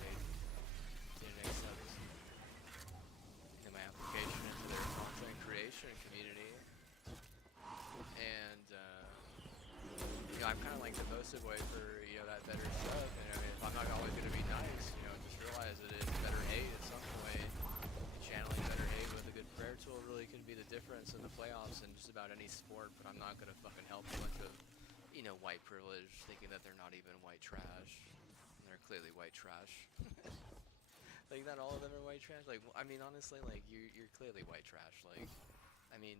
they didn't accept my application into their content creation community. And I'm kind of like the poster boy for that better stuff. And I mean, if I'm not always going to be nice, just realize that it's better hate at some point. Channeling better hate with a good prayer tool really can be the difference in the playoffs in just about any sport. But I'm not going to fucking help a bunch of white privilege thinking that they're not even white trash. And they're clearly white trash. Like, not all of them are white trash. Like, I mean, honestly, like, you're clearly white trash. Like, I mean,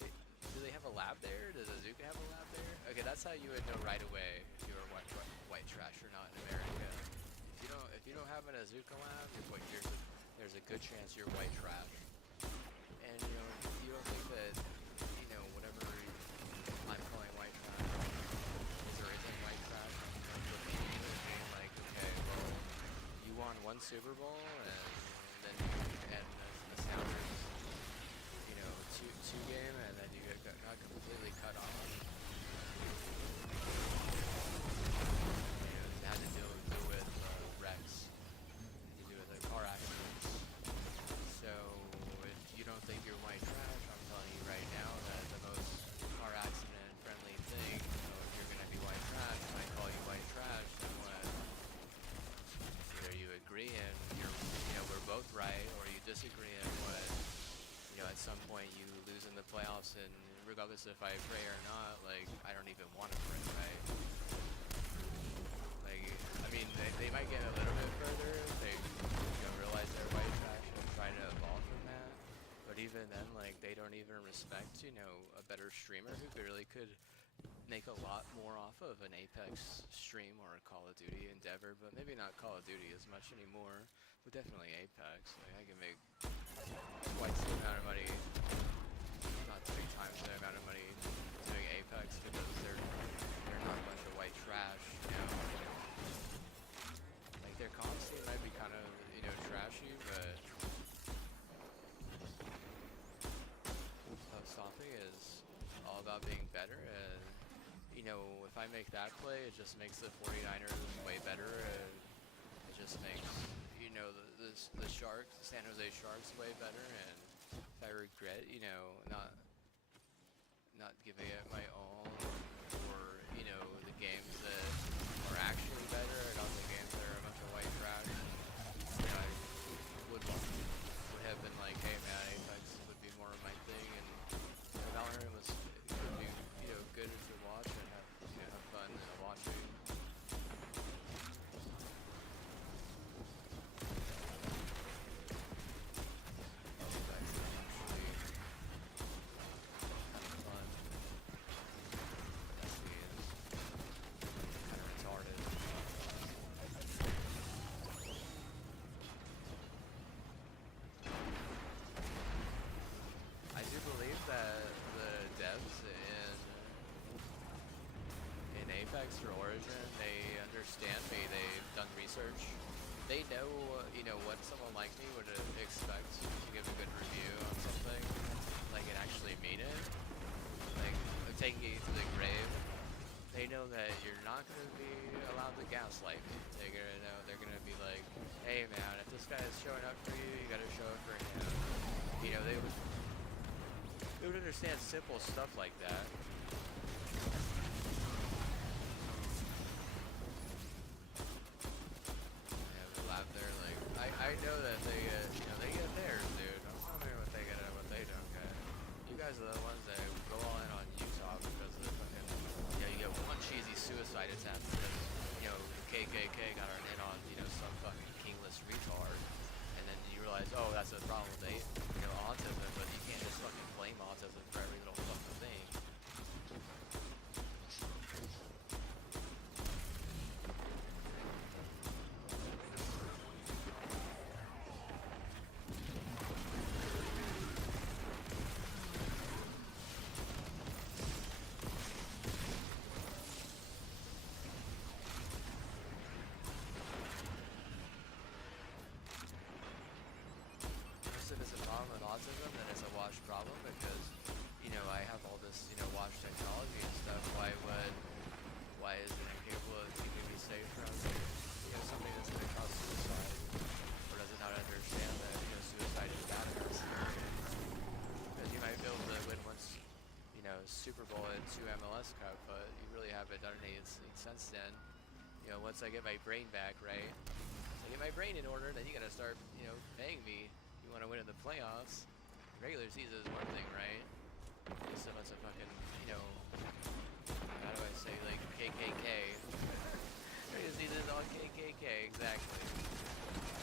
do they have a lab there? Does Azuka have a lab there? Okay, that's how you would know right away if you were white trash or not in America. If you don't have an Azuka lab, there's a good chance you're white trash. And you don't think that whatever I'm calling one Super Bowl and then the Sounders, two game, and then you got completely cut off. Had to deal with wrecks, you do with car accidents. So if you don't think you're white trash, I'm telling you right now that the most car accident friendly thing, if you're gonna be white trash, and I call you white trash, then what? Either you agree and we're both right, or you disagree and what? At some point you lose in the playoffs, and regardless if I pray or not, like, I don't even want to pray, right? Like, I mean, they might get a little bit further if they realize they're white trash and try to evolve from that. But even then, like, they don't even respect, a better streamer who really could make a lot more off of an Apex stream or a Call of Duty endeavor, but maybe not Call of Duty as much anymore, but definitely Apex. Like, I can make twice the amount of money, not 3 times the amount of money doing Apex because they're not a bunch of white trash, Like, their comp scene might be kind of, trashy, but stopping is all about being better, and if I make that play, it just makes the 49ers way better, and it just makes the Sharks, the San Jose Sharks, way better. And if I regret not giving it my all for the games that are actually better, and not the games that are a bunch of white trash, I would have been like, hey man, Apex would be more of my thing, and Valorant could be good to watch and have fun watching. Apex or Origin, they understand me, they've done research. They know, what someone like me would expect to give a good review on something, like, and actually mean it. Like, taking it to the grave. They know that you're not going to be allowed to gaslight me. They're going to know, they're going to be like, hey man, if this guy is showing up for you, you got to show up for him. They would understand simple stuff like that. I know that they get theirs, dude. I'm wondering what they get and what they don't get. You guys are the ones that go all in on Utah because of the fucking, you get one cheesy suicide attempt because, KKK got our in on, some fucking kingless retard. And then you realize, oh, that's the problem with autism, but you can't just fucking blame autism for every little fucking thing. If it's a problem with autism, then it's a watch problem because, I have all this, watch technology and stuff. Why isn't it capable of keeping me safe from, something that's going to cause suicide? Or does it not understand that, suicide is bad in this scenario? Because you might be able to win once, Super Bowl and 2 MLS Cup, but you really haven't done anything since then. Once I get my brain back, right? I get my brain in order, then you gotta start, paying me. You want to win in the playoffs. Regular season is one thing, right? So much of fucking, how do I say, like, KKK. Regular season is all KKK, exactly.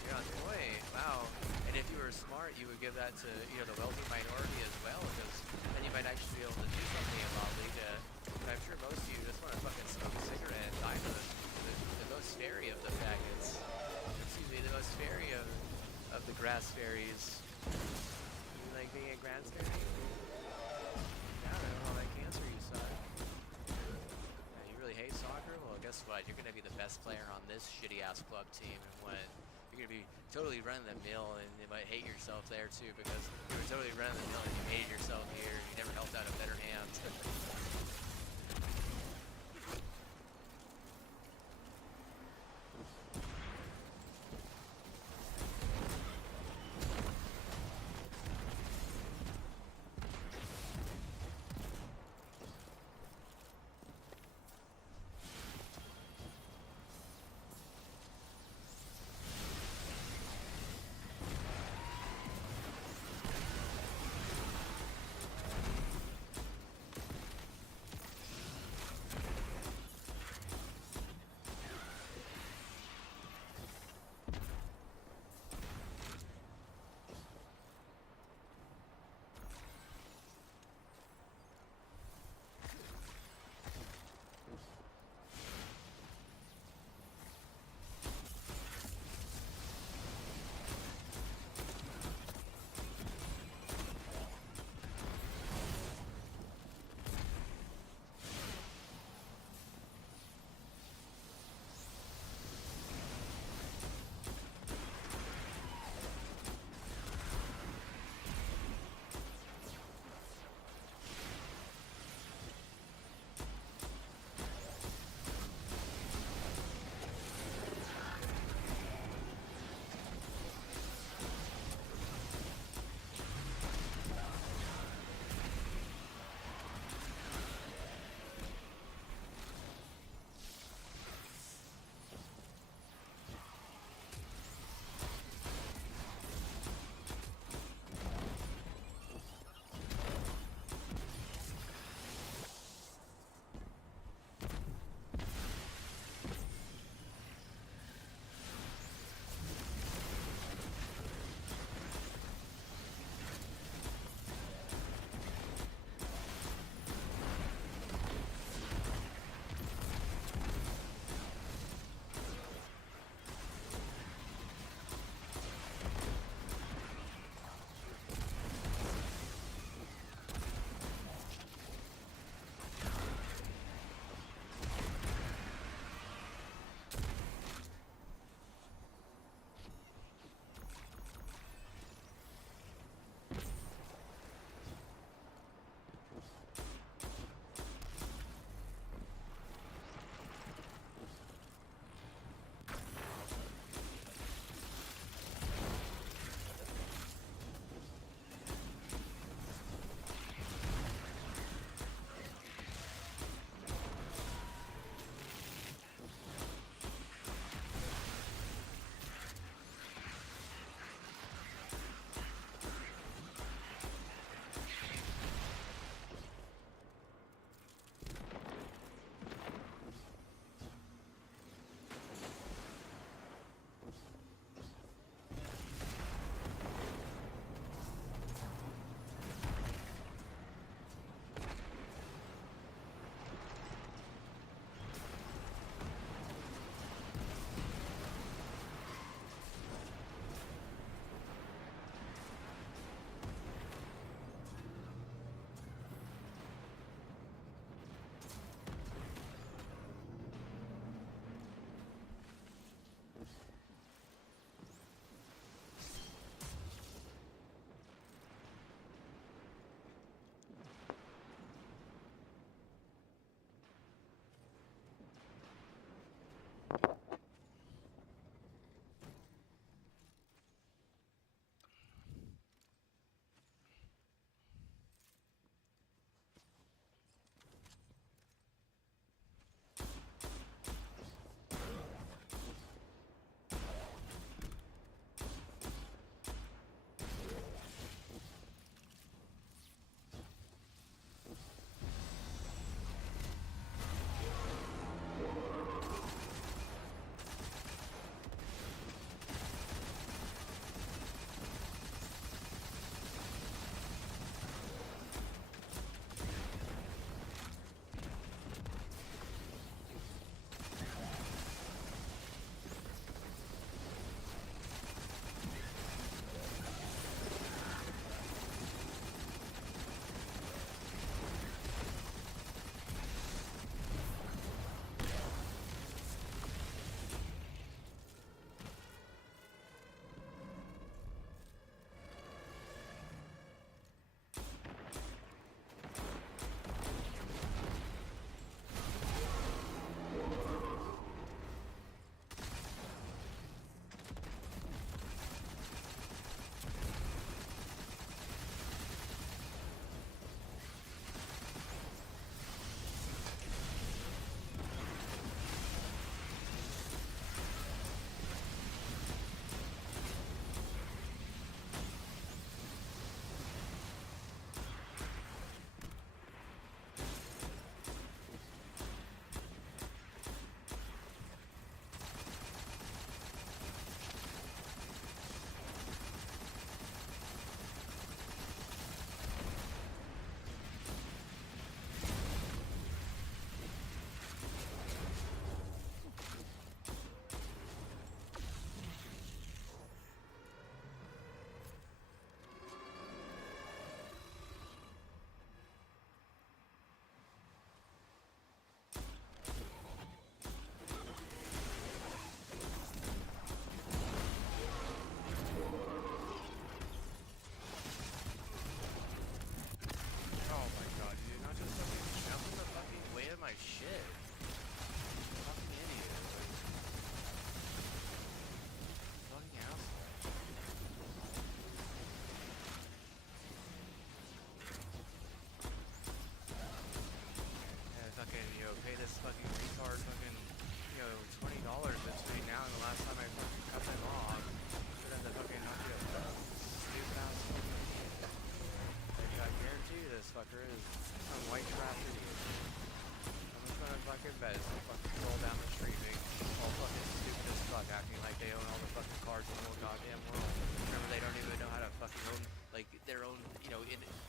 You're on point. Wow. And if you were smart, you would give that to, the wealthy minority as well, because then you might actually be able to do something in La Liga. But I'm sure most of you just want to fucking smoke a cigarette and die to the most fairy of the faggots. Excuse me, the most fairy of the grass fairies. You like being a grass fairy? Yeah, I don't know all that cancer you suck. You really hate soccer? Well, guess what? You're gonna be the best player on this shitty ass club team, and when you're gonna be totally running the mill, and you might hate yourself there too because you were totally running the mill and you hated yourself here. You never helped out a better hand.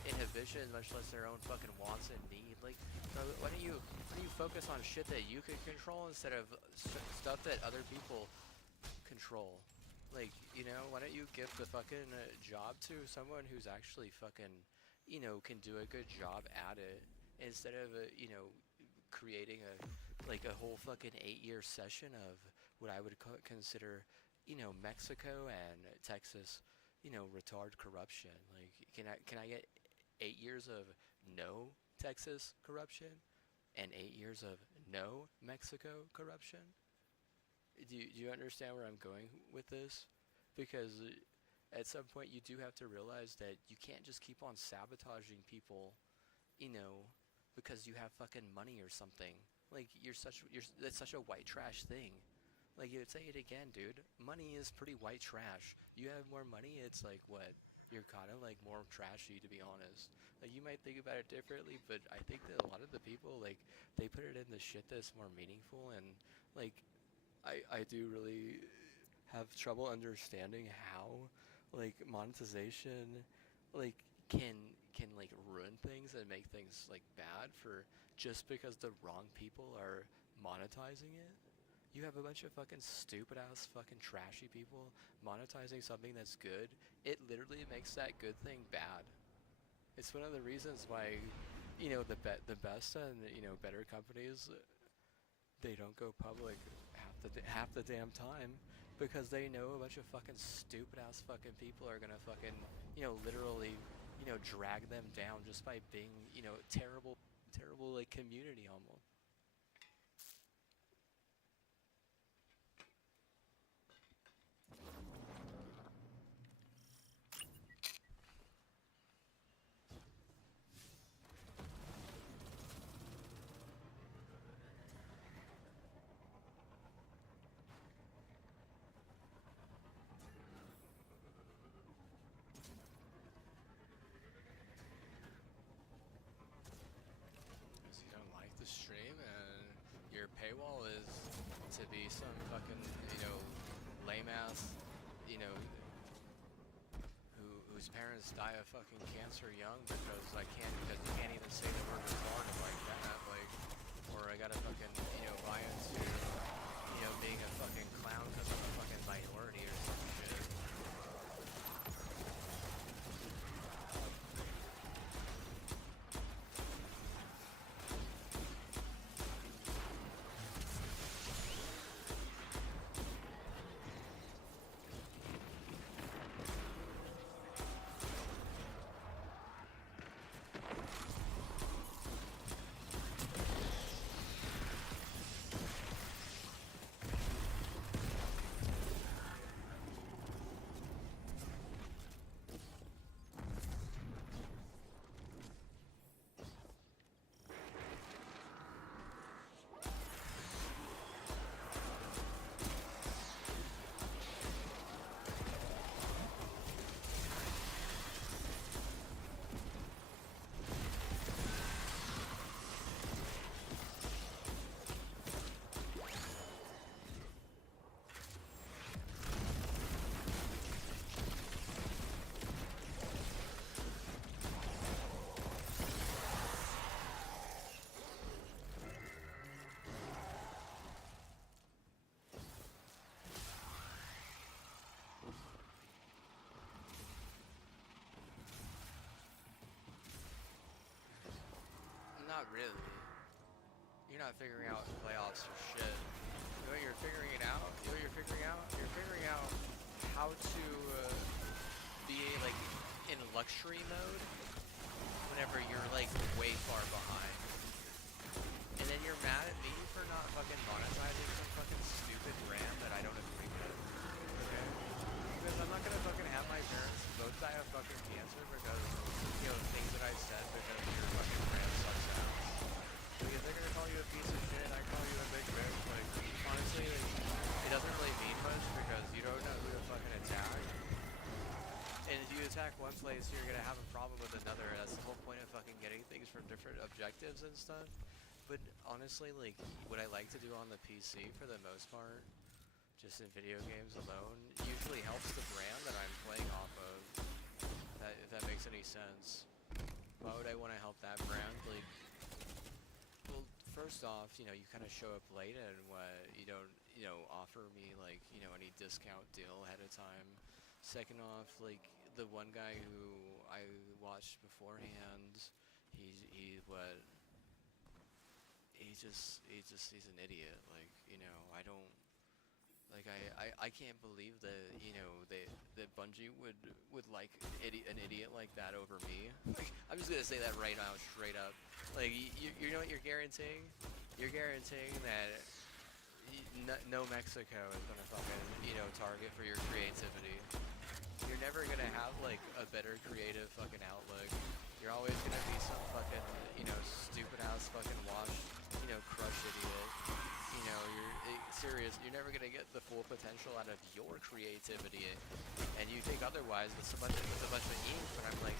inhibition, much less their own fucking wants and need. Like, why don't you focus on shit that you can control instead of stuff that other people control? Like, why don't you give the fucking job to someone who's actually fucking, can do a good job at it instead of, creating a whole fucking 8-year session of what I would consider, Mexico and Texas, retard corruption. Like, can I get 8 years of no Texas corruption and 8 years of no Mexico corruption? Do you understand where I'm going with this? Because at some point you do have to realize that you can't just keep on sabotaging people, you know, because you have fucking money or something. Like that's such a white trash thing. Like you'd say it again, dude. Money is pretty white trash. You have more money, it's like what? You're kind of like more trashy, to be honest. Like you might think about it differently, but I think that a lot of the people like they put it in the shit that's more meaningful and like I do really have trouble understanding how like monetization like can like ruin things and make things like bad for just because the wrong people are monetizing it. You have a bunch of fucking stupid ass fucking trashy people monetizing something that's good. It literally makes that good thing bad. It's one of the reasons why the best and better companies they don't go public half the damn time because they know a bunch of fucking stupid ass fucking people are gonna fucking literally drag them down just by being terrible like community almost. Because you don't like the stream and your paywall is to be some fucking lame ass you know whose parents die of fucking cancer young because you can't even say the word retarded like that, like, or I gotta fucking, buy into, being a fucking clown because I'm a fucking minority or some shit. Not really. You're not figuring out playoffs or shit. You know what you're figuring it out? You know what you're figuring out? You're figuring out how to be like in luxury mode whenever you're like way far behind. And then you're mad at me for not fucking monetizing some fucking stupid brand that I don't agree with. Okay? Because I'm not gonna fucking have my parents both die of fucking cancer because, things that I said because your fucking brand sucks ass. Because they're gonna call you a piece of shit, I call you a big bitch, like, honestly, like, it doesn't really mean much because you don't know who to fucking attack. And if you attack one place, you're gonna have a problem with another. That's the whole point of fucking getting things from different objectives and stuff. But honestly, like, what I like to do on the PC for the most part, just in video games alone, usually helps the brand that I'm playing off of. If that makes any sense. why would I want to help that brand? Like, well, first off, you kind of show up late and what you don't, offer me like, any discount deal ahead of time. Second off, like the one guy who I watched beforehand, he what he's an idiot. Like, I don't like I can't believe that that Bungie would like an idiot like that over me. Like, I'm just gonna say that right now, straight up. Like, you know what you're guaranteeing? You're guaranteeing that no Mexico is gonna fucking target for your creativity. You're never gonna have like a better creative fucking outlook. You're always gonna be some fucking stupid ass fucking washed crush idiot. Serious. You're never gonna get the full potential out of your creativity, and you think otherwise with a bunch of ink. But I'm like,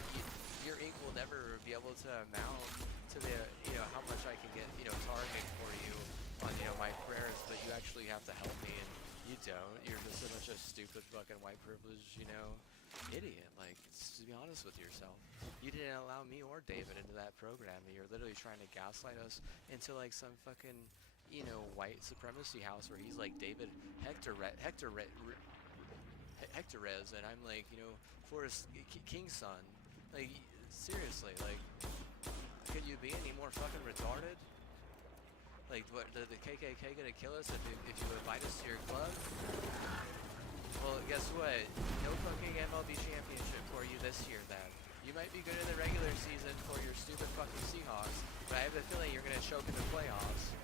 your ink will never be able to amount to the how much I can get targeting for you on my prayers. But you actually have to help me, and you don't. You're just so much a stupid fucking white privilege idiot. Like, to be honest with yourself, you didn't allow me or David into that program, and you're literally trying to gaslight us into like some fucking white supremacy house where he's like David Hectorez, and I'm like Forrest King's son. Like, seriously, like, could you be any more fucking retarded? Like, what, the KKK gonna kill us if you invite us to your club? Well, guess what? No fucking MLB championship for you this year, then. You might be good in the regular season for your stupid fucking Seahawks, but I have a feeling you're gonna choke in the playoffs.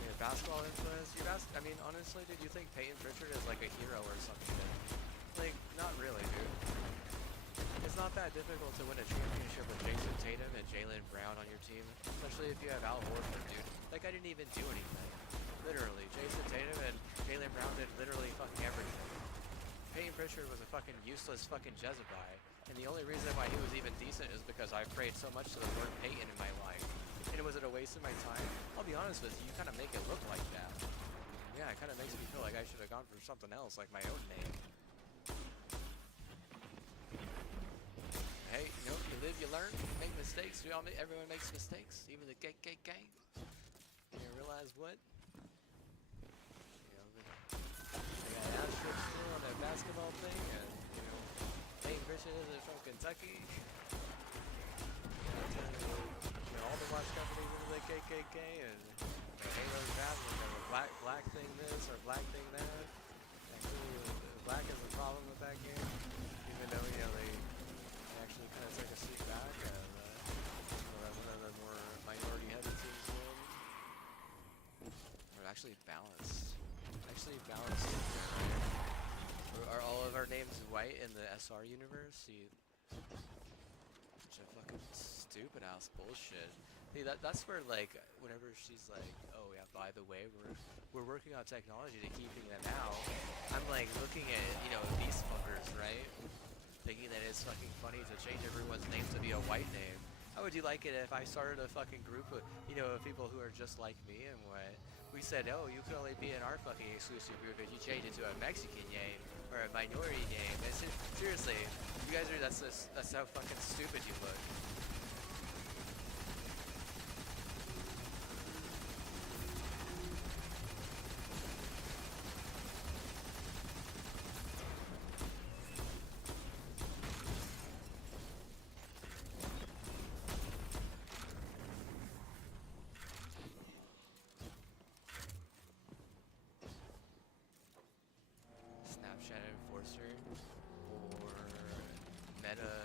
Your basketball influence? I mean, honestly, dude, you think Peyton Pritchard is like a hero or something? Like, not really, dude. It's not that difficult to win a championship with Jason Tatum and Jaylen Brown on your team, especially if you have Al Horford, dude. That guy didn't even do anything. Literally, Jason Tatum and Jaylen Brown did literally fucking everything. Peyton Pritchard was a fucking useless fucking Jezebel, and the only reason why he was even decent is because I prayed so much to the Lord Peyton in my life. And was it a waste of my time? I'll be honest with you, you kind of make it look like that. Yeah, it kind of makes me feel like I should have gone for something else, like my own name. Hey, you live, you learn, you make mistakes. Everyone makes mistakes, even the KKK. You realize what? They got asterisks on that basketball thing, and Peyton Pritchard is from Kentucky. All the watch companies into the KKK, and the Halo's bad, and the black thing this or black thing that. Actually, black is a problem with that game, even though they actually kind of take a seat back and one of the more minority-heavy teams win. We're actually balanced. Are all of our names white in the SR universe? See, bunch of fucking stupid ass bullshit. See, that's where, like, whenever she's like, oh yeah, by the way, we're working on technology to keeping them out. I'm like looking at these fuckers, right? Thinking that it's fucking funny to change everyone's name to be a white name. How would you like it if I started a fucking group of, of people who are just like me, and what we said, oh, you can only be in our fucking exclusive group if you change it to a Mexican name or a minority name. Seriously, you guys that's how fucking stupid you look. Snapchat enforcer or Meta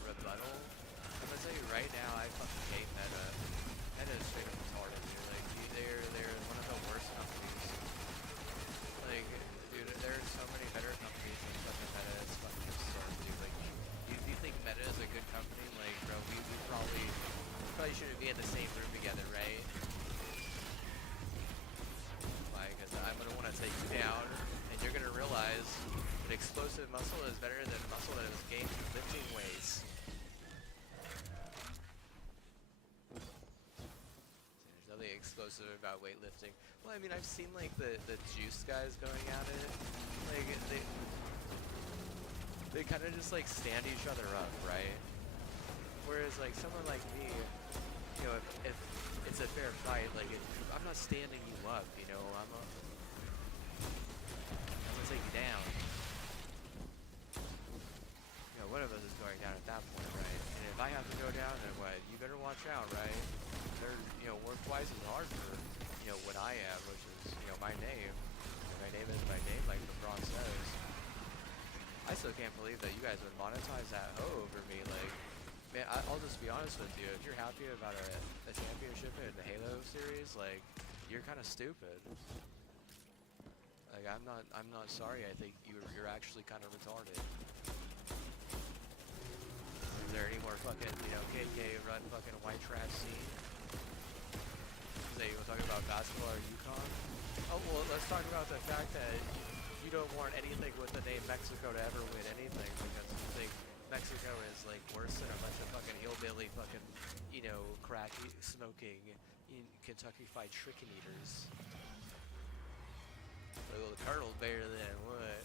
rebuttal. I'm gonna tell you right now, I fucking hate Meta. Meta is straight up retarded, dude. Like, they're one of the worst companies. Like, dude, there are so many better companies than fucking Meta. It's fucking absurd, dude. Like, you think Meta is a good company? Like, bro, we probably shouldn't be in the same room together, right? Like, 'cause I'm gonna want to take you down. You're gonna realize that explosive muscle is better than muscle that is gained from lifting weights. There's really explosive about weightlifting. Well, I mean, I've seen like the juice guys going at it. Like they kind of just like stand each other up, right? Whereas like someone like me, if it's a fair fight, like I'm not standing you up, I'm gonna take you down. One of us is going down at that point, right? And if I have to go down, then what? You better watch out, right? They're, work twice as hard for, what I am, which is, my name. My name is my name, like the Bronx says. I still can't believe that you guys would monetize that over me. Like, man, I'll just be honest with you. If you're happy about a championship in the Halo series, like, you're kind of stupid. Like, I'm not sorry. I think you're actually kind of retarded. Is there any more fucking, KK run fucking white trash scene? Say, we're talking about basketball or UConn? Oh, well, let's talk about the fact that you don't want anything with the name Mexico to ever win anything because you think Mexico is, like, worse than a bunch of fucking hillbilly fucking, crack smoking Kentucky Fried Chicken eaters. Like, well, the Colonel's better than what?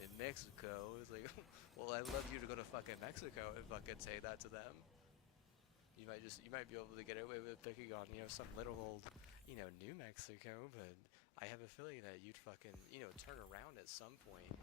In Mexico. It's like, well, I'd love you to go to fucking Mexico and fucking say that to them. You might be able to get away with picking on, some little old, New Mexico, but I have a feeling that you'd fucking, turn around at some point.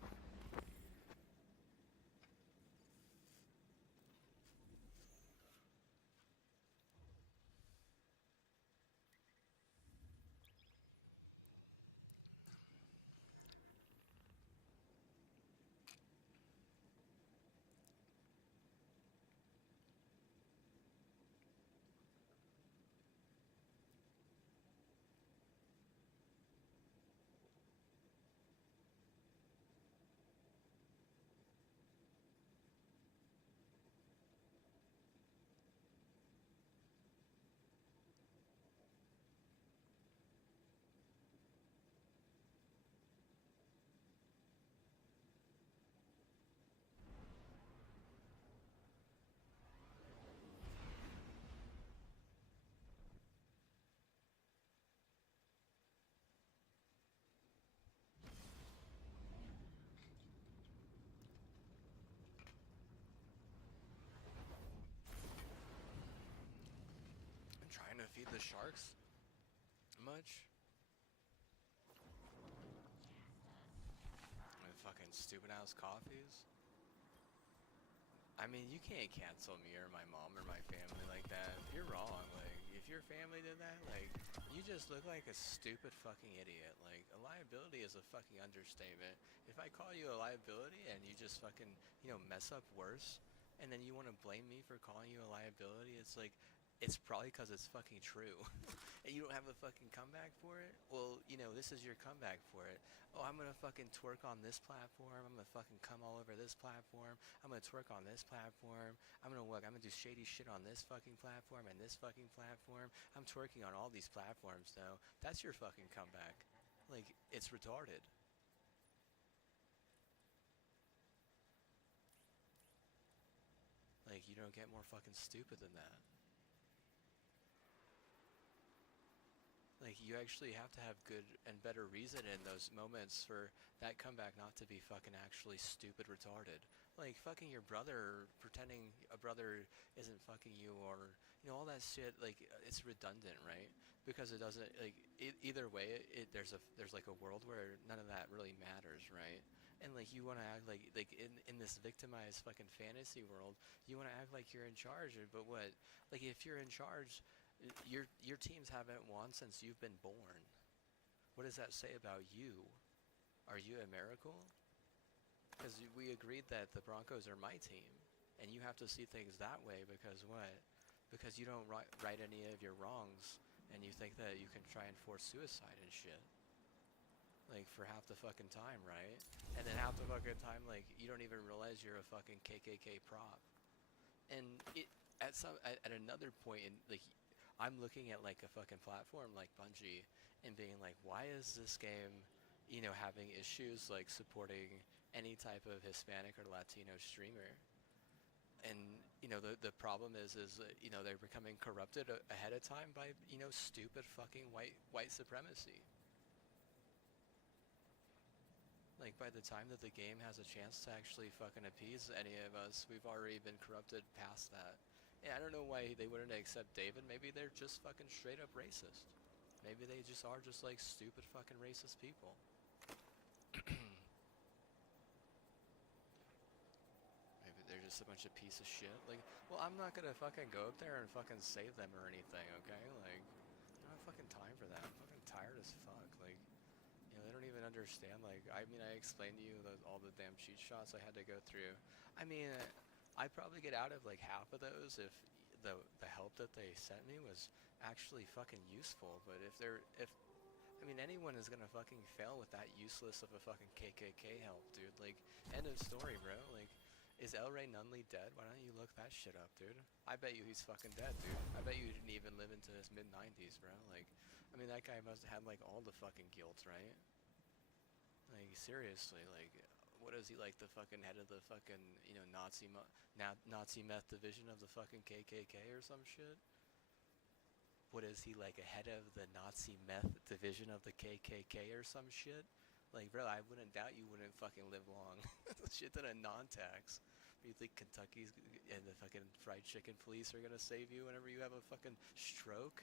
I'm trying to feed the sharks much. And fucking stupid ass coffees. I mean, you can't cancel me or my mom or my family like that. You're wrong. Like, if your family did that, like, you just look like a stupid fucking idiot. Like, a liability is a fucking understatement. If I call you a liability and you just fucking, mess up worse, and then you want to blame me for calling you a liability, it's like, it's probably because it's fucking true. And you don't have a fucking comeback for it? Well, this is your comeback for it. Oh, I'm gonna fucking twerk on this platform. I'm gonna fucking come all over this platform. I'm gonna twerk on this platform. I'm gonna do shady shit on this fucking platform and this fucking platform. I'm twerking on all these platforms though. That's your fucking comeback. Like, it's retarded. Like, you don't get more fucking stupid than that. Like, you actually have to have good and better reason in those moments for that comeback not to be fucking actually stupid retarded. Like, fucking your brother, pretending a brother isn't fucking you, or, all that shit, like, it's redundant, right? Because it doesn't, like, either way, there's like a world where none of that really matters, right? And, like, you want to act like in this victimized fucking fantasy world, you want to act like you're in charge, but what? Like, if you're in charge, your teams haven't won since you've been born. What does that say about you? Are you a miracle? Because we agreed that the Broncos are my team, and you have to see things that way because what? Because you don't right any of your wrongs, and you think that you can try and force suicide and shit. Like, for half the fucking time, right? And then half the fucking time, like, you don't even realize you're a fucking KKK prop. And at another point in, like, I'm looking at like a fucking platform like Bungie and being like, why is this game, having issues like supporting any type of Hispanic or Latino streamer? and the problem is they're becoming corrupted ahead of time by stupid fucking white supremacy. Like, by the time that the game has a chance to actually fucking appease any of us, we've already been corrupted past that. Yeah, I don't know why they wouldn't accept David. Maybe they're just fucking straight up racist. Maybe they just are just like stupid fucking racist people. Maybe they're just a bunch of piece of shit. Like, well, I'm not gonna fucking go up there and fucking save them or anything, okay? Like, I don't have fucking time for that. I'm fucking tired as fuck. Like, they don't even understand. Like, I mean, I explained to you all the damn cheat shots I had to go through. I mean, I'd probably get out of like half of those if the help that they sent me was actually fucking useful. But if I mean, anyone is gonna fucking fail with that useless of a fucking KKK help, dude. Like, end of story, bro. Like, is El Rey Nunley dead? Why don't you look that shit up, dude? I bet you he's fucking dead, dude. I bet you didn't even live into his mid-90s, bro. Like, I mean, that guy must have had like all the fucking guilt, right? Like, seriously, like, what is he, like the fucking head of the fucking, Nazi meth division of the fucking KKK or some shit? What is he, like a head of the Nazi meth division of the KKK or some shit? Like, bro, I wouldn't doubt you wouldn't fucking live long. Shit done a non-tax. You think Kentucky's and the fucking fried chicken police are gonna save you whenever you have a fucking stroke?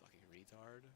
Fucking retard.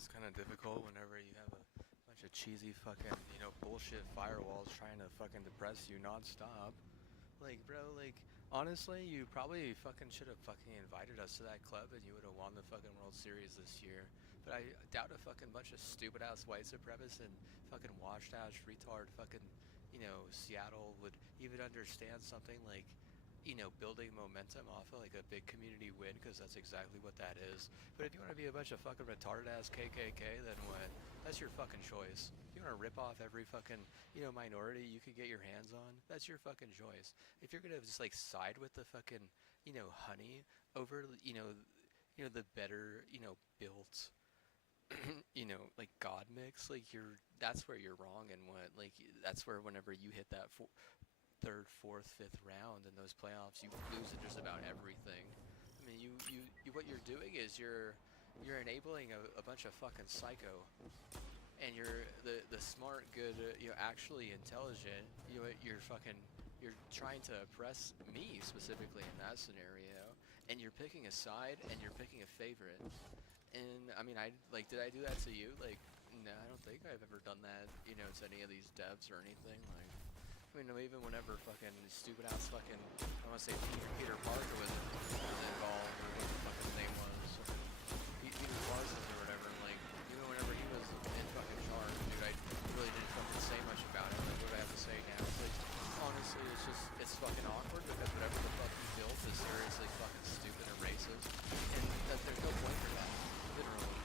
it's kind of difficult whenever you have a bunch of cheesy fucking, bullshit firewalls trying to fucking depress you nonstop. Like, bro, like, honestly, you probably fucking should have fucking invited us to that club and you would have won the fucking World Series this year. But I doubt a fucking bunch of stupid ass white supremacists and fucking washed ass retard fucking, Seattle would even understand something like, building momentum off of like a big community win, because that's exactly what that is. But if you want to be a bunch of fucking retarded ass KKK, then what? That's your fucking choice. If you want to rip off every fucking, minority you could get your hands on, that's your fucking choice. If you're gonna just like side with the fucking, honey over, the better, built, like God mix, like that's where you're wrong. And what, like, that's where whenever you hit that third, fourth, fifth round in those playoffs, you lose in just about everything. I mean, what you're doing is you're enabling a bunch of fucking psycho, and you're the smart, good, actually intelligent. You're trying to oppress me specifically in that scenario, and you're picking a side and you're picking a favorite. And I mean, did I do that to you? Like, no, I don't think I've ever done that, to any of these devs or anything. Like, I mean, even whenever fucking stupid ass fucking, I want to say Peter Parker was involved, or what the fuck his name was, Peter Parsons or whatever. Like, even whenever he was in fucking charge, dude, I really didn't fucking say much about it. Like, what do I have to say now? Like, honestly, it's fucking awkward, because whatever the fuck he built is seriously fucking stupid and racist, and there's no point for that, literally.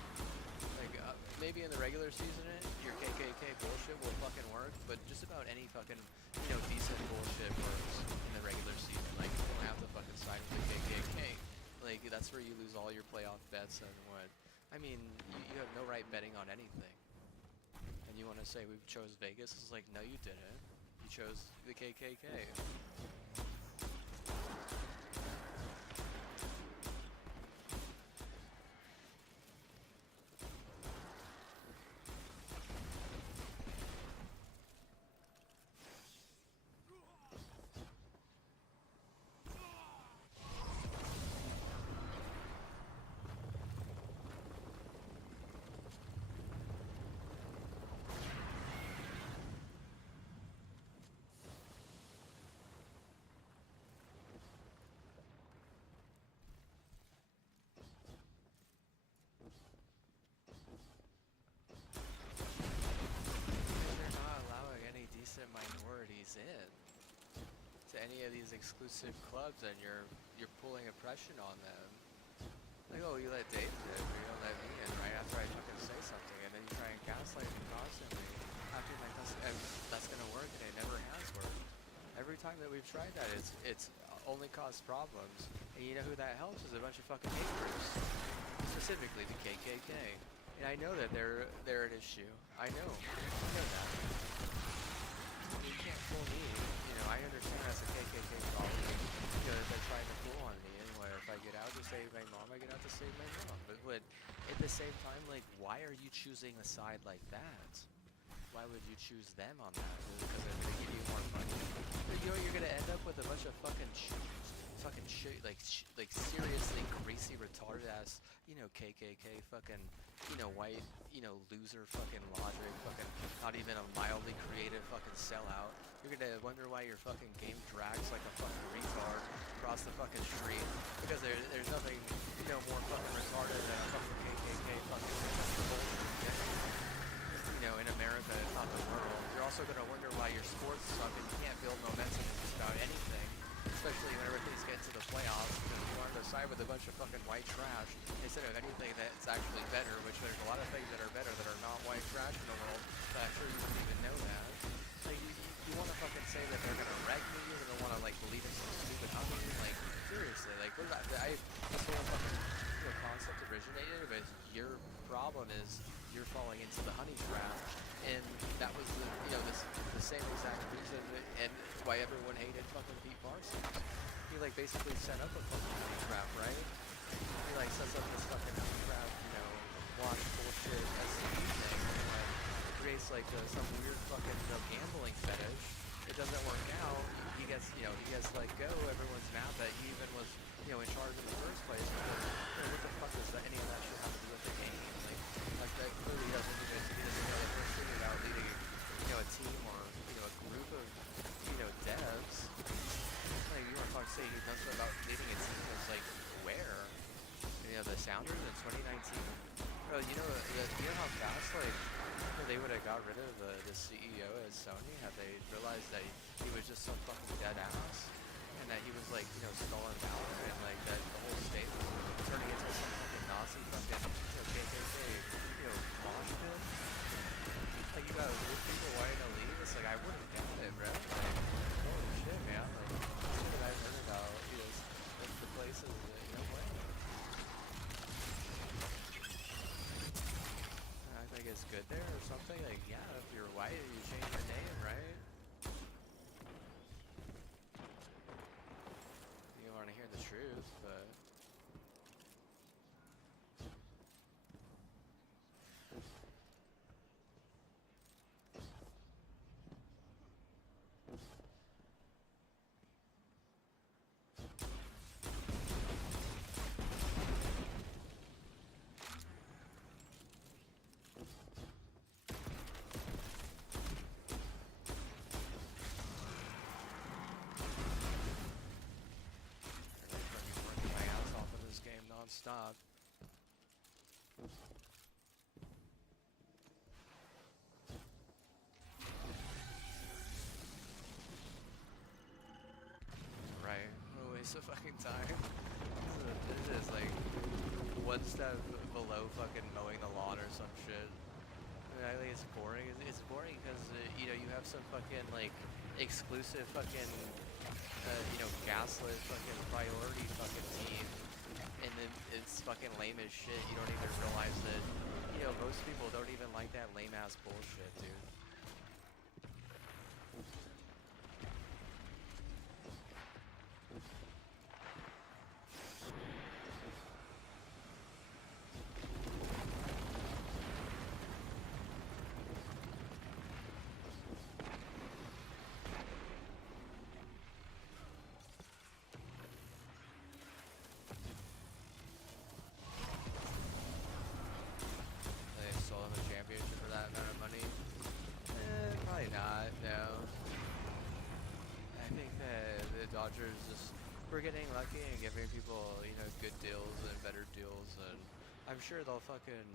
Like, maybe in the regular season, your KKK bullshit will fucking work, but just about any fucking, decent bullshit works in the regular season. Like, you don't have to fucking side with the KKK. Like, that's where you lose all your playoff bets. And what? I mean, you have no right betting on anything. And you want to say we chose Vegas? It's like, no, you didn't. You chose the KKK. They're not allowing any decent minorities in to any of these exclusive clubs, and you're pulling oppression on them. Like, oh, you let Dave in, but you don't let me in, right after I fucking say something, and then you try and gaslight me constantly, acting like that's gonna work, and it never has worked. Every time that we've tried that, it's only caused problems, and you know who that helps is a bunch of fucking hate groups, specifically the KKK. And I know that they're an issue. I know that. You can't fool me. I understand that's a KKK problem. They're trying to fool on me. Anyway, if I get out to save my mom, I get out to save my mom. But at the same time, like, why are you choosing a side like that? Why would you choose them on that? Because they give you more money? But you're gonna end up with a bunch of fucking shit, like seriously greasy, retarded ass, KKK fucking, white, loser fucking logic, fucking not even a mildly creative fucking sellout. You're gonna wonder why your fucking game drags like a fucking retard across the fucking street, because there's nothing, more fucking retarded than a fucking KKK fucking bullshit, in America, if not the world. You're also gonna wonder why your sports suck and you can't build momentum in just about anything, especially whenever things get to the playoffs, because you want to side with a bunch of fucking white trash instead of anything that's actually better, which there's a lot of things that are better that are not white trash in the world, but I'm sure you wouldn't even know that. Like, you want to fucking say that they're gonna wreck me, you're gonna want to, like, believe in some stupid nothing, like, seriously, like, what about that? This whole fucking, concept originated, but your problem is you're falling into the honey trap, and that was the same exact reason and why everyone hated fucking Pete Parsons. He like basically set up a fucking honey trap, right? He like sets up this fucking honey trap, watch bullshit SCP thing, and like creates like some weird fucking gambling fetish. It doesn't work out. He gets let go. Everyone's mad that he even was in charge in the first place. Because, what the fuck does any of that shit have to do with the game? Like that, creating a team was like, where? You know, the Sounders in 2019. Bro, you know how fast like they would have got rid of the CEO at Sony had they realized that he was just some fucking dead ass, and that he was like stalling Valorant, and like that the whole state was turning into some fucking Nazi fucking KKK mosh pit. Like you got rich people wanting to leave. It's like I wouldn't get it, bro. Like holy shit, man. Like shit that I've heard about the places that way. Act like it's good there or something. Like yeah, if you're white, you change your name, right? You don't want to hear the truth, but. Non-stop. Right, what a waste of fucking time. This is like one step below fucking mowing the lawn or some shit. I think it's boring. It's boring because you have some fucking like exclusive fucking gaslit fucking priority fucking team. And then it's fucking lame as shit. You don't even realize that, most people don't even like that lame ass bullshit, dude. Dodgers just we're getting lucky and giving people good deals and better deals, and I'm sure they'll fucking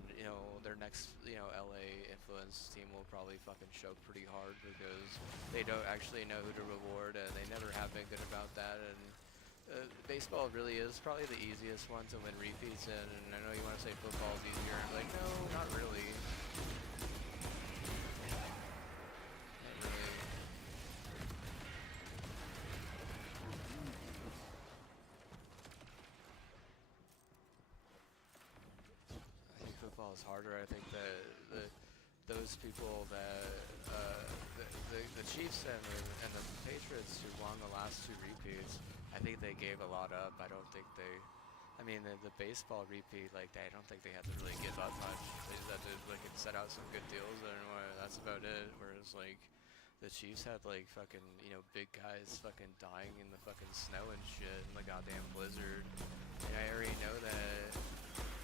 their next LA influence team will probably fucking choke pretty hard because they don't actually know who to reward, and they never have been good about that. And baseball really is probably the easiest one to win repeats in, and I know you want to say football is easier, and like no, not really. Is harder. I think that those people that the Chiefs and the Patriots who won the last two repeats, I think they gave a lot up. I don't think they. I mean, the baseball repeat, like I don't think they had to really give up much. They just had to like set out some good deals, and that's about it. Whereas like the Chiefs had like fucking big guys fucking dying in the fucking snow and shit in the goddamn blizzard, and I already know that.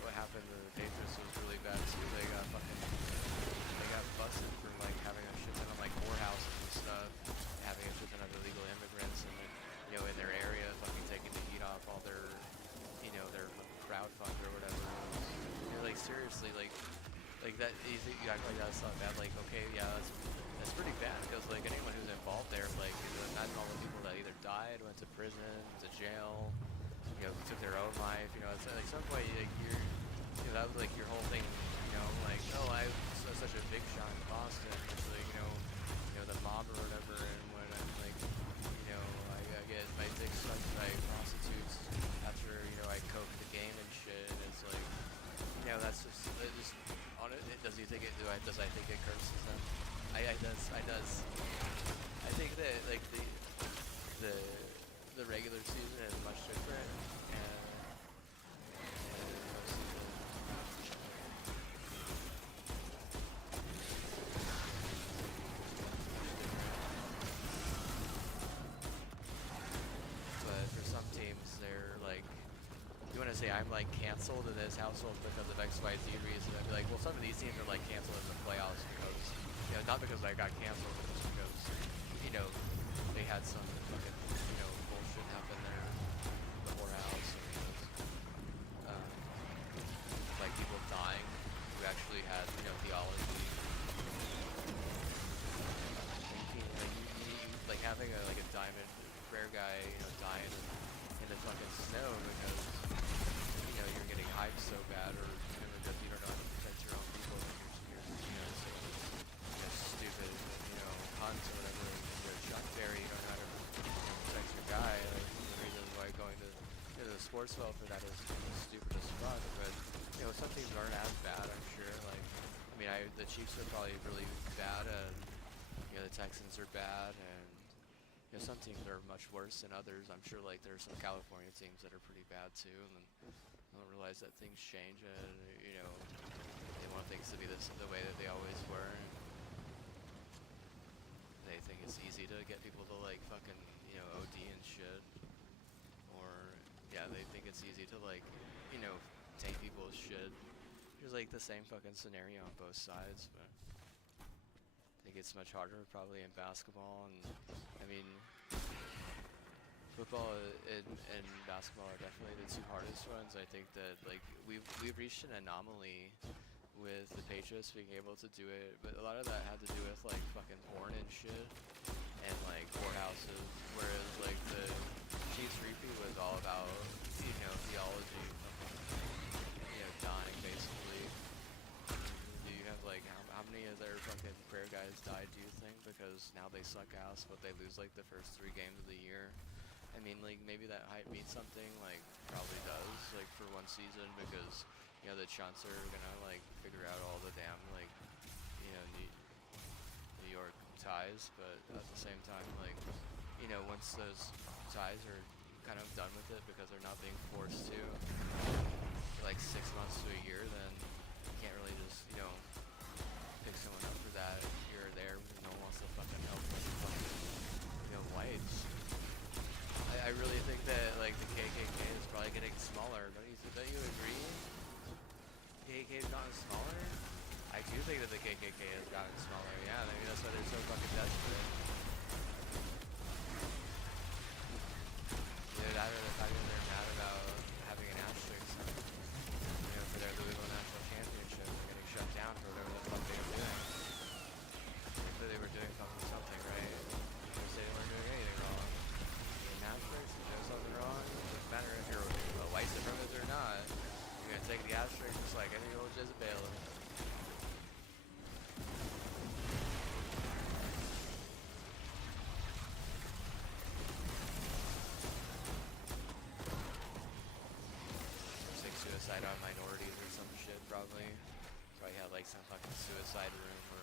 What happened to the Patriots was really bad too. They got busted for like having a shit ton of like whorehouses and stuff, having a shit ton of illegal immigrants, and in their area, fucking taking the heat off all their their crowd fund or whatever. Like seriously, like that. You think you act like that's not bad? Like okay, yeah, that's pretty bad because like anyone who's involved there, like imagine all the people that either died, went to prison, to jail. Took their own life, it's like some way like that was like your whole thing, like, oh, I was such a big shot in Boston, it's like, the mob or whatever, and when I'm like, I get my dick sucked by prostitutes after, I coke the game and shit, and it's like, that's just, on it, does he think it, does I think it curses them? I does. I think that, like, the regular season is much different, and but for some teams, they're like, you want to say I'm like canceled in this household because of XYZ reason. I'd be like, well, some of these teams are like canceled in the playoffs because, not because I got canceled, but just because, they had some fucking, bullshit happen there. The having like a diamond rare guy, dying in the fucking snow because you're getting hyped so bad, or because you don't know how to protect your own people, and you're so stupid, hunt or whatever. You're a chuck berry, you don't know how to protect your guy. Like, the reason why going to the sports well for that is stupid as fuck. But some teams aren't as bad, I'm sure. Like, I mean, the Chiefs are probably really bad, and the Texans are bad, and some teams are much worse than others. I'm sure like there are some California teams that are pretty bad too, and then I don't realize that things change, and they want things to be the way that they always were. And they think it's easy to get people to like fucking OD and shit, or yeah, they think it's easy to like take people's shit. There's like the same fucking scenario on both sides, but I think it's much harder probably in basketball. And I mean, football and basketball are definitely the two hardest ones. I think that like we've reached an anomaly with the Patriots being able to do it, but a lot of that had to do with like fucking porn and shit and like courthouses, whereas like the Chiefs repeat was all about theology, dying basically. Do you have like how many of their fucking prayer guys died, do you think? Because now they suck ass, but they lose like the first 3 games of the year. I mean, like maybe that hype means something, like probably does, like for one season, because the Chunts are gonna like figure out all the damn like New York ties, but at the same time, like once those ties are kind of done with it because they're not being forced to for like 6 months to a year, then you can't really just pick someone up for that here or there because no one wants to fucking help with the fucking whites. I really think that like the KKK is probably getting smaller. Don't you agree? KKK has gotten smaller? I do think that the KKK has gotten smaller. Yeah, maybe that's why they're so fucking desperate. That or the fact that they're mad about having an asterisk for their Louisville National Championship. They're getting shut down for whatever the fuck they were doing. They said they were doing something right. They say they weren't doing anything wrong. An asterisk, you know something wrong? It doesn't matter if you're a white supremacist or not. You're gonna take the asterisk just like any old Jezebel. Suicide on minorities or some shit, probably have like some fucking suicide room where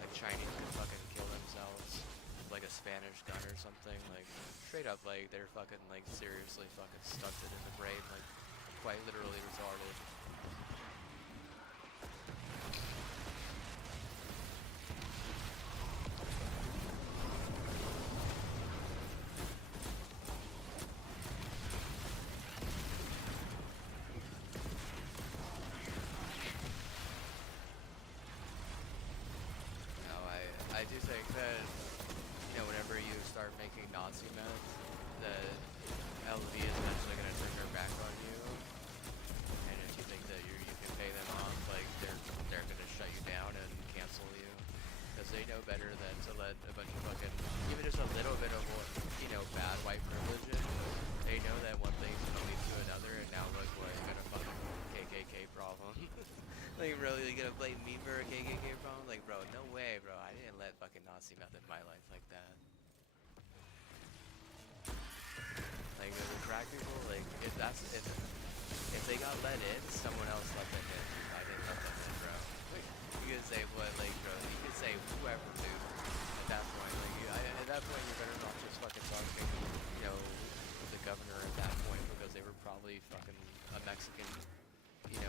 like Chinese can fucking kill themselves with like a Spanish gun or something, like straight up like they're fucking like seriously fucking stunted in the brain, like quite literally retarded. I do think that, whenever you start making Nazi meth, that LV is eventually going to turn their back on you. And if you think that you can pay them off, like, they're going to shut you down and cancel you. Because they know better than to let a bunch of fucking, even just a little bit of, bad white privilege in. They know that one thing's going to lead to another, and now look what, you got a fucking KKK problem. Like, really, you gonna blame me for a KKK problem? Like, bro, no way, bro. I didn't let fucking Nazi meth in my life like that. Like, the crack people, like, if they got let in, someone else let them in. I didn't let them in, bro. Like, you could say what, like, bro, you could say whoever, dude. At that point, like, at that point, you're better not just fucking talking, with the governor at that point, because they were probably fucking a Mexican. And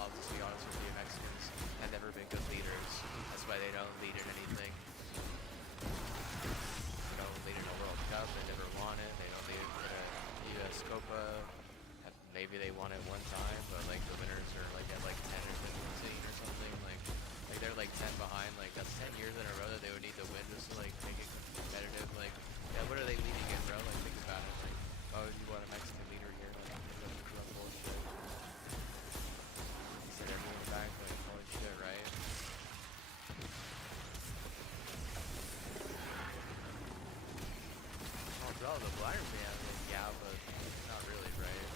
I'll just be honest with you, Mexicans have never been good leaders. That's why they don't lead in anything. They don't lead in a World Cup. They never won it. They don't lead in a U.S. Copa. Maybe they won it one time, but like the winners are like at like 10 or 15 or something. Like they're like 10 behind. Like that's 10 years in a row that they would need to win just to like make it competitive. Like, yeah, what are they leading in, bro? Like think about it. Like, oh, you want a Mexican leader here? Like, that's bullshit. Everyone back, like, holy shit, right? Oh, the blind man, yeah, but not really, right?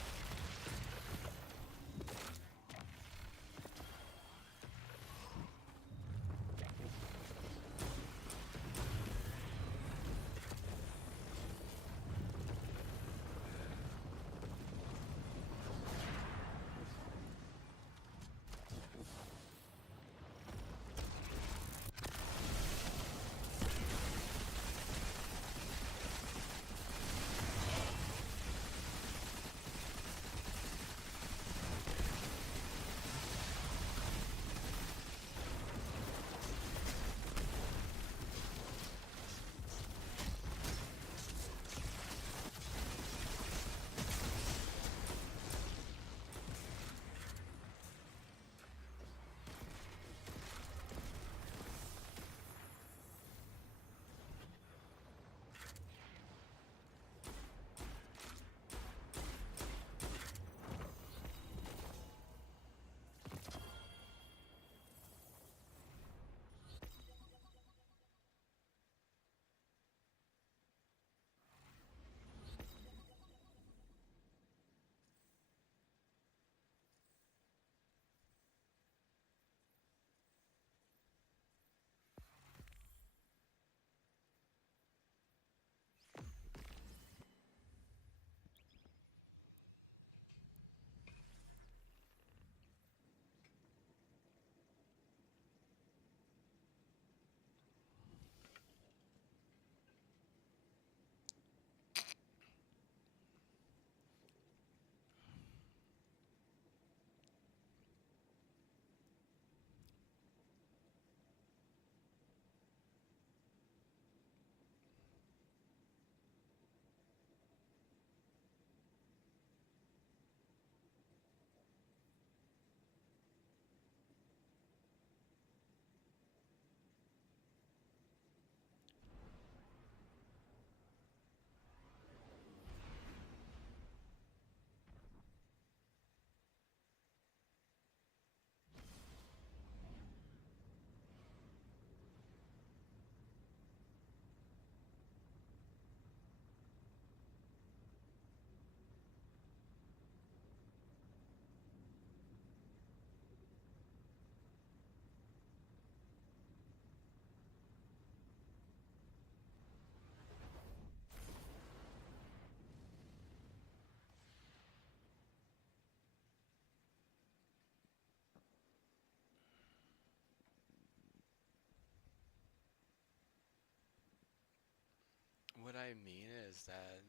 What I mean is that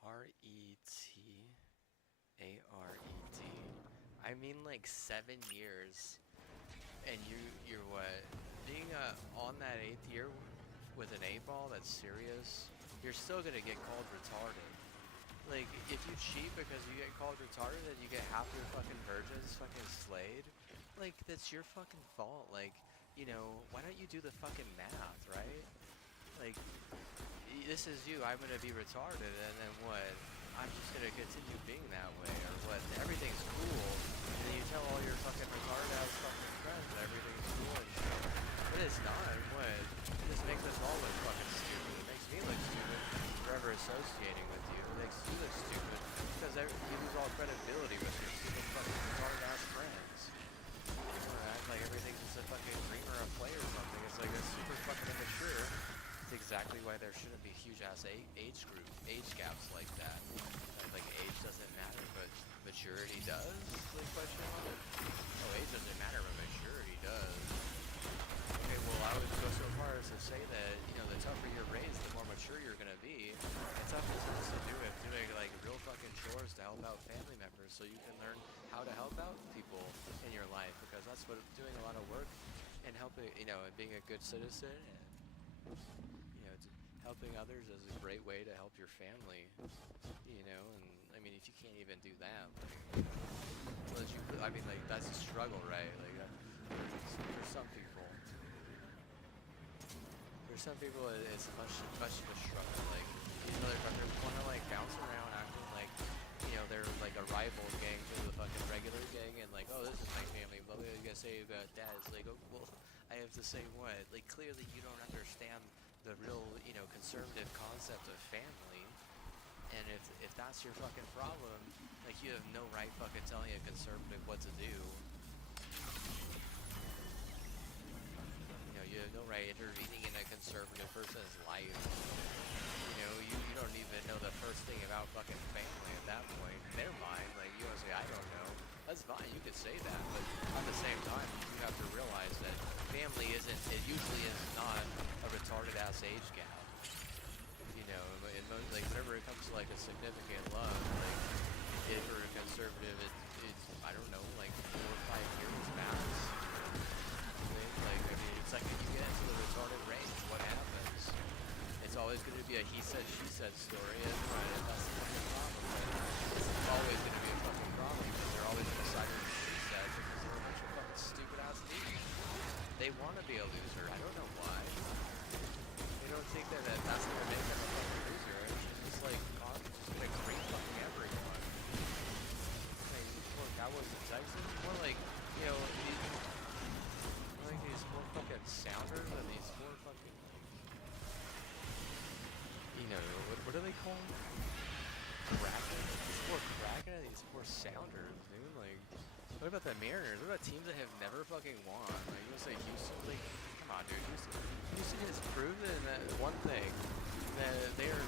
RETARET. I mean like 7 years, and you're what? Being on that eighth year with an 8 ball that's serious, you're still gonna get called retarded. Like, if you cheat because you get called retarded and you get half your fucking virgins fucking slayed, like, that's your fucking fault. Like, why don't you do the fucking math, right? Like, this is you, I'm gonna be retarded, and then what? I'm just gonna continue being that way, or what? Everything's cool, and then you tell all your fucking retarded ass fucking friends that everything's cool and shit. But it's not, what? It just makes us all look fucking stupid. It makes me look stupid forever associating with you. It makes you look stupid because you lose all credibility with your stupid fucking retarded ass friends. You wanna act like everything's just a fucking dream or a play or something. It's like, that's super fucking immature. That's exactly why there shouldn't be huge ass age gaps like that. Like, age doesn't matter, but maturity does? Like, question mark? Oh, age doesn't matter, but maturity does. Okay, well, I would go so far as to say that, the tougher you're raised, the more mature you're gonna be. It's up to us to do it, doing like real fucking chores to help out family members, so you can learn how to help out people in your life, because that's what doing a lot of work and helping, and being a good citizen, helping others is a great way to help your family, and I mean, if you can't even do that, like, like, that's a struggle, right? Like, for some people. For some people, it's much of a struggle. Like, these motherfuckers want to like bounce around, acting like, they're like a rival gang to the fucking regular gang, and like, oh, this is my family. But what are you gonna say about that? It's like, oh, well, I have to say what? Like, clearly you don't understand the real, conservative concept of family. that's your fucking problem. Like, you have no right fucking telling a conservative what to do. You know, you have no right intervening in a conservative person's life. You know, you don't even know the first thing about fucking family at that point. In their mind, like, you want to say, I don't know. That's fine, you could say that, but at the same time, you have to realize that family isn't, it usually is not a retarded ass age gap. You know, like, whenever it comes to like a significant love, like, if you're a conservative, it's, I don't know, like 4 or 5 years max. Like, I mean, it's like if you get into the retarded range, what happens? It's always going to be a he said, she said story, and right, that's the fucking problem. But it's always going to be a fucking problem because they're always going to side with the she said because they're a bunch of fucking stupid ass idiots. They want to be a loser. I don't know why. They don't think that that's going to make them a fucking loser. It's just like, just going to greet fucking everyone. Hey, more Cowboys and Texans? More like, you know, these more fucking sounders than these more fucking, like, you know, what do they call them? Kraken? These more Kraken and these more sounders, dude. Like, what about the Mariners? What about teams that have never fucking won? Like, you want to say Houston? Like, come on, dude. Houston has proven that one thing, that they are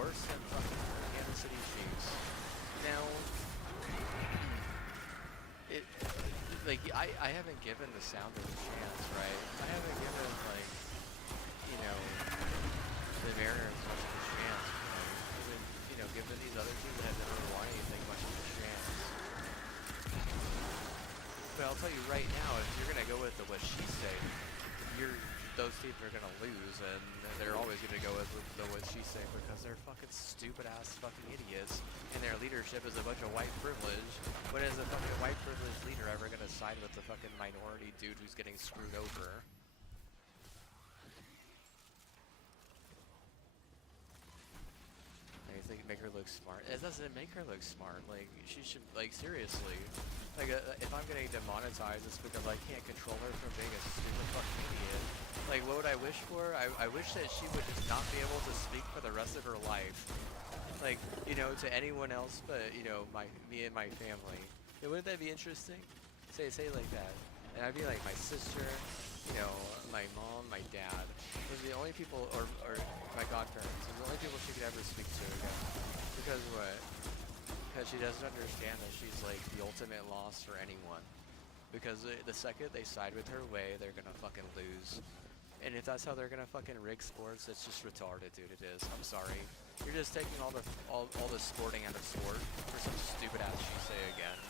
worse than fucking Kansas City Chiefs. Now, I haven't given the Sounders a chance, right? I haven't given, like, you know, the Mariners much of a chance, right? Even, you know, given these other teams that have never won anything much of a chance. But I'll tell you right now, if you're gonna go with the what she say, those teams are gonna lose, and they're always gonna go with the what she say because they're fucking stupid ass fucking idiots, and their leadership is a bunch of white privilege. When is a fucking white privileged leader ever gonna side with the fucking minority dude who's getting screwed over? You think make her look smart? It doesn't make her look smart. Like, she should, like, seriously. Like, if I'm getting demonetized, it's because I can't control her from being a stupid fucking idiot. Like, what would I wish for? I wish that she would just not be able to speak for the rest of her life. Like, you know, to anyone else but, you know, me and my family. Yeah, wouldn't that be interesting? Say like that. And I'd be like my sister, you know, my mom, my dad. Those are the only people, or my godparents. Those are the only people she could ever speak to again. Because what? Because she doesn't understand that she's like the ultimate loss for anyone. Because the second they side with her way, they're gonna fucking lose. And if that's how they're gonna fucking rig sports, it's just retarded, dude. It is. I'm sorry. You're just taking all the sporting out of sport for some stupid ass she say again.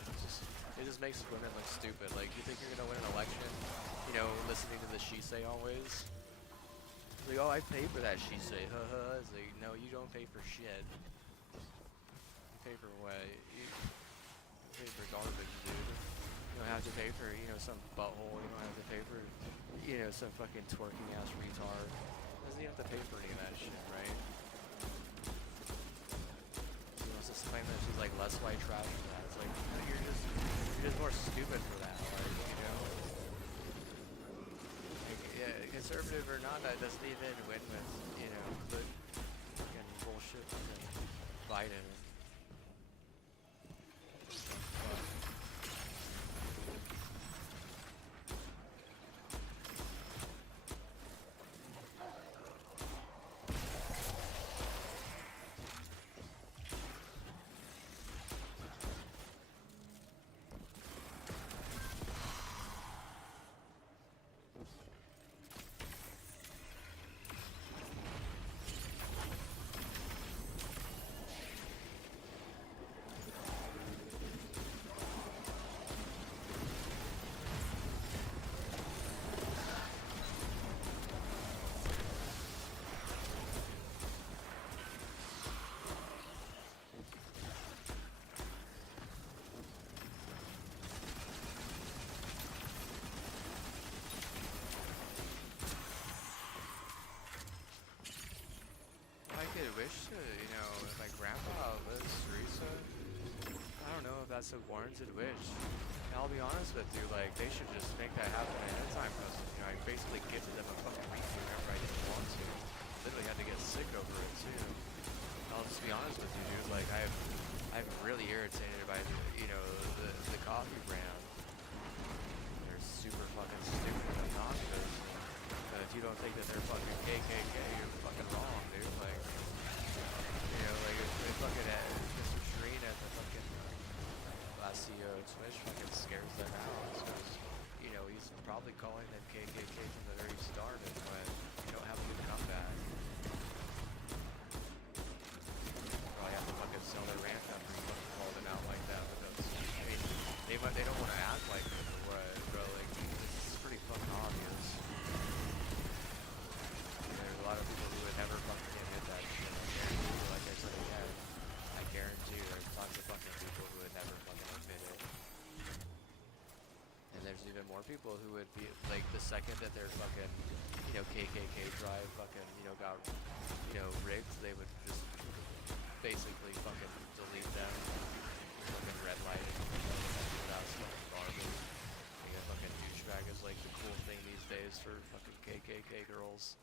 It just makes women look stupid. Like, you think you're gonna win an election, you know, listening to the she say always? Like, oh, I pay for that she say, haha. It's like, no, you don't pay for shit. You pay for what? You pay for garbage, dude. You don't have to pay for, you know, some butthole. You don't have to pay for, you know, some fucking twerking ass retard. Doesn't even have to pay for any of that shit, right? She wants to claim that she's like less white trash for that. It's like, no, you're just more stupid for that, like, you know? Like, yeah, conservative or not, that doesn't even win with, you know, but fucking bullshit fucking Biden. I could wish to, you know, if my grandpa lives Teresa, I don't know if that's a warranted wish. And I'll be honest with you, like, they should just make that happen ahead of time because, you know, I basically gifted them a fucking refund whenever I didn't want to. Literally had to get sick over it, too. And I'll just be honest with you, dude, like, like I'm really irritated by the coffee brand. They're super fucking stupid and obnoxious. And if you don't think that they're fucking KKK, you're fucking wrong, dude. Like, like if they fucking Mr. Shreen at the fucking last CEO of Twitch fucking scares them out because he's probably calling them KKK from the very start, and when you don't have a good comeback, probably have to fucking sell their rant after you fucking call them out like that. Because I mean, they don't want to act like it, but what, bro? Like it's pretty fucking obvious. There's a lot of people who would never fucking admit that shit. I guarantee you, like I said again, I guarantee you there's tons of fucking people who would never fucking admit it. And there's even more people who would be like the second that their fucking KKK drive fucking got rigged, they would just basically fucking delete them, fucking redlighting, that's fucking garbage. Being a fucking douchebag is like the cool thing these days for fucking KKK girls.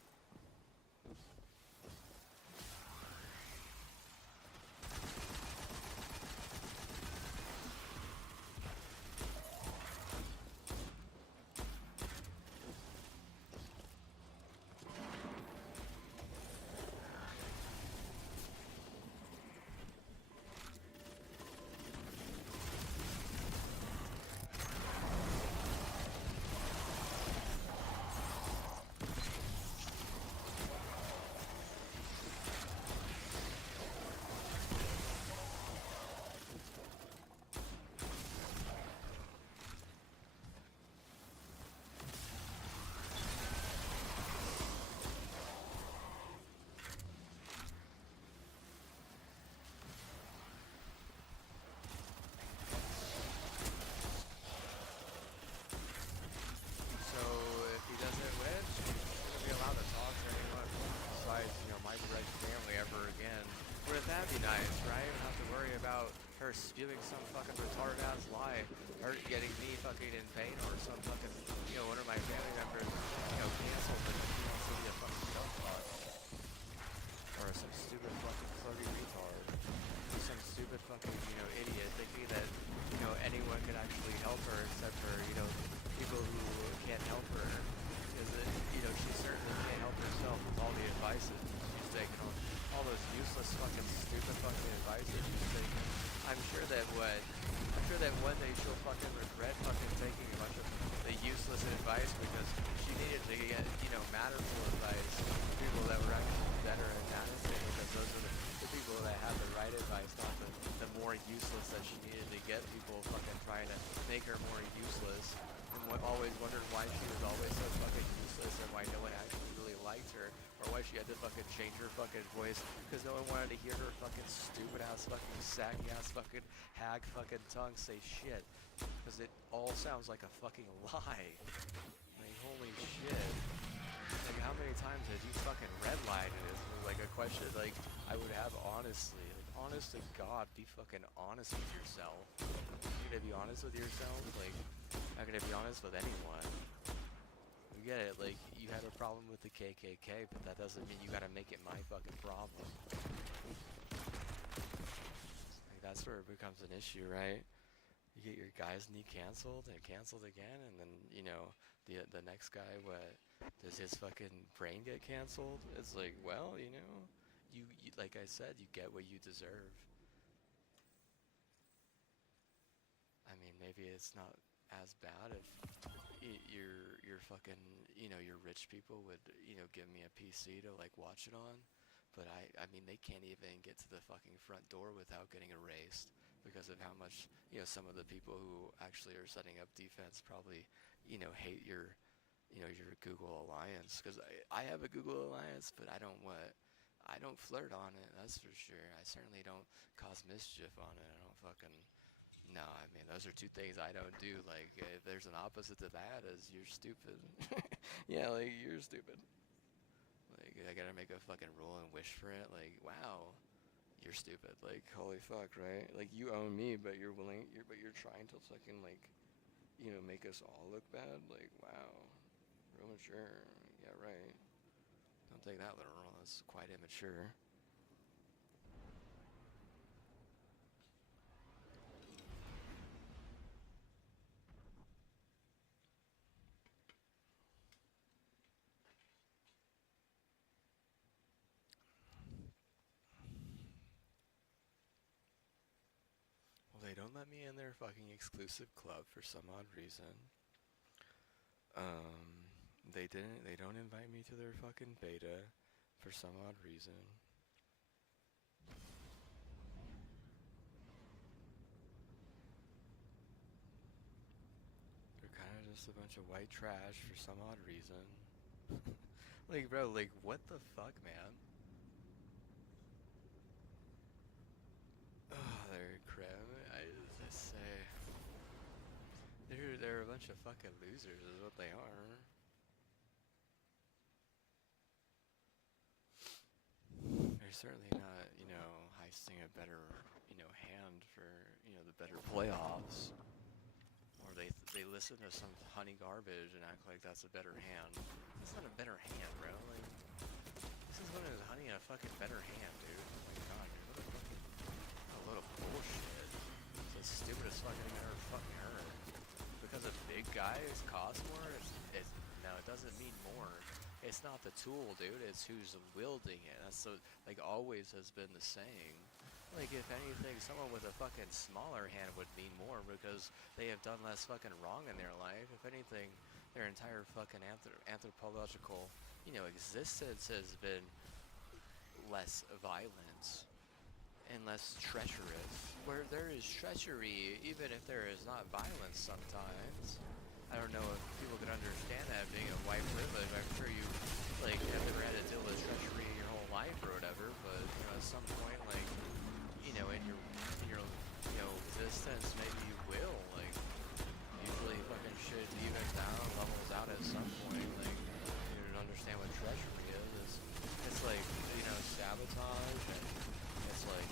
That'd be nice, right? I don't have to worry about her spewing some fucking retarded ass lie, her getting me fucking in pain, or some fucking, one of my family members, canceled because she wants to be a fucking self-taught. Or some stupid fucking sluggy retard. Or some stupid fucking, idiot thinking that, anyone can actually help her except for, people who can't help her. Because, she certainly can't help herself with all the advices she's taken on. All those useless fucking stupid fucking advices she's taking. I'm sure that one day she'll fucking regret fucking taking a bunch of the useless advice because she needed to get, matterful advice from people that were actually better at managing, because those are the people that have the right advice, not the more useless that she needed to get people fucking trying to make her more useless. And always wondered why she was always so fucking useless and why no one actually really liked her, or why she had to fucking change her fucking voice because no one wanted to hear her fucking stupid ass fucking saggy ass fucking hag fucking tongue say shit, because it all sounds like a fucking lie. Like, holy shit. Like, how many times have you fucking redlined it? This was like a question like I would have honestly. Like, honest to God, be fucking honest with yourself. You're gonna be honest with yourself? Like, not gonna be honest with anyone. You get it, like, you had a problem with the KKK, but that doesn't mean you gotta make it my fucking problem. Like, that's where it becomes an issue, right? You get your guy's knee canceled and canceled again, and then, the next guy, what, does his fucking brain get canceled? It's like, well, you like I said, you get what you deserve. I mean, maybe it's not as bad if your fucking, your rich people would, give me a PC to, like, watch it on. But I mean, they can't even get to the fucking front door without getting erased because of how much, some of the people who actually are setting up defense probably, hate your, your Google Alliance. Because I have a Google Alliance, but I don't flirt on it, that's for sure. I certainly don't cause mischief on it. I don't fucking... No, I mean, those are two things I don't do. Like, if there's an opposite to that, is you're stupid. Yeah, like, you're stupid. Like, I gotta make a fucking rule and wish for it. Like, wow, you're stupid. Like, holy fuck, right? Like, you own me, but you're trying to fucking, like, make us all look bad. Like, wow, real mature. Yeah, right. Don't take that literal. That's quite immature. let me in their fucking exclusive club for some odd reason. They don't invite me to their fucking beta for some odd reason. They're kind of just a bunch of white trash for some odd reason. Like, bro, like, what the fuck, man? Oh, they're crap. I just say, they're a bunch of fucking losers, is what they are. They're certainly not, heisting a better, hand for, the better playoffs. Or they listen to some honey garbage and act like that's a better hand. That's not a better hand, bro. Like, this is one of the honey in a fucking better hand, dude. Oh my god, dude. What a load of bullshit. It's the stupidest fucking thing I've ever fucking heard. Because a big guys cost more, no, it doesn't mean more. It's not the tool, dude. It's who's wielding it. That's so, like, always has been the saying. Like, if anything, someone with a fucking smaller hand would mean more because they have done less fucking wrong in their life. If anything, their entire fucking anthropological, existence has been less violent and less treacherous. Where there is treachery, even if there is not violence sometimes. I don't know if people can understand that being a white privilege. I'm sure you, like, have never had to deal with treachery in your whole life or whatever, but, at some point, like, in your existence, maybe you will, like, usually fucking shit evens out, levels out at some point, like, you don't understand what treachery is. It's like, sabotage, and it's like,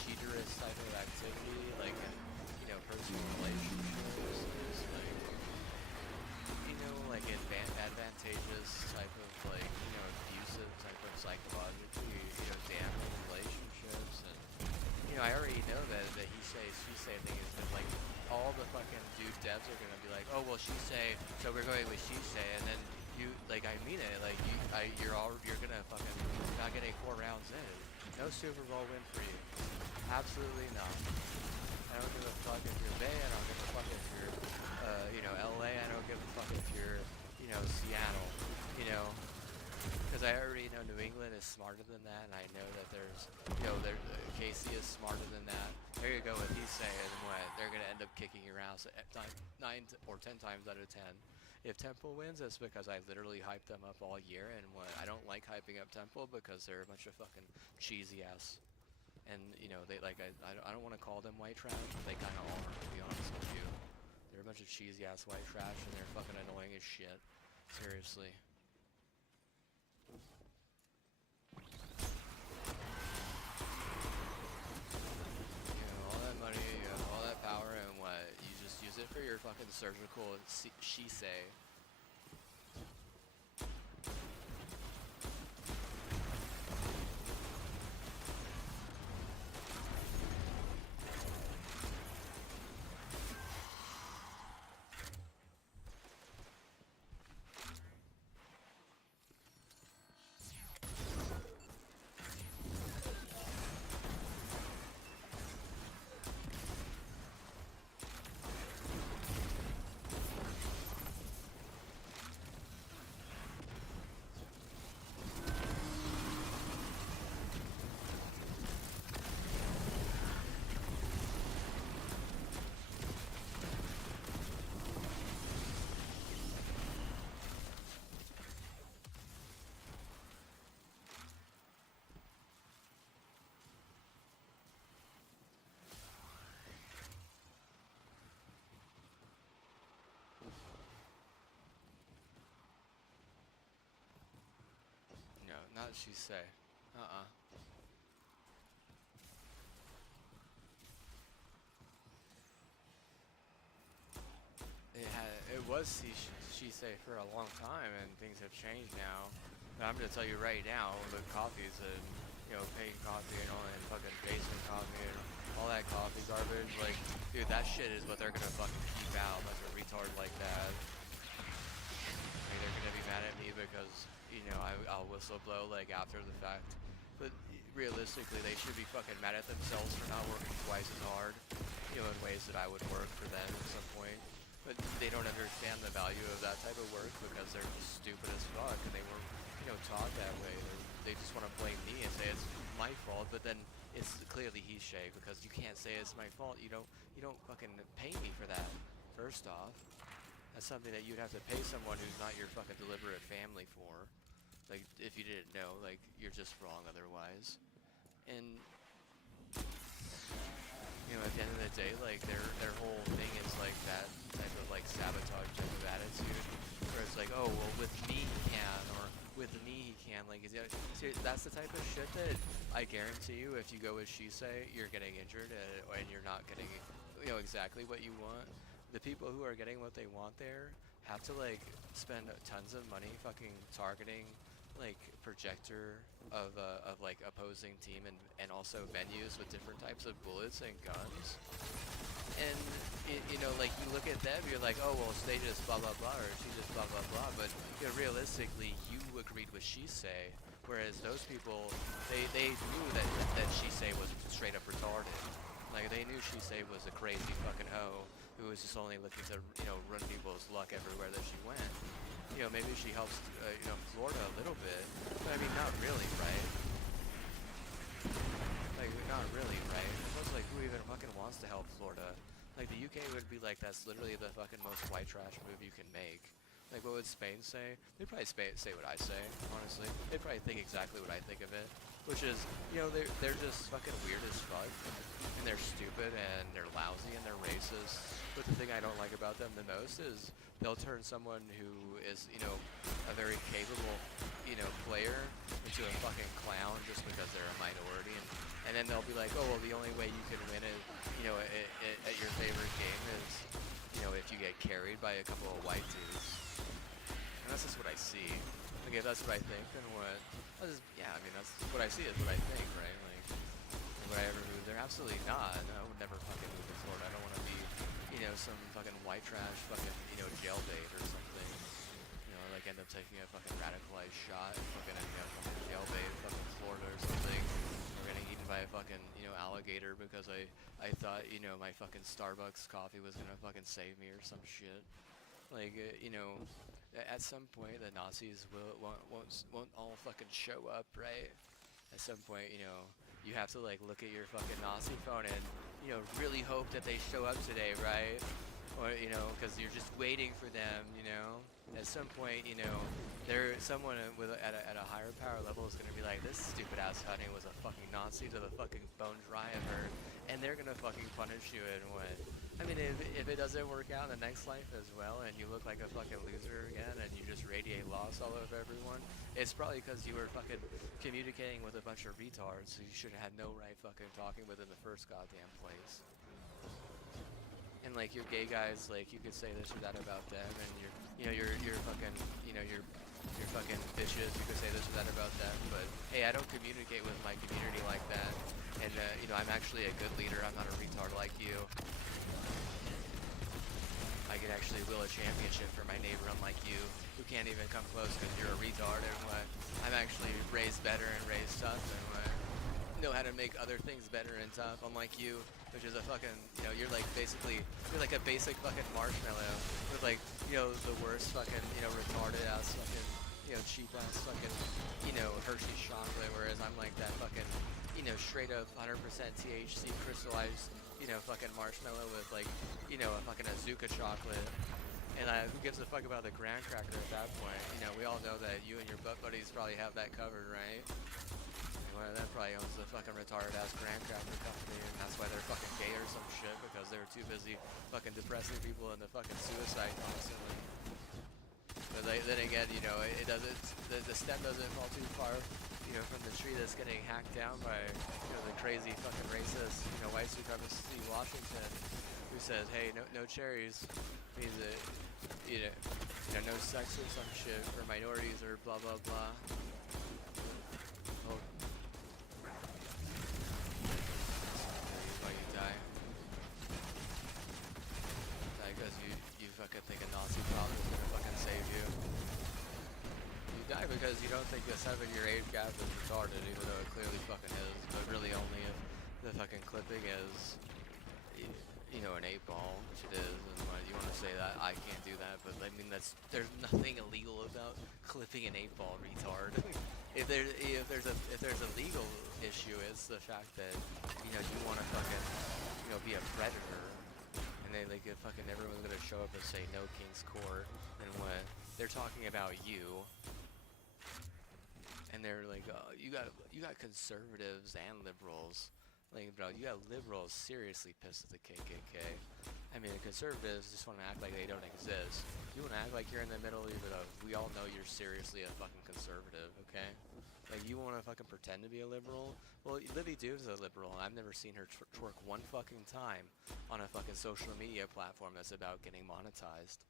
cheaterous type of activity, like, personal relationships, it's like, like advantageous type of, like, abusive type of psychologically, damaging relationships, and, I already know that he say, she say thing is that, like, all the fucking dude devs are gonna be like, oh, well, she say, so we're going with she say, and then you, like, I mean it, like, you're gonna fucking not getting 4 rounds in. No Super Bowl win for you. Absolutely not. I don't give a fuck if you're Bay, I don't give a fuck if you're, LA, I don't give a fuck if you're, Seattle, because I already know New England is smarter than that, and I know that there's, Casey is smarter than that. There you go with he's saying what, they're going to end up kicking your ass at 9 or 10 times out of 10. If Temple wins, it's because I literally hyped them up all year, and what, I don't like hyping up Temple because they're a bunch of fucking cheesy ass. And, they, like, I don't want to call them white trash, but they kind of are, to be honest with you. They're a bunch of cheesy ass white trash, and they're fucking annoying as shit. Seriously. All that money, all that power, and what? You just use it for your fucking surgical she say. No, not she say. It was she say for a long time, and things have changed now. But I'm gonna tell you right now, the coffees and paid coffee and all that fucking basement coffee and all that coffee garbage, like, dude, that shit is what they're gonna fucking keep out. That's a retard like that. Like, they're gonna be mad at me because I'll whistle blow like after the fact. But realistically, they should be fucking mad at themselves for not working twice as hard, you know, in ways that I would work for them at some point. But they don't understand the value of that type of work because they're just stupid as fuck and they weren't, you know, taught that way. They just want to blame me and say it's my fault, but then it's clearly he's Shay because you can't say it's my fault. You don't fucking pay me for that. First off, that's something that you'd have to pay someone who's not your fucking deliberate family for. Like, if you didn't know, like, you're just wrong otherwise. And, you know, at the end of the day, like, their whole thing is, like, that type of, like, sabotage type of attitude. Where it's like, oh, well, with me he can, or with me he can. Like, see, that's the type of shit that I guarantee you, if you go with she say, you're getting injured, and you're not getting, you know, exactly what you want. The people who are getting what they want there have to, like, spend tons of money fucking targeting, like, projector of like opposing team and also venues with different types of bullets and guns. And you know, like, you look at them, you're like, oh well, they just blah blah blah, or she just blah blah blah. But you know, realistically, you agreed with she say, whereas those people, they knew that she say was straight up retarded. Like, they knew she say was a crazy fucking hoe who was just only looking to, you know, run people's luck everywhere that she went. You know, maybe she helps, you know, Florida a little bit, but I mean, not really, right? Like, not really, right? Plus, like, who even fucking wants to help Florida? Like, the UK would be like, that's literally the fucking most white trash move you can make. Like, what would Spain say? They'd probably say what I say, honestly. They'd probably think exactly what I think of it. Which is, you know, they're just fucking weird as fuck. And they're stupid, and they're lousy, and they're racist. But the thing I don't like about them the most is they'll turn someone who is, you know, a very capable, you know, player into a fucking clown just because they're a minority. And then they'll be like, oh, well, the only way you can win it, you know, at your favorite game is, you know, if you get carried by a couple of white dudes. And that's just what I see. Like, if that's what I think, then what? Yeah, I mean, that's what I see is what I think, right? Like, would I ever move there? Absolutely not. I would never fucking move to Florida. I don't want to be, you know, some fucking white trash fucking, you know, jail bait or something. You know, like, end up taking a fucking radicalized shot and fucking ending up fucking jail bait in fucking Florida or something. Or getting eaten by a fucking, you know, alligator because I thought, you know, my fucking Starbucks coffee was gonna fucking save me or some shit. Like, you know, at some point the Nazis won't all fucking show up, right? At some point, you know, you have to, like, look at your fucking Nazi phone and, you know, really hope that they show up today, right? Or, you know, because you're just waiting for them, you know? At some point, you know, someone at a higher power level is going to be like, this stupid ass honey was a fucking Nazi to the fucking bone dry of her, and they're going to fucking punish you and what? I mean, if it doesn't work out in the next life as well, and you look like a fucking loser again, and you just radiate loss all over everyone, it's probably because you were fucking communicating with a bunch of retards who you should have had no right fucking talking with in the first goddamn place. And, like, your gay guys, like, you could say this or that about them, and you're fucking, you know, you're fucking bitches, you could say this or that about them, but hey, I don't communicate with my community like that, and you know, I'm actually a good leader, I'm not a retard like you. I could actually will a championship for my neighbor, unlike you, who can't even come close because you're a retard, and what? I'm actually raised better and raised tough, and what? Know how to make other things better and tough, unlike you, which is a fucking, you know, you're like basically, you're like a basic fucking marshmallow with, like, you know, the worst fucking, you know, retarded ass fucking, you know, cheap ass fucking, you know, Hershey's chocolate, whereas I'm like that fucking, you know, straight up 100% THC crystallized, you know, fucking marshmallow with, like, you know, a fucking Azuka chocolate. And who gives a fuck about the graham cracker at that point? You know, we all know that you and your butt buddies probably have that covered, right? One of them probably owns the fucking retarded ass graham cracker company, and that's why they're fucking gay or some shit, because they're too busy fucking depressing people into fucking suicide constantly. But then again, you know, it doesn't, the stem doesn't fall too far, you know, from the tree that's getting hacked down by, you know, the crazy fucking racist, you know, white supremacist Washington, who says, hey, no cherries, means that, you know, no sex or some shit for minorities or blah blah blah. Oh. Why you die? Die because you fucking think a Nazi problem is gonna fucking save you. You die Yeah, because you don't think a 7-year age gap is retarded, even though it clearly fucking is, but really only if the fucking clipping is, you know, an 8 ball, which it is, and you want to say that, I can't do that, but I mean, there's nothing illegal about clipping an 8 ball, retard. If there's a legal issue, it's the fact that, you know, you want to fucking, you know, be a predator, and they get fucking, everyone's gonna show up and say no king's court, and when they're talking about you, and they're like, oh, you got conservatives and liberals. Like, bro, you got liberals seriously pissed at the KKK. I mean, the conservatives just want to act like they don't exist. You want to act like you're in the middle, even though we all know you're seriously a fucking conservative, okay? Like, you want to fucking pretend to be a liberal? Well, Libby Dude's a liberal, and I've never seen her twerk one fucking time on a fucking social media platform that's about getting monetized.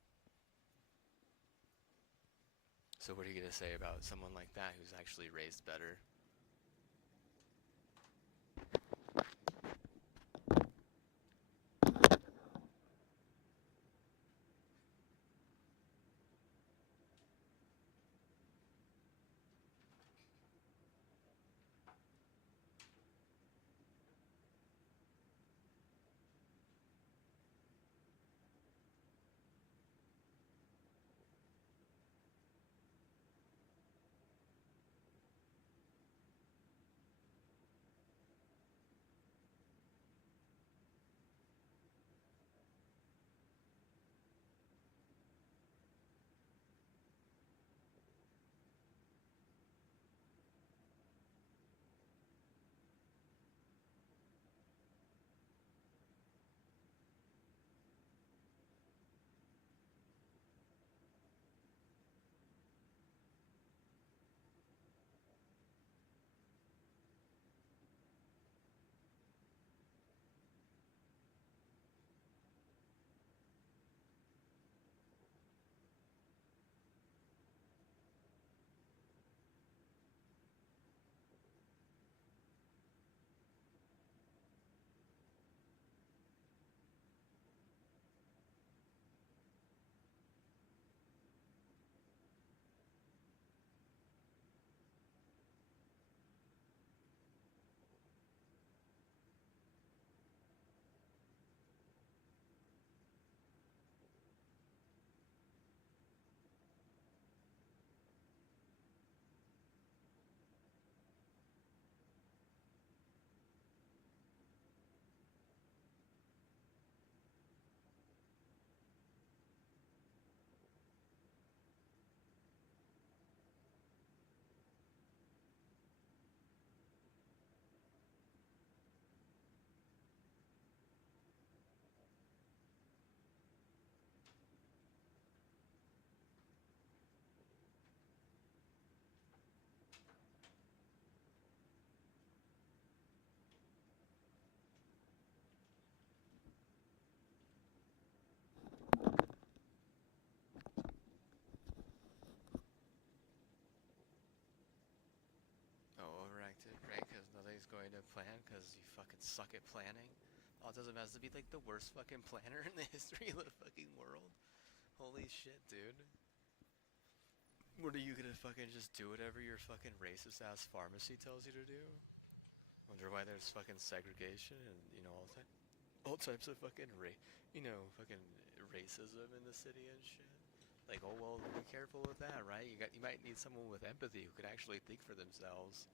So what are you going to say about someone like that who's actually raised better? Oh, overactive, right? Because nothing's going to plan because you fucking suck at planning. Autism has to be like the worst fucking planner in the history of the fucking world. Holy shit, dude. What are you gonna fucking just do whatever your fucking racist ass pharmacy tells you to do? Wonder why there's fucking segregation and, you know, all types of fucking fucking racism in the city and shit. Like, oh well, be careful with that, right? You might need someone with empathy who could actually think for themselves.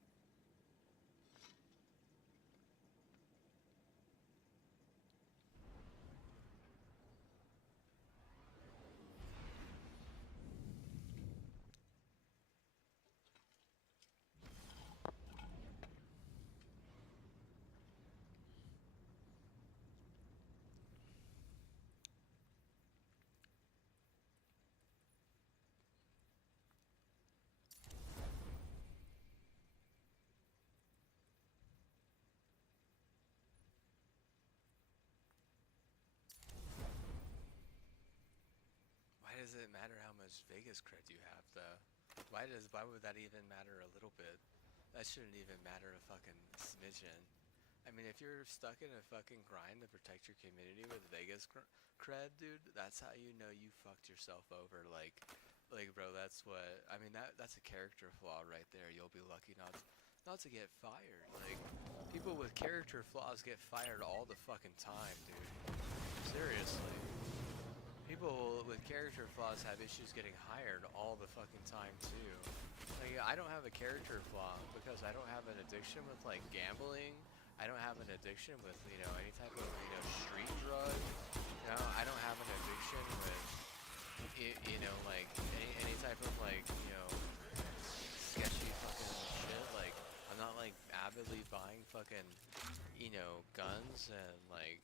Why does it matter how much Vegas cred you have, though? Why would that even matter a little bit? That shouldn't even matter a fucking smidgen. I mean, if you're stuck in a fucking grind to protect your community with Vegas cred, dude, that's how you know you fucked yourself over, like, bro, that's what I mean. That's a character flaw right there. You'll be lucky not to get fired. Like, people with character flaws get fired all the fucking time, dude. Seriously. People with character flaws have issues getting hired all the fucking time too. Like, I don't have a character flaw because I don't have an addiction with like gambling. I don't have an addiction with, any type of, street drug. I don't have an addiction with like any type of like, sketchy fucking shit. Like, I'm not like avidly buying fucking, guns and like,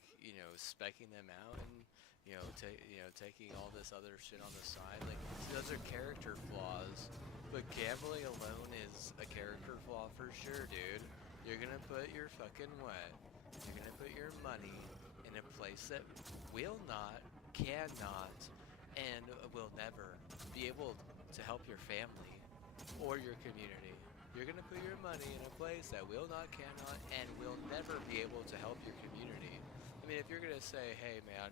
specking them out and, taking all this other shit on the side. Like, see, those are character flaws. But gambling alone is a character flaw for sure, dude. You're gonna put your fucking what? You're gonna put your money in a place that will not, cannot, and will never be able to help your family or your community. You're gonna put your money in a place that will not, cannot, and will never be able to help your community. I mean, if you're gonna say, hey man,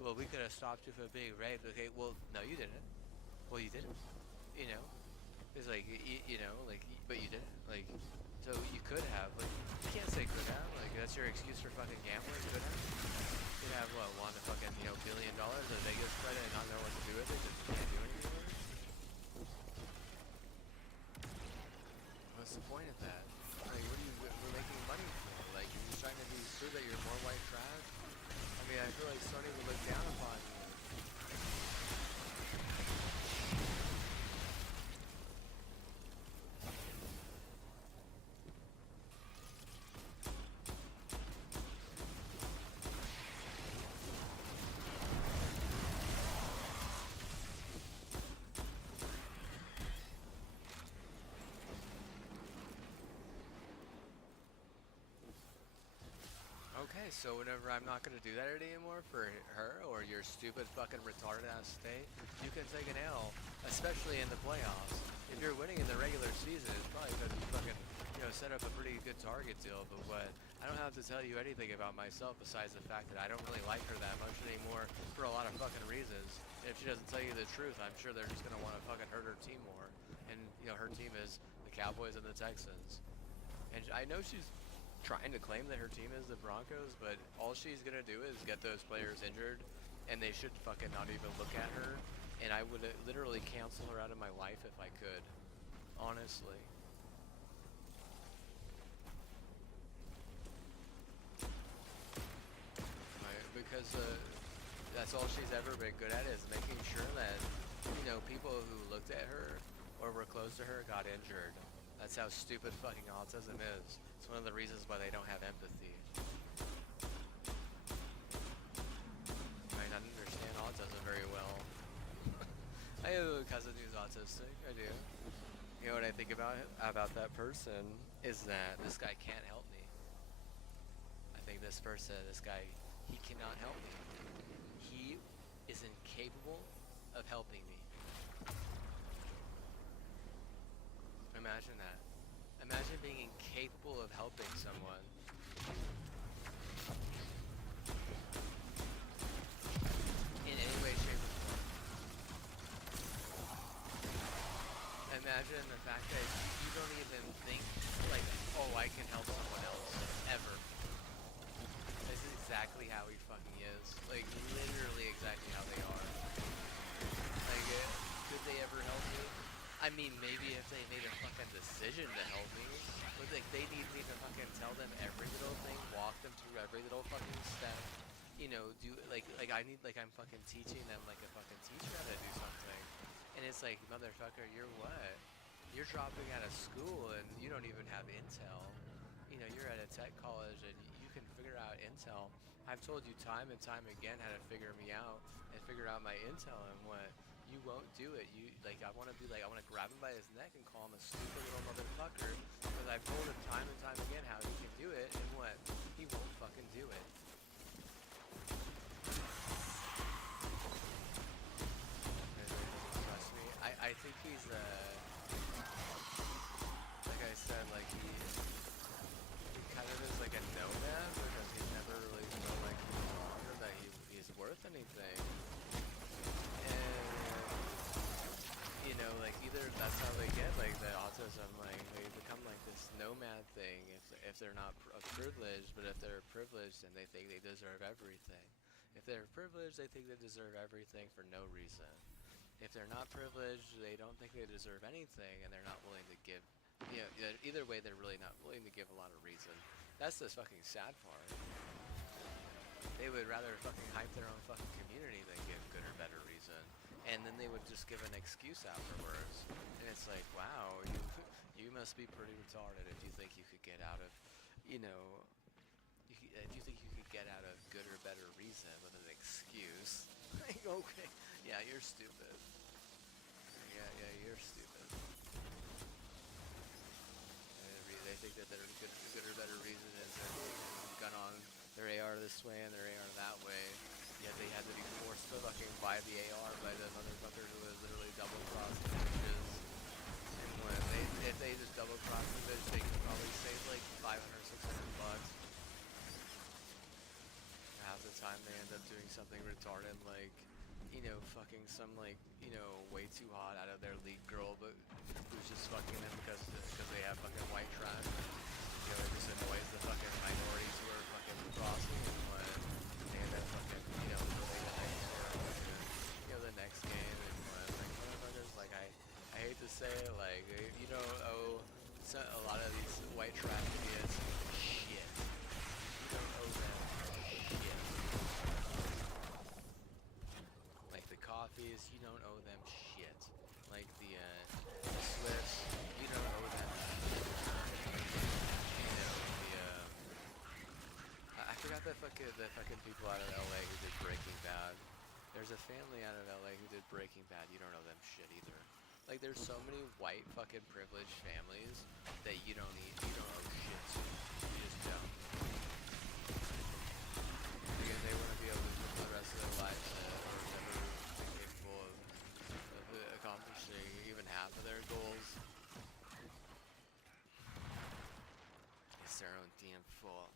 well, we could have stopped you from being raped, okay, well, no, you didn't. Well, you didn't. You know? It's like, like, but you didn't. Like, so you could have. Like, you can't say could have. Like, that's your excuse for fucking gambling. Could have. You could have, what, won a fucking, $1 billion of Vegas credit and not know what to do with it because you can't do anything with it? What's the point of that? Like, what are you we're making money for? Like, you're just trying to prove that you're more white trash? I mean, I feel like Sony would look down upon you. Okay, so whenever I'm not gonna do that anymore for her or your stupid fucking retarded ass state, you can take an L, especially in the playoffs. If you're winning in the regular season, it's probably because you fucking, set up a pretty good target deal. But what? I don't have to tell you anything about myself besides the fact that I don't really like her that much anymore for a lot of fucking reasons. And if she doesn't tell you the truth, I'm sure they're just gonna want to fucking hurt her team more. And her team is the Cowboys and the Texans. And I know she's trying to claim that her team is the Broncos, but all she's gonna do is get those players injured, and they should fucking not even look at her. And I would literally cancel her out of my life if I could, honestly. Because that's all she's ever been good at is making sure that people who looked at her or were close to her got injured. That's how stupid fucking autism is. It's one of the reasons why they don't have empathy. I mean, I don't understand autism very well. I have a cousin who's autistic. I do. You know what I think about that person is that this guy can't help me. I think this guy, he cannot help me. He is incapable of helping me. Imagine that. Imagine being incapable of helping someone. In any way, shape, or form. Imagine the fact that you don't even think, like, oh, I can help someone else. Ever. This is exactly how he fucking is. Like, literally exactly how they are. Like, could they ever help me? I mean, maybe if they made a fucking decision to help me, but like they need me to fucking tell them every little thing, walk them through every little fucking step, do like I need like I'm fucking teaching them like a fucking teacher how to do something, and it's like motherfucker, you're what? You're dropping out of school and you don't even have Intel. You're at a tech college and you can figure out Intel. I've told you time and time again how to figure me out and figure out my Intel and what. You won't do it. I want to grab him by his neck and call him a stupid little motherfucker because I've told him time and time again how he can do it, and what? He won't fucking do it. Trust me. I think he's like I said, like he kind of is like a nomad because he's never really felt like he's worth anything. And if they're not privileged, but if they're privileged, then they think they deserve everything. If they're privileged, they think they deserve everything for no reason. If they're not privileged, they don't think they deserve anything, and they're not willing to give. Either way, they're really not willing to give a lot of reason. That's the fucking sad part. They would rather fucking hype their own fucking community than give good or better reason. And then they would just give an excuse afterwards. And it's like, wow, you must be pretty retarded if you think you could get out of, you know, if you think you could get out of good or better reason with an excuse. Like, okay, yeah, you're stupid. Yeah, you're stupid. They think that their good or better reason is that they've gone on their AR this way and their AR that way. Yet they had to be forced to fucking buy the AR by the motherfucker who was literally double crossing bitches. And when if they just double cross the bitch, they could probably save like 500, 600 bucks. Half the time they end up doing something retarded like, you know, fucking some like, you know, way too hot out of their league girl, but who's just fucking them because they have fucking white trash. You know, it just annoys the fucking minorities who are fucking crossing, and when they end up fucking, you know, the next game, and when like motherfuckers, like I hate to say it, like you know, a lot of these white trash idiots, shit. You don't owe them shit. Like the coffees, you don't owe them shit. Like the Swifts, you don't owe them shit. You know, I forgot the fucking people out of LA who did Breaking Bad. There's a family out of LA who did Breaking Bad. You don't owe them shit either. Like there's so many white fucking privileged families that you don't owe shit to. You just don't. Because they want to be able to live the rest of their life or never be capable of accomplishing even half of their goals. It's their own damn fault.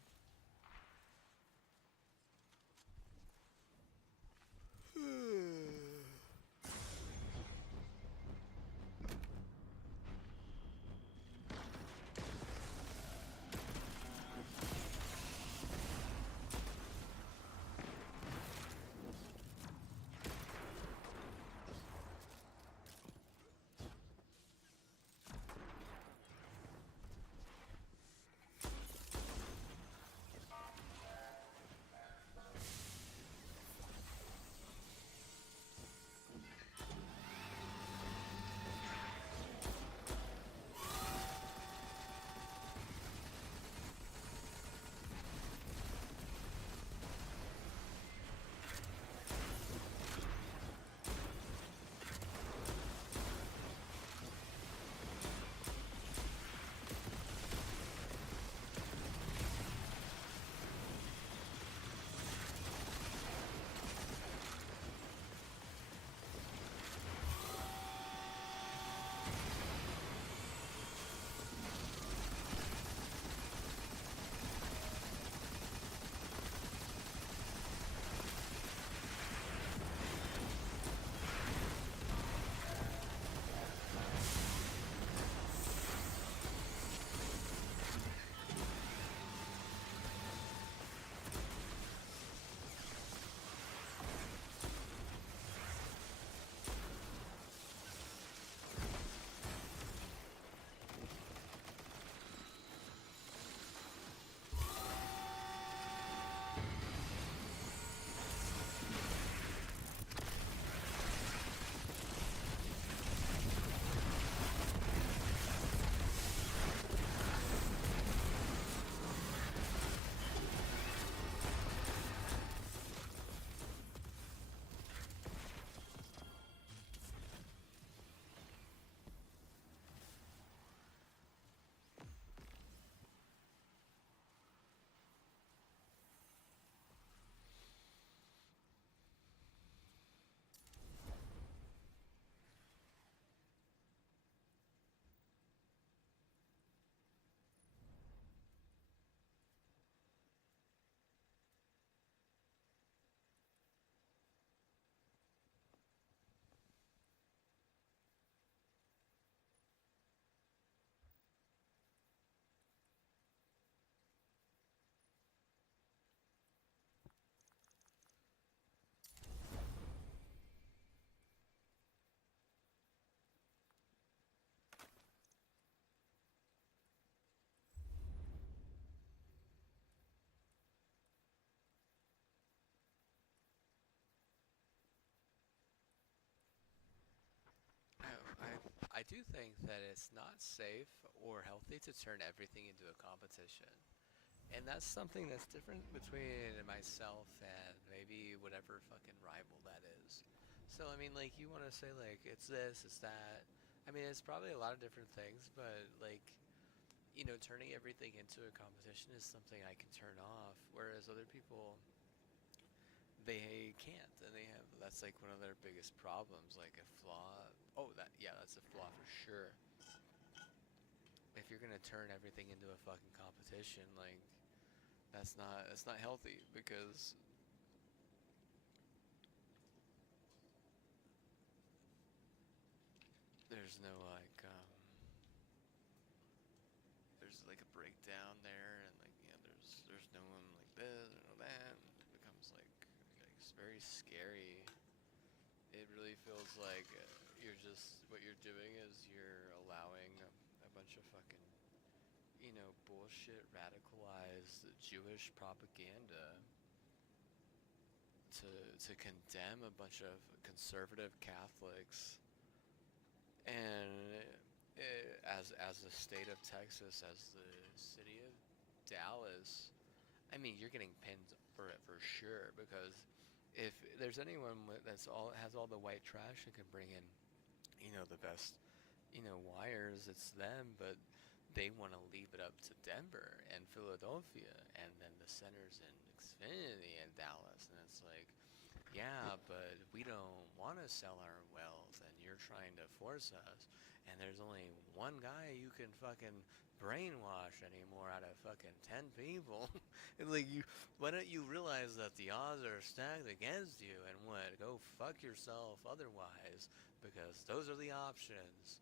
do think that it's not safe or healthy to turn everything into a competition. And that's something that's different between myself and maybe whatever fucking rival that is. So, I mean, like, you want to say, like, it's this, it's that. I mean, it's probably a lot of different things, but, like, turning everything into a competition is something I can turn off, whereas other people, they can't, and that's, like, one of their biggest problems, like, a flaw. Oh, yeah, that's a flaw for sure. If you're gonna turn everything into a fucking competition, like, that's not healthy because there's no like there's like a breakdown there, and like there's no one like this or no that. And it becomes like it's very scary. It really feels like you're just what you're doing is you're allowing a bunch of fucking bullshit radicalized Jewish propaganda to to condemn a bunch of conservative Catholics, and as the state of Texas, as the city of Dallas, I mean, you're getting pinned for it for sure because if there's anyone that's all has all the white trash and can bring in, the best, wires, it's them, but they want to leave it up to Denver and Philadelphia, and then the centers in Xfinity in Dallas, and it's like, yeah, but we don't want to sell our wealth, and you're trying to force us. And there's only one guy you can fucking brainwash anymore out of fucking 10 people. And like, why don't you realize that the odds are stacked against you, and what? Go fuck yourself otherwise, because those are the options.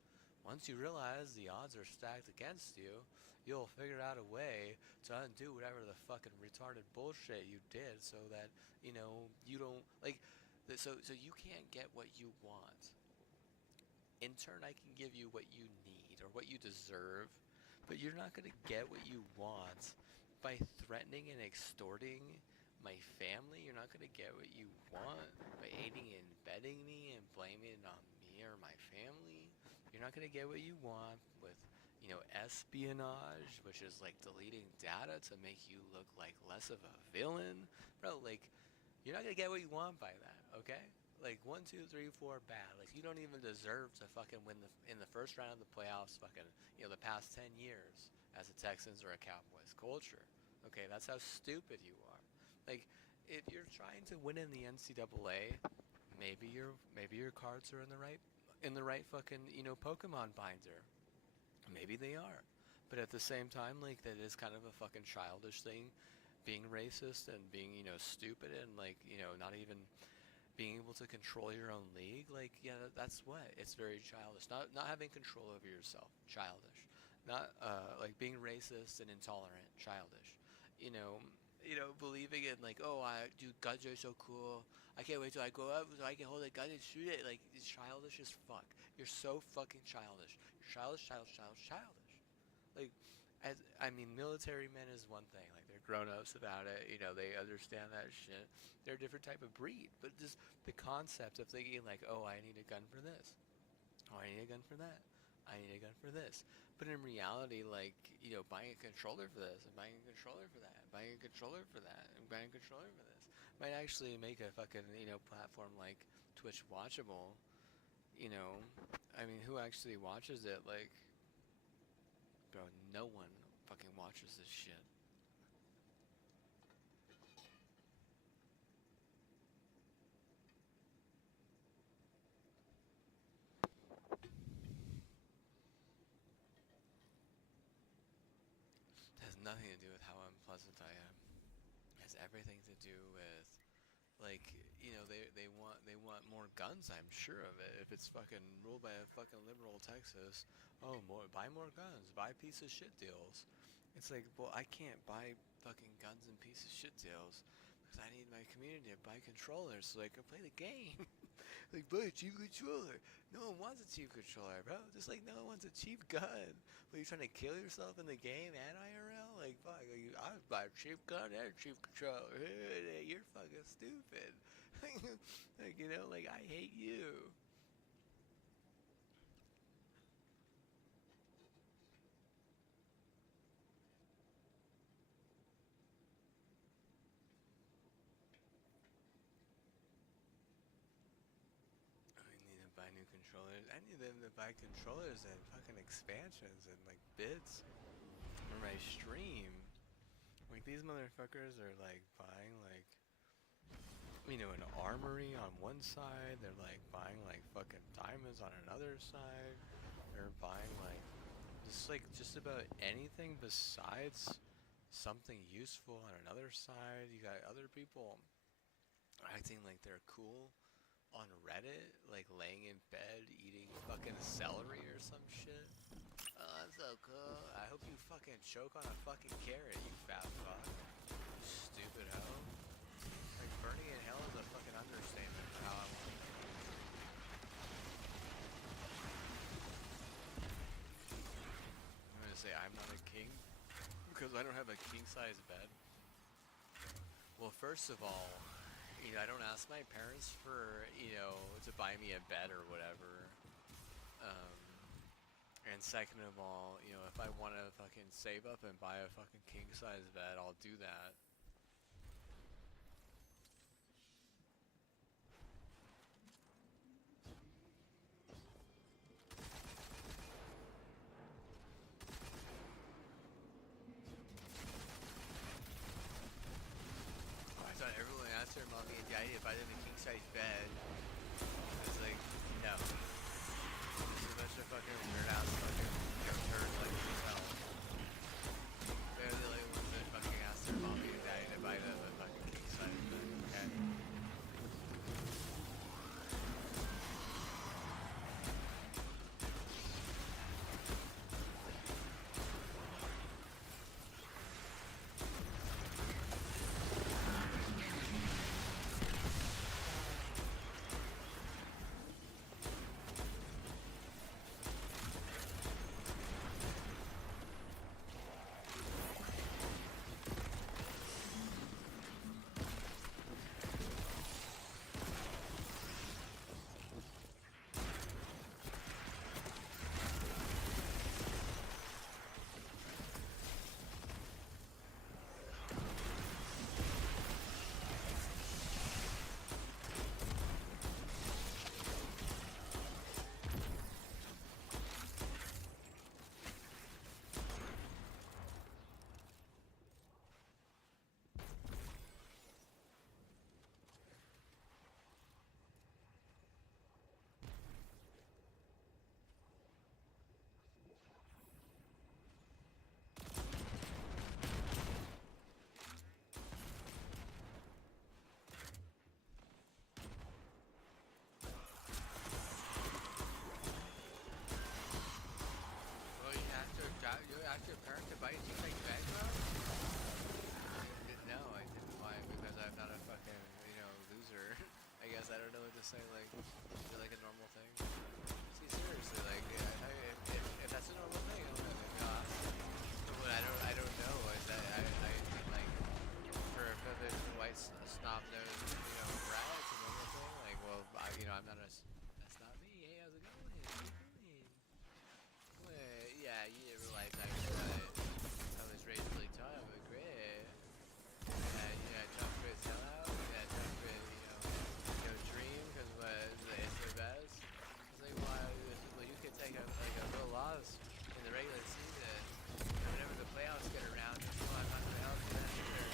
Once you realize the odds are stacked against you, you'll figure out a way to undo whatever the fucking retarded bullshit you did, so that you don't like so you can't get what you want. In turn, I can give you what you need or what you deserve, but you're not going to get what you want by threatening and extorting my family. You're not going to get what you want by aiding and abetting me and blaming it on me or my family. You're not going to get what you want with espionage, which is like deleting data to make you look like less of a villain. Bro, like, you're not gonna get what you want by that, okay? Like, 1, 2, 3, 4, bad. Like, you don't even deserve to fucking win in the first round of the playoffs. Fucking, the past 10 years as a Texans or a Cowboys culture. Okay, that's how stupid you are. Like, if you're trying to win in the NCAA, maybe your cards are in the right fucking Pokemon binder. Maybe they are. But at the same time, like, that is kind of a fucking childish thing, being racist and being, stupid, and like, not even being able to control your own league. Like, yeah, that's what. It's very childish. Not having control over yourself, childish. Not like being racist and intolerant, childish. You know, believing in like, oh, dude, guns are so cool. I can't wait till I grow up so I can hold a gun and shoot it. Like, it's childish as fuck. You're so fucking childish. You're childish, childish, childish, childish. Like, I mean, military men is one thing. Like, they're grown-ups about it. They understand that shit. They're a different type of breed. But just the concept of thinking like, oh, I need a gun for this. Oh, I need a gun for that. I need a gun for this. But in reality, like, buying a controller for this, and buying a controller for that, and buying a controller for that, and buying a controller for this might actually make a fucking, platform like Twitch watchable. You know, I mean, who actually watches it? Like, bro, no one fucking watches this shit. It has nothing to do with how unpleasant I am. It has everything to do with, like, they want more guns. I'm sure of it. If it's fucking ruled by a fucking liberal Texas, oh, buy more guns, buy piece of shit deals. It's like, well, I can't buy fucking guns and piece of shit deals because I need my community to buy controllers so I can play the game. Like, buy a cheap controller. No one wants a cheap controller, bro. Just like no one wants a cheap gun. But you're trying to kill yourself in the game and IRL? Like, fuck, like, I buy a cheap gun and a cheap controller. You're fucking stupid. Like, like, I hate you. I need them to buy controllers and fucking expansions and like bits for my stream. Like these motherfuckers are like buying like an armory on one side. They're like buying like fucking diamonds on another side. They're buying like just about anything besides something useful on another side. You got other people acting like they're cool on Reddit, like laying in bed eating fucking celery or some shit. Oh, that's so cool. I hope you fucking choke on a fucking carrot, you fat fuck. You stupid hoe. Like, burning in hell is a fucking understatement for how I want it. I'm gonna say I'm not a king because I don't have a king-size bed. Well, first of all, I don't ask my parents for, to buy me a bed or whatever. And second of all, if I want to fucking save up and buy a fucking king-size bed, I'll do that. I thought everyone asked their mommy and daddy to buy them a king-size bed. It's like, no. It's a bunch of fucking weird-ass fucking turds like yourself. They're the only ones that fucking ask their mommy and daddy to buy them a fucking king-size bed, okay? You asked your parents to buy you king-size bed, bro? No, I didn't. Why? Because I'm not a fucking, loser. I guess I don't know what to say, like, is it like a normal thing? See, seriously, like, if that's a normal thing, I don't know, maybe I'll ask. But what I don't know is that I think, like, for a bit white snob-nosed, brat, it's a normal thing. Like, well, I'm not that's not me. Hey, how's it going? Yeah, you didn't realize I was raised really tough, but great. Tough for his hell out. Yeah, tough for, dream, because it's the best. It's like, well, you could take a real loss in the regular season, and whenever the playoffs get around, I'm not going to help you then either.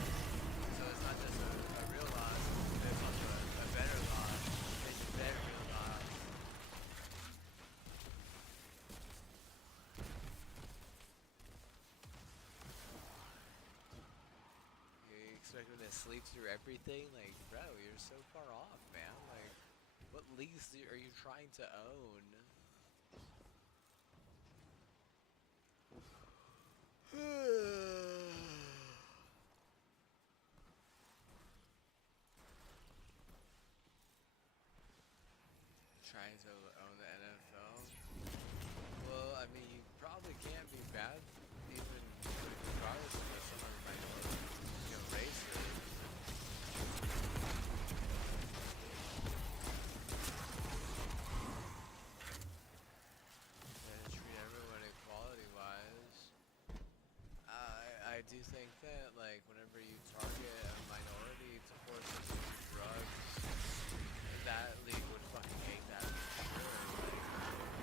So it's not just a real loss, it's also a better loss. It's a better real loss. You expect me to sleep through everything? Like, bro, you're so far off, man. Like, what leagues are you trying to own? Trying to own the NFL? Well, I mean, you probably can't be bad, even regardless of what someone might, race is. Treat everyone equality-wise. I do think that, like, whenever you target a minority to force them to use drugs, that league would fucking hate that for sure. Like,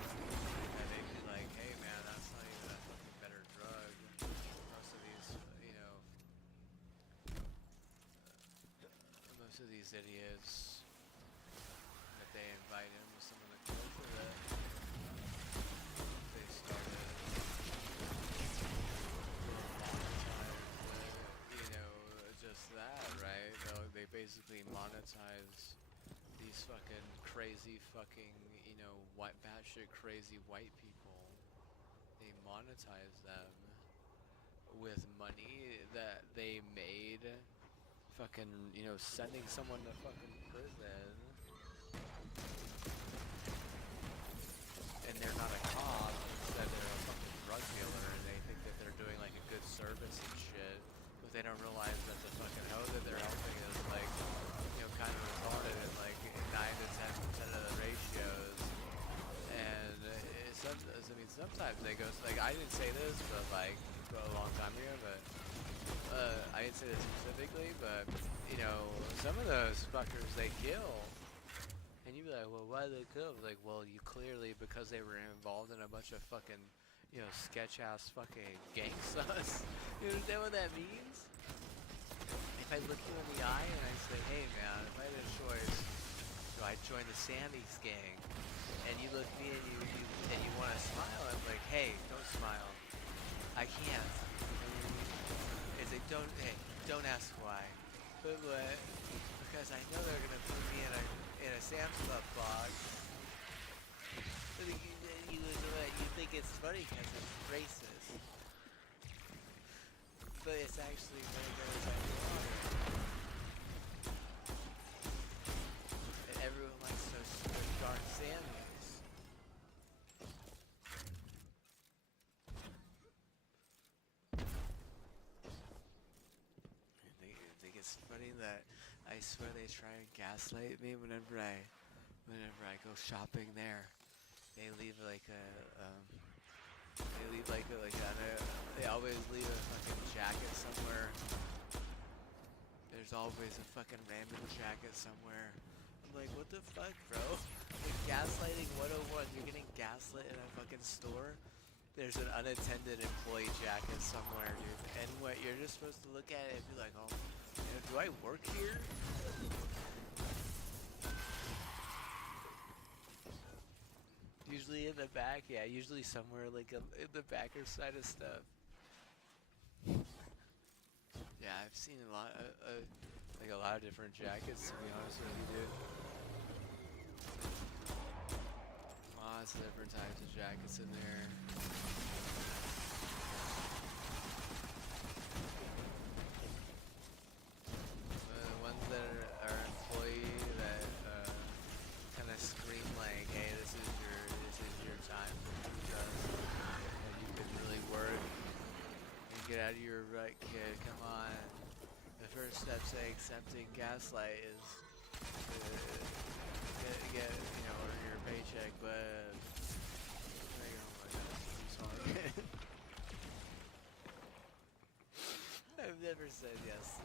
to these idiots that they invite in with some of the culture that they started monetize, just that, right? They basically monetize these fucking crazy fucking, white batshit crazy white people. They monetize them with money that they made fucking, sending someone to fucking prison. And they're not a cop, instead they're a fucking drug dealer, and they think that they're doing like a good service and shit, but they don't realize that the fucking hoe that they're helping is like, kind of retarded in like 9 to 10% of the ratios. And sometimes they go, like, I didn't say this, but like, a long time ago, but, I didn't say this specifically, but, some of those fuckers they kill. And you'd be like, well, why did they kill? Like, well, you clearly, because they were involved in a bunch of fucking, sketch-ass fucking gang sus. You understand what that means? If I look you in the eye and I say, hey man, if I had a choice, do I join the Sandy's gang? And you look at me and you want to smile, I'm like, hey, don't smile. I can't. It's like, don't ask why. But because I know they're gonna put me in a Sam's Club box. But you think it's funny because it's racist. But it's actually very, very ironic. And everyone likes those dark Sammys. I think it's funny that I swear they try and gaslight me whenever I go shopping there. They leave like they always leave a fucking jacket somewhere. There's always a fucking random jacket somewhere. I'm like, what the fuck, bro? Like, gaslighting 101. You're getting gaslit in a fucking store. There's an unattended employee jacket somewhere, dude. And what, you're just supposed to look at it and be like, oh, do I work here? Usually in the back, yeah, usually somewhere like in the backer side of stuff. Yeah, I've seen a lot of different jackets, to be honest with you, dude. Lots of different types of jackets in there. The ones that are employee that kind of scream like, hey, this is your time to trust, and you can really work and get out of your rut, kid. Come on. The first step to accepting gaslight is to get earn your paycheck, but like, oh my god, I'm sorry. I've never said yes.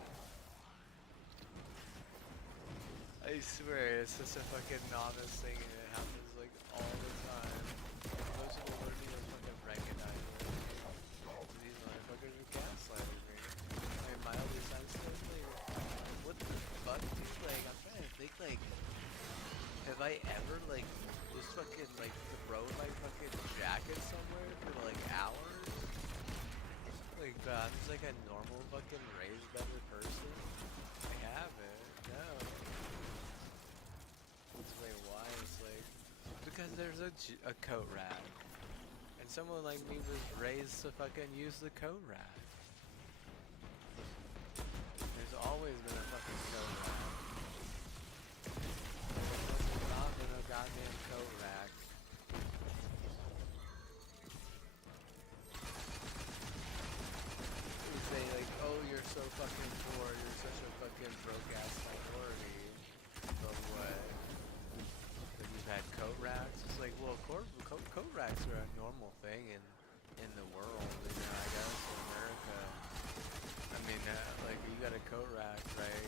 I swear, it's just a fucking novice thing and it happens like all the time. Most people don't even fucking recognize it. These motherfuckers are gaslighting me. Like, mildly sensitive, like, what the fuck, dude? Like, I'm trying to think, like, have I ever, like, just fucking, like, thrown my fucking jacket somewhere for, like, hours? Like, I'm just, like, a normal fucking raised better person? I haven't, no. It's like, why? It's like, because there's a coat rack. And someone like me was raised to fucking use the coat rack. There's always been a fucking coat rack. There's not been a goddamn coat rack. You say like, oh, you're so fucking poor, you're such a fucking broke ass minority. But what? But you've had coat racks? It's like, well, coat racks are a normal thing in the world, I guess, in America. I mean, like, you got a coat rack, right?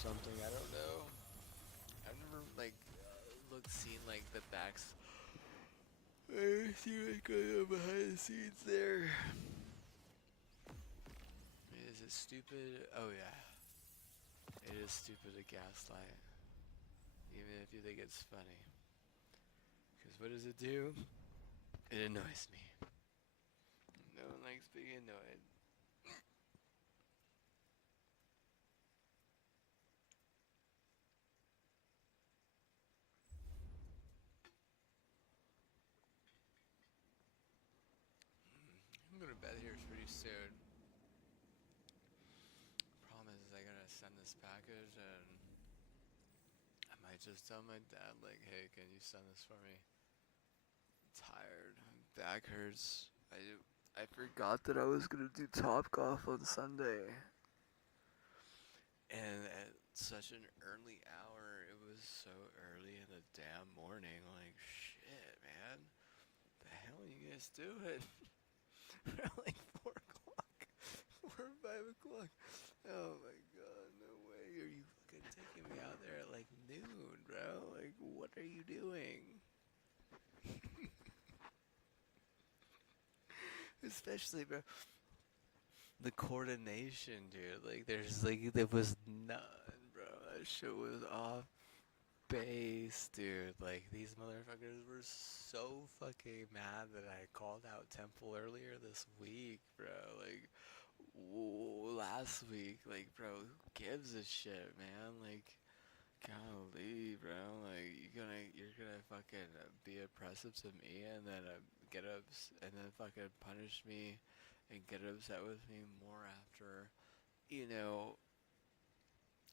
something. I don't know. I've never like seen like the backs. I see what's going on behind the scenes there. Is it stupid? Oh yeah, it is stupid to gaslight, even if you think it's funny. Because what does it do? It annoys me. No one likes being annoyed. I'm gonna bed here pretty soon. Problem is, I gotta send this package, and I might just tell my dad, like, hey, can you send this for me? I'm tired. My back hurts. I forgot that I was gonna do Top Golf on Sunday. And at such an early hour, it was so early in the damn morning. Like, shit, man. The hell are you guys doing? Like 4 o'clock. 4 or 5 o'clock. Oh my god, no way. Are you fucking taking me out there at like noon, bro? Like, what are you doing? Especially, bro, the coordination, dude. Like, there was none, bro. That shit was off base, dude. Like, these motherfuckers were so fucking mad that I called out Temple earlier this week, bro. Like, last week, like, bro, who gives a shit, man? Like, golly, bro. Like, you're gonna fucking be oppressive to me, and then and then fucking punish me, and get upset with me more after, you know,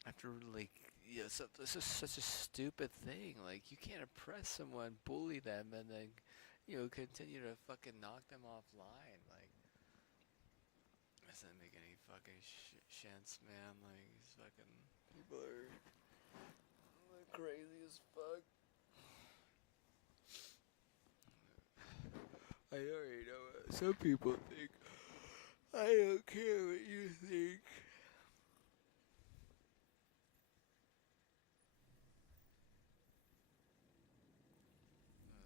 after like, so this is such a stupid thing. Like, you can't oppress someone, bully them, and then, continue to fucking knock them offline. Like, doesn't make any fucking sense, man. Like, these fucking people are crazy as fuck. I already know what some people think. I don't care what you think.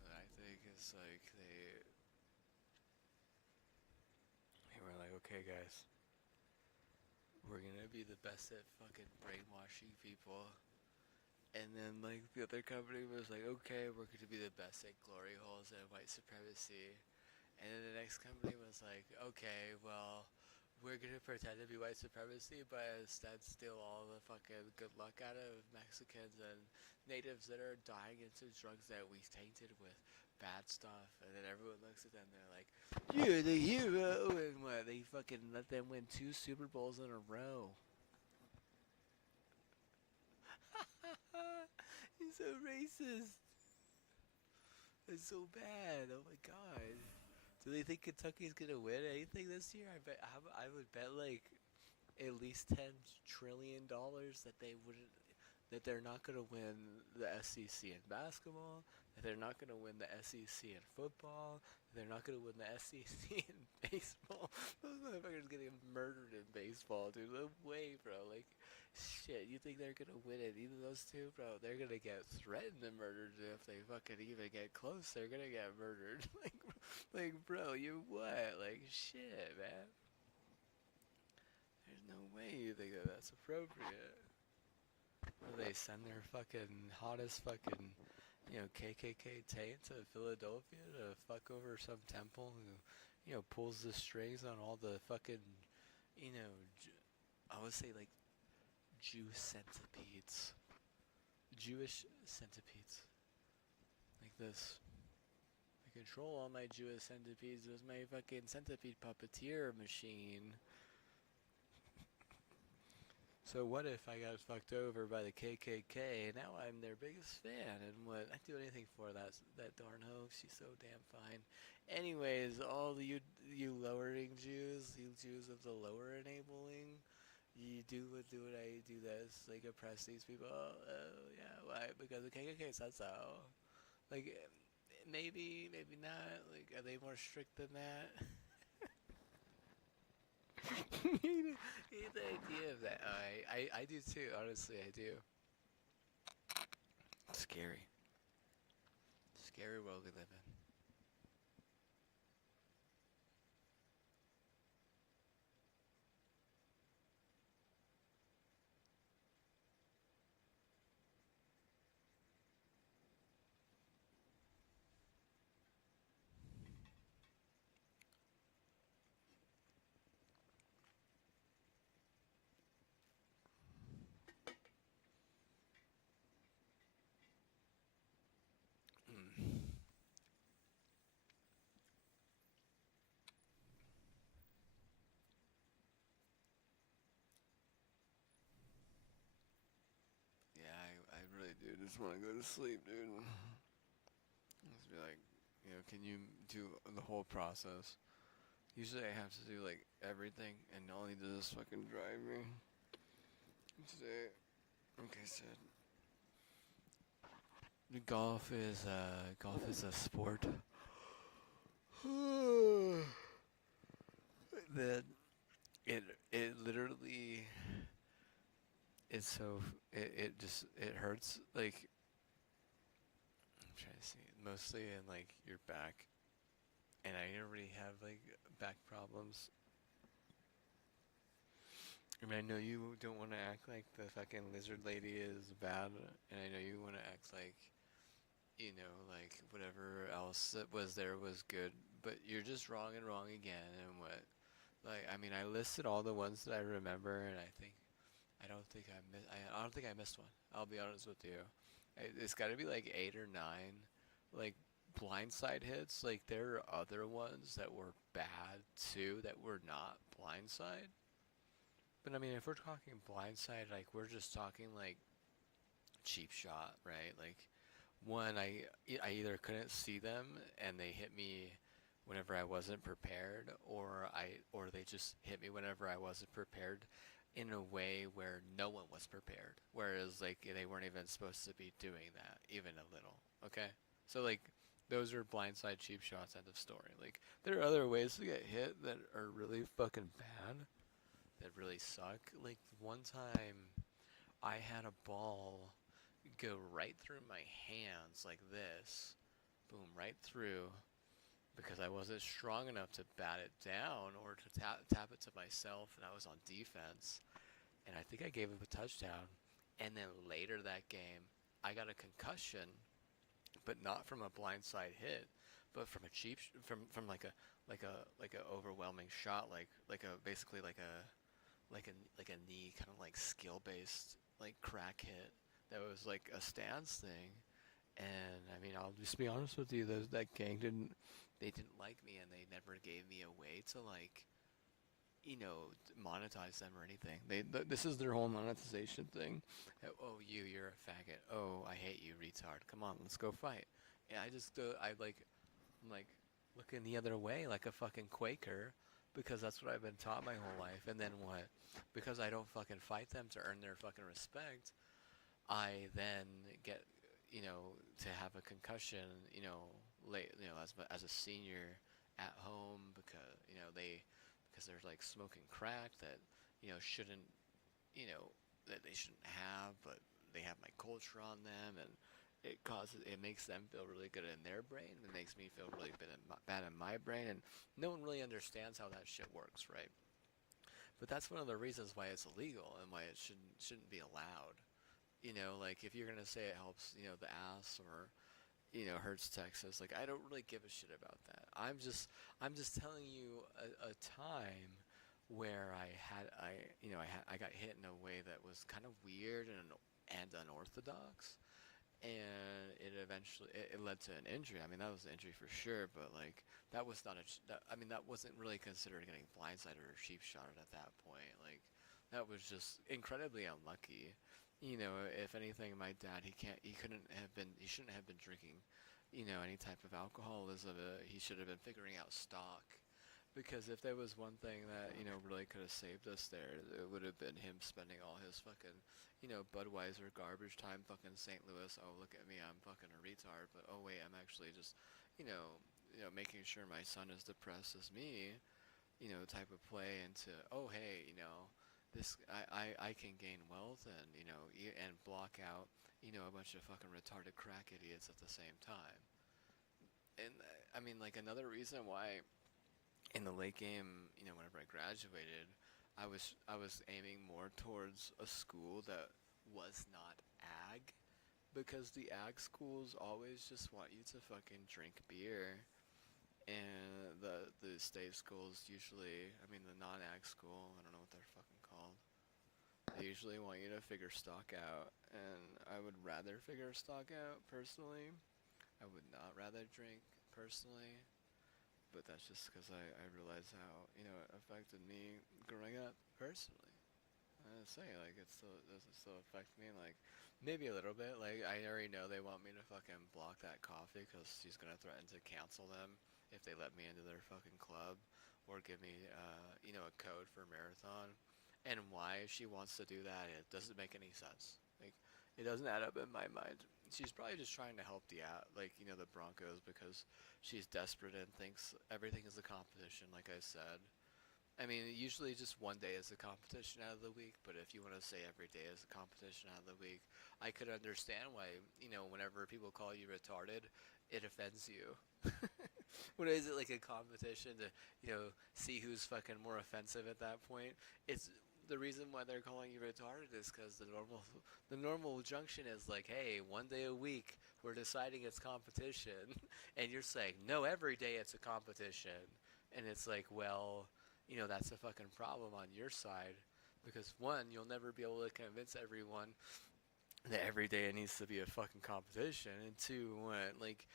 I think it's like they were like, okay, guys, we're gonna be the best at fucking brainwashing people. And then, like, the other company was like, okay, we're going to be the best at glory holes and white supremacy. And then the next company was like, okay, well, we're going to pretend to be white supremacy, but instead steal all the fucking good luck out of Mexicans and natives that are dying into drugs that we tainted with bad stuff. And then everyone looks at them, they're like, you're the hero. And what? They fucking let them win 2 Super Bowls in a row. He's so racist. It's so bad. Oh my god. Do they think Kentucky's gonna win anything this year? I would bet like at least $10 trillion that they wouldn't. That they're not gonna win the SEC in basketball. That they're not gonna win the SEC in football. That they're not gonna win the SEC in baseball. Those motherfuckers getting murdered in baseball, dude. No way, bro. Like, shit. You think they're gonna win it? Either those two, bro. They're gonna get threatened and murdered if they fucking even get close. They're gonna get murdered. Like, bro, you what? Like, shit, man. There's no way you think that that's appropriate. Will they send their fucking hottest fucking, KKK taint to Philadelphia to fuck over some temple who, pulls the strings on all the fucking, you know, I would say like Jew centipedes. Jewish centipedes. Like this. I control all my Jewish centipedes with my fucking centipede puppeteer machine. So what if I got fucked over by the KKK and now I'm their biggest fan? And what? I'd do anything for that darn hoe. She's so damn fine. Anyways, all you lowering Jews, you Jews of the lower enabling, you do what I do this, like oppress these people. Yeah, why? Because the KKK said so. Like, maybe not. Like, are they more strict than that? hate the idea of that. I do too. Honestly, I do. Scary. Scary world we live in. Yeah, I really do just want to go to sleep, dude. Just be like, can you do the whole process? Usually I have to do like everything, and all he does is fucking drive me. Today, like I said, golf is a sport that it literally is so it hurts like I'm trying to see mostly in like your back, and I already have like back problems. I mean, I know you don't want to act like the fucking lizard lady is bad, and I know you want to act like, like whatever else that was there was good, but you're just wrong and wrong again. And what, like, I mean, I listed all the ones that I remember, and I don't think I missed one. I'll be honest with you. It's got to be like 8 or 9, like blindside hits. Like there are other ones that were bad too that were not blindside. But I mean, if we're talking blindside, like we're just talking like cheap shot, right? Like one, I either couldn't see them and they hit me whenever I wasn't prepared, or they just hit me whenever I wasn't prepared, in a way where no one was prepared. Whereas like they weren't even supposed to be doing that, even a little. Okay, so like those are blindside cheap shots. End of story. Like there are other ways to get hit that are really fucking bad, that really suck. Like one time, I had a ball go right through my hands like this, boom, right through, because I wasn't strong enough to bat it down or to tap it to myself, and I was on defense, and I think I gave up a touchdown. And then later that game, I got a concussion, but not from a blindside hit, but from a from like a overwhelming shot, like a basically like a knee kind of like skill based like crack hit that was like a stance thing. And I mean, I'll just be honest with you, that gang didn't like me, and they never gave me a way to like monetize them or anything. This is their whole monetization thing. Oh, you're a faggot. Oh, I hate you, retard. Come on, let's go fight. And I just I'm like looking the other way like a fucking Quaker, because that's what I've been taught my whole life. And then what? Because I don't fucking fight them to earn their fucking respect, I then get, to have a concussion, as a senior at home, because because they're like smoking crack that shouldn't, that they shouldn't have, but they have my culture on them, and it makes them feel really good in their brain, and it makes me feel really bad in my brain, and no one really understands how that shit works, right? But that's one of the reasons why it's illegal and why it shouldn't be allowed. Like if you're gonna say it helps, the ass, or hurts Texas, like I don't really give a shit about that. I'm just telling you a time where I got hit in a way that was kind of weird and unorthodox, and it led to an injury. I mean, that was an injury for sure, but like that was not I mean, that wasn't really considered getting blindsided or sheep shotted at that point. Like that was just incredibly unlucky. If anything, my dad, he shouldn't have been drinking, any type of alcoholism. He should have been figuring out stock, because if there was one thing that really could have saved us there, it would have been him spending all his fucking Budweiser garbage time fucking St. Louis. Oh, look at me, I'm fucking a retard. But oh wait, I'm actually just you know making sure my son is depressed as me. type of play into, oh hey, this I can gain wealth and and block out a bunch of fucking retarded crack idiots at the same time. And I mean, like, another reason why in the late game, whenever I graduated, I was aiming more towards a school that was not ag, because the ag schools always just want you to fucking drink beer, and the state schools usually, I mean the non-ag school, I don't know what they're fucking called. They usually want you to figure stock out, and I would rather figure stock out personally. I would not rather drink personally, but that's just because I realize how it affected me growing up personally. I say, like, does it still affect me? Like, maybe a little bit. Like, I already know they want me to fucking block that coffee because she's gonna threaten to cancel them if they let me into their fucking club, or give me a code for marathon. And why she wants to do that, it doesn't make any sense. Like, it doesn't add up in my mind. She's probably just trying to help the Broncos, because she's desperate and thinks everything is a competition. Like I said, I mean, usually just one day is a competition out of the week, but if you want to say every day is a competition out of the week, I could understand why, whenever people call you retarded, it offends you. What is it, like a competition to, see who's fucking more offensive at that point? It's the reason why they're calling you retarded is because the normal junction is like, hey, one day a week we're deciding it's competition, and you're saying no, every day it's a competition, and it's like, well, that's a fucking problem on your side, because one, you'll never be able to convince everyone that every day it needs to be a fucking competition, and two, what, like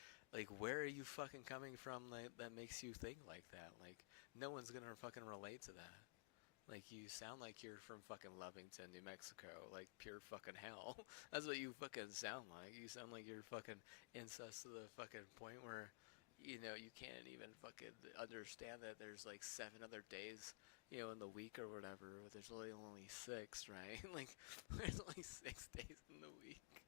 where are you fucking coming from, like, that makes you think like that? Like, no one's gonna fucking relate to that. Like, you sound like you're from fucking Lovington, New Mexico, like pure fucking hell. That's what you fucking sound like. You sound like you're fucking incest to the fucking point where, you can't even fucking understand that there's like 7 other days, in the week or whatever, but there's really only six, right? Like, there's only 6 days in the week.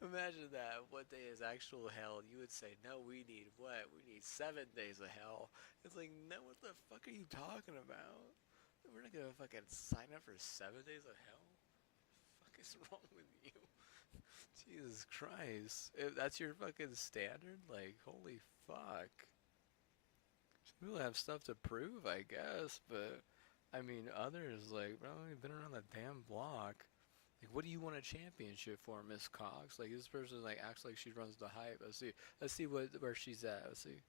Imagine that. What day is actual hell? You would say, no, we need what? We need 7 days of hell. It's like, no, what the fuck are you talking about? We're not gonna fucking sign up for 7 days of hell. What the fuck is wrong with you? Jesus Christ. If that's your fucking standard, like, holy fuck. Some people have stuff to prove, I guess, but I mean, others, like, bro, you've been around the damn block. Like, what do you want a championship for, Miss Cox? Like, this person, like, acts like she runs the hype. Let's see. Let's see where she's at. Let's see.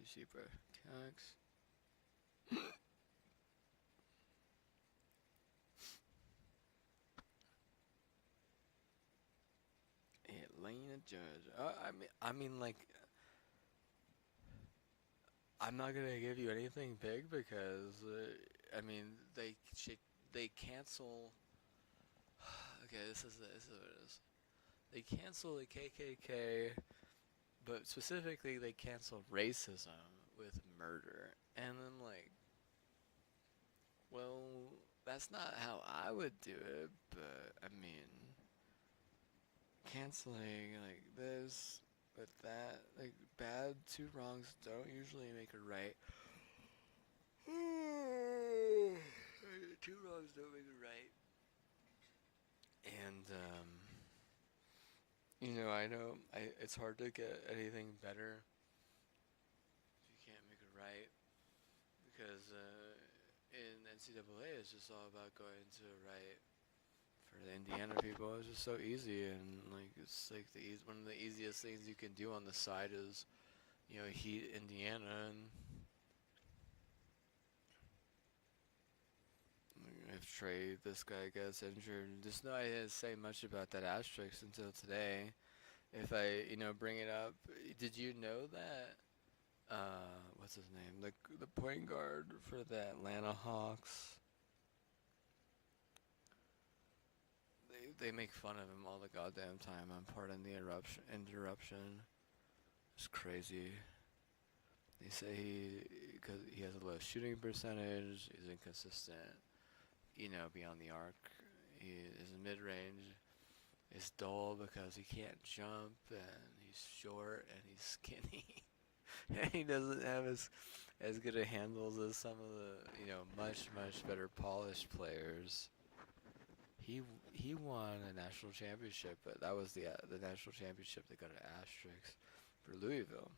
You see, bro. Cox. Atlanta, Georgia. I mean, like, I'm not gonna give you anything big because, I mean, they cancel. Okay, this is what it is. They cancel the KKK, but specifically they cancel racism with murder, and then, like, well, that's not how I would do it, but I mean, canceling like this with that, like, bad, two wrongs don't usually make a right. Two wrongs don't make a right. And I know it's hard to get anything better if you can't make it right, because in NCAA it's just all about going to a right. For the Indiana people, it's just so easy, and like, it's like one of the easiest things you can do on the side is, heat Indiana, and if Trey, this guy, gets injured, just know I didn't say much about that asterisk until today. If I, bring it up, did you know that, what's his name? The point guard for the Atlanta Hawks, they make fun of him all the goddamn time. I'm pardon the interruption. It's crazy. They say because he has a low shooting percentage, he's inconsistent, beyond the arc. His mid-range is dull because he can't jump, and he's short, and he's skinny. And he doesn't have his, as good a handles as some of the much better polished players. He won a national championship, but that was the national championship that got an asterisk for Louisville.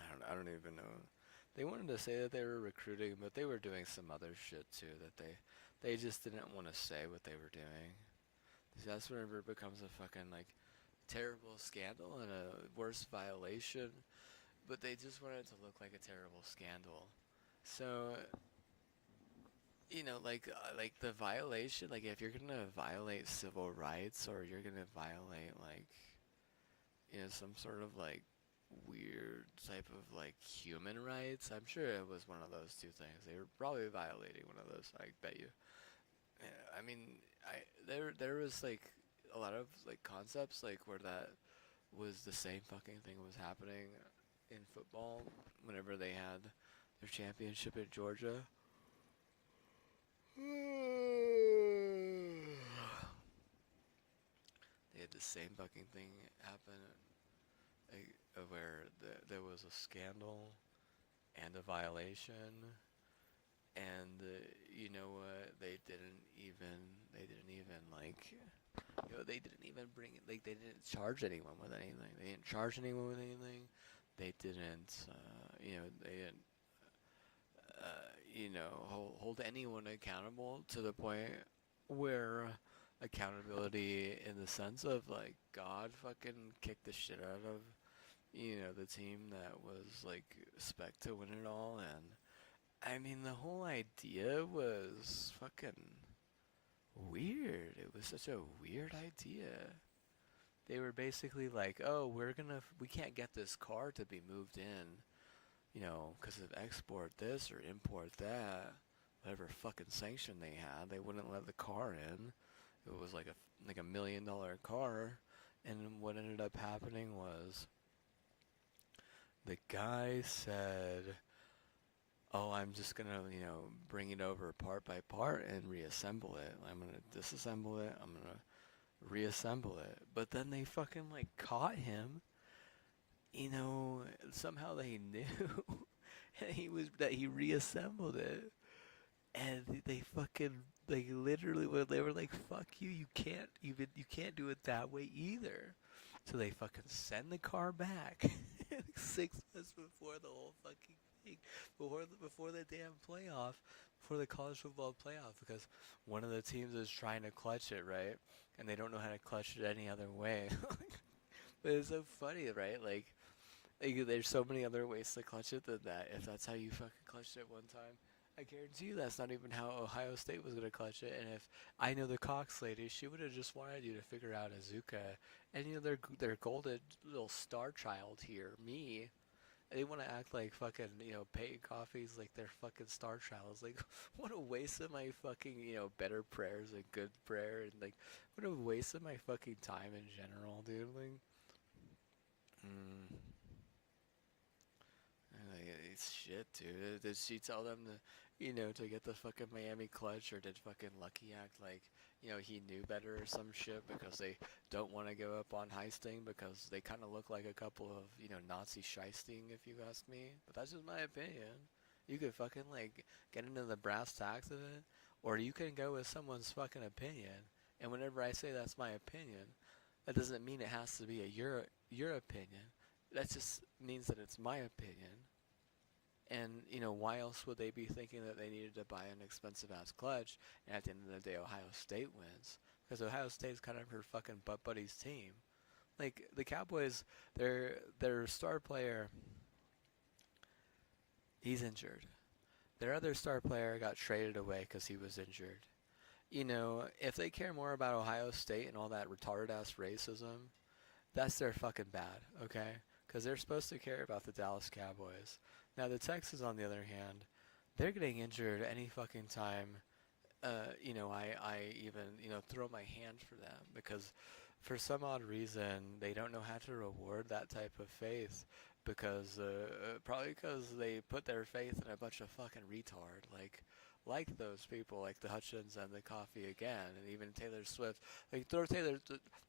I don't even know. They wanted to say that they were recruiting, but they were doing some other shit too that they just didn't want to say what they were doing. That's whenever it becomes a fucking like terrible scandal and a worse violation, but they just want it to look like a terrible scandal. So like the violation, like if you're gonna violate civil rights or you're gonna violate like some sort of like weird type of like human rights, I'm sure it was one of those two things. They were probably violating one of those, I bet you. Yeah, I mean, there was like a lot of like concepts like where that was the same fucking thing was happening in football whenever they had their championship at Georgia. They had the same fucking thing happen, like, where there was a scandal and a violation, and you know what? They didn't even like they didn't even bring like they didn't charge anyone with anything. They didn't charge anyone with anything. They didn't they didn't hold anyone accountable to the point where accountability in the sense of like God fucking kicked the shit out of the team that was like spec to win it all. And I mean the whole idea was fucking weird. It was such a weird idea. They were basically like, oh, we can't get this car to be moved in, because of export this or import that, whatever fucking sanction they had, they wouldn't let the car in. It was like a $1 million car, and what ended up happening was the guy said, "Oh, I'm just gonna bring it over part by part and reassemble it. I'm gonna disassemble it. I'm gonna reassemble it." But then they fucking like caught him. Somehow they knew that he reassembled it, and they fucking like literally they were like, "Fuck you! You can't do it that way either." So they fucking send the car back 6 months before the whole fucking thing, before the damn playoff, before the college football playoff, because one of the teams is trying to clutch it, right, and they don't know how to clutch it any other way. But it's so funny, right? Like, there's so many other ways to clutch it than that. If that's how you fucking clutched it one time, I guarantee you that's not even how Ohio State was gonna clutch it. And if I know the Cox lady, she would have just wanted you to figure out Azuka and their golden little star child here, me. They want to act like fucking Peyton Coffee's like their fucking star child. It's like what a waste of my fucking better prayers and good prayer, and like what a waste of my fucking time in general, dude. Like, mm. It's shit, dude. Did she tell them to get the fucking Miami clutch, or did fucking Lucky act like, he knew better or some shit because they don't want to go up on heisting because they kind of look like a couple of, Nazi shisting, if you ask me. But that's just my opinion. You could fucking, like, get into the brass tacks of it, or you can go with someone's fucking opinion. And whenever I say that's my opinion, that doesn't mean it has to be your opinion. That just means that it's my opinion. And, why else would they be thinking that they needed to buy an expensive ass clutch, and at the end of the day Ohio State wins? Because Ohio State's kind of her fucking butt buddy's team. Like, the Cowboys, their star player, he's injured. Their other star player got traded away because he was injured. If they care more about Ohio State and all that retarded ass racism, that's their fucking bad, okay? Because they're supposed to care about the Dallas Cowboys. Now, the Texans, on the other hand, they're getting injured any fucking time, I even, throw my hand for them. Because for some odd reason, they don't know how to reward that type of faith. Because, probably because they put their faith in a bunch of fucking retard. Like those people, like the Hutchins and the Coffee again, and even Taylor Swift. Like,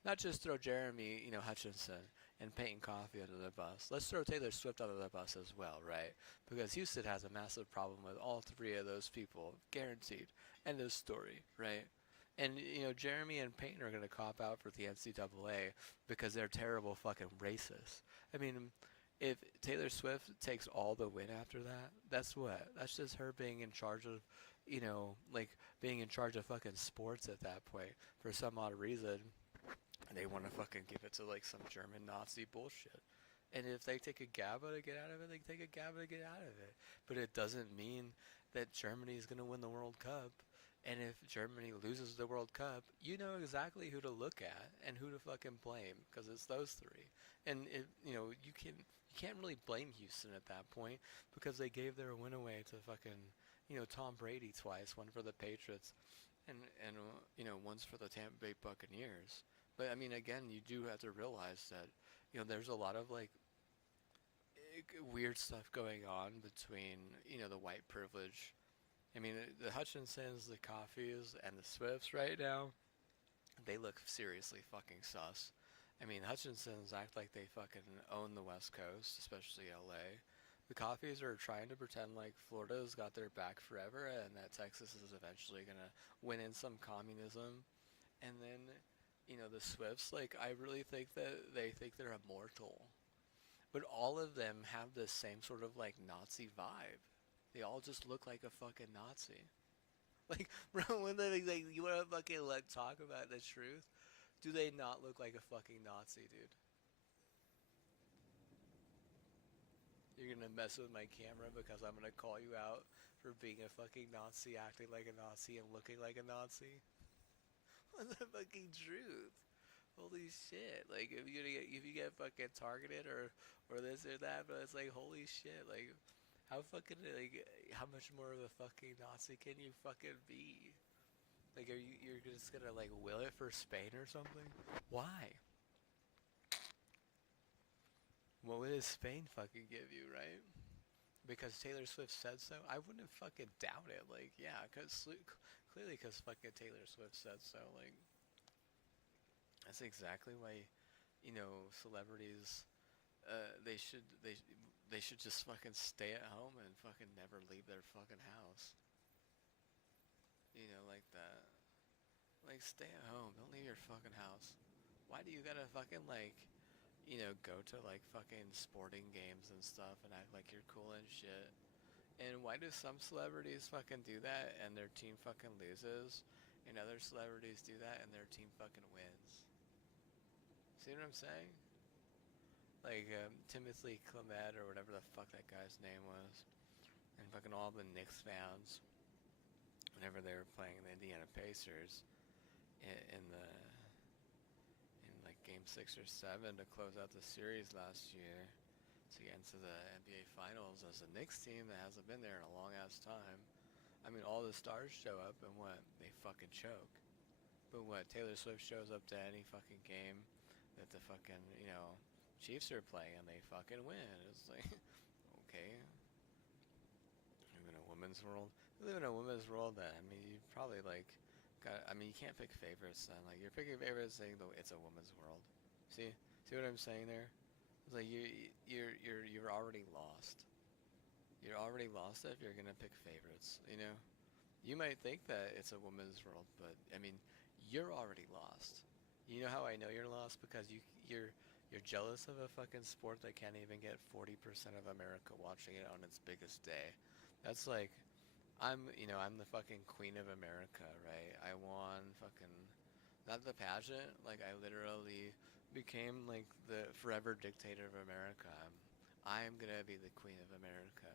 not just throw Jeremy, Hutchinson and Peyton Coffee under the bus. Let's throw Taylor Swift under the bus as well, right? Because Houston has a massive problem with all three of those people, guaranteed. End of story, right? And Jeremy and Peyton are gonna cop out for the NCAA because they're terrible fucking racists. I mean, if Taylor Swift takes all the win after that, that's what? That's just her being in charge of, like being in charge of fucking sports at that point. For some odd reason, they want to fucking give it to like some German Nazi bullshit. And if they take a GABA to get out of it, they take a GABA to get out of it. But it doesn't mean that Germany is going to win the World Cup. And if Germany loses the World Cup, you know exactly who to look at and who to fucking blame because it's those three. And you can't really blame Houston at that point because they gave their win away to fucking Tom Brady twice, one for the Patriots, and once for the Tampa Bay Buccaneers. But I mean, again, you do have to realize that there's a lot of like weird stuff going on between the white privilege. I mean, the Hutchinsons, the Coffees, and the Swifts right now, they look seriously fucking sus. I mean, Hutchinsons act like they fucking own the West Coast, especially LA. The Coffees are trying to pretend like Florida's got their back forever and that Texas is eventually gonna win in some communism. And then, the Swifts, like, I really think that they think they're immortal. But all of them have the same sort of like Nazi vibe. They all just look like a fucking Nazi. Like, bro, when they like, you wanna fucking like talk about the truth? Do they not look like a fucking Nazi, dude? You're gonna mess with my camera because I'm gonna call you out for being a fucking Nazi, acting like a Nazi, and looking like a Nazi. What's the fucking truth? Holy shit! Like if you get fucking targeted or this or that, but it's like holy shit! Like how fucking like how much more of a fucking Nazi can you fucking be? Like you're just gonna like will it for Spain or something? Why? What would Spain fucking give you, right? Because Taylor Swift said so? I wouldn't fucking doubt it. Like, yeah, clearly because fucking Taylor Swift said so. Like, that's exactly why, celebrities, they should just fucking stay at home and fucking never leave their fucking house. Like that. Like, stay at home. Don't leave your fucking house. Why do you gotta fucking like, go to like fucking sporting games and stuff and act like you're cool and shit? And why do some celebrities fucking do that and their team fucking loses, and other celebrities do that and their team fucking wins? See what I'm saying? Like Timothy Clement or whatever the fuck that guy's name was, and fucking all the Knicks fans, whenever they were playing the Indiana Pacers in the in like Game 6 or 7 to close out the series last year to get into the NBA Finals as a Knicks team that hasn't been there in a long ass time. I mean, all the stars show up and what? They fucking choke. But what? Taylor Swift shows up to any fucking game that the fucking, Chiefs are playing and they fucking win. It's like, okay. We live in a women's world. We live in a women's world that, I mean, you probably like, I mean, you can't pick favorites then. Like, you're picking favorites saying though it's a women's world. See what I'm saying there? It's like you're already lost. You're already lost if you're gonna pick favorites. You might think that it's a woman's world, but I mean, you're already lost. You know how I know you're lost because you're jealous of a fucking sport that can't even get 40% of America watching it on its biggest day. That's like I'm the fucking queen of America, right? I won fucking not the pageant, like I literally became like the forever dictator of America. I am gonna be the queen of America.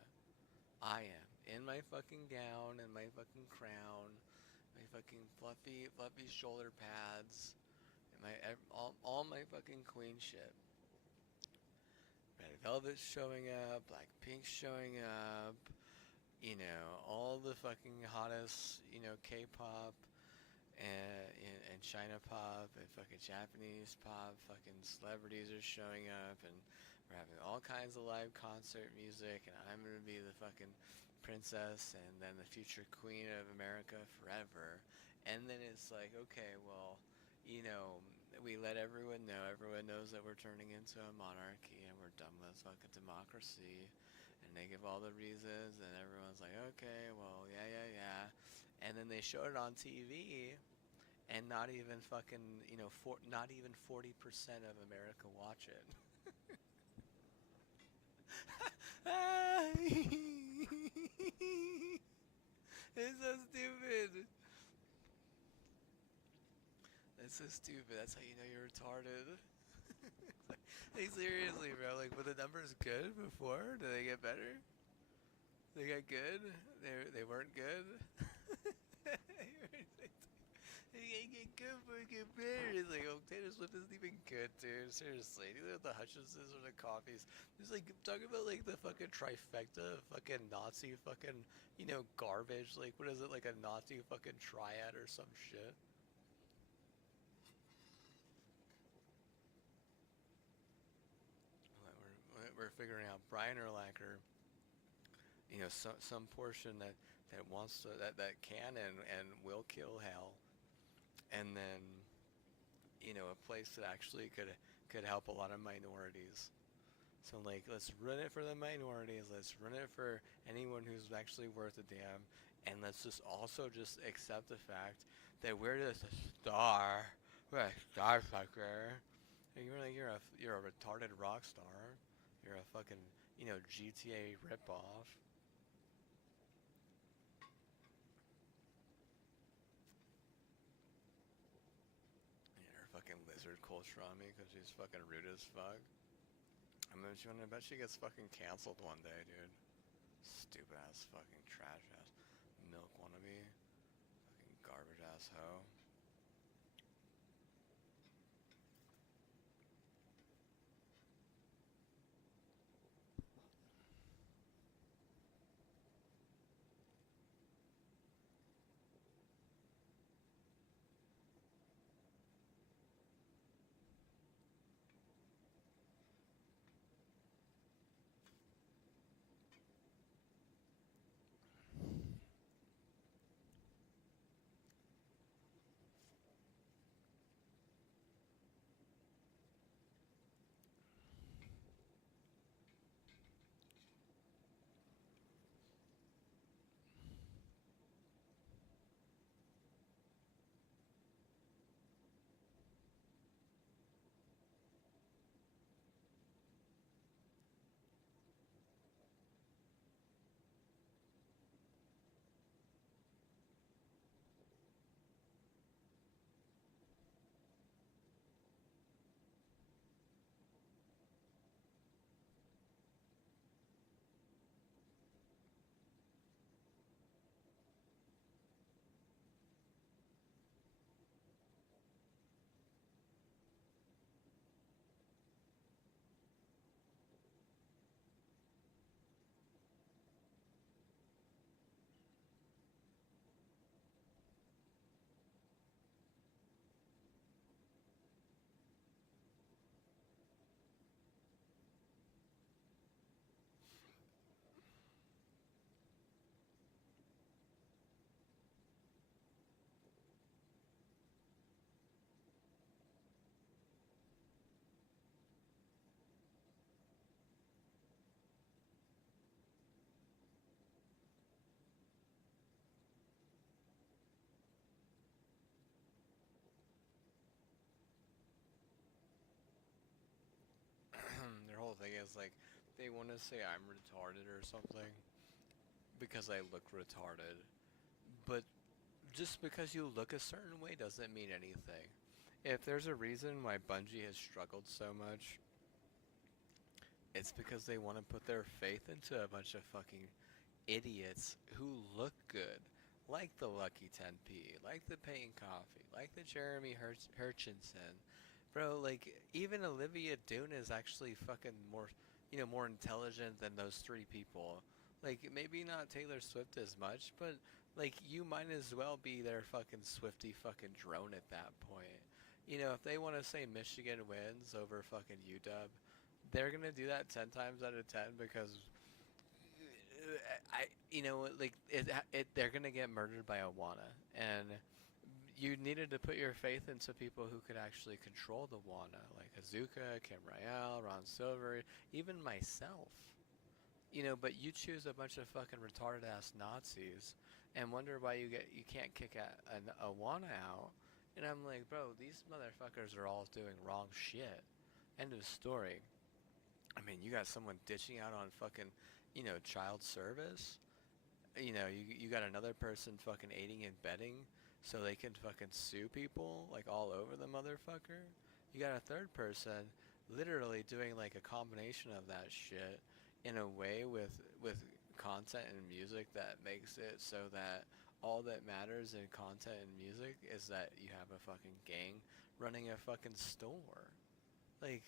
I am in my fucking gown and my fucking crown, my fucking fluffy shoulder pads, and all my fucking queen shit. Red Velvet's showing up, Blackpink's showing up, all the fucking hottest, K-pop and China pop and fucking Japanese pop, fucking celebrities are showing up, and we're having all kinds of live concert music, and I'm gonna be the fucking princess and then the future queen of America forever. And then it's like, okay, well, you know, we let everyone know. Everyone knows that we're turning into a monarchy and we're done with fucking democracy. And they give all the reasons, and everyone's like, okay, well, yeah, yeah, yeah. And then they show it on TV, and not even fucking, not even 40% of America watch it. It's so stupid. That's so stupid. That's how you know you're retarded. Like seriously, bro. Like, were the numbers good before? Did they get better? They got good. They weren't good. They get good for comparison. Like, oh, Taylor Swift isn't even good, dude. Seriously, neither the Hutchinses or the Coffees. Just like talking about like the fucking trifecta, of fucking Nazi, fucking garbage. Like, what is it? Like a Nazi fucking triad or some shit. Like, we're figuring out Brian Urlacher, some portion that wants to that can and will kill Hal, and then a place that actually could help a lot of minorities. So like, let's run it for the minorities. Let's run it for anyone who's actually worth a damn, and let's just also just accept the fact that we're just a star. We're a star fucker. You're a retarded rock star. You're a fucking GTA ripoff. Her fucking lizard culture on me because she's fucking rude as fuck. I bet she gets fucking canceled one day, dude. Stupid ass fucking trash ass milk wannabe. Fucking garbage ass hoe. Their whole thing is like they want to say I'm retarded or something because I look retarded. But just because you look a certain way doesn't mean anything. If there's a reason why Bungie has struggled so much, it's because they want to put their faith into a bunch of fucking idiots who look good, like the Lucky 10p, like the Payne Coffee, like the Jeremy Hurchinson. Bro, like, even Olivia Doone is actually fucking more intelligent than those three people. Like, maybe not Taylor Swift as much, but, like, you might as well be their fucking Swifty fucking drone at that point. If they want to say Michigan wins over fucking UW, they're gonna do that 10 times out of 10 because they're gonna get murdered by Awana, and you needed to put your faith into people who could actually control the Wana, like Azuka, Kim Rael, Ron Silver, even myself. But you choose a bunch of fucking retarded ass Nazis and wonder why you can't kick a Wana out. And I'm like, bro, these motherfuckers are all doing wrong shit. End of story. I mean, you got someone ditching out on fucking, child service. You got another person fucking aiding and abetting so they can fucking sue people like all over the motherfucker. You got a third person literally doing like a combination of that shit in a way with content and music that makes it so that all that matters in content and music is that you have a fucking gang running a fucking store. Like,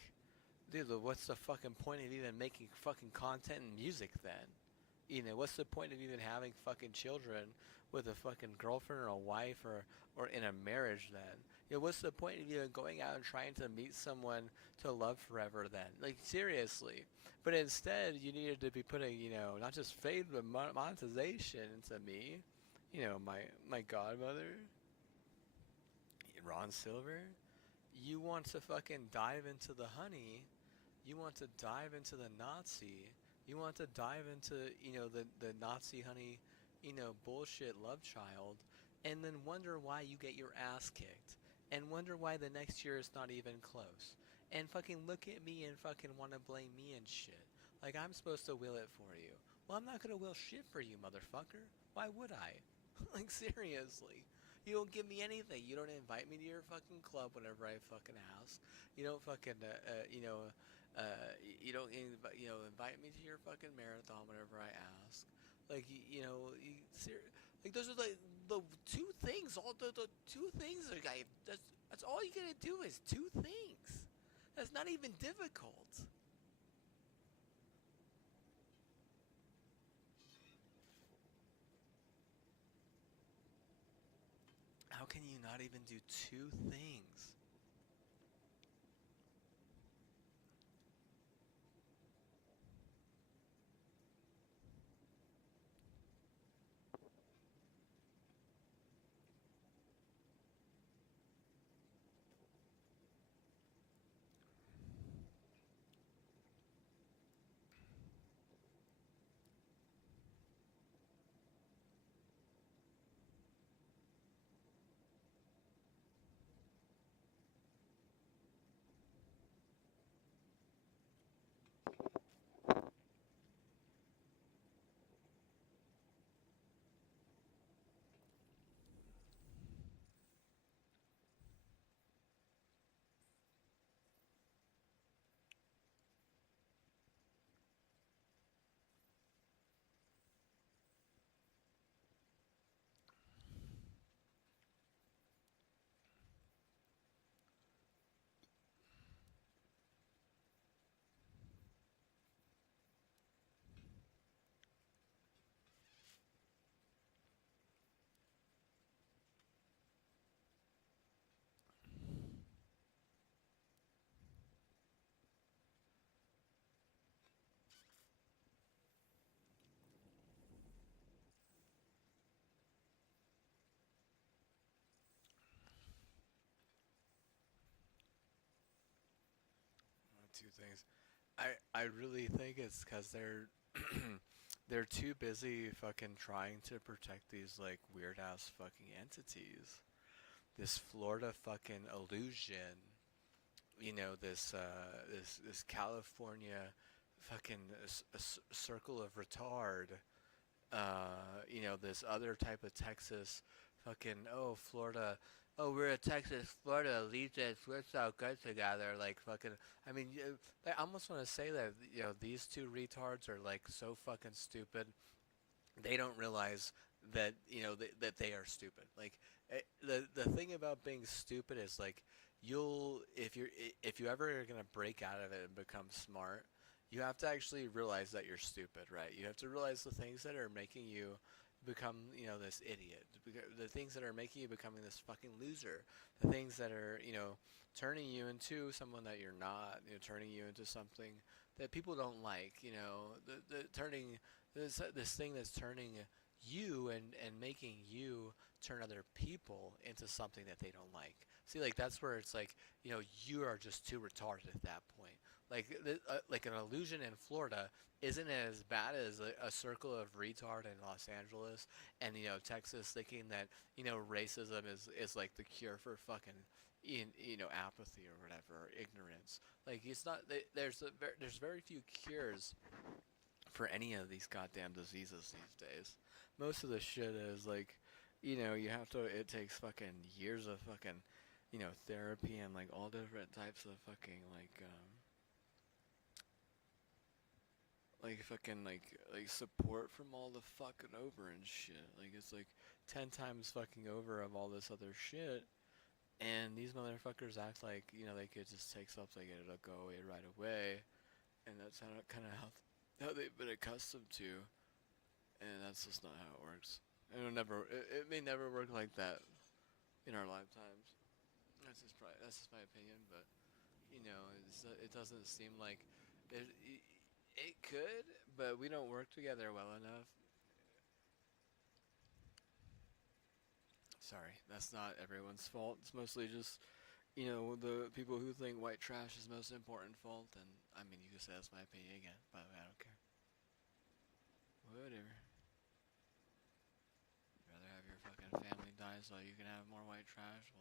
dude, what's the fucking point of even making fucking content and music then? What's the point of even having fucking children with a fucking girlfriend or a wife or in a marriage then? What's the point of even going out and trying to meet someone to love forever then? Like, seriously. But instead, you needed to be putting, not just fade, but monetization into me. My godmother, Ron Silver. You want to fucking dive into the honey. You want to dive into the Nazi. You want to dive into, the Nazi honey, bullshit love child, and then wonder why you get your ass kicked, and wonder why the next year is not even close, and fucking look at me and fucking want to blame me and shit. Like I'm supposed to will it for you. Well, I'm not gonna will shit for you, motherfucker. Why would I? Like seriously. You don't give me anything. You don't invite me to your fucking club whenever I fucking ask. You don't fucking, you don't invite me to your fucking marathon whenever I ask. Like like those are the two things. All the two things. Like that's all you gotta do is two things. That's not even difficult. How can you not even do two things? Two things. I really think it's because they're too busy fucking trying to protect these like weird ass fucking entities. This Florida fucking illusion. This California fucking circle of retard. This other type of Texas fucking, oh, Florida, oh, we're a Texas, Florida allegiance, we're so good together, like fucking, I mean, I almost want to say that, these two retards are like so fucking stupid, they don't realize that, that they are stupid. Like, the thing about being stupid is like, if you ever are gonna break out of it and become smart, you have to actually realize that you're stupid, right? You have to realize the things that are making you become, this idiot. The things that are making you becoming this fucking loser. The things that are, turning you into someone that you're not. Turning you into something that people don't like. The turning this thing that's turning you and making you turn other people into something that they don't like. See, like that's where it's like, you are just too retarded at that point. Like an illusion in Florida isn't as bad as a circle of retard in Los Angeles and Texas thinking that racism is like the cure for fucking apathy or whatever, or ignorance. Like it's not. There's very few cures for any of these goddamn diseases these days. Most of the shit is like, you have to. It takes fucking years of fucking, therapy and like all different types of fucking like fucking like support from all the fucking over and shit. Like it's like 10 times fucking over of all this other shit. And these motherfuckers act like they could just take something and it'll go away right away, and that's kind of how they've been accustomed to, and that's just not how it works. It may never work like that in our lifetimes. That's just my opinion, but it doesn't seem like it could, but we don't work together well enough. Sorry, that's not everyone's fault. It's mostly just the people who think white trash is the most important fault. And I mean, you can say that's my opinion again. By the way, I don't care. Whatever. You'd rather have your fucking family die so you can have more white trash?